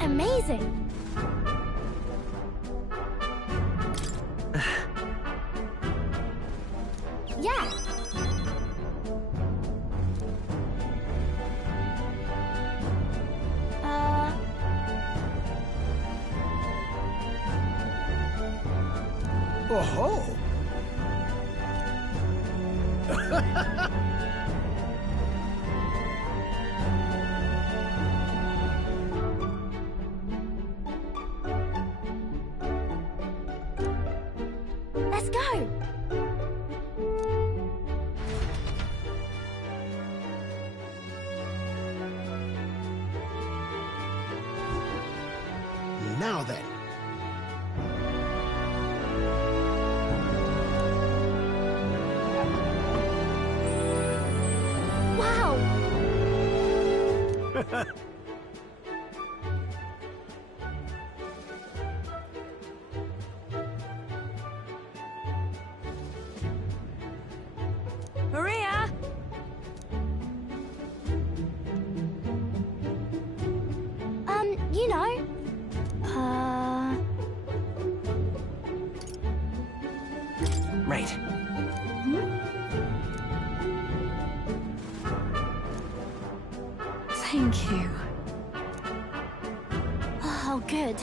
Amazing! Yeah! Oh-ho! Let's go! Now then. Wow! Maria! You know. Right. Thank you. Oh, good.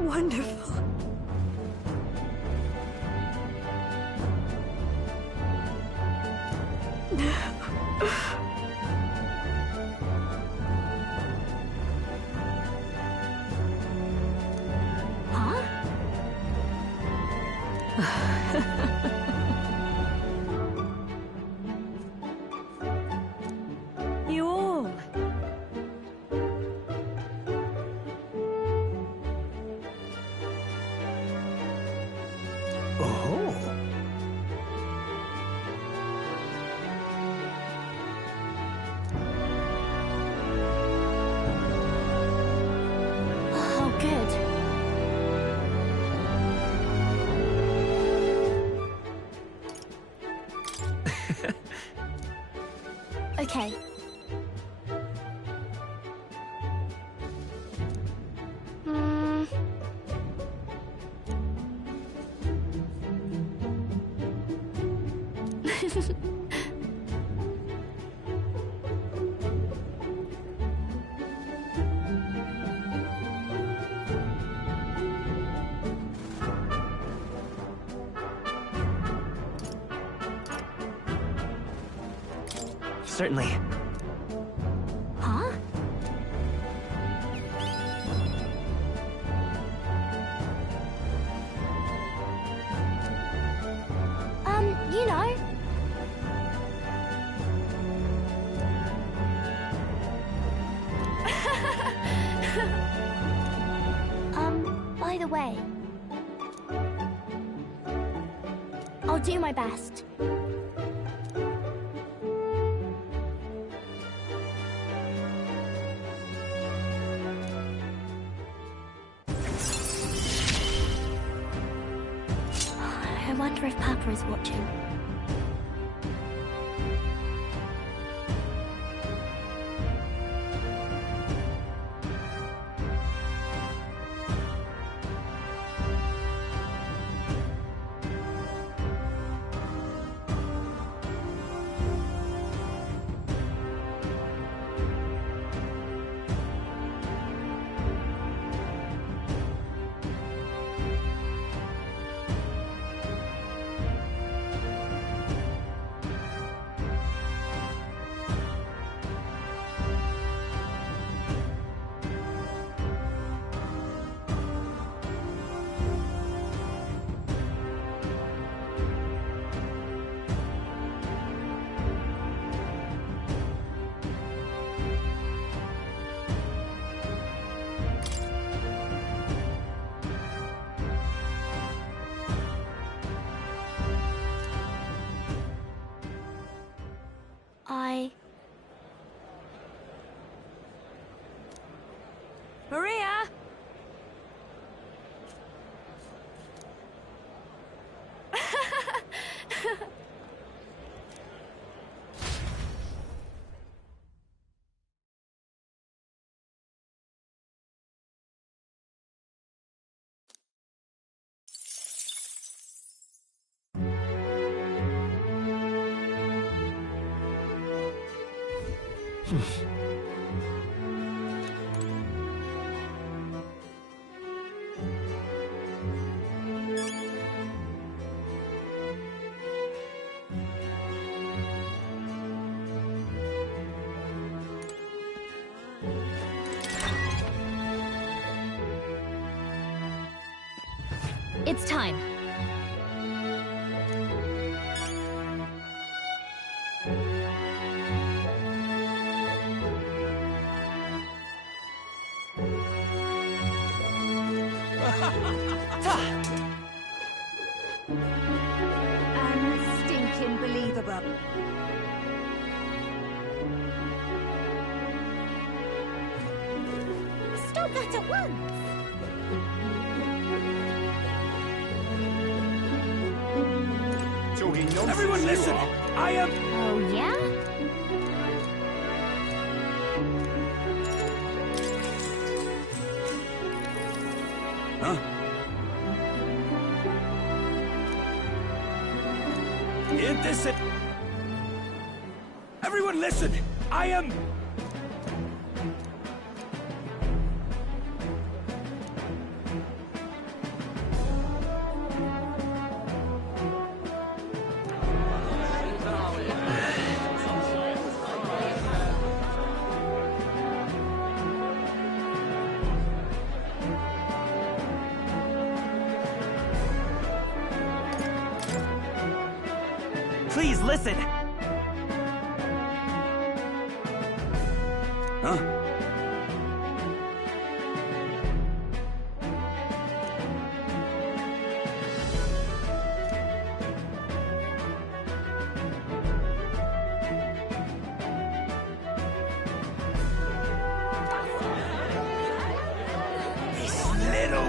Wonderful. Huh? You all. Oh. Oh, good. Okay. Hmm. Certainly. Huh? You know. By the way, I'll do my best. I wonder if Papa is watching. It's time. Unstinking believable. Stop that at once! Talking nonsense. Everyone listen! I am... Oh, yeah? Huh? Everyone listen! I am... Please listen! Huh? This little...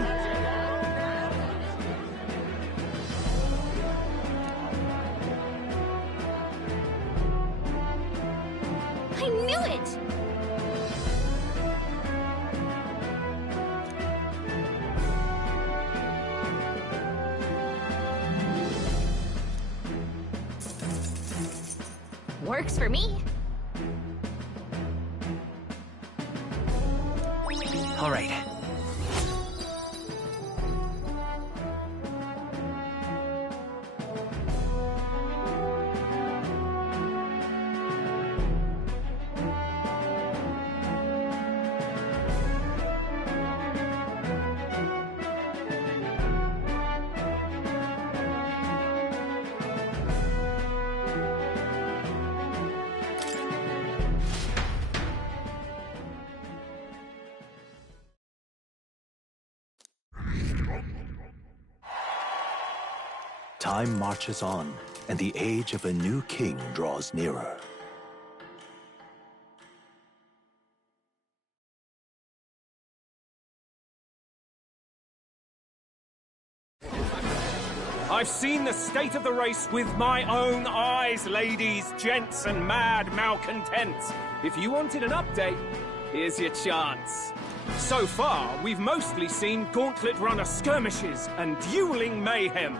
I knew it! Works for me. All right. Time marches on, and the age of a new king draws nearer. I've seen the state of the race with my own eyes, ladies, gents, and mad malcontents. If you wanted an update, here's your chance. So far, we've mostly seen gauntlet runner skirmishes and dueling mayhem.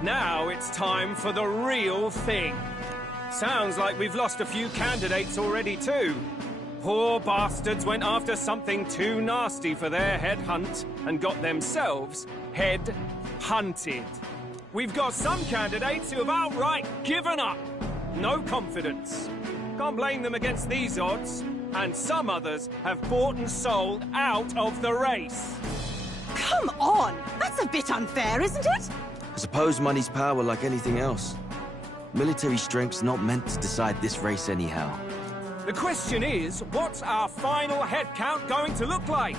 Now it's time for the real thing. Sounds like we've lost a few candidates already too. Poor bastards went after something too nasty for their head hunt and got themselves head hunted. We've got some candidates who have outright given up. No confidence. Can't blame them against these odds. And some others have bought and sold out of the race. Come on! That's a bit unfair, isn't it? I suppose money's power like anything else. Military strength's not meant to decide this race anyhow. The question is, what's our final head count going to look like?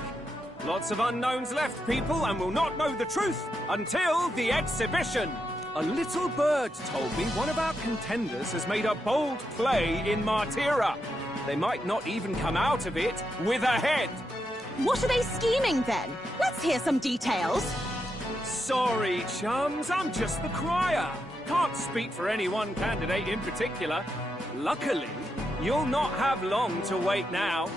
Lots of unknowns left, people, and we'll not know the truth until the exhibition. A little bird told me one of our contenders has made a bold play in Martira. They might not even come out of it with a head. What are they scheming then? Let's hear some details. Sorry, chums, I'm just the crier. Can't speak for any one candidate in particular. Luckily, you'll not have long to wait now.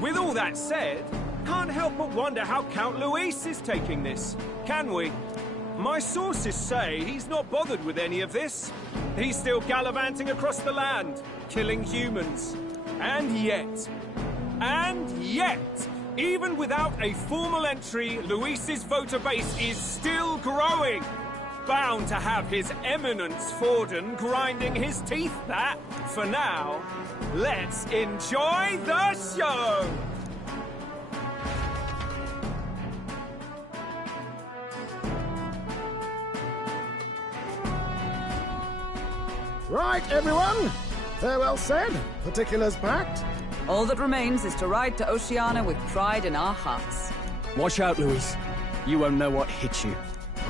With all that said, can't help but wonder how Count Luis is taking this, can we? My sources say he's not bothered with any of this. He's still gallivanting across the land, killing humans. And yet, even without a formal entry, Luis's voter base is still growing. Bound to have His Eminence Forden grinding his teeth that, for now, let's enjoy the show! Right, everyone. Farewell said, particulars packed. All that remains is to ride to Oceania with pride in our hearts. Watch out, Luis. You won't know what hit you.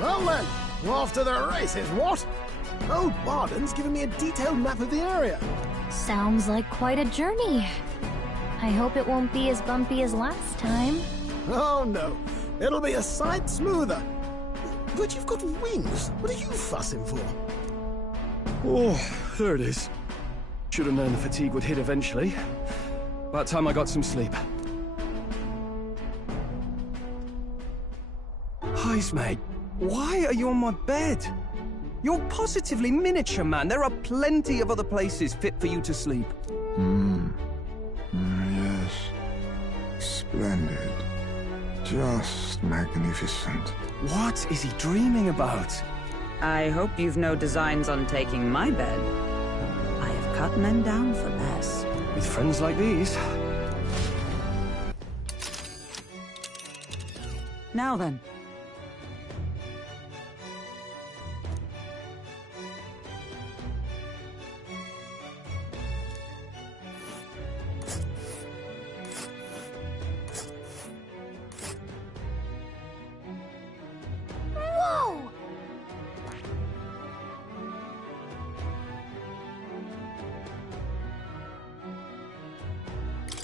Well then, off to the races, what? Old Barden's given me a detailed map of the area. Sounds like quite a journey. I hope it won't be as bumpy as last time. Oh no, it'll be a sight smoother. But you've got wings. What are you fussing for? Oh, there it is. Should have known the fatigue would hit eventually. About time I got some sleep. Heismay, why are you on my bed? You're positively miniature, man. There are plenty of other places fit for you to sleep. Yes. Splendid. Just magnificent. What is he dreaming about? I hope you've no designs on taking my bed. I have cut men down for less. With friends like these. Now then. Whoa!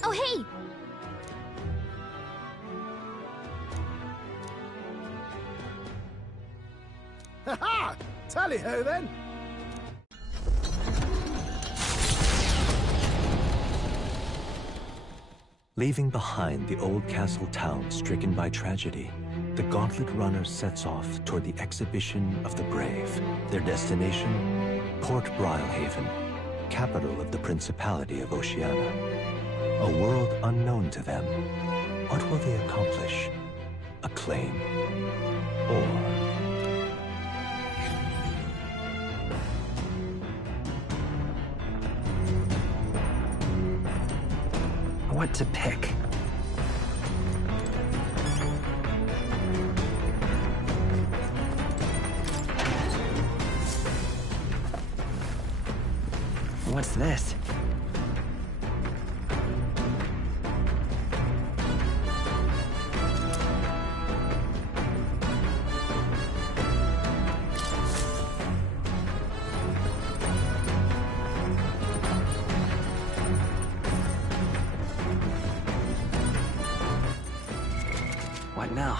Oh, hey! Ha-ha! Tally-ho then! Leaving behind the old castle town stricken by tragedy, the Gauntlet Runner sets off toward the exhibition of the brave. Their destination, Port Brilehaven, capital of the Principality of Oceania. A world unknown to them. What will they accomplish? Acclaim? Or... What to pick? What's this? What now?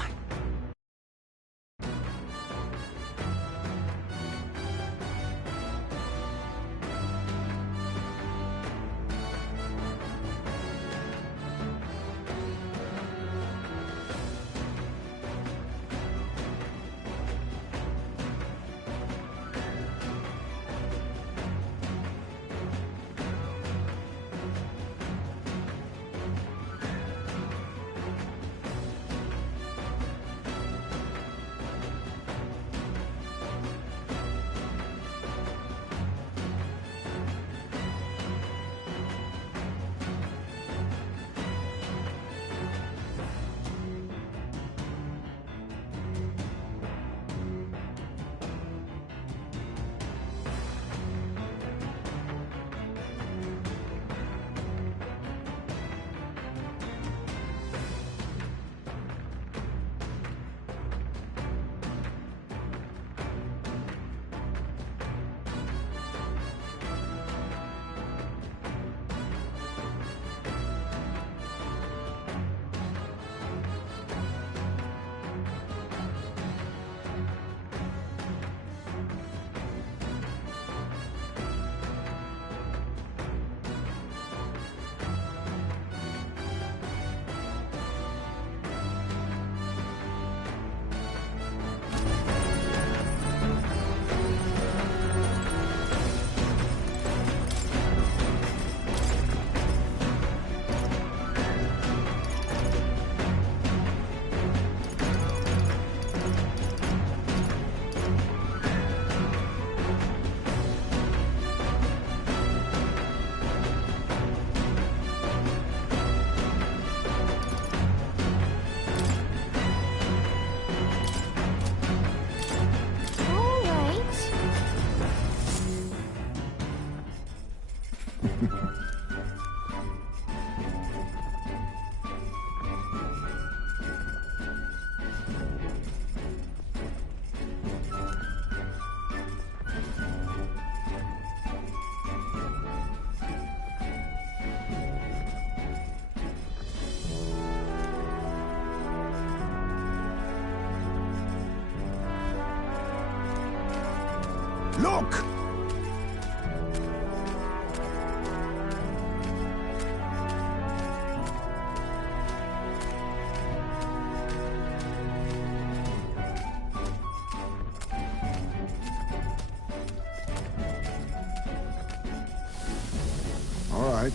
right.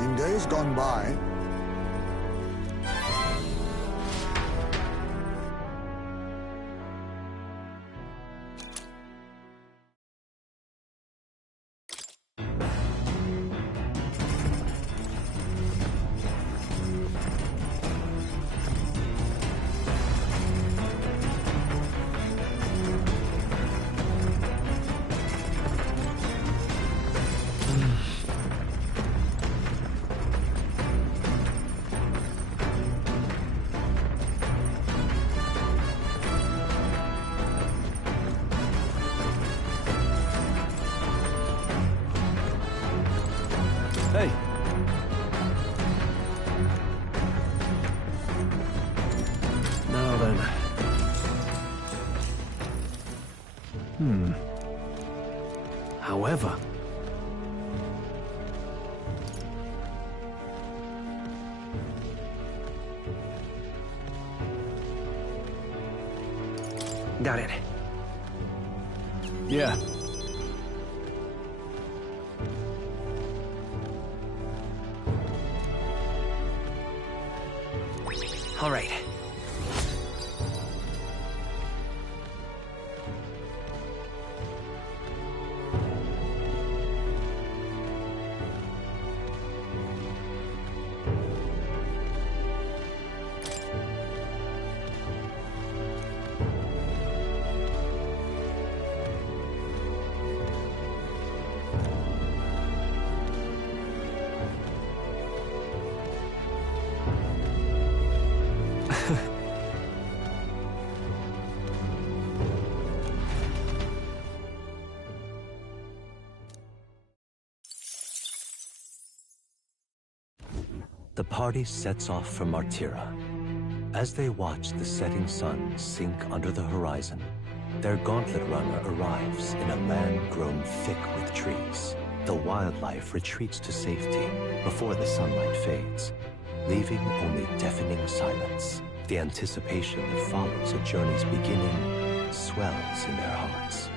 In days gone by, Hey. Now then. However... Got it. Yeah. All right. The party sets off for Martira. As they watch the setting sun sink under the horizon, their gauntlet runner arrives in a land grown thick with trees. The wildlife retreats to safety before the sunlight fades, leaving only deafening silence. The anticipation that follows a journey's beginning swells in their hearts.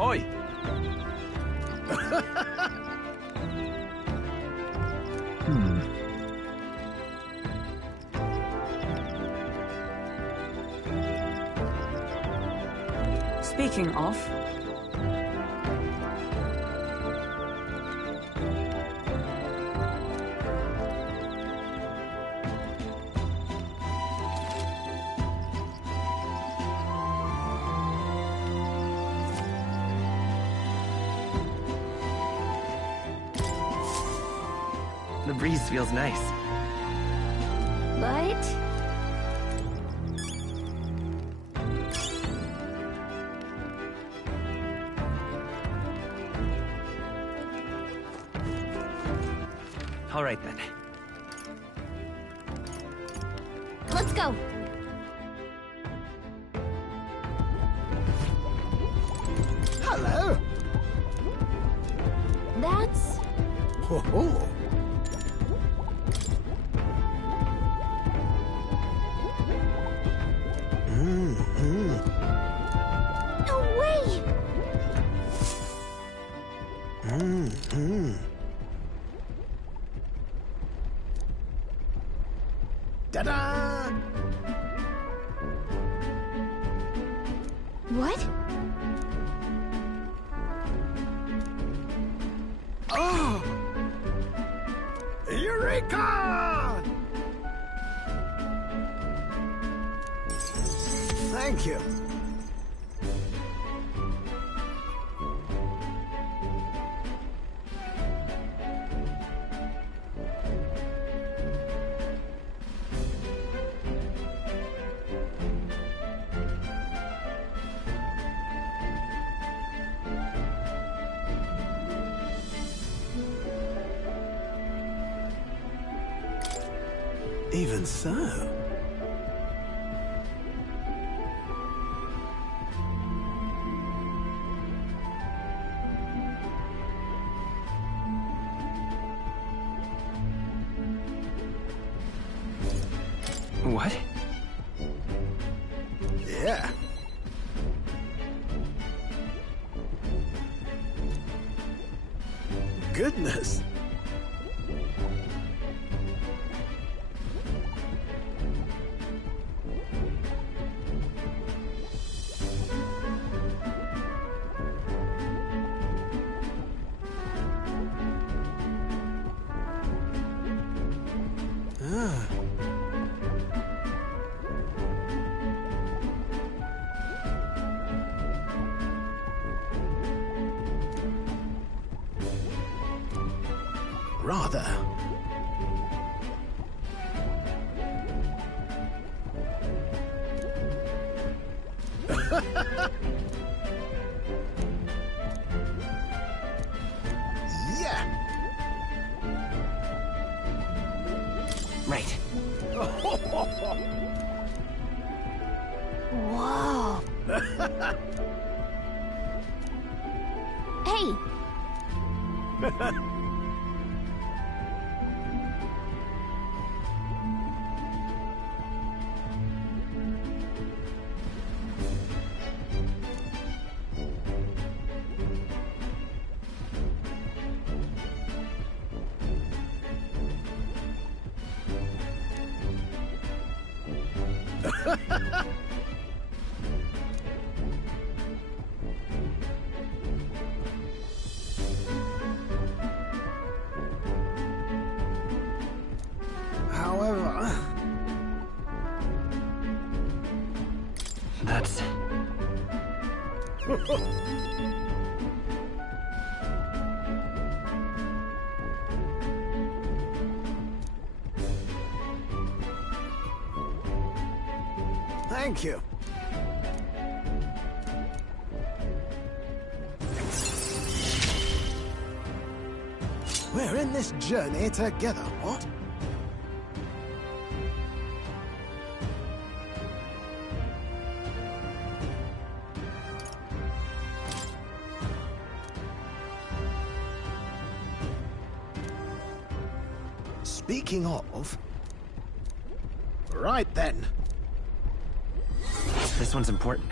Oi! Speaking of... The breeze feels nice. What? All right then. Let's go. Hello. That's... Whoa. No way! Ta-da! What? Oh! Eureka! Thank you. Even so... What? Yeah. Goodness. Ah. Rather. Yeah. Right. Whoa. Hey. However... That's... Thank you. We're in this journey together, what? Speaking of... Right then. This one's important.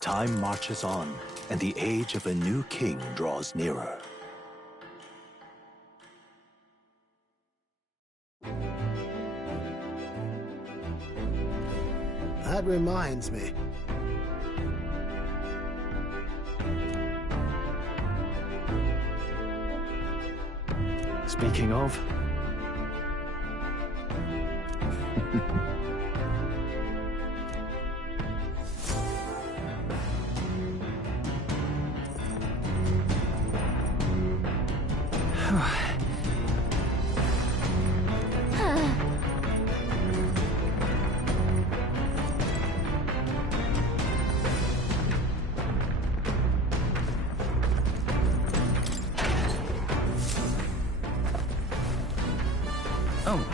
Time marches on, and the age of a new king draws nearer. That reminds me. Speaking of... Oh.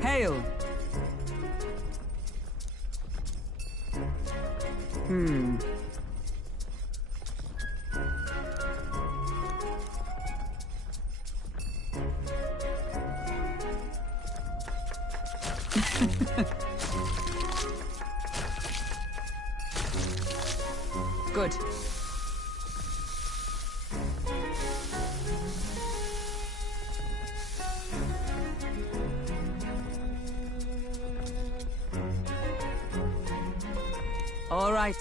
Hail! Good. All right.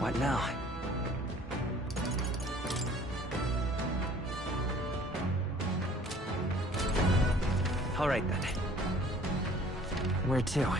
What now? All right then. Where to?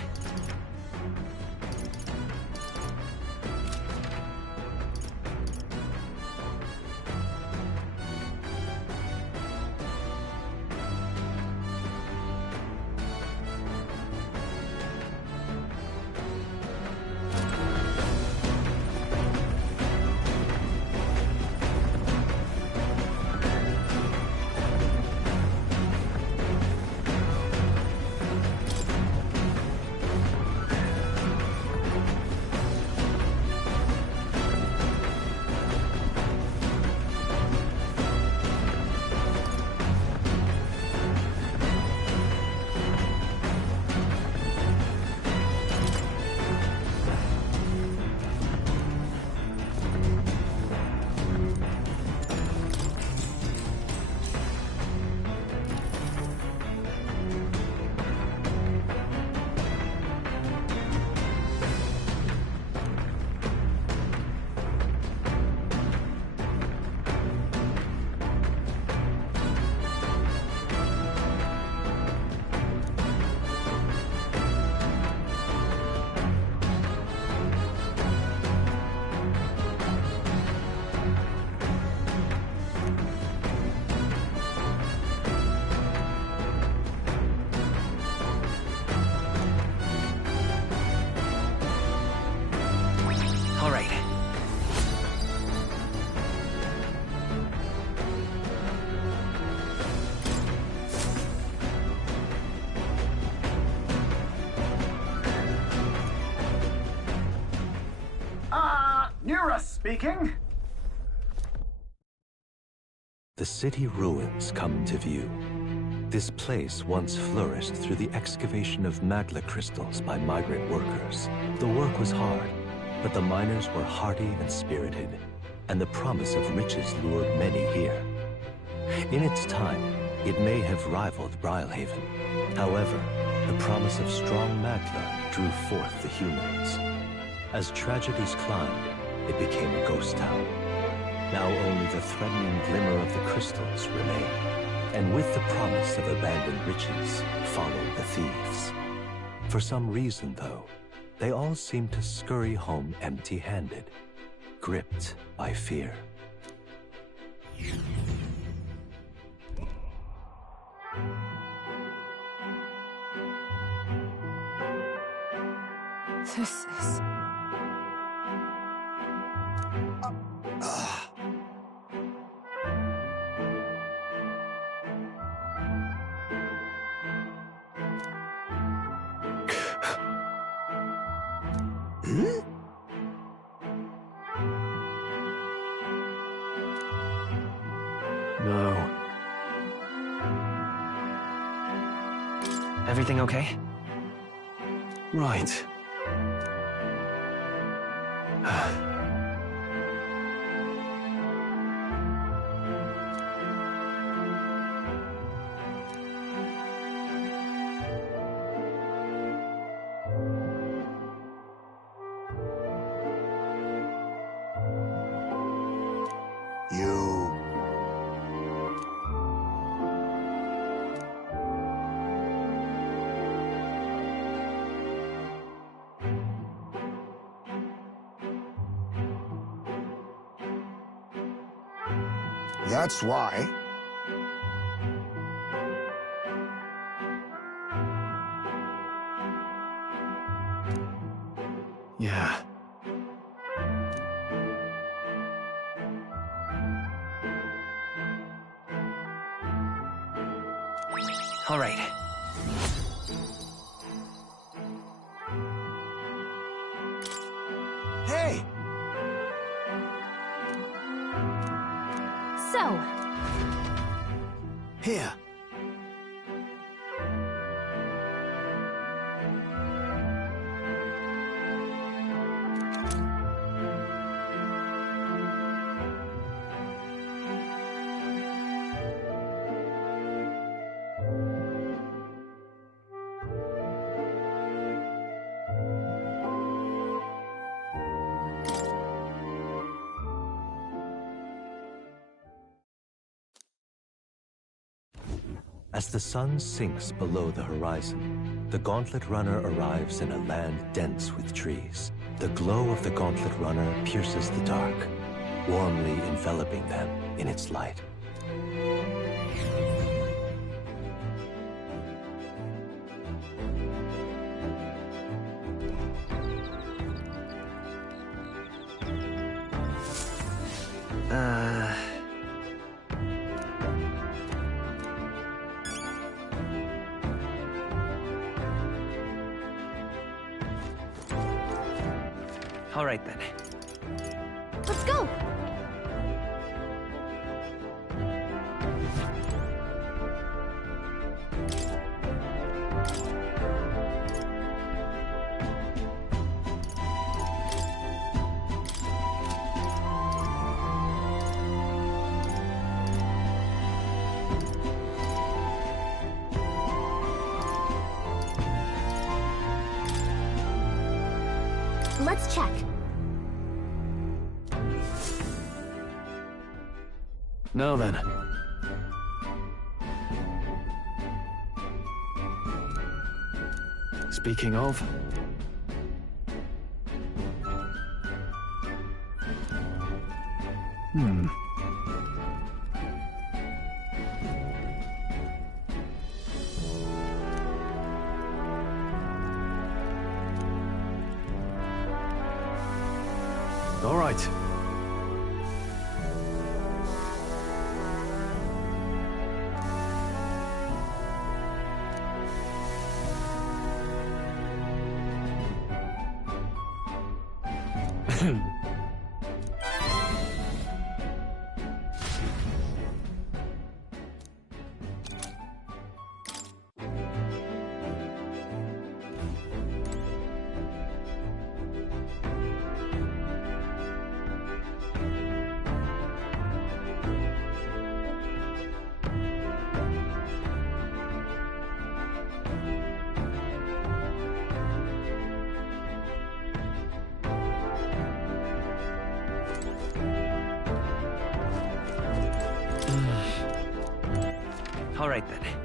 All right. Nura speaking. The city ruins come into view. This place once flourished through the excavation of magma crystals by migrant workers. The work was hard, but the miners were hardy and spirited, and the promise of riches lured many here. In its time, it may have rivaled Brylehaven. However, the promise of strong magma drew forth the humans. As tragedies climbed, it became a ghost town. Now only the threatening glimmer of the crystals remain. And with the promise of abandoned riches followed the thieves. For some reason, though, they all seem to scurry home empty-handed, gripped by fear. This is... No. Everything okay? Right. That's why Yeah. All right. Hey! So, Here. As the sun sinks below the horizon, the Gauntlet Runner arrives in a land dense with trees. The glow of the Gauntlet Runner pierces the dark, warmly enveloping them in its light. All right then. let's go! Let's check. Now then. Speaking of... All right. All right then.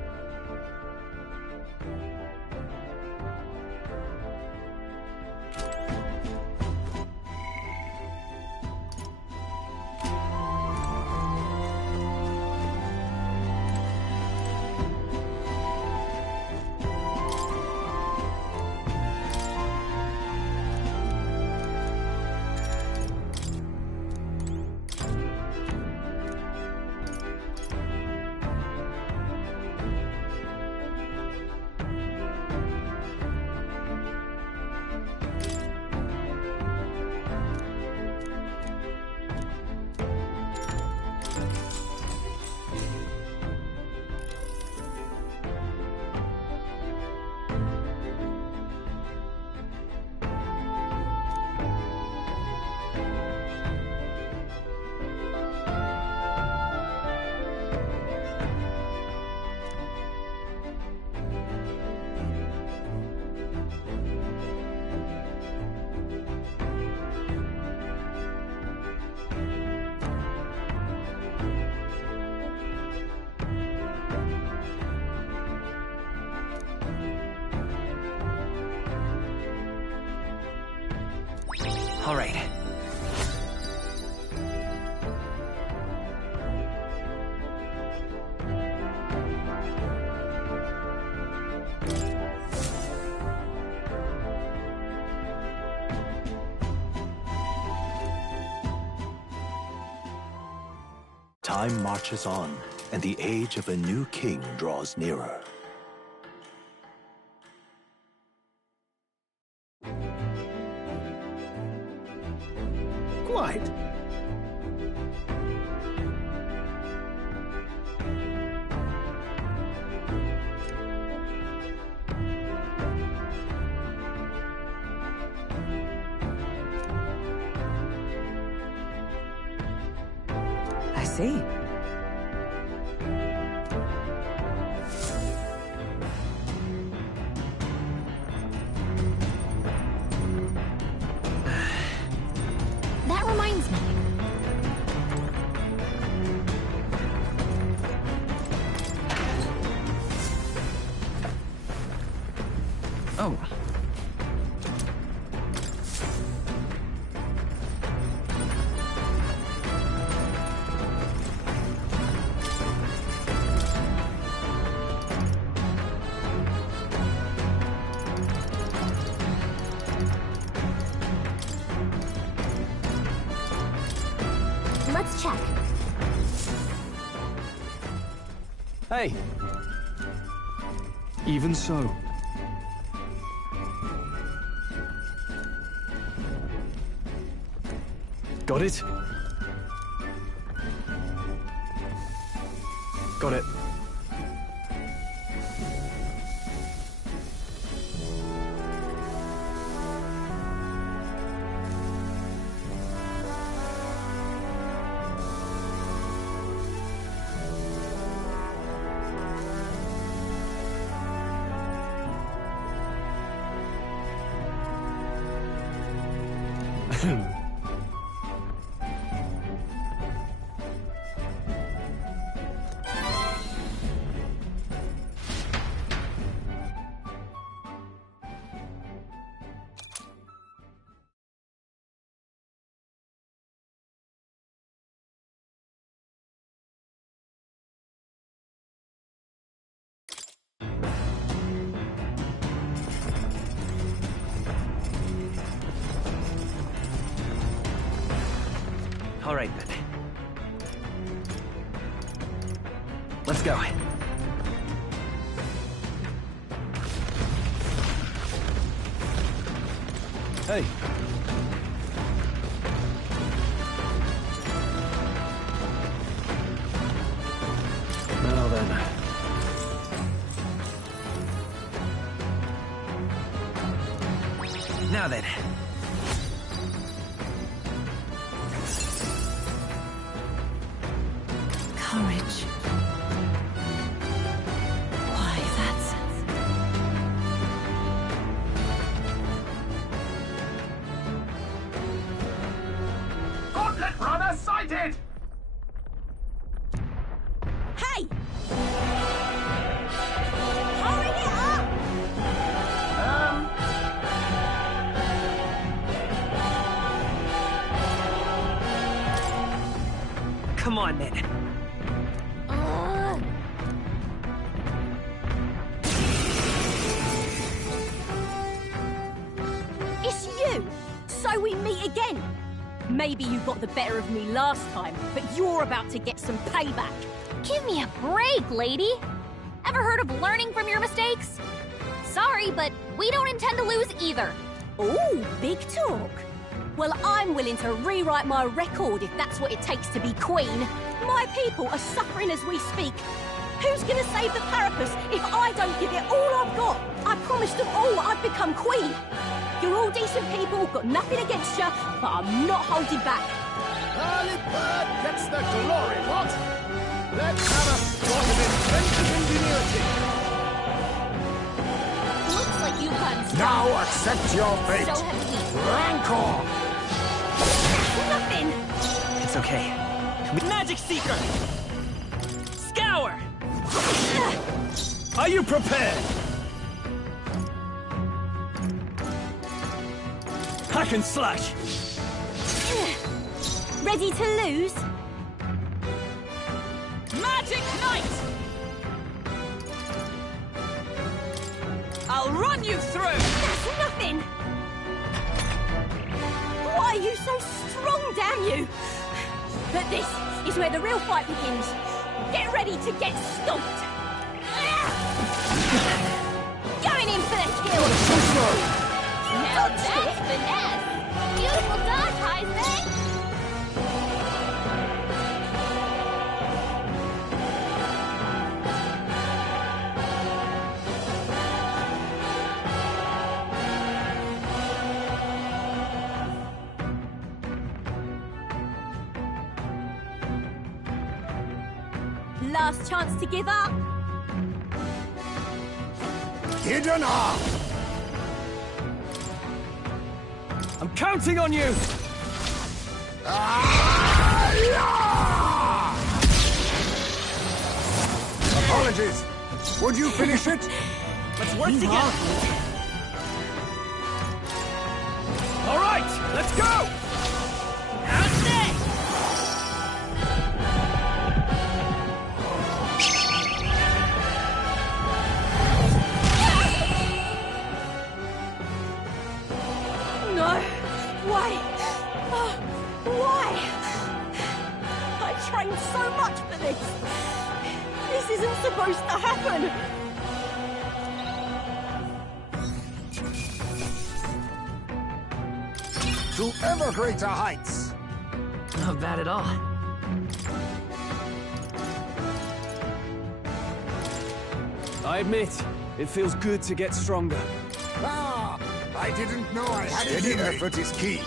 All right. Time marches on, and the age of a new king draws nearer. Quite. I see. That reminds me. Oh. Let's check. Hey. Even so. Got it? Got it. All right, then. Let's go. Hey. Now then. Now then. Courage. Why, that's... Gauntlet runner sighted! Hey! Hurry it up! Come on, then. It's you! So we meet again! Maybe you got the better of me last time, but you're about to get some payback. Give me a break, lady. Ever heard of learning from your mistakes? Sorry, but we don't intend to lose either. Ooh, big talk. Well, I'm willing to rewrite my record if that's what it takes to be queen. My people are suffering as we speak. Who's gonna save the Parapus if I don't give it all I've got? I promised them all I'd become queen. You're all decent people, got nothing against you, but I'm not holding back. Early bird gets the glory, what? Let's have a spot of inventive ingenuity. Looks like you've gotten strong. Now accept your fate. So have we. Rancor! Nothing. It's okay. Magic Seeker! Scour! Are you prepared? Hack and slash! Ready to lose? Magic Knight! I'll run you through! That's nothing! Why are you so strong, damn you? But this is where the real fight begins. Get ready to get stomped. Going in for the kill. Now that's finesse! Beautiful dodge, Heisman! Last chance to give up. Hidden arm! I'm counting on you! Apologies. Would you finish it? Let's work together. All right, let's go! How's this? No. Why? Oh, why? I trained so much for this. This isn't supposed to happen. To ever greater heights. Not bad at all. I admit, it feels good to get stronger. Ah, I didn't know I had it. Steady effort is key.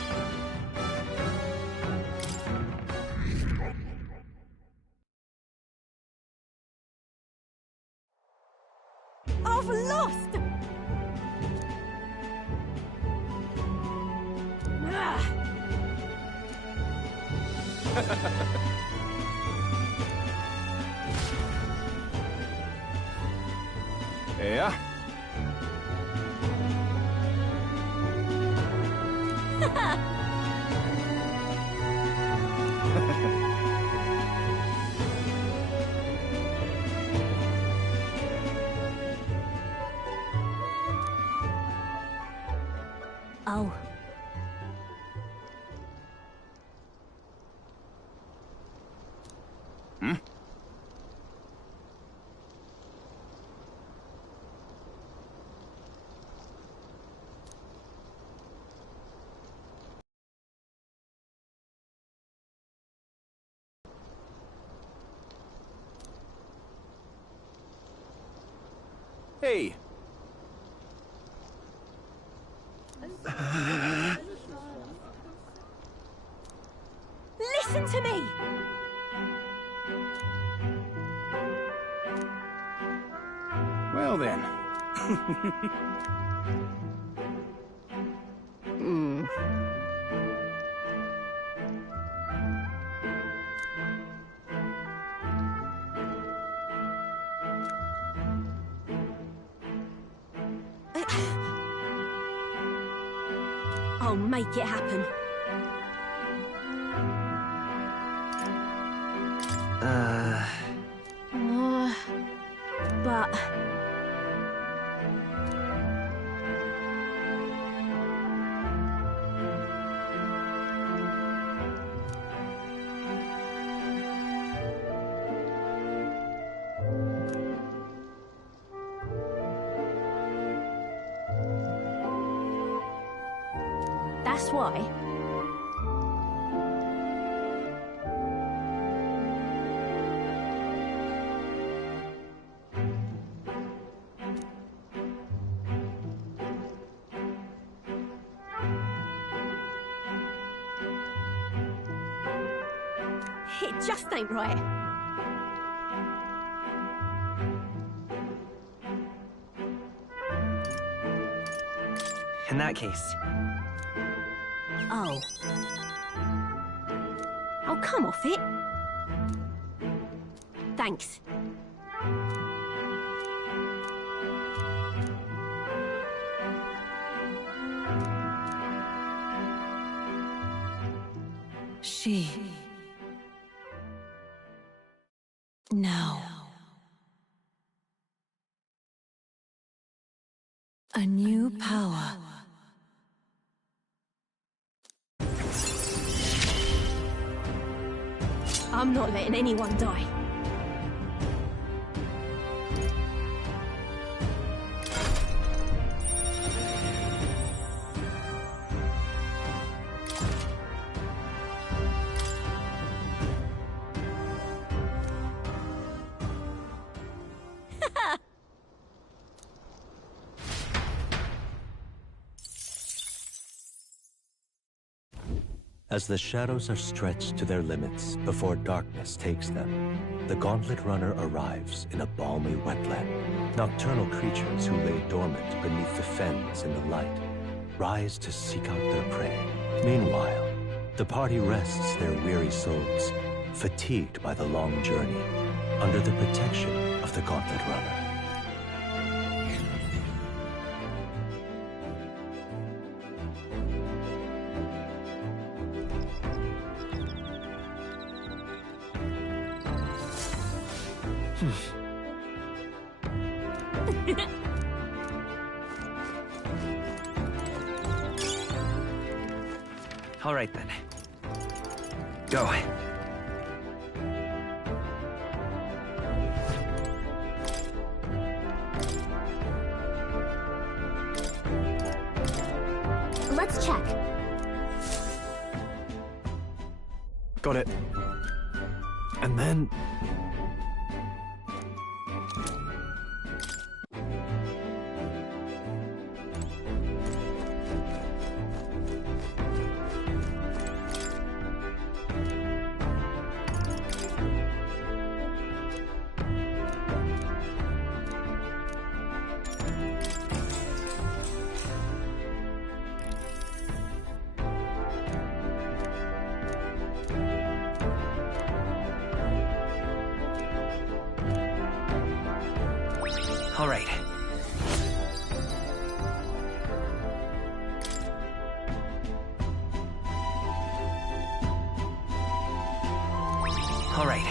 I've lost. Yeah. Oh. Hmm? Hey. Listen to me. Well then. I'll make it happen. But... That's why. It just ain't right. In that case. Oh. Oh, come off it. Thanks. She. Now. A new power. I'm not letting anyone die. As the shadows are stretched to their limits before darkness takes them, the Gauntlet Runner arrives in a balmy wetland. Nocturnal creatures who lay dormant beneath the fens in the light rise to seek out their prey. Meanwhile, the party rests their weary souls, fatigued by the long journey, under the protection of the Gauntlet Runner. All right then. Go. Let's check. Got it. And then... All right. All right.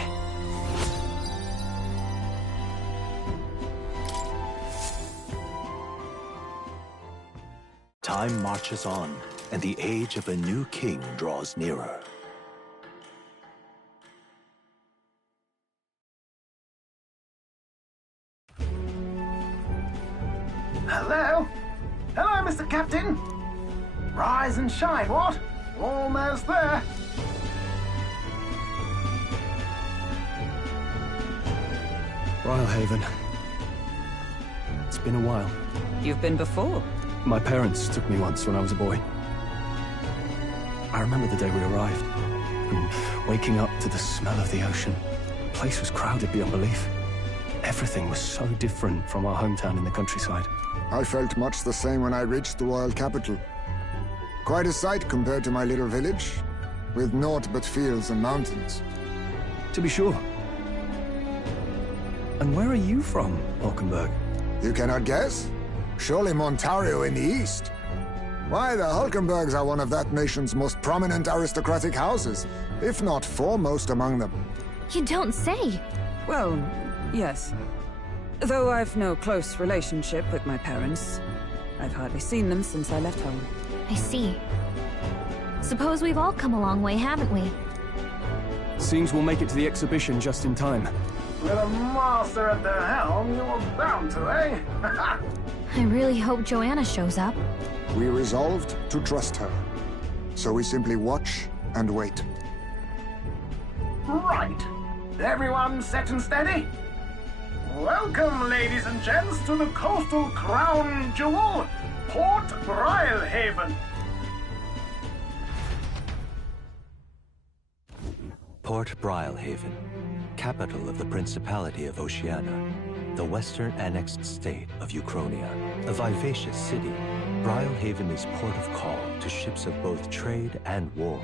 Time marches on, and the age of a new king draws nearer. Hello? Hello, Mr. Captain? Rise and shine, what? Almost there. Rhylehaven. It's been a while. You've been before? My parents took me once when I was a boy. I remember the day we arrived, and waking up to the smell of the ocean. The place was crowded beyond belief. Everything was so different from our hometown in the countryside. I felt much the same when I reached the royal capital. Quite a sight compared to my little village, with naught but fields and mountains. To be sure. And where are you from, Hulkenberg? You cannot guess? Surely Montario in the east. Why, the Hulkenbergs are one of that nation's most prominent aristocratic houses, if not foremost among them. You don't say. Well, yes. Though I've no close relationship with my parents, I've hardly seen them since I left home. I see. Suppose we've all come a long way, haven't we? Seems we'll make it to the exhibition just in time. With a master at the helm, you were bound to, eh? I really hope Joanna shows up. We resolved to trust her. So we simply watch and wait. Right. Everyone set and steady? Welcome, ladies and gents, to the coastal crown jewel, Port Rhylehaven. Port Rhylehaven, capital of the Principality of Oceania, the western annexed state of Uchronia. A vivacious city, Rhylehaven is port of call to ships of both trade and war,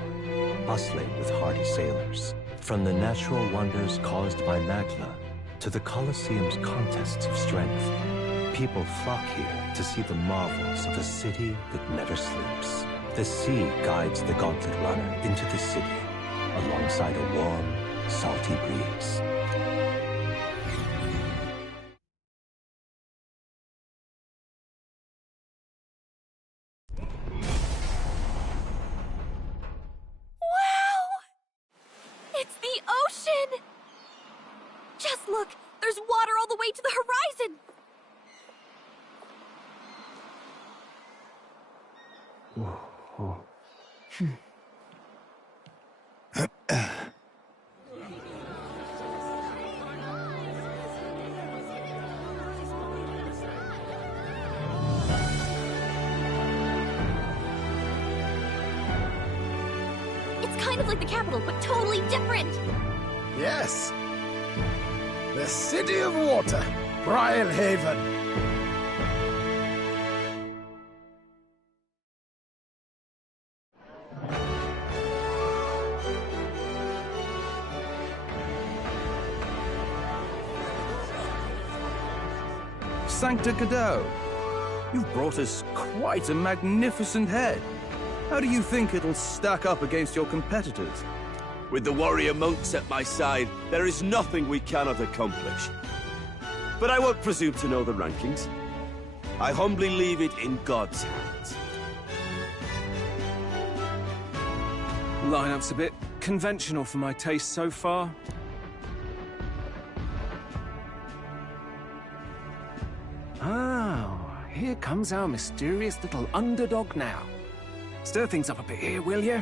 bustling with hardy sailors. From the natural wonders caused by Magla to the Colosseum's contests of strength, people flock here to see the marvels of a city that never sleeps. The sea guides the Gauntlet Runner into the city, alongside a warm, salty breeze. It's the It's kind of like the capital, but totally different. Yes. The City of Water, Brylehaven. Sancta Cadeau, you've brought us quite a magnificent head. How do you think it'll stack up against your competitors? With the warrior monks at my side, there is nothing we cannot accomplish. But I won't presume to know the rankings. I humbly leave it in God's hands. Lineup's a bit conventional for my taste so far. Oh, here comes our mysterious little underdog now. Stir things up a bit here, will you?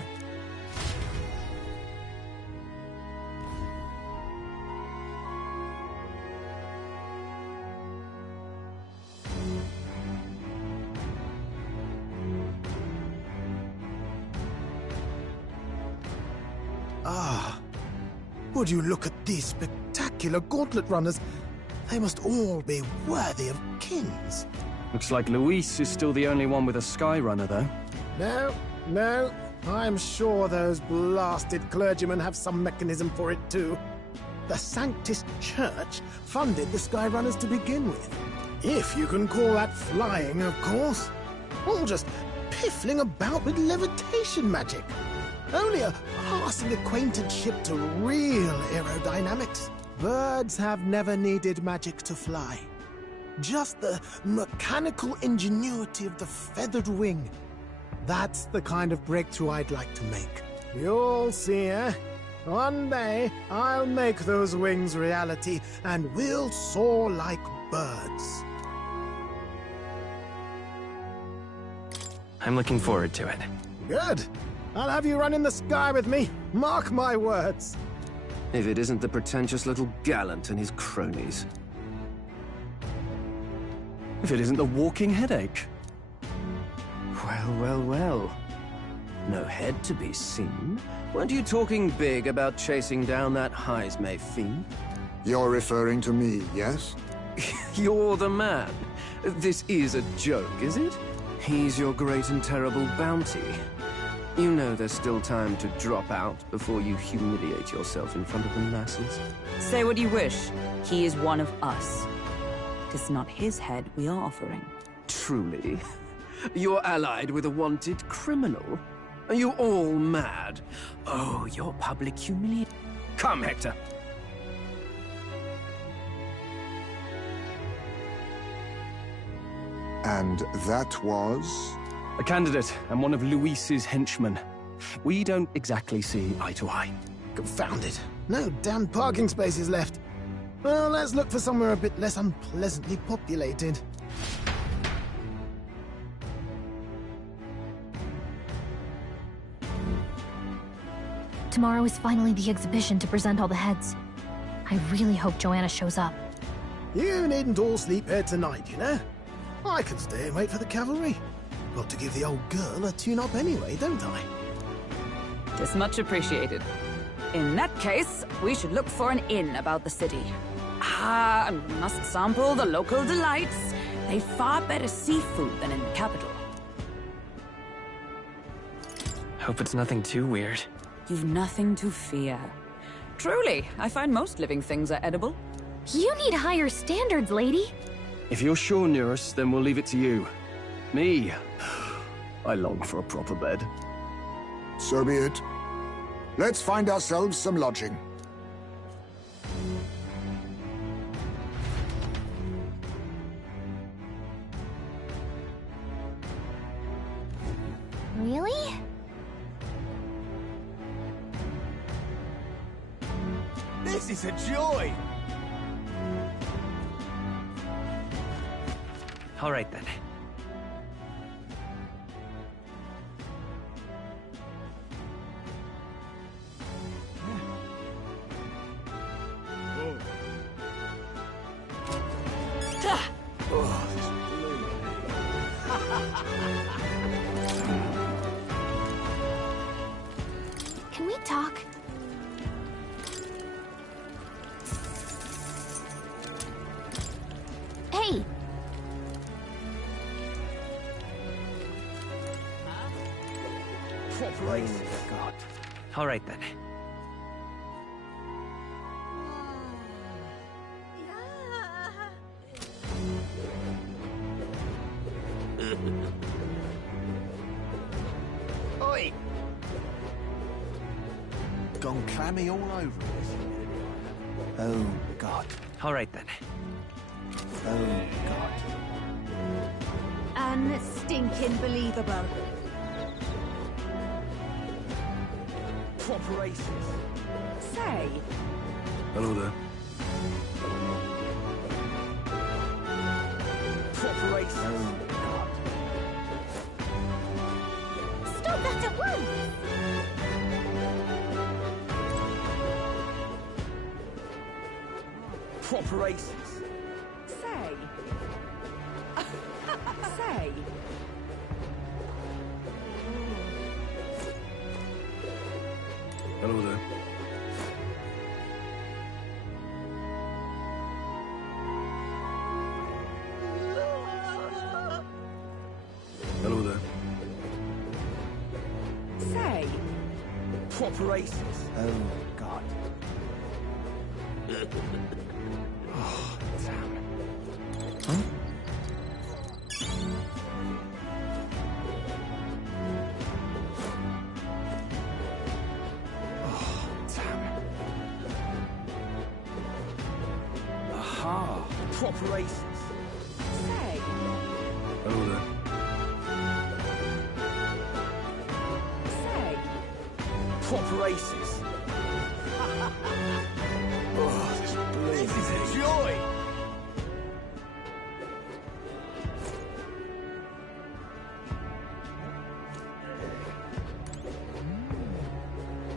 Ah, would you look at these spectacular gauntlet runners? They must all be worthy of kings. Looks like Luis is still the only one with a Skyrunner, though. No. I'm sure those blasted clergymen have some mechanism for it too. The Sanctus Church funded the Skyrunners to begin with. If you can call that flying, of course. All just piffling about with levitation magic. Only a passing acquaintanceship to real aerodynamics. Birds have never needed magic to fly. Just the mechanical ingenuity of the feathered wing. That's the kind of breakthrough I'd like to make. You'll see, eh? One day, I'll make those wings reality, and we'll soar like birds. I'm looking forward to it. Good. I'll have you run in the sky with me. Mark my words. If it isn't the pretentious little gallant and his cronies. If it isn't the walking headache. Well. No head to be seen. Weren't you talking big about chasing down that Heismay fiend? You're referring to me, yes? You're the man. This is a joke, is it? He's your great and terrible bounty. You know there's still time to drop out before you humiliate yourself in front of the masses. Say what you wish. He is one of us. It's not his head we are offering. Truly? You're allied with a wanted criminal? Are you all mad? Oh, your public humiliation. Come, Hector. And that was? A candidate and one of Luis's henchmen. We don't exactly see eye to eye. Confound it. No damn parking spaces left. Well, let's look for somewhere a bit less unpleasantly populated. Tomorrow is finally the exhibition to present all the heads. I really hope Joanna shows up. You needn't all sleep here tonight, you know? I can stay and wait for the cavalry. Got to give the old girl a tune-up anyway, don't I? It's much appreciated. In that case, we should look for an inn about the city. And we must sample the local delights. They've far better seafood than in the capital. Hope it's nothing too weird. You've nothing to fear. Truly, I find most living things are edible. You need higher standards, lady. If you're sure, Nearest, then we'll leave it to you. Me, I long for a proper bed. So be it. Let's find ourselves some lodging. Really? This is a joy! All right, then. talk? Hey! Praise God. All right then. Oi! Gone clammy all over us. Oh, God. All right then. Oh, God. Unstinking believable. Proper aces. Say, Hello there. Proper aces. Oh, God. Stop that at once! Proper aces. say. Say. Hello there. Hello there. Say. Proper aces. Oh, God. Oh, damn. Huh? Oh, damn. Aha. Proper aces. Say. Hello there. Say. Proper aces. Oh, this This is a joy!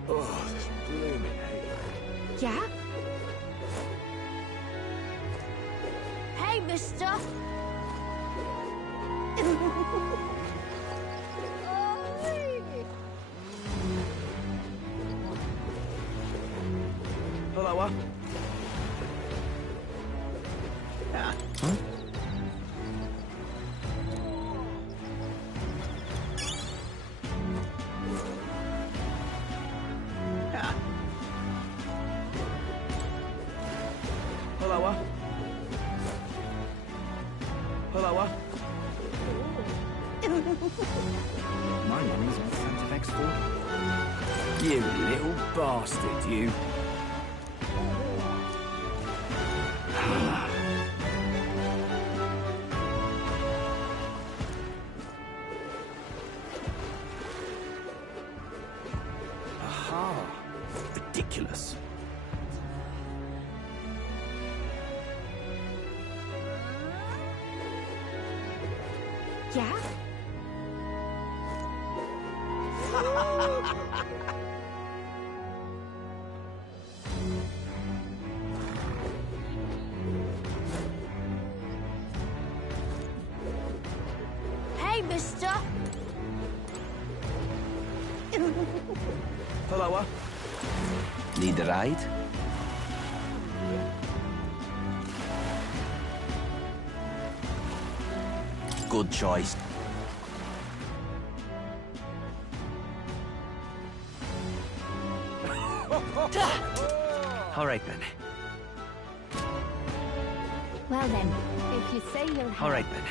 Oh, this blooming hate. Yeah? Hey, mister! Hello, Huh? Hello, Hello, My money's on Santa X 4. You little bastard, you. Aha. Ridiculous. Yeah? Hey, mister! Hello, Need a ride? Good choice. All right then. Well then, if you say you'll have... All right then.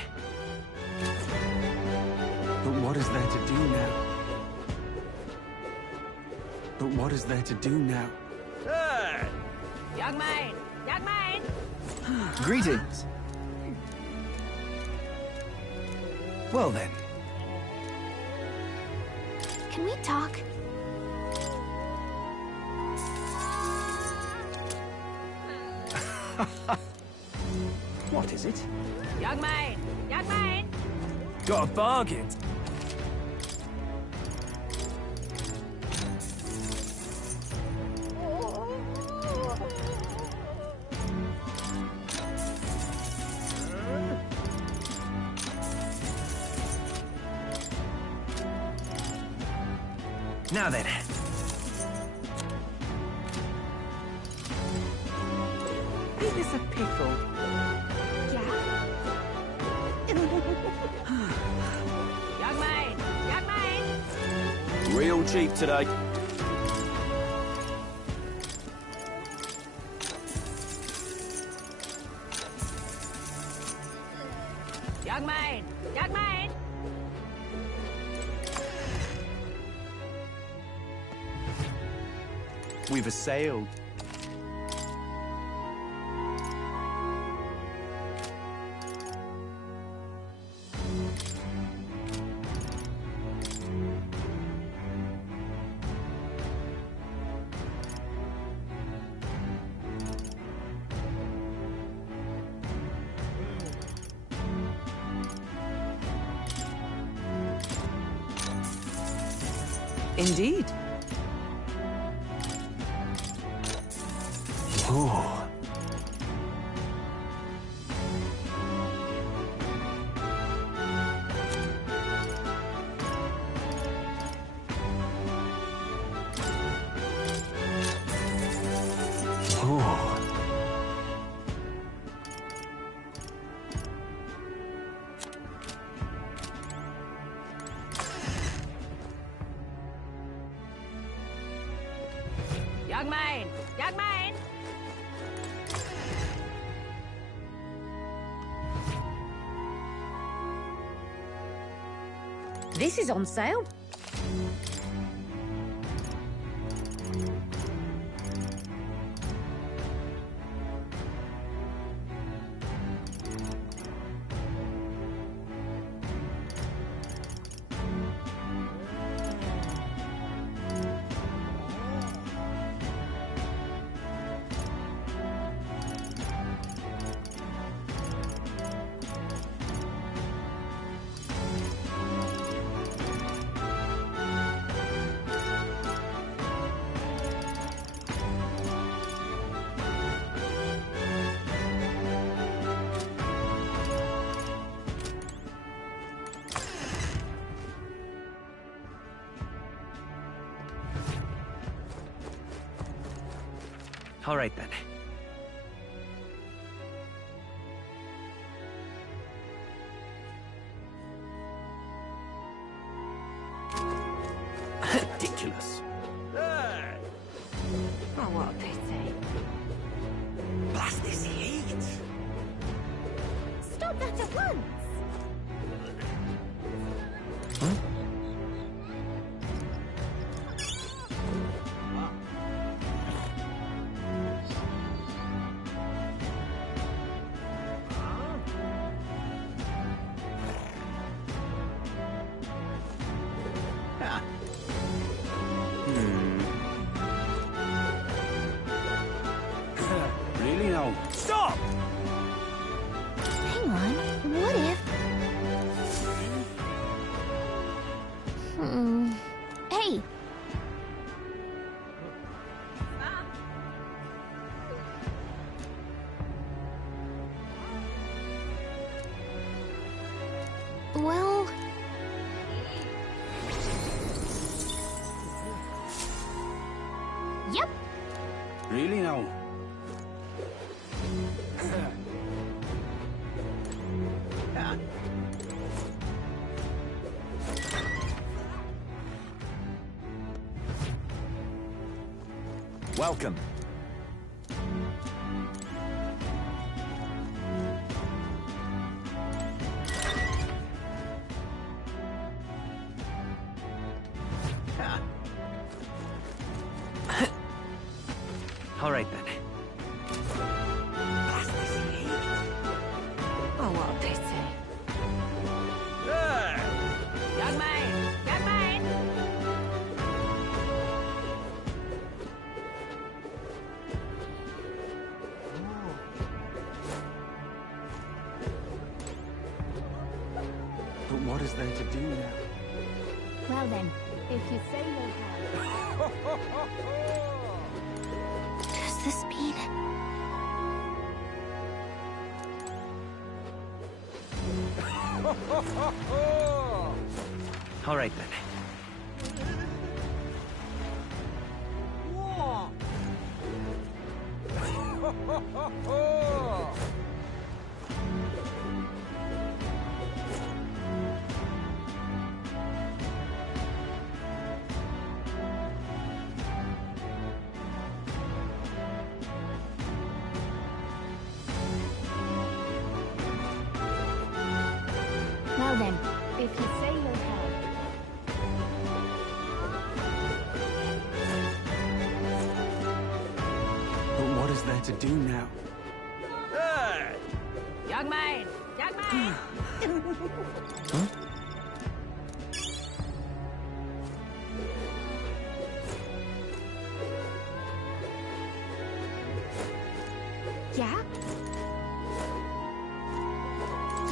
But what is there to do now? But what is there to do now? Hey! Young man! Young man! Greetings. Well then. Can we talk? What is it? Young man! Young man! Got a bargain. Now then. this a pickle? Young man! Young man! Real cheap today. Young man! Young man! We've assailed. Indeed. Ooh. Young man! Young man! This is on sale. All right, then. Ridiculous. Oh, what a pity. Blast this heat. Stop that at once! Really now? Stop! Hang on, what if... Hey! Well... Yep. Really now? Welcome. All right, then. Oh, what a pity. Young man! Young man! But what is there to do now? Well then, if you say you'll have... Does this mean... All right, then. If you say you'll help. But what is there to do now? Hey! Young man! Young man! Yeah?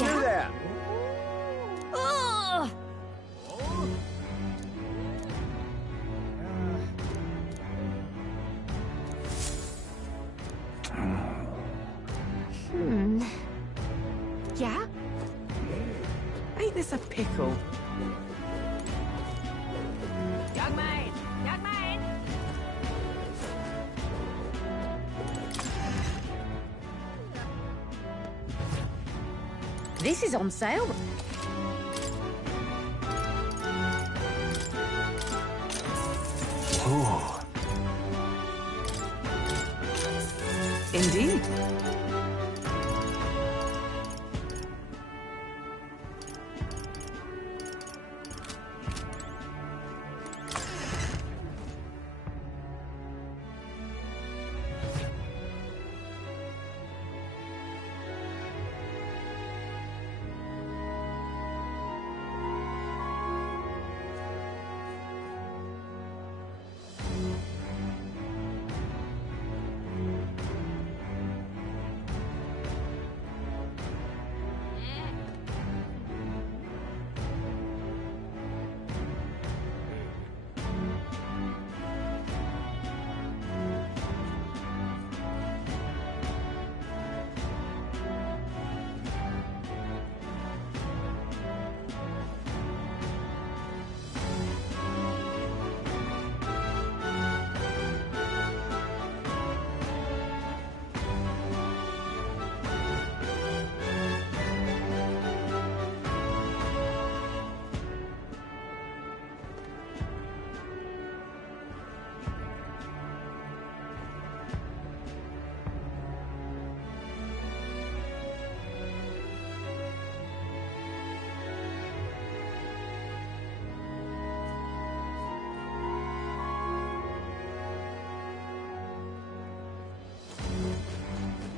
You there! Ugh! Yeah? Ain't this a pickle? Young man! Young man! This is on sale. Ooh. Indeed.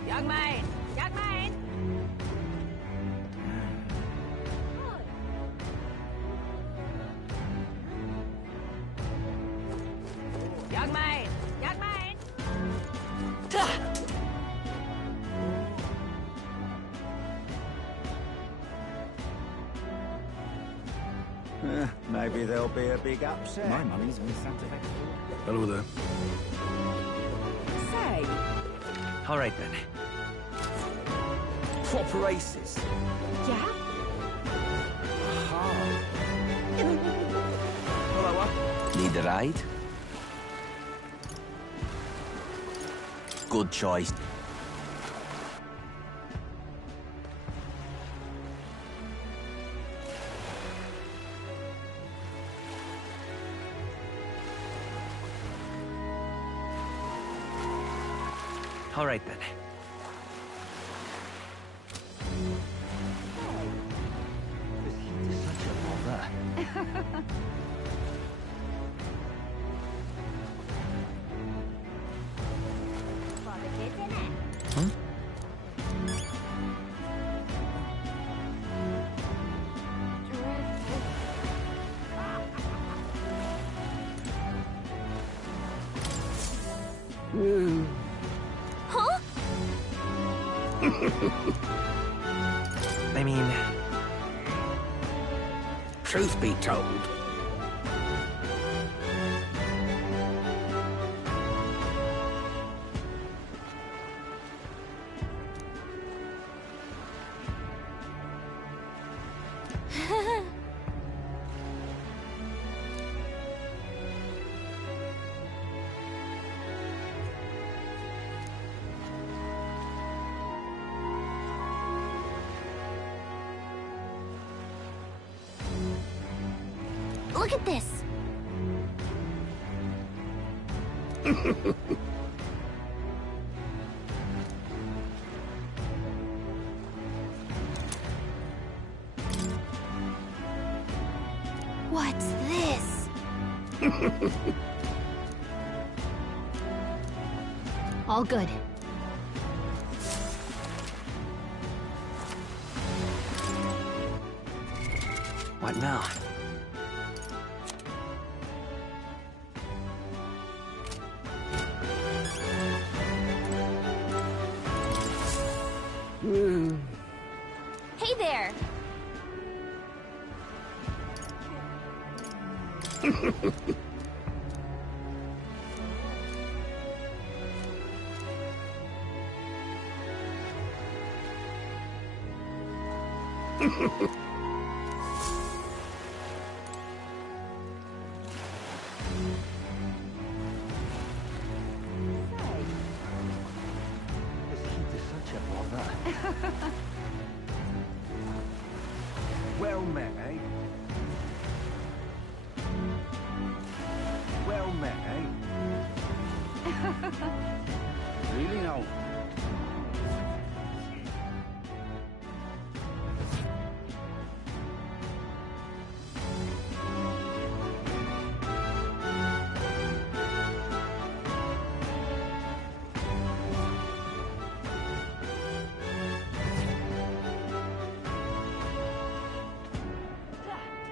Young man! Young man! Young man! Young man! Maybe there'll be a big upset. My money's with Santa Fe. Hello there. Say, All right, then. Proper aces. Yeah? Hello, up. Need a ride? Good choice. All right, then. This heat is such a bother. For the kids, innit? Huh? Huh? I mean... Truth be told... Look at this. All good. What now? Hey there! Well met, eh? Well met, eh? Really no.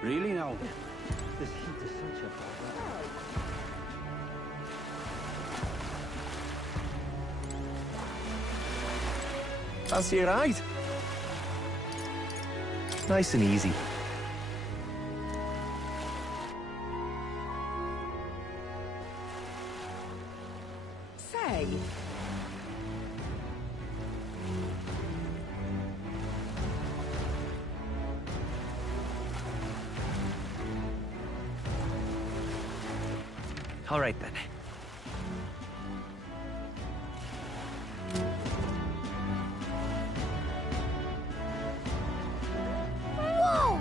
Really no. This heat is such a bother. Fancy a ride? Nice and easy. Say. All right then. Whoa!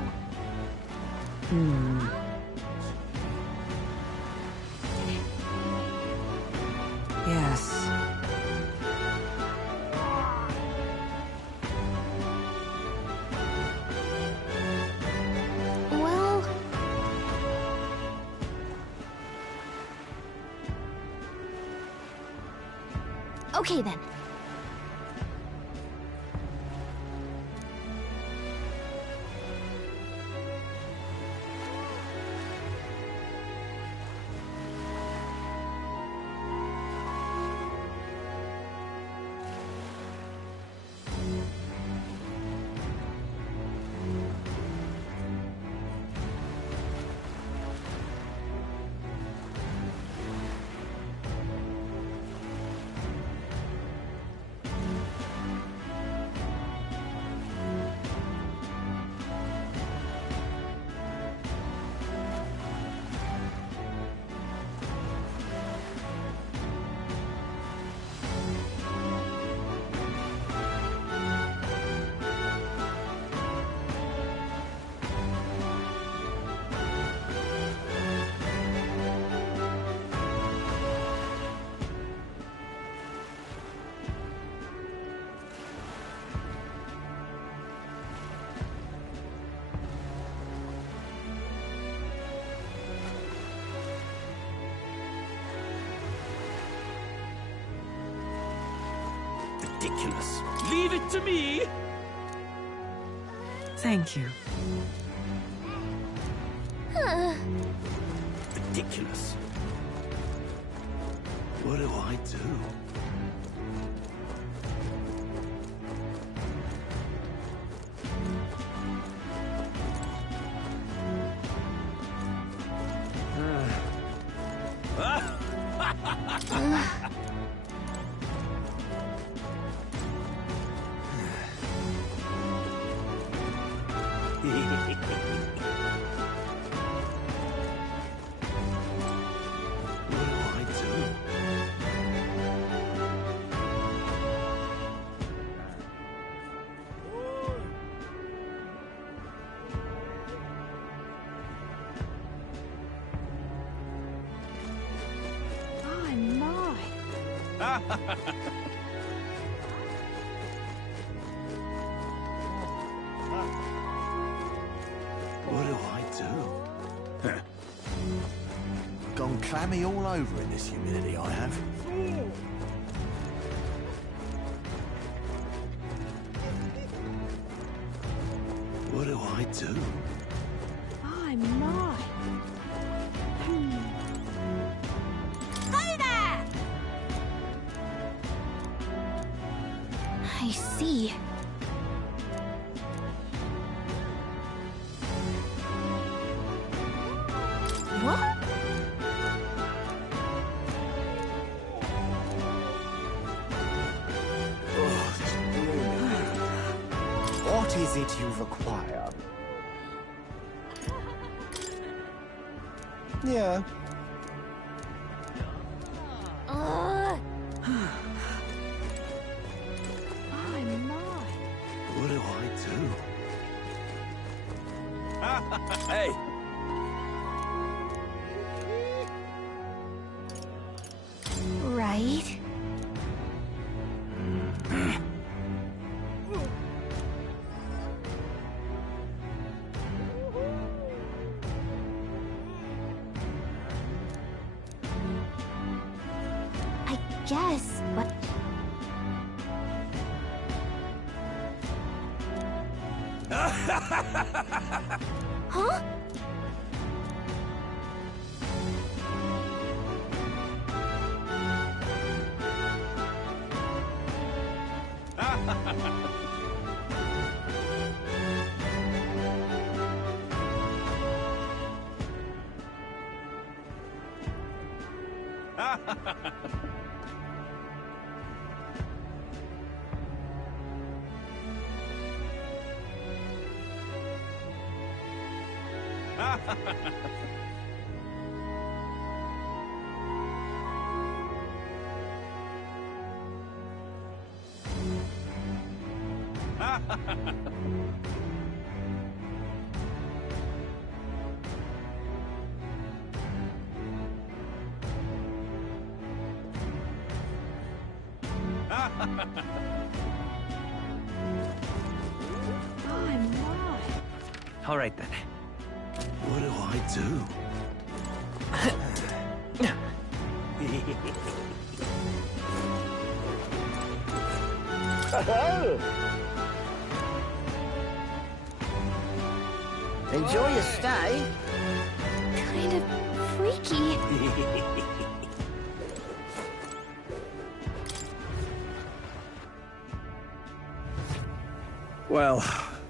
Yes. Well... Okay then. Ridiculous. Leave it to me! Thank you. Ridiculous. What do I do? Gone me all over in this humidity, I have. What do I do? I'm not. Hi there! I see. What? What is it you've acquired? Yeah. I'm not. What do I do? Hey! Right. I guess, but... Huh? I'm not. All right then. What do I do? Enjoy your stay. Kind of freaky. Well,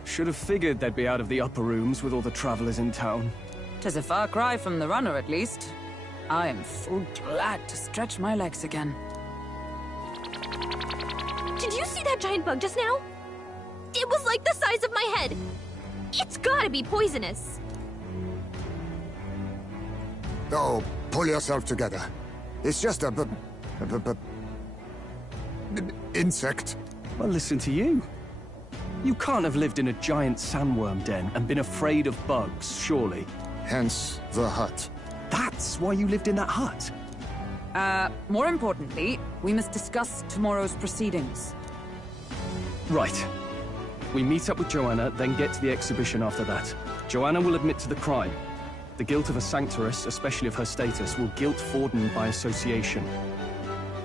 should have figured they'd be out of the upper rooms with all the travelers in town. 'Tis a far cry from the runner, at least. I am full glad to stretch my legs again. Did you see that giant bug just now? It was like the size of my head. It's gotta be poisonous. Oh, pull yourself together. It's just a insect. Well, listen to you. You can't have lived in a giant sandworm den and been afraid of bugs, surely. Hence the hut. That's why you lived in that hut? More importantly, we must discuss tomorrow's proceedings. Right. We meet up with Joanna, then get to the exhibition after that. Joanna will admit to the crime. The guilt of a sanctoress, especially of her status, will guilt Forden by association.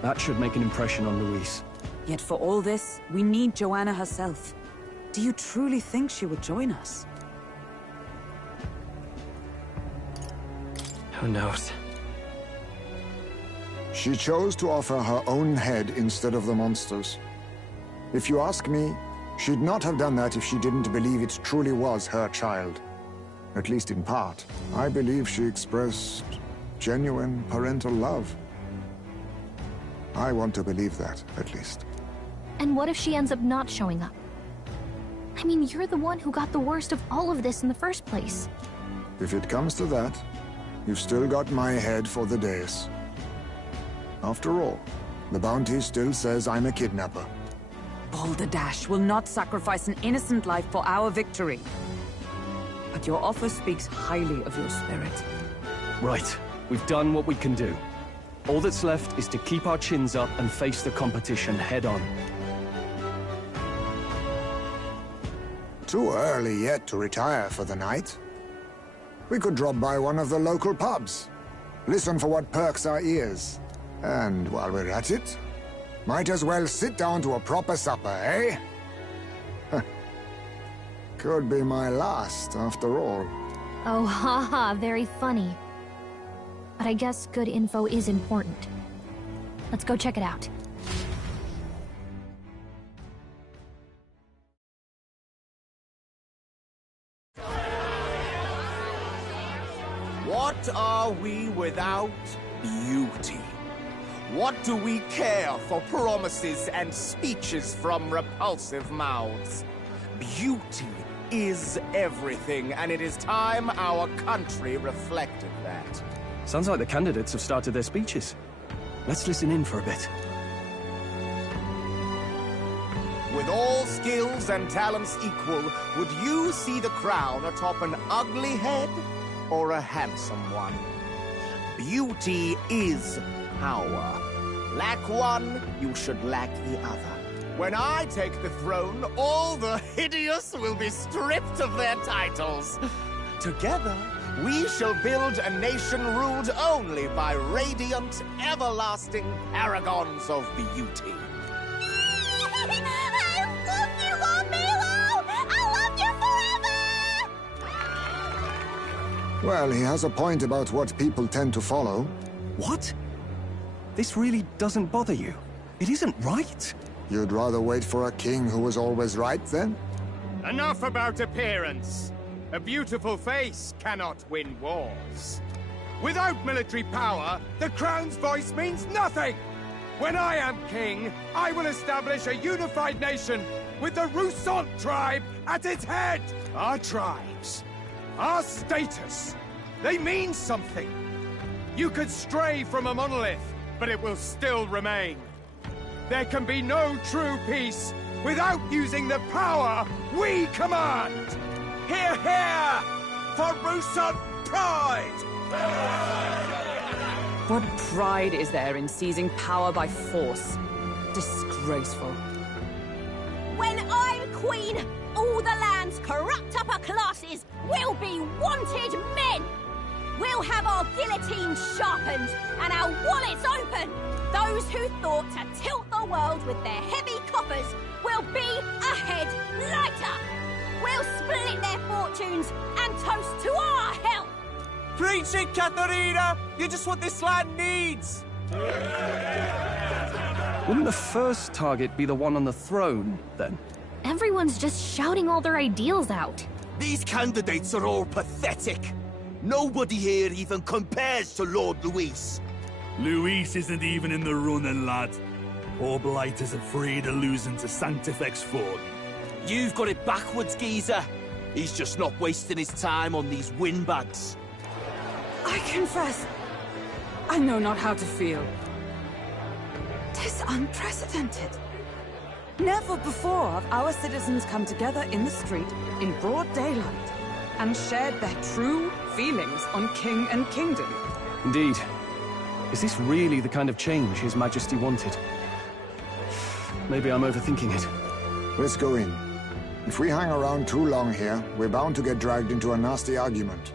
That should make an impression on Louise. Yet for all this, we need Joanna herself. Do you truly think she would join us? Who knows? She chose to offer her own head instead of the monster's. If you ask me, she'd not have done that if she didn't believe it truly was her child. At least in part. I believe she expressed genuine parental love. I want to believe that, at least. And what if she ends up not showing up? I mean, you're the one who got the worst of all of this in the first place. If it comes to that, you've still got my head for the dais. After all, the bounty still says I'm a kidnapper. Balderdash will not sacrifice an innocent life for our victory. But your offer speaks highly of your spirit. Right. We've done what we can do. All that's left is to keep our chins up and face the competition head-on. Too early yet to retire for the night. We could drop by one of the local pubs. listen for what perks our ears. And while we're at it, might as well sit down to a proper supper, eh? Could be my last, after all. Oh, haha, very funny. But I guess good info is important. Let's go check it out. What are we without beauty? What do we care for promises and speeches from repulsive mouths? Beauty is everything, and it is time our country reflected that. Sounds like the candidates have started their speeches. Let's listen in for a bit. With all skills and talents equal, would you see the crown atop an ugly head or a handsome one? Beauty is power. Lack one, you should lack the other. When I take the throne, all the hideous will be stripped of their titles. Together, we shall build a nation ruled only by radiant, everlasting paragons of beauty. Well, he has a point about what people tend to follow. What? This really doesn't bother you? It isn't right. You'd rather wait for a king who was always right, then? Enough about appearance. A beautiful face cannot win wars. Without military power, the crown's voice means nothing! When I am king, I will establish a unified nation with the Rousant tribe at its head! Our tribes, our status, they mean something. You could stray from a monolith, but it will still remain. There can be no true peace without using the power we command! Hear, hear! For Rousant pride! What pride is there in seizing power by force? Disgraceful. When I'm queen, all the land's corrupt upper classes will be wanted men! We'll have our guillotines sharpened and our wallets open! Those who thought to tilt the world with their heavy coffers will be a head lighter! We'll split their fortunes and toast to our health! Preach it, Katharina! You're just what this land needs! Wouldn't the first target be the one on the throne, then? Everyone's just shouting all their ideals out. These candidates are all pathetic. Nobody here even compares to Lord Luis. Luis isn't even in the running, lad. Poor Blight is afraid of losing to Sanctifex Ford. You've got it backwards, geezer. He's just not wasting his time on these windbags. I confess, I know not how to feel. 'Tis unprecedented. Never before have our citizens come together in the street in broad daylight and shared their true feelings on king and kingdom. Indeed. Is this really the kind of change His Majesty wanted? Maybe I'm overthinking it. Let's go in. If we hang around too long here, we're bound to get dragged into a nasty argument.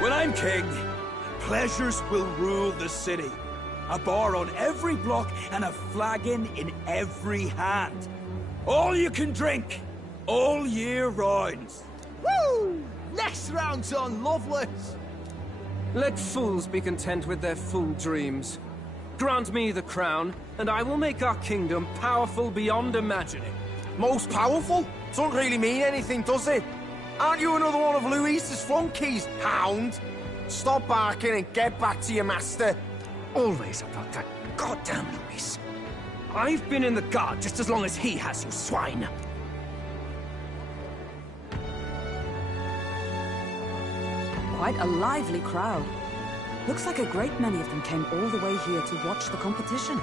When I'm king, pleasures will rule the city. A bar on every block and a flagon in every hand. All you can drink, all year round. Woo! Next round's on Loveless! Let fools be content with their fool dreams. Grant me the crown, and I will make our kingdom powerful beyond imagining. Most powerful? Doesn't really mean anything, does it? Aren't you another one of Luis's flunkies, hound? Stop barking and get back to your master. Always about that goddamn Luis. I've been in the guard just as long as he has, you swine. Quite a lively crowd. Looks like a great many of them came all the way here to watch the competition.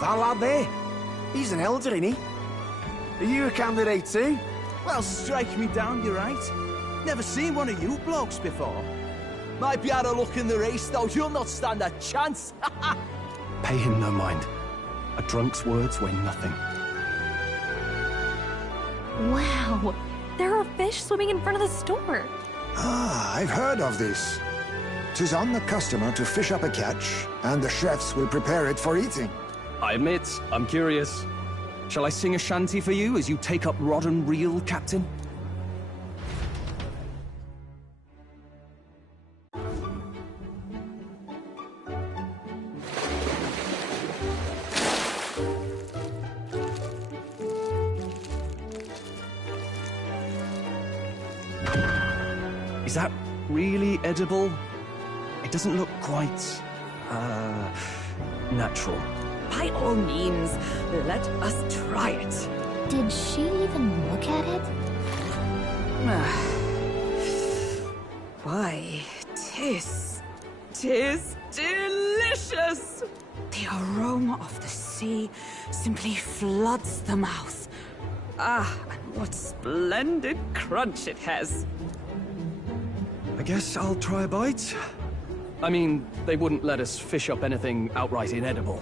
That lad there, he's an elder, isn't he? Are you a candidate too? Well, strike me down, you're right. Never seen one of you blokes before. Might be out of luck in the race, though. You'll not stand a chance. Pay him no mind. A drunk's words weigh nothing. Wow, there are fish swimming in front of the store. Ah, I've heard of this. 'Tis on the customer to fish up a catch, and the chefs will prepare it for eating. I admit, I'm curious. Shall I sing a shanty for you as you take up rod and reel, Captain? Is that really edible? It doesn't look quite, natural. By all means, let us try it. Did she even look at it? Why, tis delicious! The aroma of the sea simply floods the mouth. Ah, and what splendid crunch it has. I guess I'll try a bite. I mean, they wouldn't let us fish up anything outright inedible.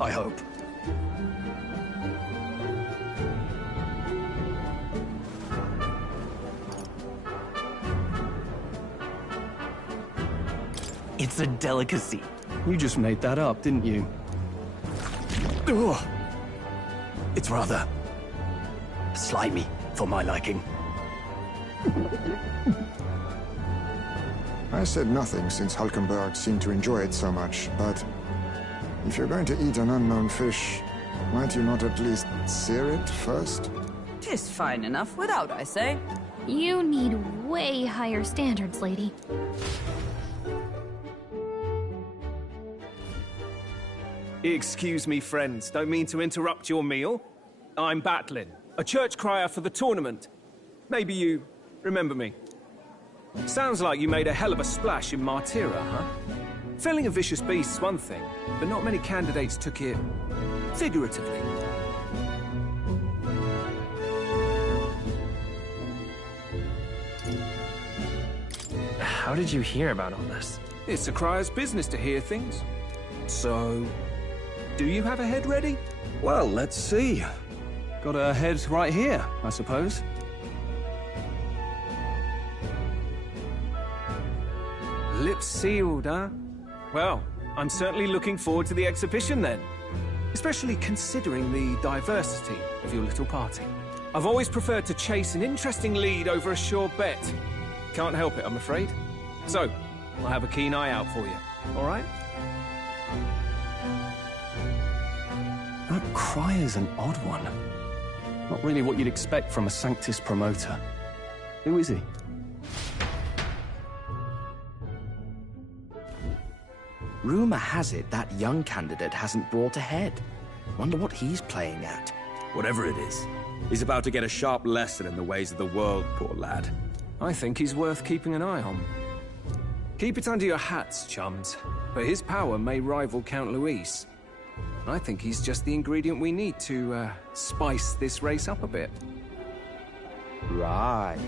I hope. It's a delicacy. You just made that up, didn't you? Ugh. It's rather slimy for my liking. I said nothing since Hulkenberg seemed to enjoy it so much, but if you're going to eat an unknown fish, might you not at least sear it first? 'Tis fine enough without, I say. You need way higher standards, lady. Excuse me, friends. Don't mean to interrupt your meal. I'm Batlin, a church crier for the tournament. Maybe you remember me. Sounds like you made a hell of a splash in Martira, huh? Felling a vicious beast's one thing, but not many candidates took it figuratively. How did you hear about all this? It's a crier's business to hear things. So, do you have a head ready? Well, let's see. Got a head right here, I suppose. Lips sealed, huh? Well, I'm certainly looking forward to the exhibition then. Especially considering the diversity of your little party. I've always preferred to chase an interesting lead over a sure bet. Can't help it, I'm afraid. So, I'll have a keen eye out for you, all right? That crier's an odd one. Not really what you'd expect from a Sanctus promoter. Who is he? Rumor has it that young candidate hasn't brought ahead. Wonder what he's playing at. Whatever it is, he's about to get a sharp lesson in the ways of the world, poor lad. I think he's worth keeping an eye on. Keep it under your hats, chums, but his power may rival Count Luis. I think he's just the ingredient we need to, spice this race up a bit. Right.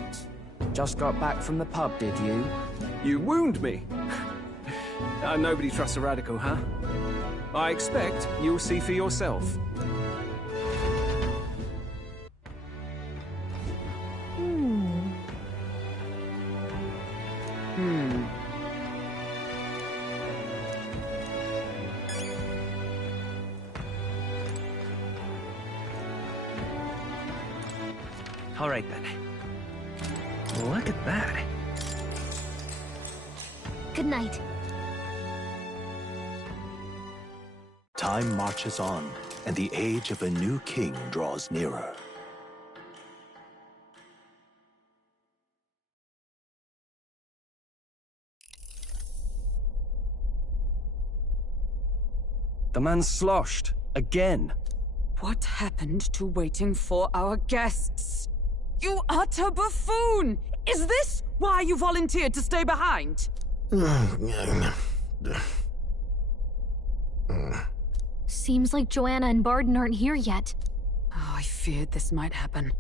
Just got back from the pub, did you? You wound me! Nobody trusts a radical, huh? I expect you'll see for yourself. All right, then. Look at that. Good night. Time marches on, and the age of a new king draws nearer. The man's sloshed. Again. What happened to waiting for our guests? You utter buffoon! Is this why you volunteered to stay behind? Seems like Joanna and Barden aren't here yet. Oh, I feared this might happen.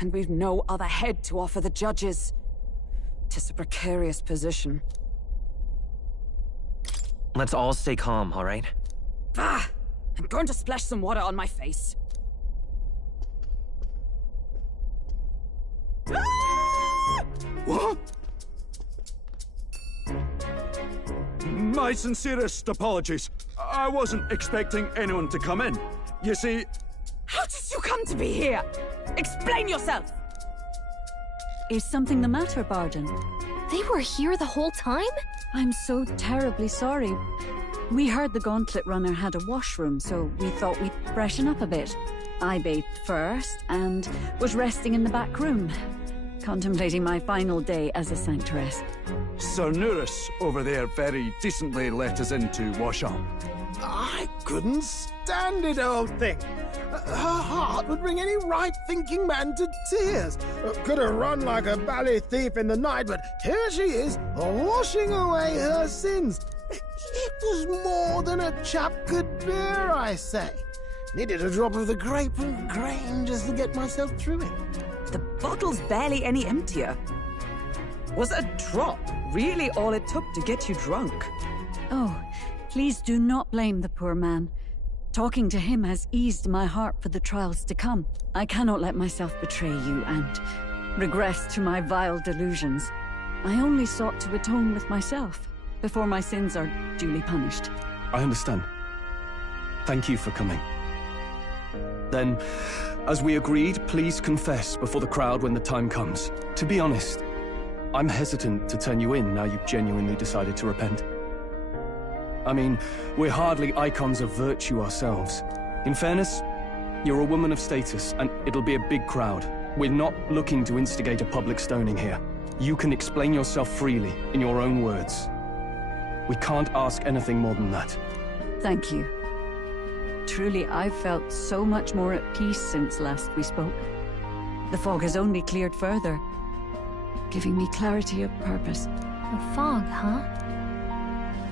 And we've no other head to offer the judges. 'Tis a precarious position. Let's all stay calm, all right? Ah! I'm going to splash some water on my face. What? My sincerest apologies. I wasn't expecting anyone to come in. You see... How did you come to be here? Explain yourself! Is something the matter, Barden? They were here the whole time? I'm so terribly sorry. We heard the Gauntlet Runner had a washroom, so we thought we'd freshen up a bit. I bathed first, and was resting in the back room, contemplating my final day as a Sanctress. Sir Nuris over there very decently let us in to wash up. I couldn't stand it, old thing. Her heart would bring any right-thinking man to tears. Could have run like a bally thief in the night, but here she is, washing away her sins. It was more than a chap could bear, I say. Needed a drop of the grape and grain just to get myself through it. The bottle's barely any emptier. Was a drop really all it took to get you drunk? Oh, please do not blame the poor man. Talking to him has eased my heart for the trials to come. I cannot let myself betray you and regress to my vile delusions. I only sought to atone with myself before my sins are duly punished. I understand. Thank you for coming. Then, as we agreed, please confess before the crowd when the time comes. To be honest, I'm hesitant to turn you in now you've genuinely decided to repent. I mean, we're hardly icons of virtue ourselves. In fairness, you're a woman of status, and it'll be a big crowd. We're not looking to instigate a public stoning here. You can explain yourself freely, in your own words. We can't ask anything more than that. Thank you. Truly, I've felt so much more at peace since last we spoke. The fog has only cleared further, giving me clarity of purpose. The fog, huh?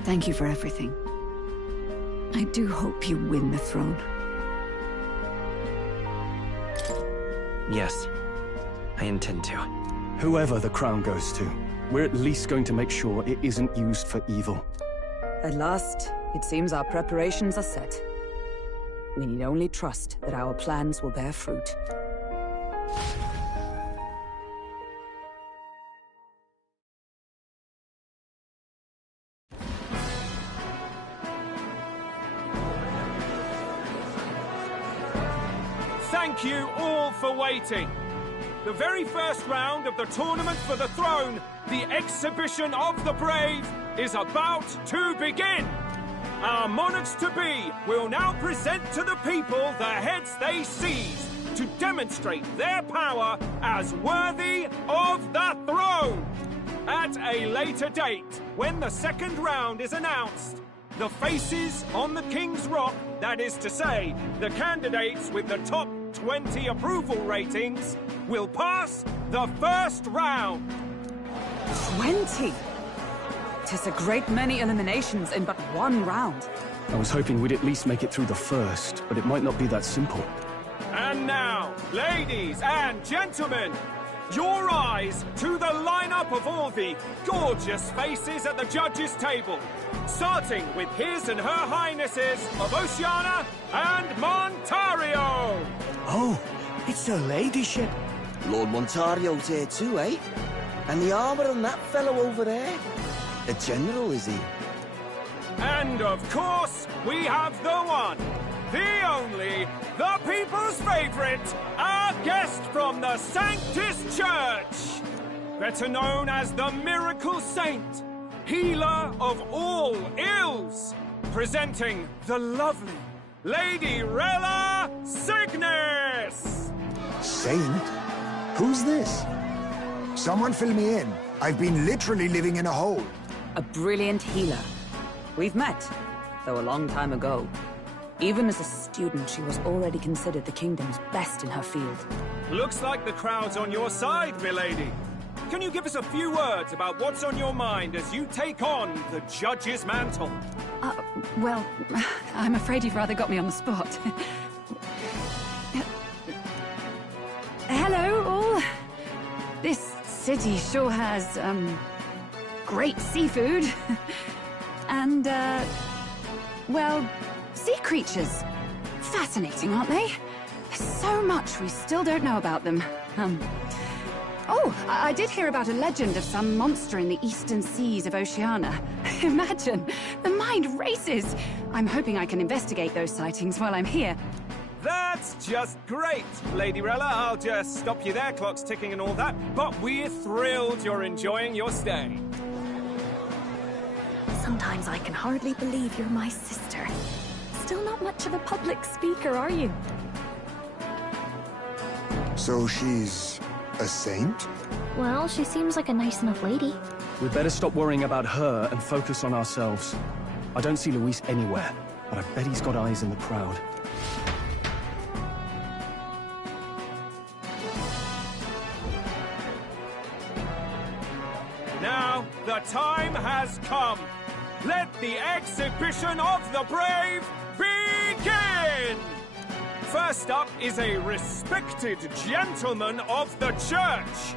Thank you for everything. I do hope you win the throne. Yes, I intend to. Whoever the crown goes to, we're at least going to make sure it isn't used for evil. At last, it seems our preparations are set. We need only trust that our plans will bear fruit. Thank you all for waiting. The very first round of the Tournament for the Throne, the Exhibition of the Brave, is about to begin. Our monarchs-to-be will now present to the people the heads they seize to demonstrate their power as worthy of the throne. At a later date, when the second round is announced, the faces on the King's Rock, that is to say, the candidates with the top 20 approval ratings, will pass the first round. 20? 'Tis a great many eliminations in but one round. I was hoping we'd at least make it through the first, but it might not be that simple. And now, ladies and gentlemen, your eyes to the lineup of all the gorgeous faces at the judges' table, starting with His and Her Highnesses of Oceania and Montario. Oh, it's her ladyship. Lord Montario's here too, eh? And the armor on that fellow over there? A general, is he? And of course, we have the one, the only, the people's favorite, our guest from the Sanctus Church, better known as the Miracle Saint, healer of all ills, presenting the lovely Lady Rella Cygnus! Saint? Who's this? Someone fill me in. I've been literally living in a hole. A brilliant healer. We've met, though a long time ago. Even as a student, she was already considered the kingdom's best in her field. Looks like the crowd's on your side, milady. Can you give us a few words about what's on your mind as you take on the judge's mantle? Well, I'm afraid you've rather got me on the spot. Hello, all. This city sure has, great seafood. And, well, sea creatures. Fascinating, aren't they? There's so much we still don't know about them. Oh, I did hear about a legend of some monster in the eastern seas of Oceania. Imagine, the mind races. I'm hoping I can investigate those sightings while I'm here. That's just great, Lady Rella. I'll just stop you there, clock's ticking and all that. But we're thrilled you're enjoying your stay. Sometimes I can hardly believe you're my sister. Still not much of a public speaker, are you? So she's a saint? Well, she seems like a nice enough lady. We'd better stop worrying about her and focus on ourselves. I don't see Luis anywhere, but I bet he's got eyes in the crowd. Now, the time has come. Let the exhibition of the brave begin! First up is a respected gentleman of the church.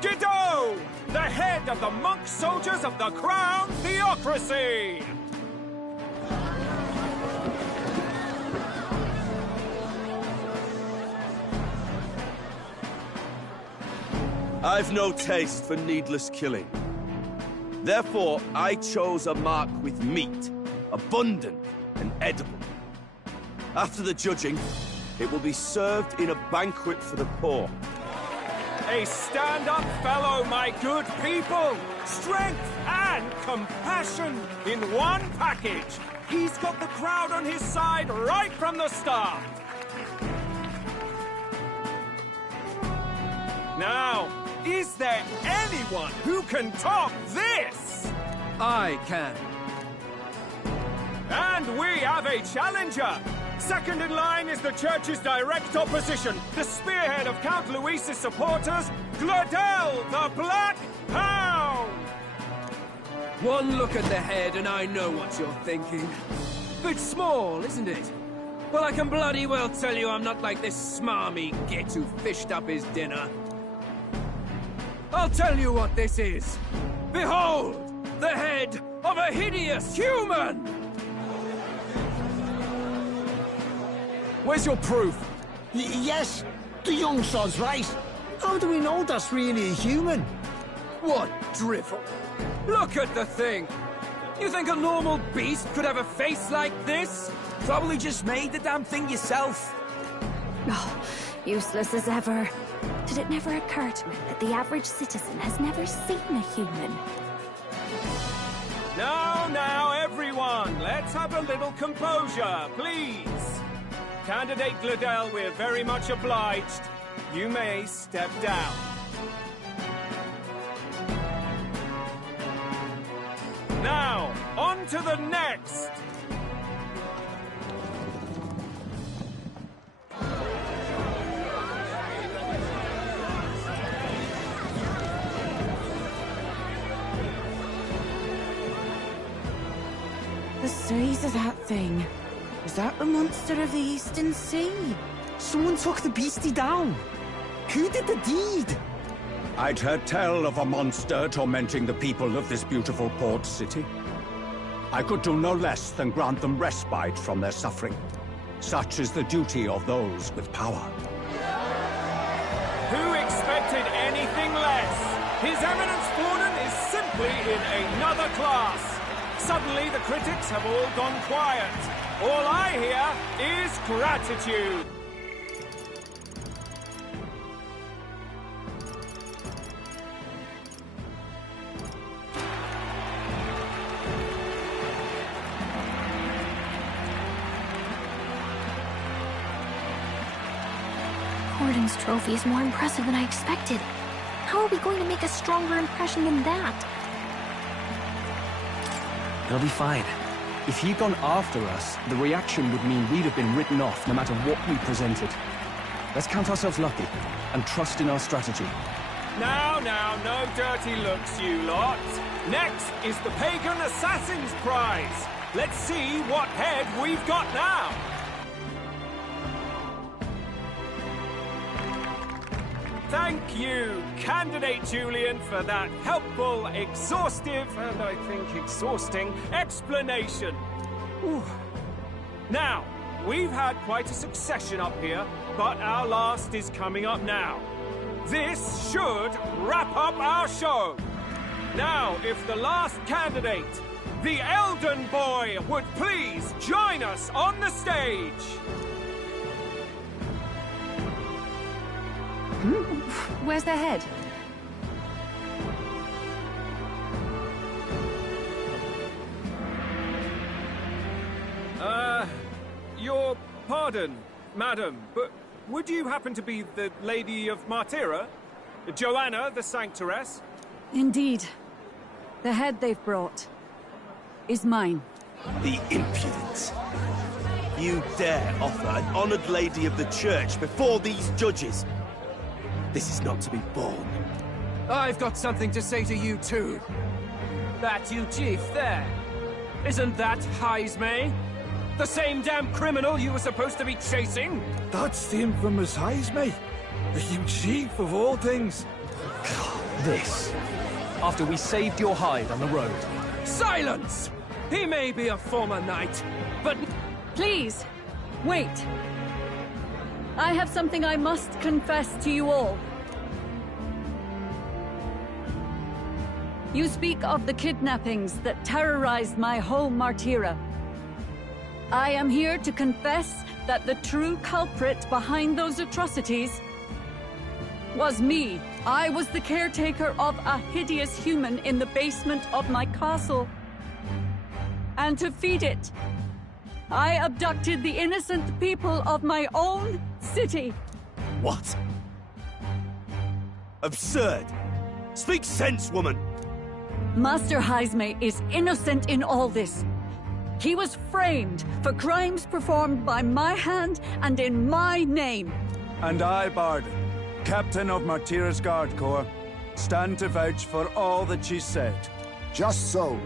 Guido, the head of the monk soldiers of the Crown Theocracy! I've no taste for needless killing. Therefore, I chose a mark with meat, abundant and edible. After the judging, it will be served in a banquet for the poor. A stand-up fellow, my good people! Strength and compassion in one package! He's got the crowd on his side right from the start! Now, is there anyone who can top this? I can. And we have a challenger! Second in line is the church's direct opposition, the spearhead of Count Luis's supporters, Gladel the Black Hound! One look at the head and I know what you're thinking. Bit small, isn't it? Well, I can bloody well tell you I'm not like this smarmy git who fished up his dinner. I'll tell you what this is. Behold, the head of a hideous human! Where's your proof? Yes, the young sod's right. How do we know that's really a human? What drivel? Look at the thing! You think a normal beast could have a face like this? Probably just made the damn thing yourself. Oh, useless as ever. Did it never occur to him that the average citizen has never seen a human? Now, everyone, let's have a little composure, please. Candidate Gladel, we're very much obliged. You may step down. Now, on to the next! The size of that thing. Is that the monster of the Eastern Sea? Someone took the beastie down. Who did the deed? I'd heard tell of a monster tormenting the people of this beautiful port city. I could do no less than grant them respite from their suffering. Such is the duty of those with power. Who expected anything less? His Eminence Forden is simply in another class. Suddenly the critics have all gone quiet. All I hear is gratitude. Gordon's trophy is more impressive than I expected. How are we going to make a stronger impression than that? It'll be fine. If he'd gone after us, the reaction would mean we'd have been written off no matter what we presented. Let's count ourselves lucky and trust in our strategy. Now, no dirty looks, you lot. Next is the Pagan Assassin's Prize. Let's see what head we've got now. Thank you, Candidate Julian, for that helpful, exhaustive, and I think exhausting explanation. Whew. Now, we've had quite a succession up here, but our last is coming up now. This should wrap up our show. Now, if the last candidate, the Elden Boy, would please join us on the stage. Where's their head? Your pardon, madam, but would you happen to be the Lady of Martira? Joanna, the Sanctoress? Indeed. The head they've brought is mine. The impudence. You dare offer an honored lady of the church before these judges? This is not to be borne. I've got something to say to you too. That you, Chief, there. Isn't that Heismay? The same damn criminal you were supposed to be chasing? That's the infamous Heismay. The you chief of all things. This. After we saved your hide on the road. Silence! He may be a former knight, but... Please, wait. I have something I must confess to you all. You speak of the kidnappings that terrorized my home, Martira. I am here to confess that the true culprit behind those atrocities was me. I was the caretaker of a hideous human in the basement of my castle. And to feed it, I abducted the innocent people of my own city. What? Absurd! Speak sense, woman! Master Heismay is innocent in all this. He was framed for crimes performed by my hand and in my name. And I, Barden, Captain of Martira's Guard Corps, stand to vouch for all that she said. Just so.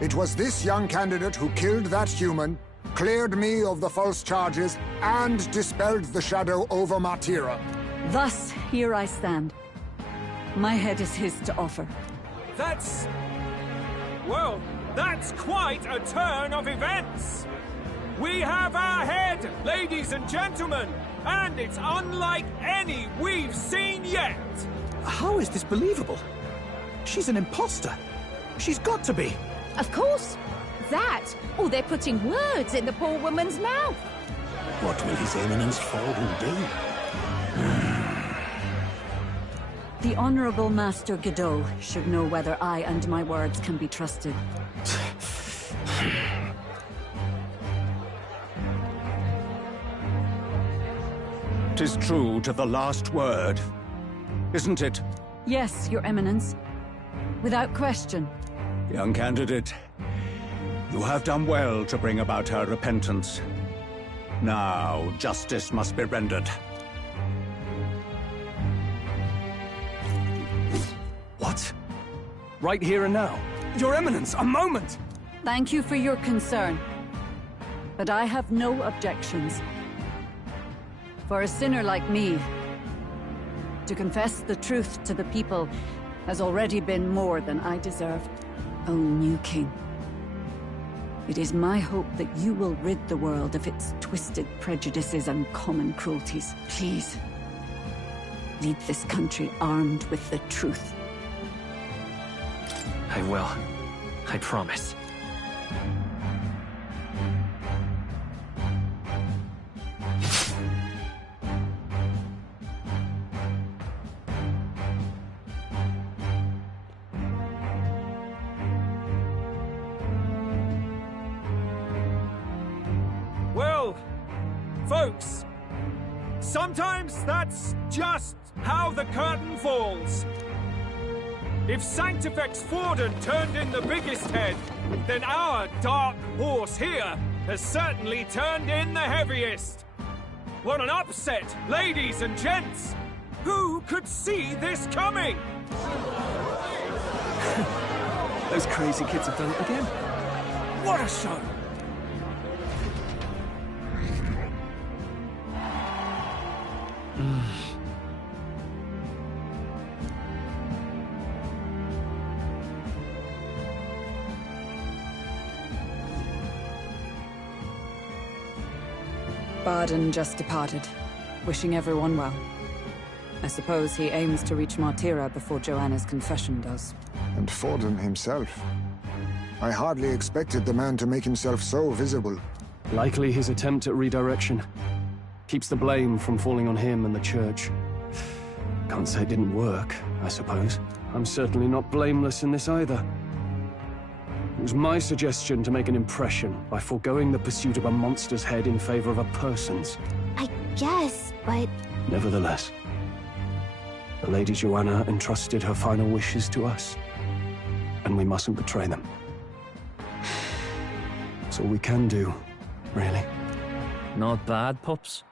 It was this young candidate who killed that human, cleared me of the false charges, and dispelled the shadow over Martira. Thus, here I stand. My head is his to offer. That's... well, that's quite a turn of events! We have our head, ladies and gentlemen, and it's unlike any we've seen yet! How is this believable? She's an imposter. She's got to be. Of course. That, or they're putting words in the poor woman's mouth. What will His Eminence Forden do? The Honorable Master Godot should know whether I and my words can be trusted. 'Tis true to the last word, isn't it? Yes, Your Eminence. Without question. Young candidate, you have done well to bring about her repentance. Now, justice must be rendered. What? Right here and now? Your Eminence, a moment! Thank you for your concern. But I have no objections. For a sinner like me, to confess the truth to the people has already been more than I deserve. O new king, it is my hope that you will rid the world of its twisted prejudices and common cruelties. Please, lead this country armed with the truth. I will. I promise. Well, folks, sometimes that's just how the curtain falls. If Sanctifex Forden turned in the biggest head, then our dark horse here has certainly turned in the heaviest. What an upset, ladies and gents! Who could see this coming? Those crazy kids have done it again. What a show! Barden just departed, wishing everyone well. I suppose he aims to reach Martira before Joanna's confession does. And Forden himself. I hardly expected the man to make himself so visible. Likely his attempt at redirection. Keeps the blame from falling on him and the church. Can't say it didn't work, I suppose. I'm certainly not blameless in this either. It was my suggestion to make an impression by foregoing the pursuit of a monster's head in favor of a person's. I guess, but... Nevertheless, the Lady Joanna entrusted her final wishes to us, and we mustn't betray them. That's all we can do, really. Not bad, pups.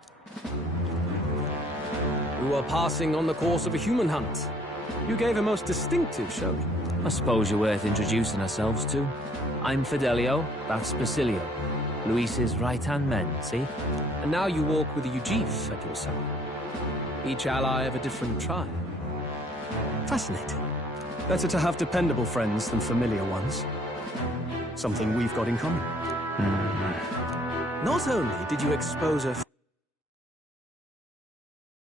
We were passing on the course of a human hunt. You gave a most distinctive showing. I suppose you're worth introducing ourselves to. I'm Fidelio, that's Basilio. Luis's right-hand man, see? And now you walk with a Ujif at your side. Each ally of a different tribe. Fascinating. Better to have dependable friends than familiar ones. Something we've got in common. Not only did you expose a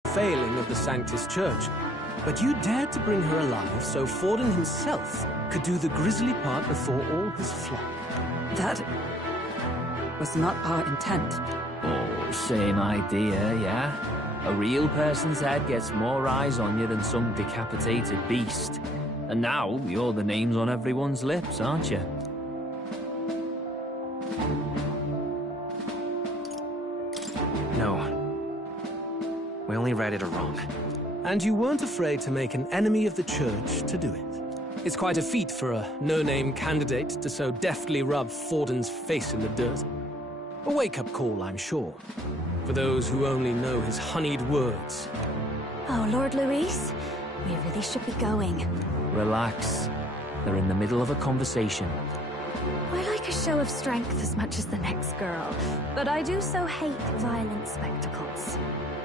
failing of the Sanctus Church, but you dared to bring her alive so Forden himself could do the grisly part before all his flock. That was not our intent. Oh, same idea, yeah? A real person's head gets more eyes on you than some decapitated beast. And now, you're the names on everyone's lips, aren't you? No. We only read it wrong. And you weren't afraid to make an enemy of the Church to do it. It's quite a feat for a no-name candidate to so deftly rub Forden's face in the dirt. A wake-up call, I'm sure, for those who only know his honeyed words. Oh, Lord Luis, we really should be going. Relax. They're in the middle of a conversation. I like a show of strength as much as the next girl, but I do so hate violent spectacles.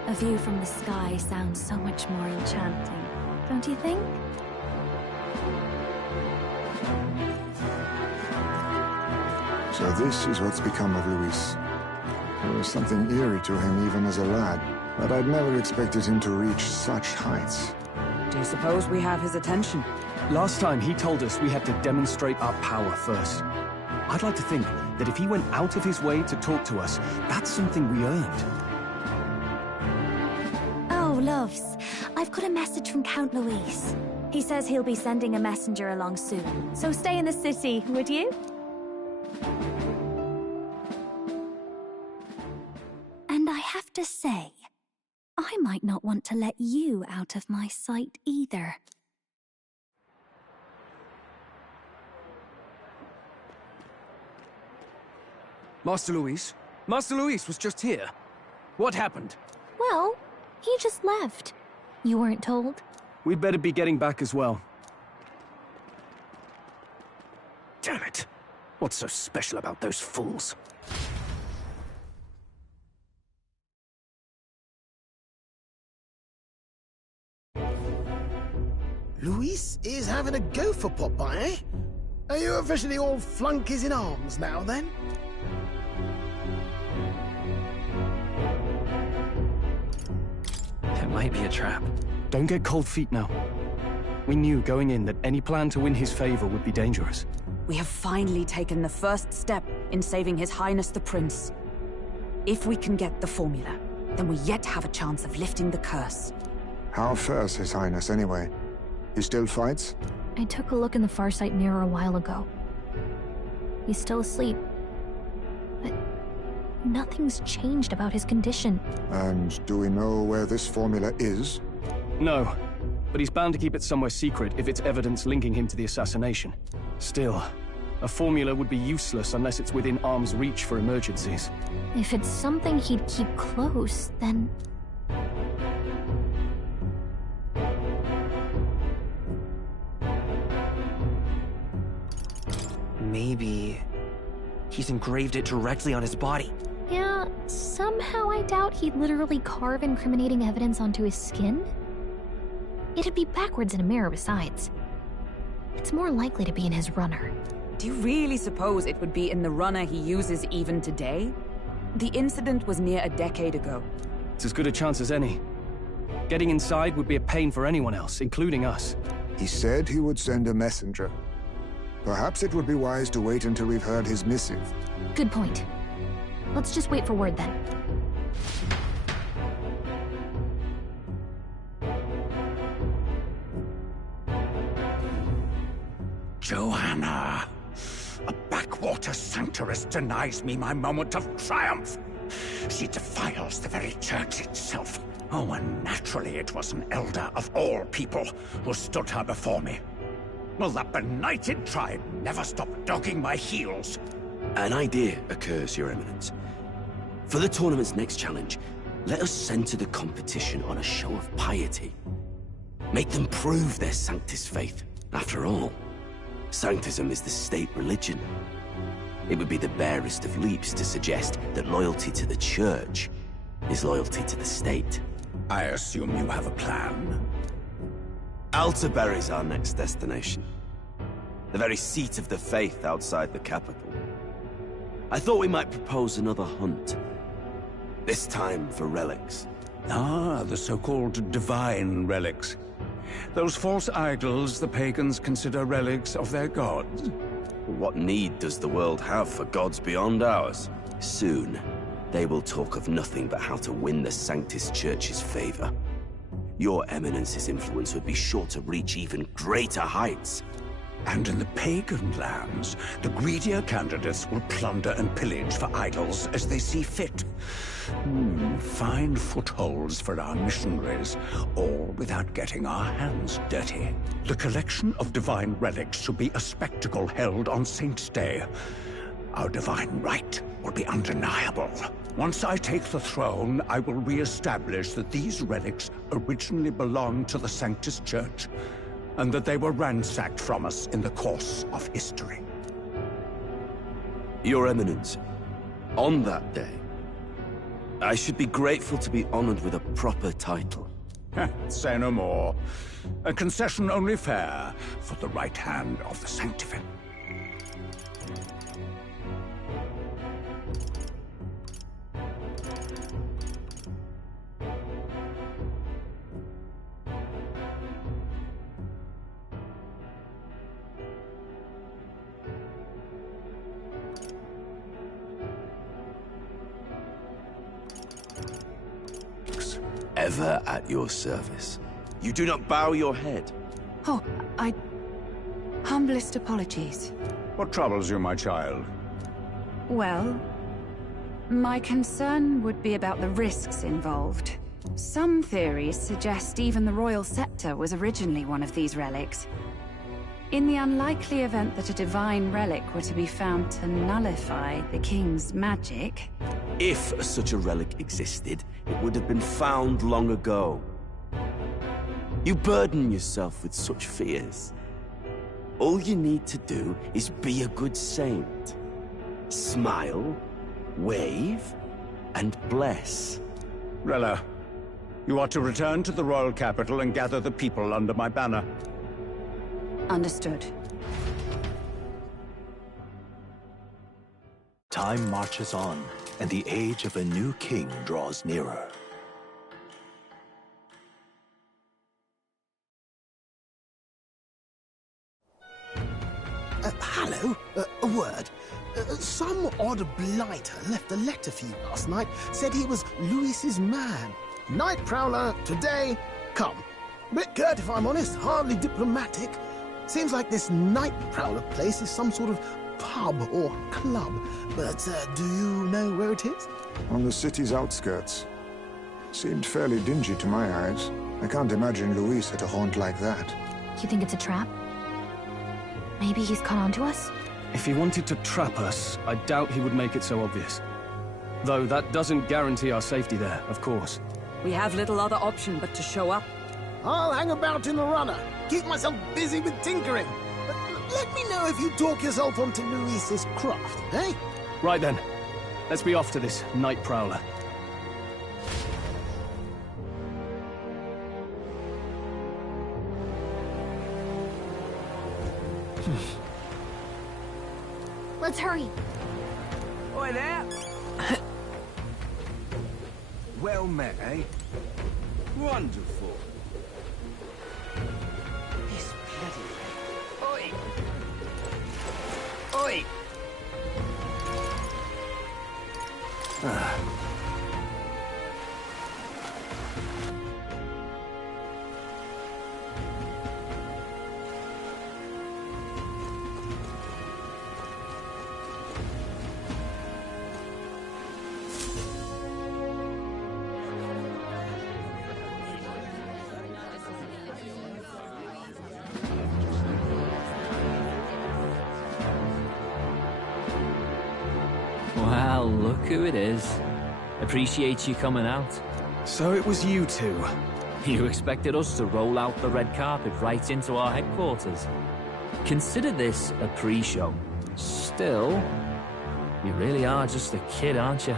A view from the sky sounds so much more enchanting, don't you think? So this is what's become of Luis. There was something eerie to him even as a lad, but I'd never expected him to reach such heights. Do you suppose we have his attention? Last time he told us we had to demonstrate our power first. I'd like to think that if he went out of his way to talk to us, that's something we earned. Oh, loves, I've got a message from Count Luis. He says he'll be sending a messenger along soon, so stay in the city, would you? And I have to say, I might not want to let you out of my sight either. Master Luis was just here. What happened? Well, he just left. You weren't told? We'd better be getting back as well. Damn it. What's so special about those fools? Luis is having a go for Popeye, eh? Are you officially all flunkies in arms now, then? It might be a trap. Don't get cold feet now. We knew going in that any plan to win his favor would be dangerous. We have finally taken the first step in saving His Highness the Prince. If we can get the formula, then we yet have a chance of lifting the curse. How fares His Highness, anyway? He still fights? I took a look in the Farsight mirror a while ago. He's still asleep. But nothing's changed about his condition. And do we know where this formula is? No, but he's bound to keep it somewhere secret if it's evidence linking him to the assassination. Still, a formula would be useless unless it's within arm's reach for emergencies. If it's something he'd keep close, then... Maybe he's engraved it directly on his body. Yeah, somehow I doubt he'd literally carve incriminating evidence onto his skin. It'd be backwards in a mirror besides. It's more likely to be in his runner. Do you really suppose it would be in the runner he uses even today? The incident was near a decade ago. It's as good a chance as any. Getting inside would be a pain for anyone else, including us. He said he would send a messenger. Perhaps it would be wise to wait until we've heard his missive. Good point. Let's just wait for word then. Joanna! A backwater sanctuarist denies me my moment of triumph! She defiles the very church itself. Oh, and naturally it was an elder of all people who stood her before me. Will that benighted tribe never stop dogging my heels? An idea occurs, Your Eminence. For the tournament's next challenge, let us center the competition on a show of piety. Make them prove their Sanctus faith. After all, Sanctism is the state religion. It would be the barest of leaps to suggest that loyalty to the Church is loyalty to the state. I assume you have a plan? Altaberry's our next destination. The very seat of the faith outside the capital. I thought we might propose another hunt. This time for relics. Ah, the so-called divine relics. Those false idols the pagans consider relics of their gods. What need does the world have for gods beyond ours? Soon, they will talk of nothing but how to win the Sanctus Church's favor. Your Eminence's influence would be sure to reach even greater heights. And in the pagan lands, the greedier candidates will plunder and pillage for idols as they see fit. Fine footholds for our missionaries, all without getting our hands dirty. The collection of divine relics should be a spectacle held on Saint's Day. Our divine right will be undeniable. Once I take the throne, I will re-establish that these relics originally belonged to the Sanctus Church, and that they were ransacked from us in the course of history. Your Eminence, on that day, I should be grateful to be honored with a proper title. Say no more. A concession only fair for the right hand of the Sanctifant. Ever at your service. You do not bow your head. Oh, humblest apologies. What troubles you, my child? Well, my concern would be about the risks involved. Some theories suggest even the royal scepter was originally one of these relics. In the unlikely event that a divine relic were to be found to nullify the king's magic... If such a relic existed, it would have been found long ago. You burden yourself with such fears. All you need to do is be a good saint. Smile, wave, and bless. Rella, you are to return to the royal capital and gather the people under my banner. Understood. Time marches on, and the age of a new king draws nearer. Hello? A word. Some odd blighter left a letter for you last night. Said he was Louis's man. Night Prowler, today, come. Bit curt if I'm honest, hardly diplomatic. Seems like this Night Prowler place is some sort of pub or club. But do you know where it is? On the city's outskirts. Seemed fairly dingy to my eyes. I can't imagine Luis at a haunt like that. You think it's a trap? Maybe he's caught on to us? If he wanted to trap us, I doubt he would make it so obvious. Though that doesn't guarantee our safety there, of course. We have little other option but to show up. I'll hang about in the runner. Keep myself busy with tinkering. But let me know if you talk yourself onto Luis's craft, eh? Right then. Let's be off to this Night Prowler. Let's hurry. Oi there! Well met, eh? Wonderful. This bloody... Oi! Oi! Well, look who it is. Appreciate you coming out. So it was you two. You expected us to roll out the red carpet right into our headquarters. Consider this a pre-show. Still, you really are just a kid, aren't you?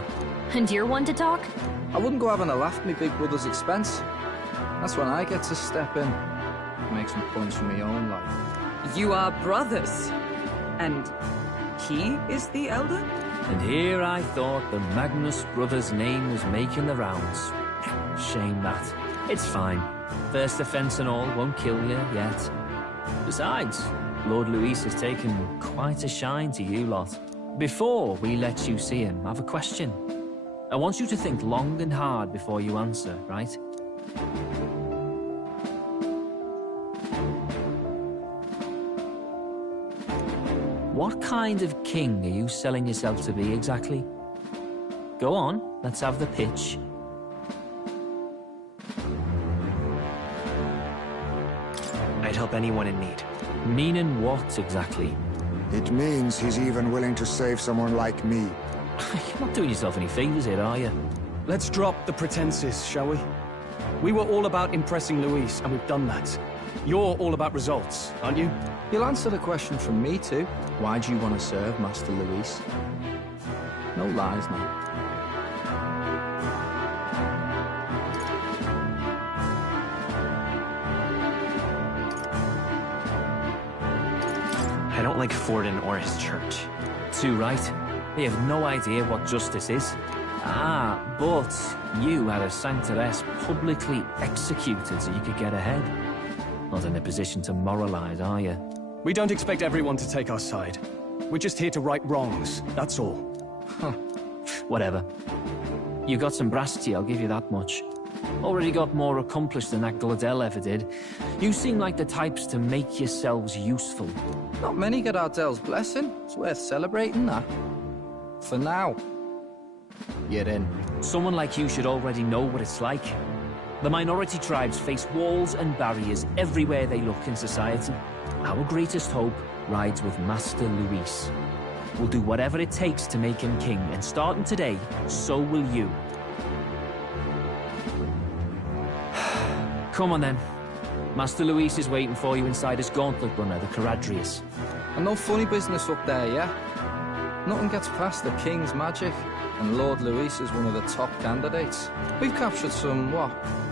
And you're one to talk? I wouldn't go having a laugh at me big brother's expense. That's when I get to step in. Make some points for my own life. You are brothers. And he is the elder? And here I thought the Magnus brothers' name was making the rounds. Shame that. It's fine. First offense and all won't kill you yet. Besides, Lord Luis has taken quite a shine to you lot. Before we let you see him, I have a question. I want you to think long and hard before you answer, right? What kind of king are you selling yourself to be exactly? Go on, let's have the pitch. I'd help anyone in need. Meaning what exactly? It means he's even willing to save someone like me. You're not doing yourself any favors here, are you? Let's drop the pretenses, shall we? We were all about impressing Luis, and we've done that. You're all about results, aren't you? You'll answer the question from me too. Why do you want to serve Master Luis? No lies now. I don't like Forden or his church. Too right. They have no idea what justice is. Ah, but you had a sanctoress publicly executed so you could get ahead. Not in a position to moralize, are you? We don't expect everyone to take our side. We're just here to right wrongs, that's all. Huh. Whatever. You got some brass tea, I'll give you that much. Already got more accomplished than that Gladel ever did. You seem like the types to make yourselves useful. Not many get Ardel's blessing. It's worth celebrating that. For now. You're in. Someone like you should already know what it's like. The minority tribes face walls and barriers everywhere they look in society. Our greatest hope rides with Master Luis. We'll do whatever it takes to make him king, and starting today, so will you. Come on then. Master Luis is waiting for you inside his gauntlet runner, the Caradrius. And no funny business up there, yeah? Nothing gets past the king's magic, and Lord Luis is one of the top candidates. We've captured some,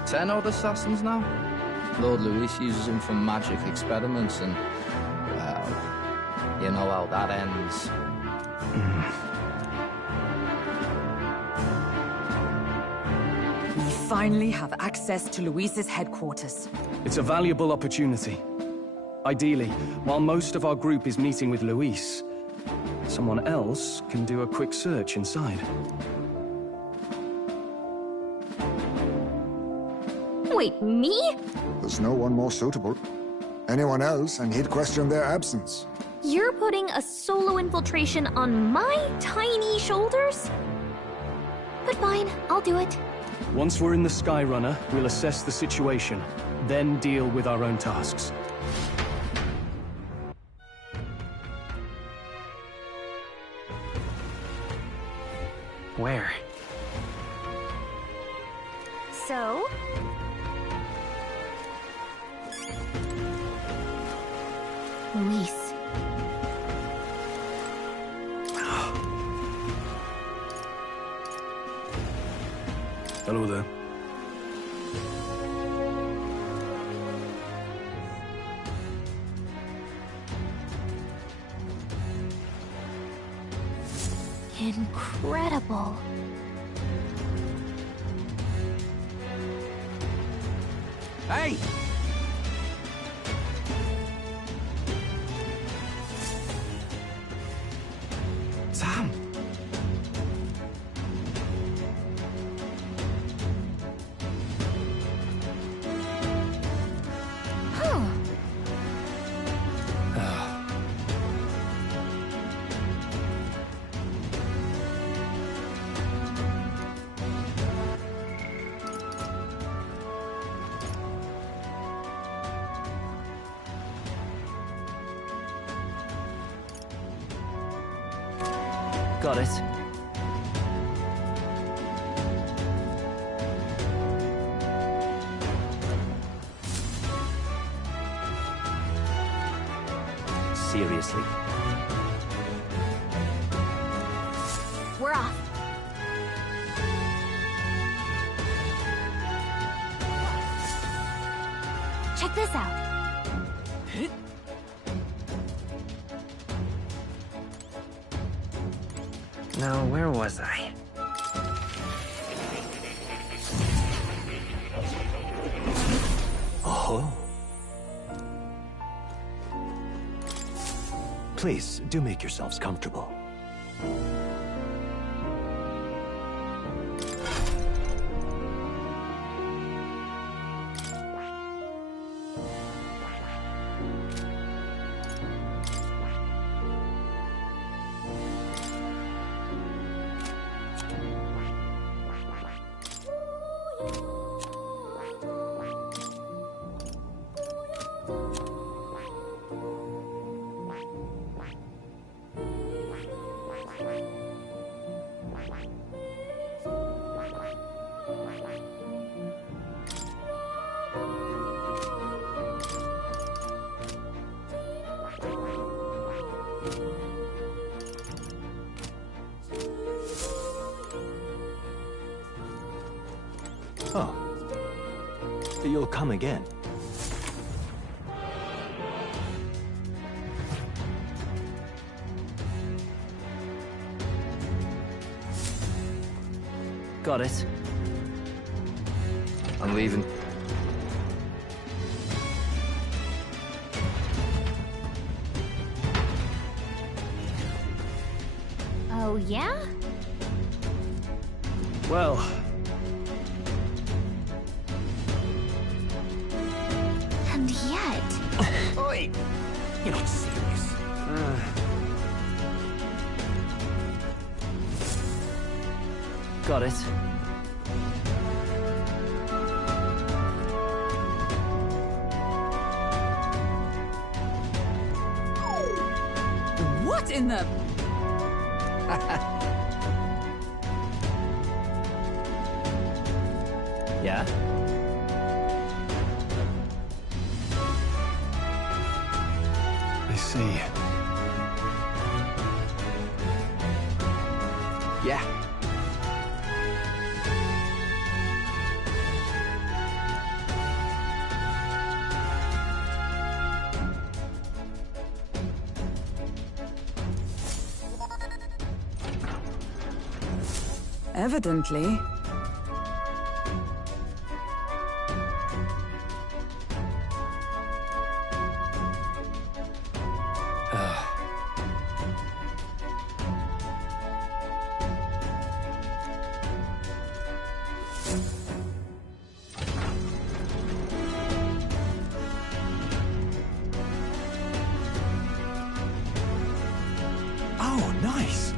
10 odd assassins now? Lord Luis uses them for magic experiments and, well, you know how that ends. We finally have access to Luis's headquarters. It's a valuable opportunity. Ideally, while most of our group is meeting with Luis, someone else can do a quick search inside. Wait, me? There's no one more suitable. Anyone else, and he'd question their absence. You're putting a solo infiltration on my tiny shoulders? But fine, I'll do it. Once we're in the Skyrunner, we'll assess the situation, then deal with our own tasks. Where? So? Luis. Hello there. Incredible. Hey! Sam! Huh. Got it. Seriously. We're off. Check this out. Now, where was I? Oh. Please, do make yourselves comfortable. Oh. You'll come again. Got it. I'm leaving. Oh, yeah? Well... And yet... Oi! You're not serious. Got it. What in the... Yeah? I see. Yeah. Evidently. Oh, nice.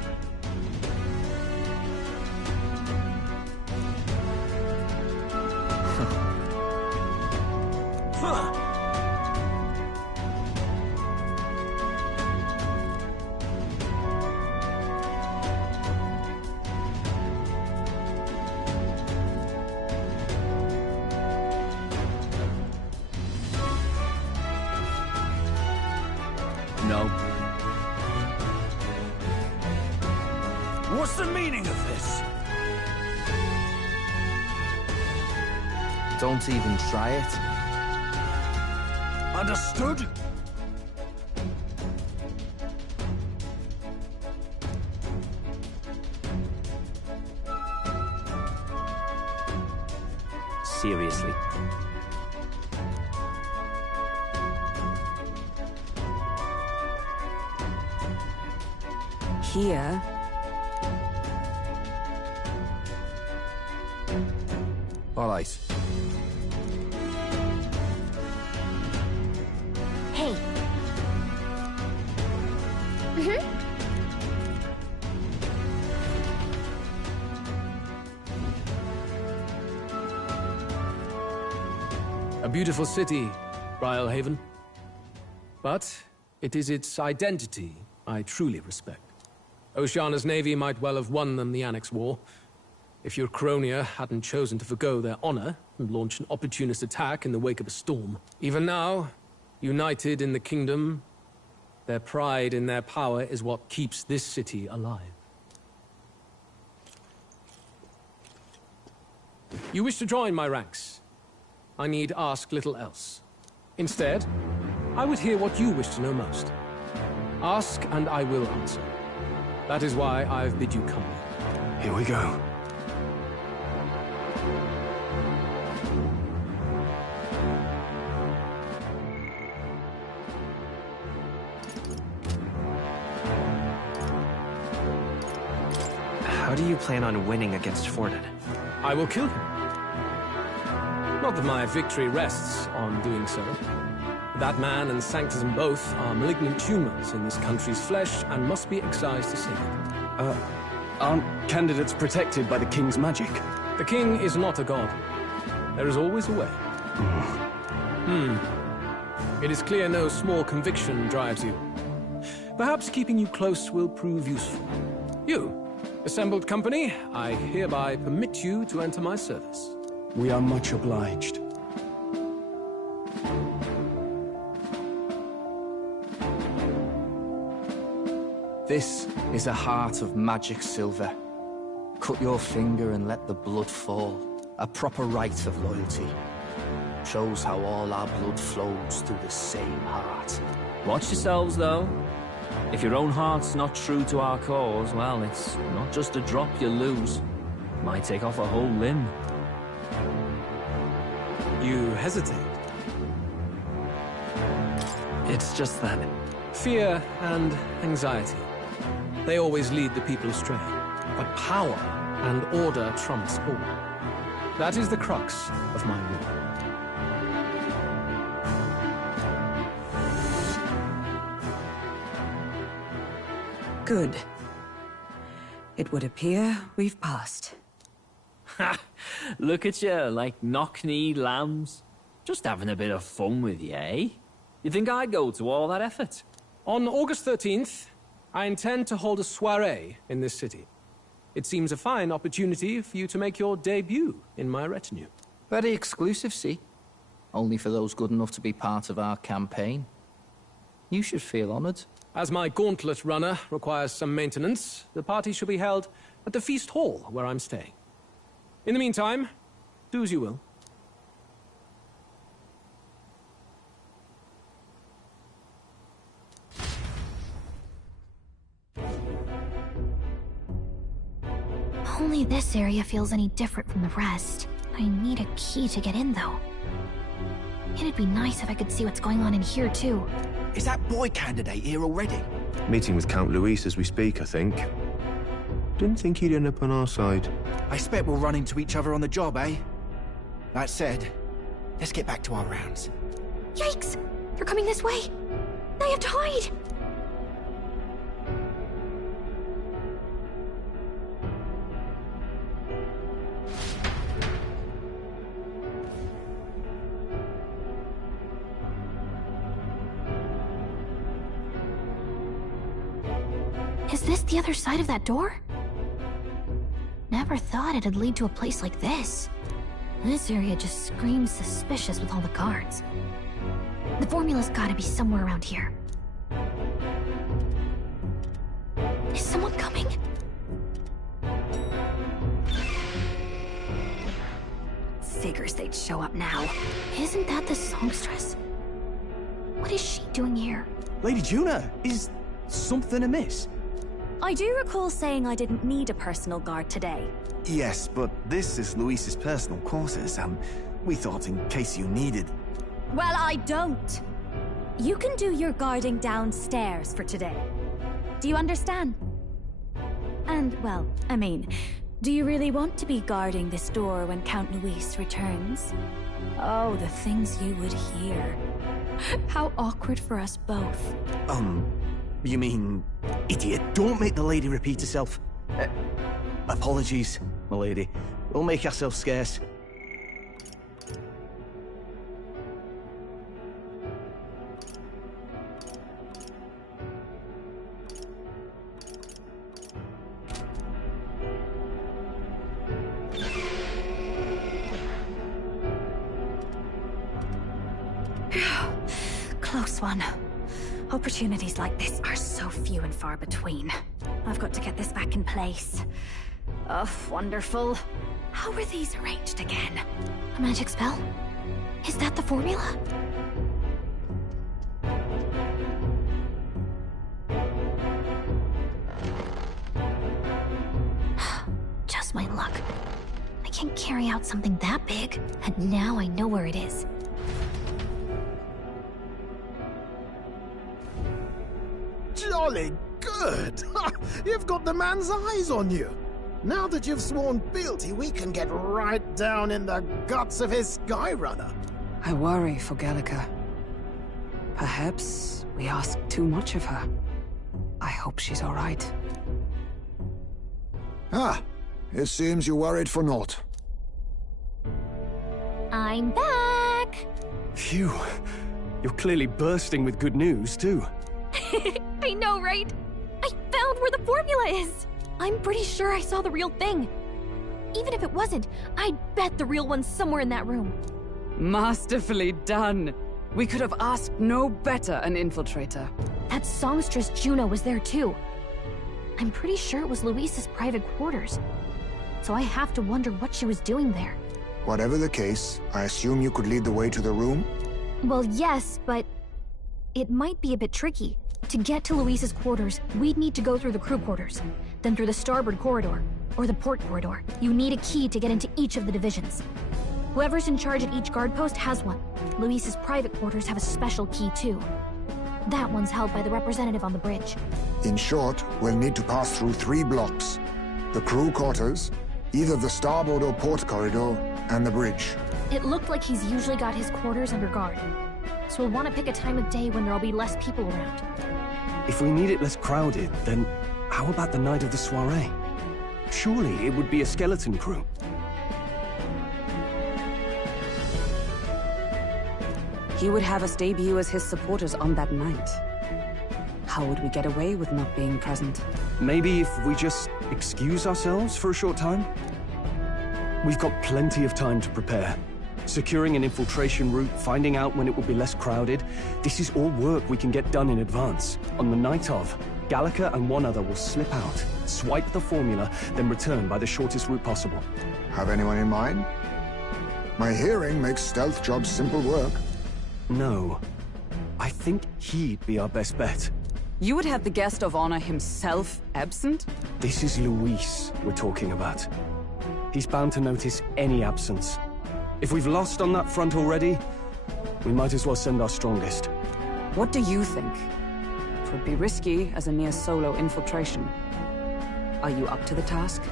No. What's the meaning of this? Don't even try it. Understood? Seriously. here... All right. Hey. A beautiful city, Brialhaven. But it is its identity I truly respect. Oceana's navy might well have won them the Annex War, if your Cronia hadn't chosen to forgo their honor and launch an opportunist attack in the wake of a storm. Even now, united in the kingdom, their pride in their power is what keeps this city alive. You wish to join my ranks. I need ask little else. Instead, I would hear what you wish to know most. Ask and I will answer. That is why I've bid you company. Here we go. How do you plan on winning against Forden? I will kill him. Not that my victory rests on doing so. That man and Sanctism both are malignant tumors in this country's flesh and must be excised to save it. Aren't candidates protected by the king's magic? The king is not a god. There is always a way. It is clear no small conviction drives you. Perhaps keeping you close will prove useful. You, assembled company, I hereby permit you to enter my service. We are much obliged. This is a heart of magic silver. Cut your finger and let the blood fall. A proper rite of loyalty. Shows how all our blood flows through the same heart. Watch yourselves, though. If your own heart's not true to our cause, well, it's not just a drop you lose. It might take off a whole limb. You hesitate. It's just that... Fear and anxiety. They always lead the people astray. But power and order trumps all. That is the crux of my rule. Good. It would appear we've passed. Ha! Look at you, like knock-kneed lambs. Just having a bit of fun with you, eh? You think I'd go to all that effort? On August 13th, I intend to hold a soiree in this city. It seems a fine opportunity for you to make your debut in my retinue. Very exclusive, see? Only for those good enough to be part of our campaign. You should feel honored. As my gauntlet runner requires some maintenance, the party shall be held at the feast hall where I'm staying. In the meantime, do as you will. Only this area feels any different from the rest. I need a key to get in, though. It'd be nice if I could see what's going on in here, too. Is that boy candidate here already? Meeting with Count Luis as we speak, I think. Didn't think he'd end up on our side. I expect we'll run into each other on the job, eh? That said, let's get back to our rounds. Yikes! They're coming this way! I have to hide! Is this the other side of that door? Never thought it'd lead to a place like this. This area just screams suspicious with all the guards. The formula's gotta be somewhere around here. Is someone coming? Figures they'd show up now. Isn't that the songstress? What is she doing here? Lady Juna, is something amiss? I do recall saying I didn't need a personal guard today. Yes, but this is Luis's personal quarters, and we thought in case you needed... Well, I don't. You can do your guarding downstairs for today. Do you understand? And, well, I mean, do you really want to be guarding this door when Count Luis returns? Oh, the things you would hear. How awkward for us both. You mean... Idiot, don't make the lady repeat herself. Apologies, my lady. We'll make ourselves scarce. Close one. Opportunities like this are so few and far between. I've got to get this back in place. Oh, wonderful. How were these arranged again? A magic spell? Is that the formula? Just my luck. I can't carry out something that big, and now I know where it is. Jolly good! You've got the man's eyes on you. Now that you've sworn fealty, we can get right down in the guts of his Skyrunner. I worry for Gallica. Perhaps we ask too much of her. I hope she's all right. Ah, it seems you worried for naught. I'm back! Phew. You're clearly bursting with good news, too. I know, right? I found where the formula is! I'm pretty sure I saw the real thing. Even if it wasn't, I'd bet the real one's somewhere in that room. Masterfully done. We could have asked no better an infiltrator. That songstress Juno was there too. I'm pretty sure it was Luis's private quarters. So I have to wonder what she was doing there. Whatever the case, I assume you could lead the way to the room? Well, yes, but it might be a bit tricky. To get to Luis's quarters, we'd need to go through the crew quarters, then through the starboard corridor, or the port corridor. You need a key to get into each of the divisions. Whoever's in charge at each guard post has one. Luis's private quarters have a special key too. That one's held by the representative on the bridge. In short, we'll need to pass through 3 blocks. The crew quarters, either the starboard or port corridor, and the bridge. It looked like he's usually got his quarters under guard. So we'll want to pick a time of day when there'll be less people around. If we need it less crowded, then how about the night of the soiree? Surely it would be a skeleton crew. He would have us debut as his supporters on that night. How would we get away with not being present? Maybe if we just excuse ourselves for a short time? We've got plenty of time to prepare. Securing an infiltration route, finding out when it will be less crowded. This is all work we can get done in advance. On the night of, Gallica and one other will slip out, swipe the formula, then return by the shortest route possible. Have anyone in mind? My hearing makes stealth jobs simple work. No. I think he'd be our best bet. You would have the guest of honor himself absent? This is Luis we're talking about. He's bound to notice any absence. If we've lost on that front already, we might as well send our strongest. What do you think? It would be risky as a near-solo infiltration. Are you up to the task?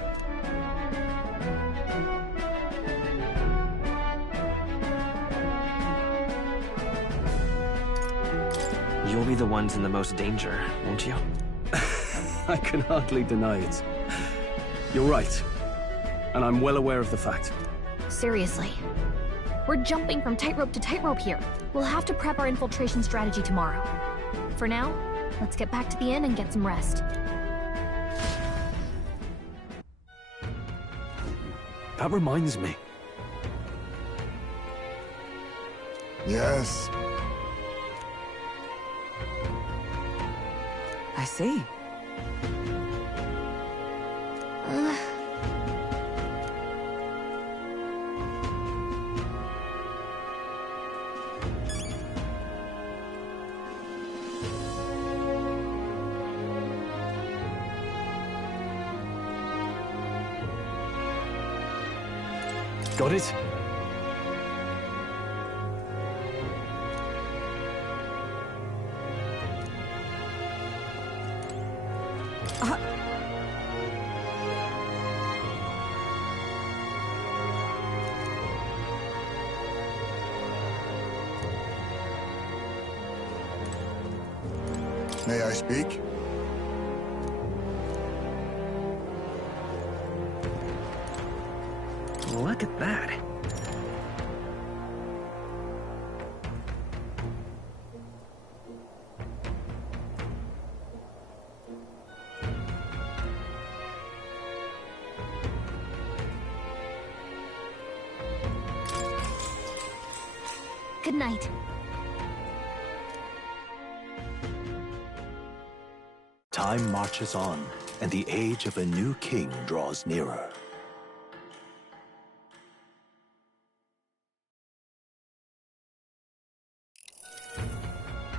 You'll be the ones in the most danger, won't you? I can hardly deny it. You're right. And I'm well aware of the fact. Seriously. We're jumping from tightrope to tightrope here. We'll have to prep our infiltration strategy tomorrow. For now, let's get back to the inn and get some rest. That reminds me. Yes. I see. Got it? May I speak? Look at that. Good night. Time marches on, and the age of a new king draws nearer.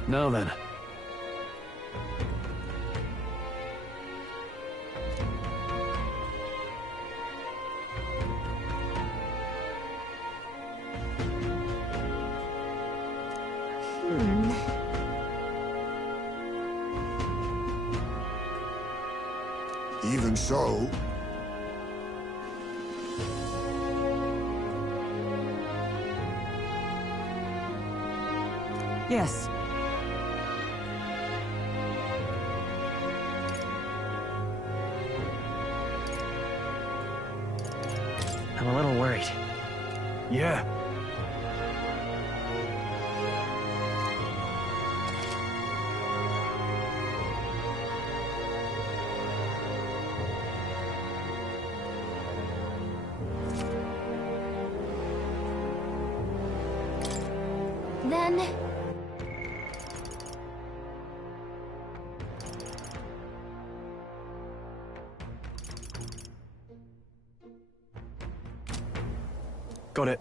Now then. Even so... Yes. I'm a little worried. Yeah. Then... Got it.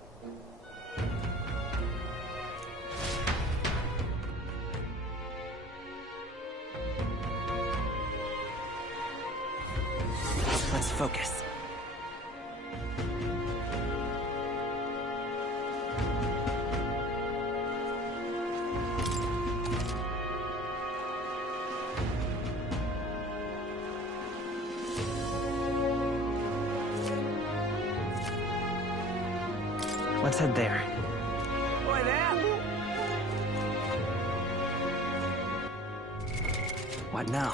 Let's focus. Let's head there. Boy there! What now?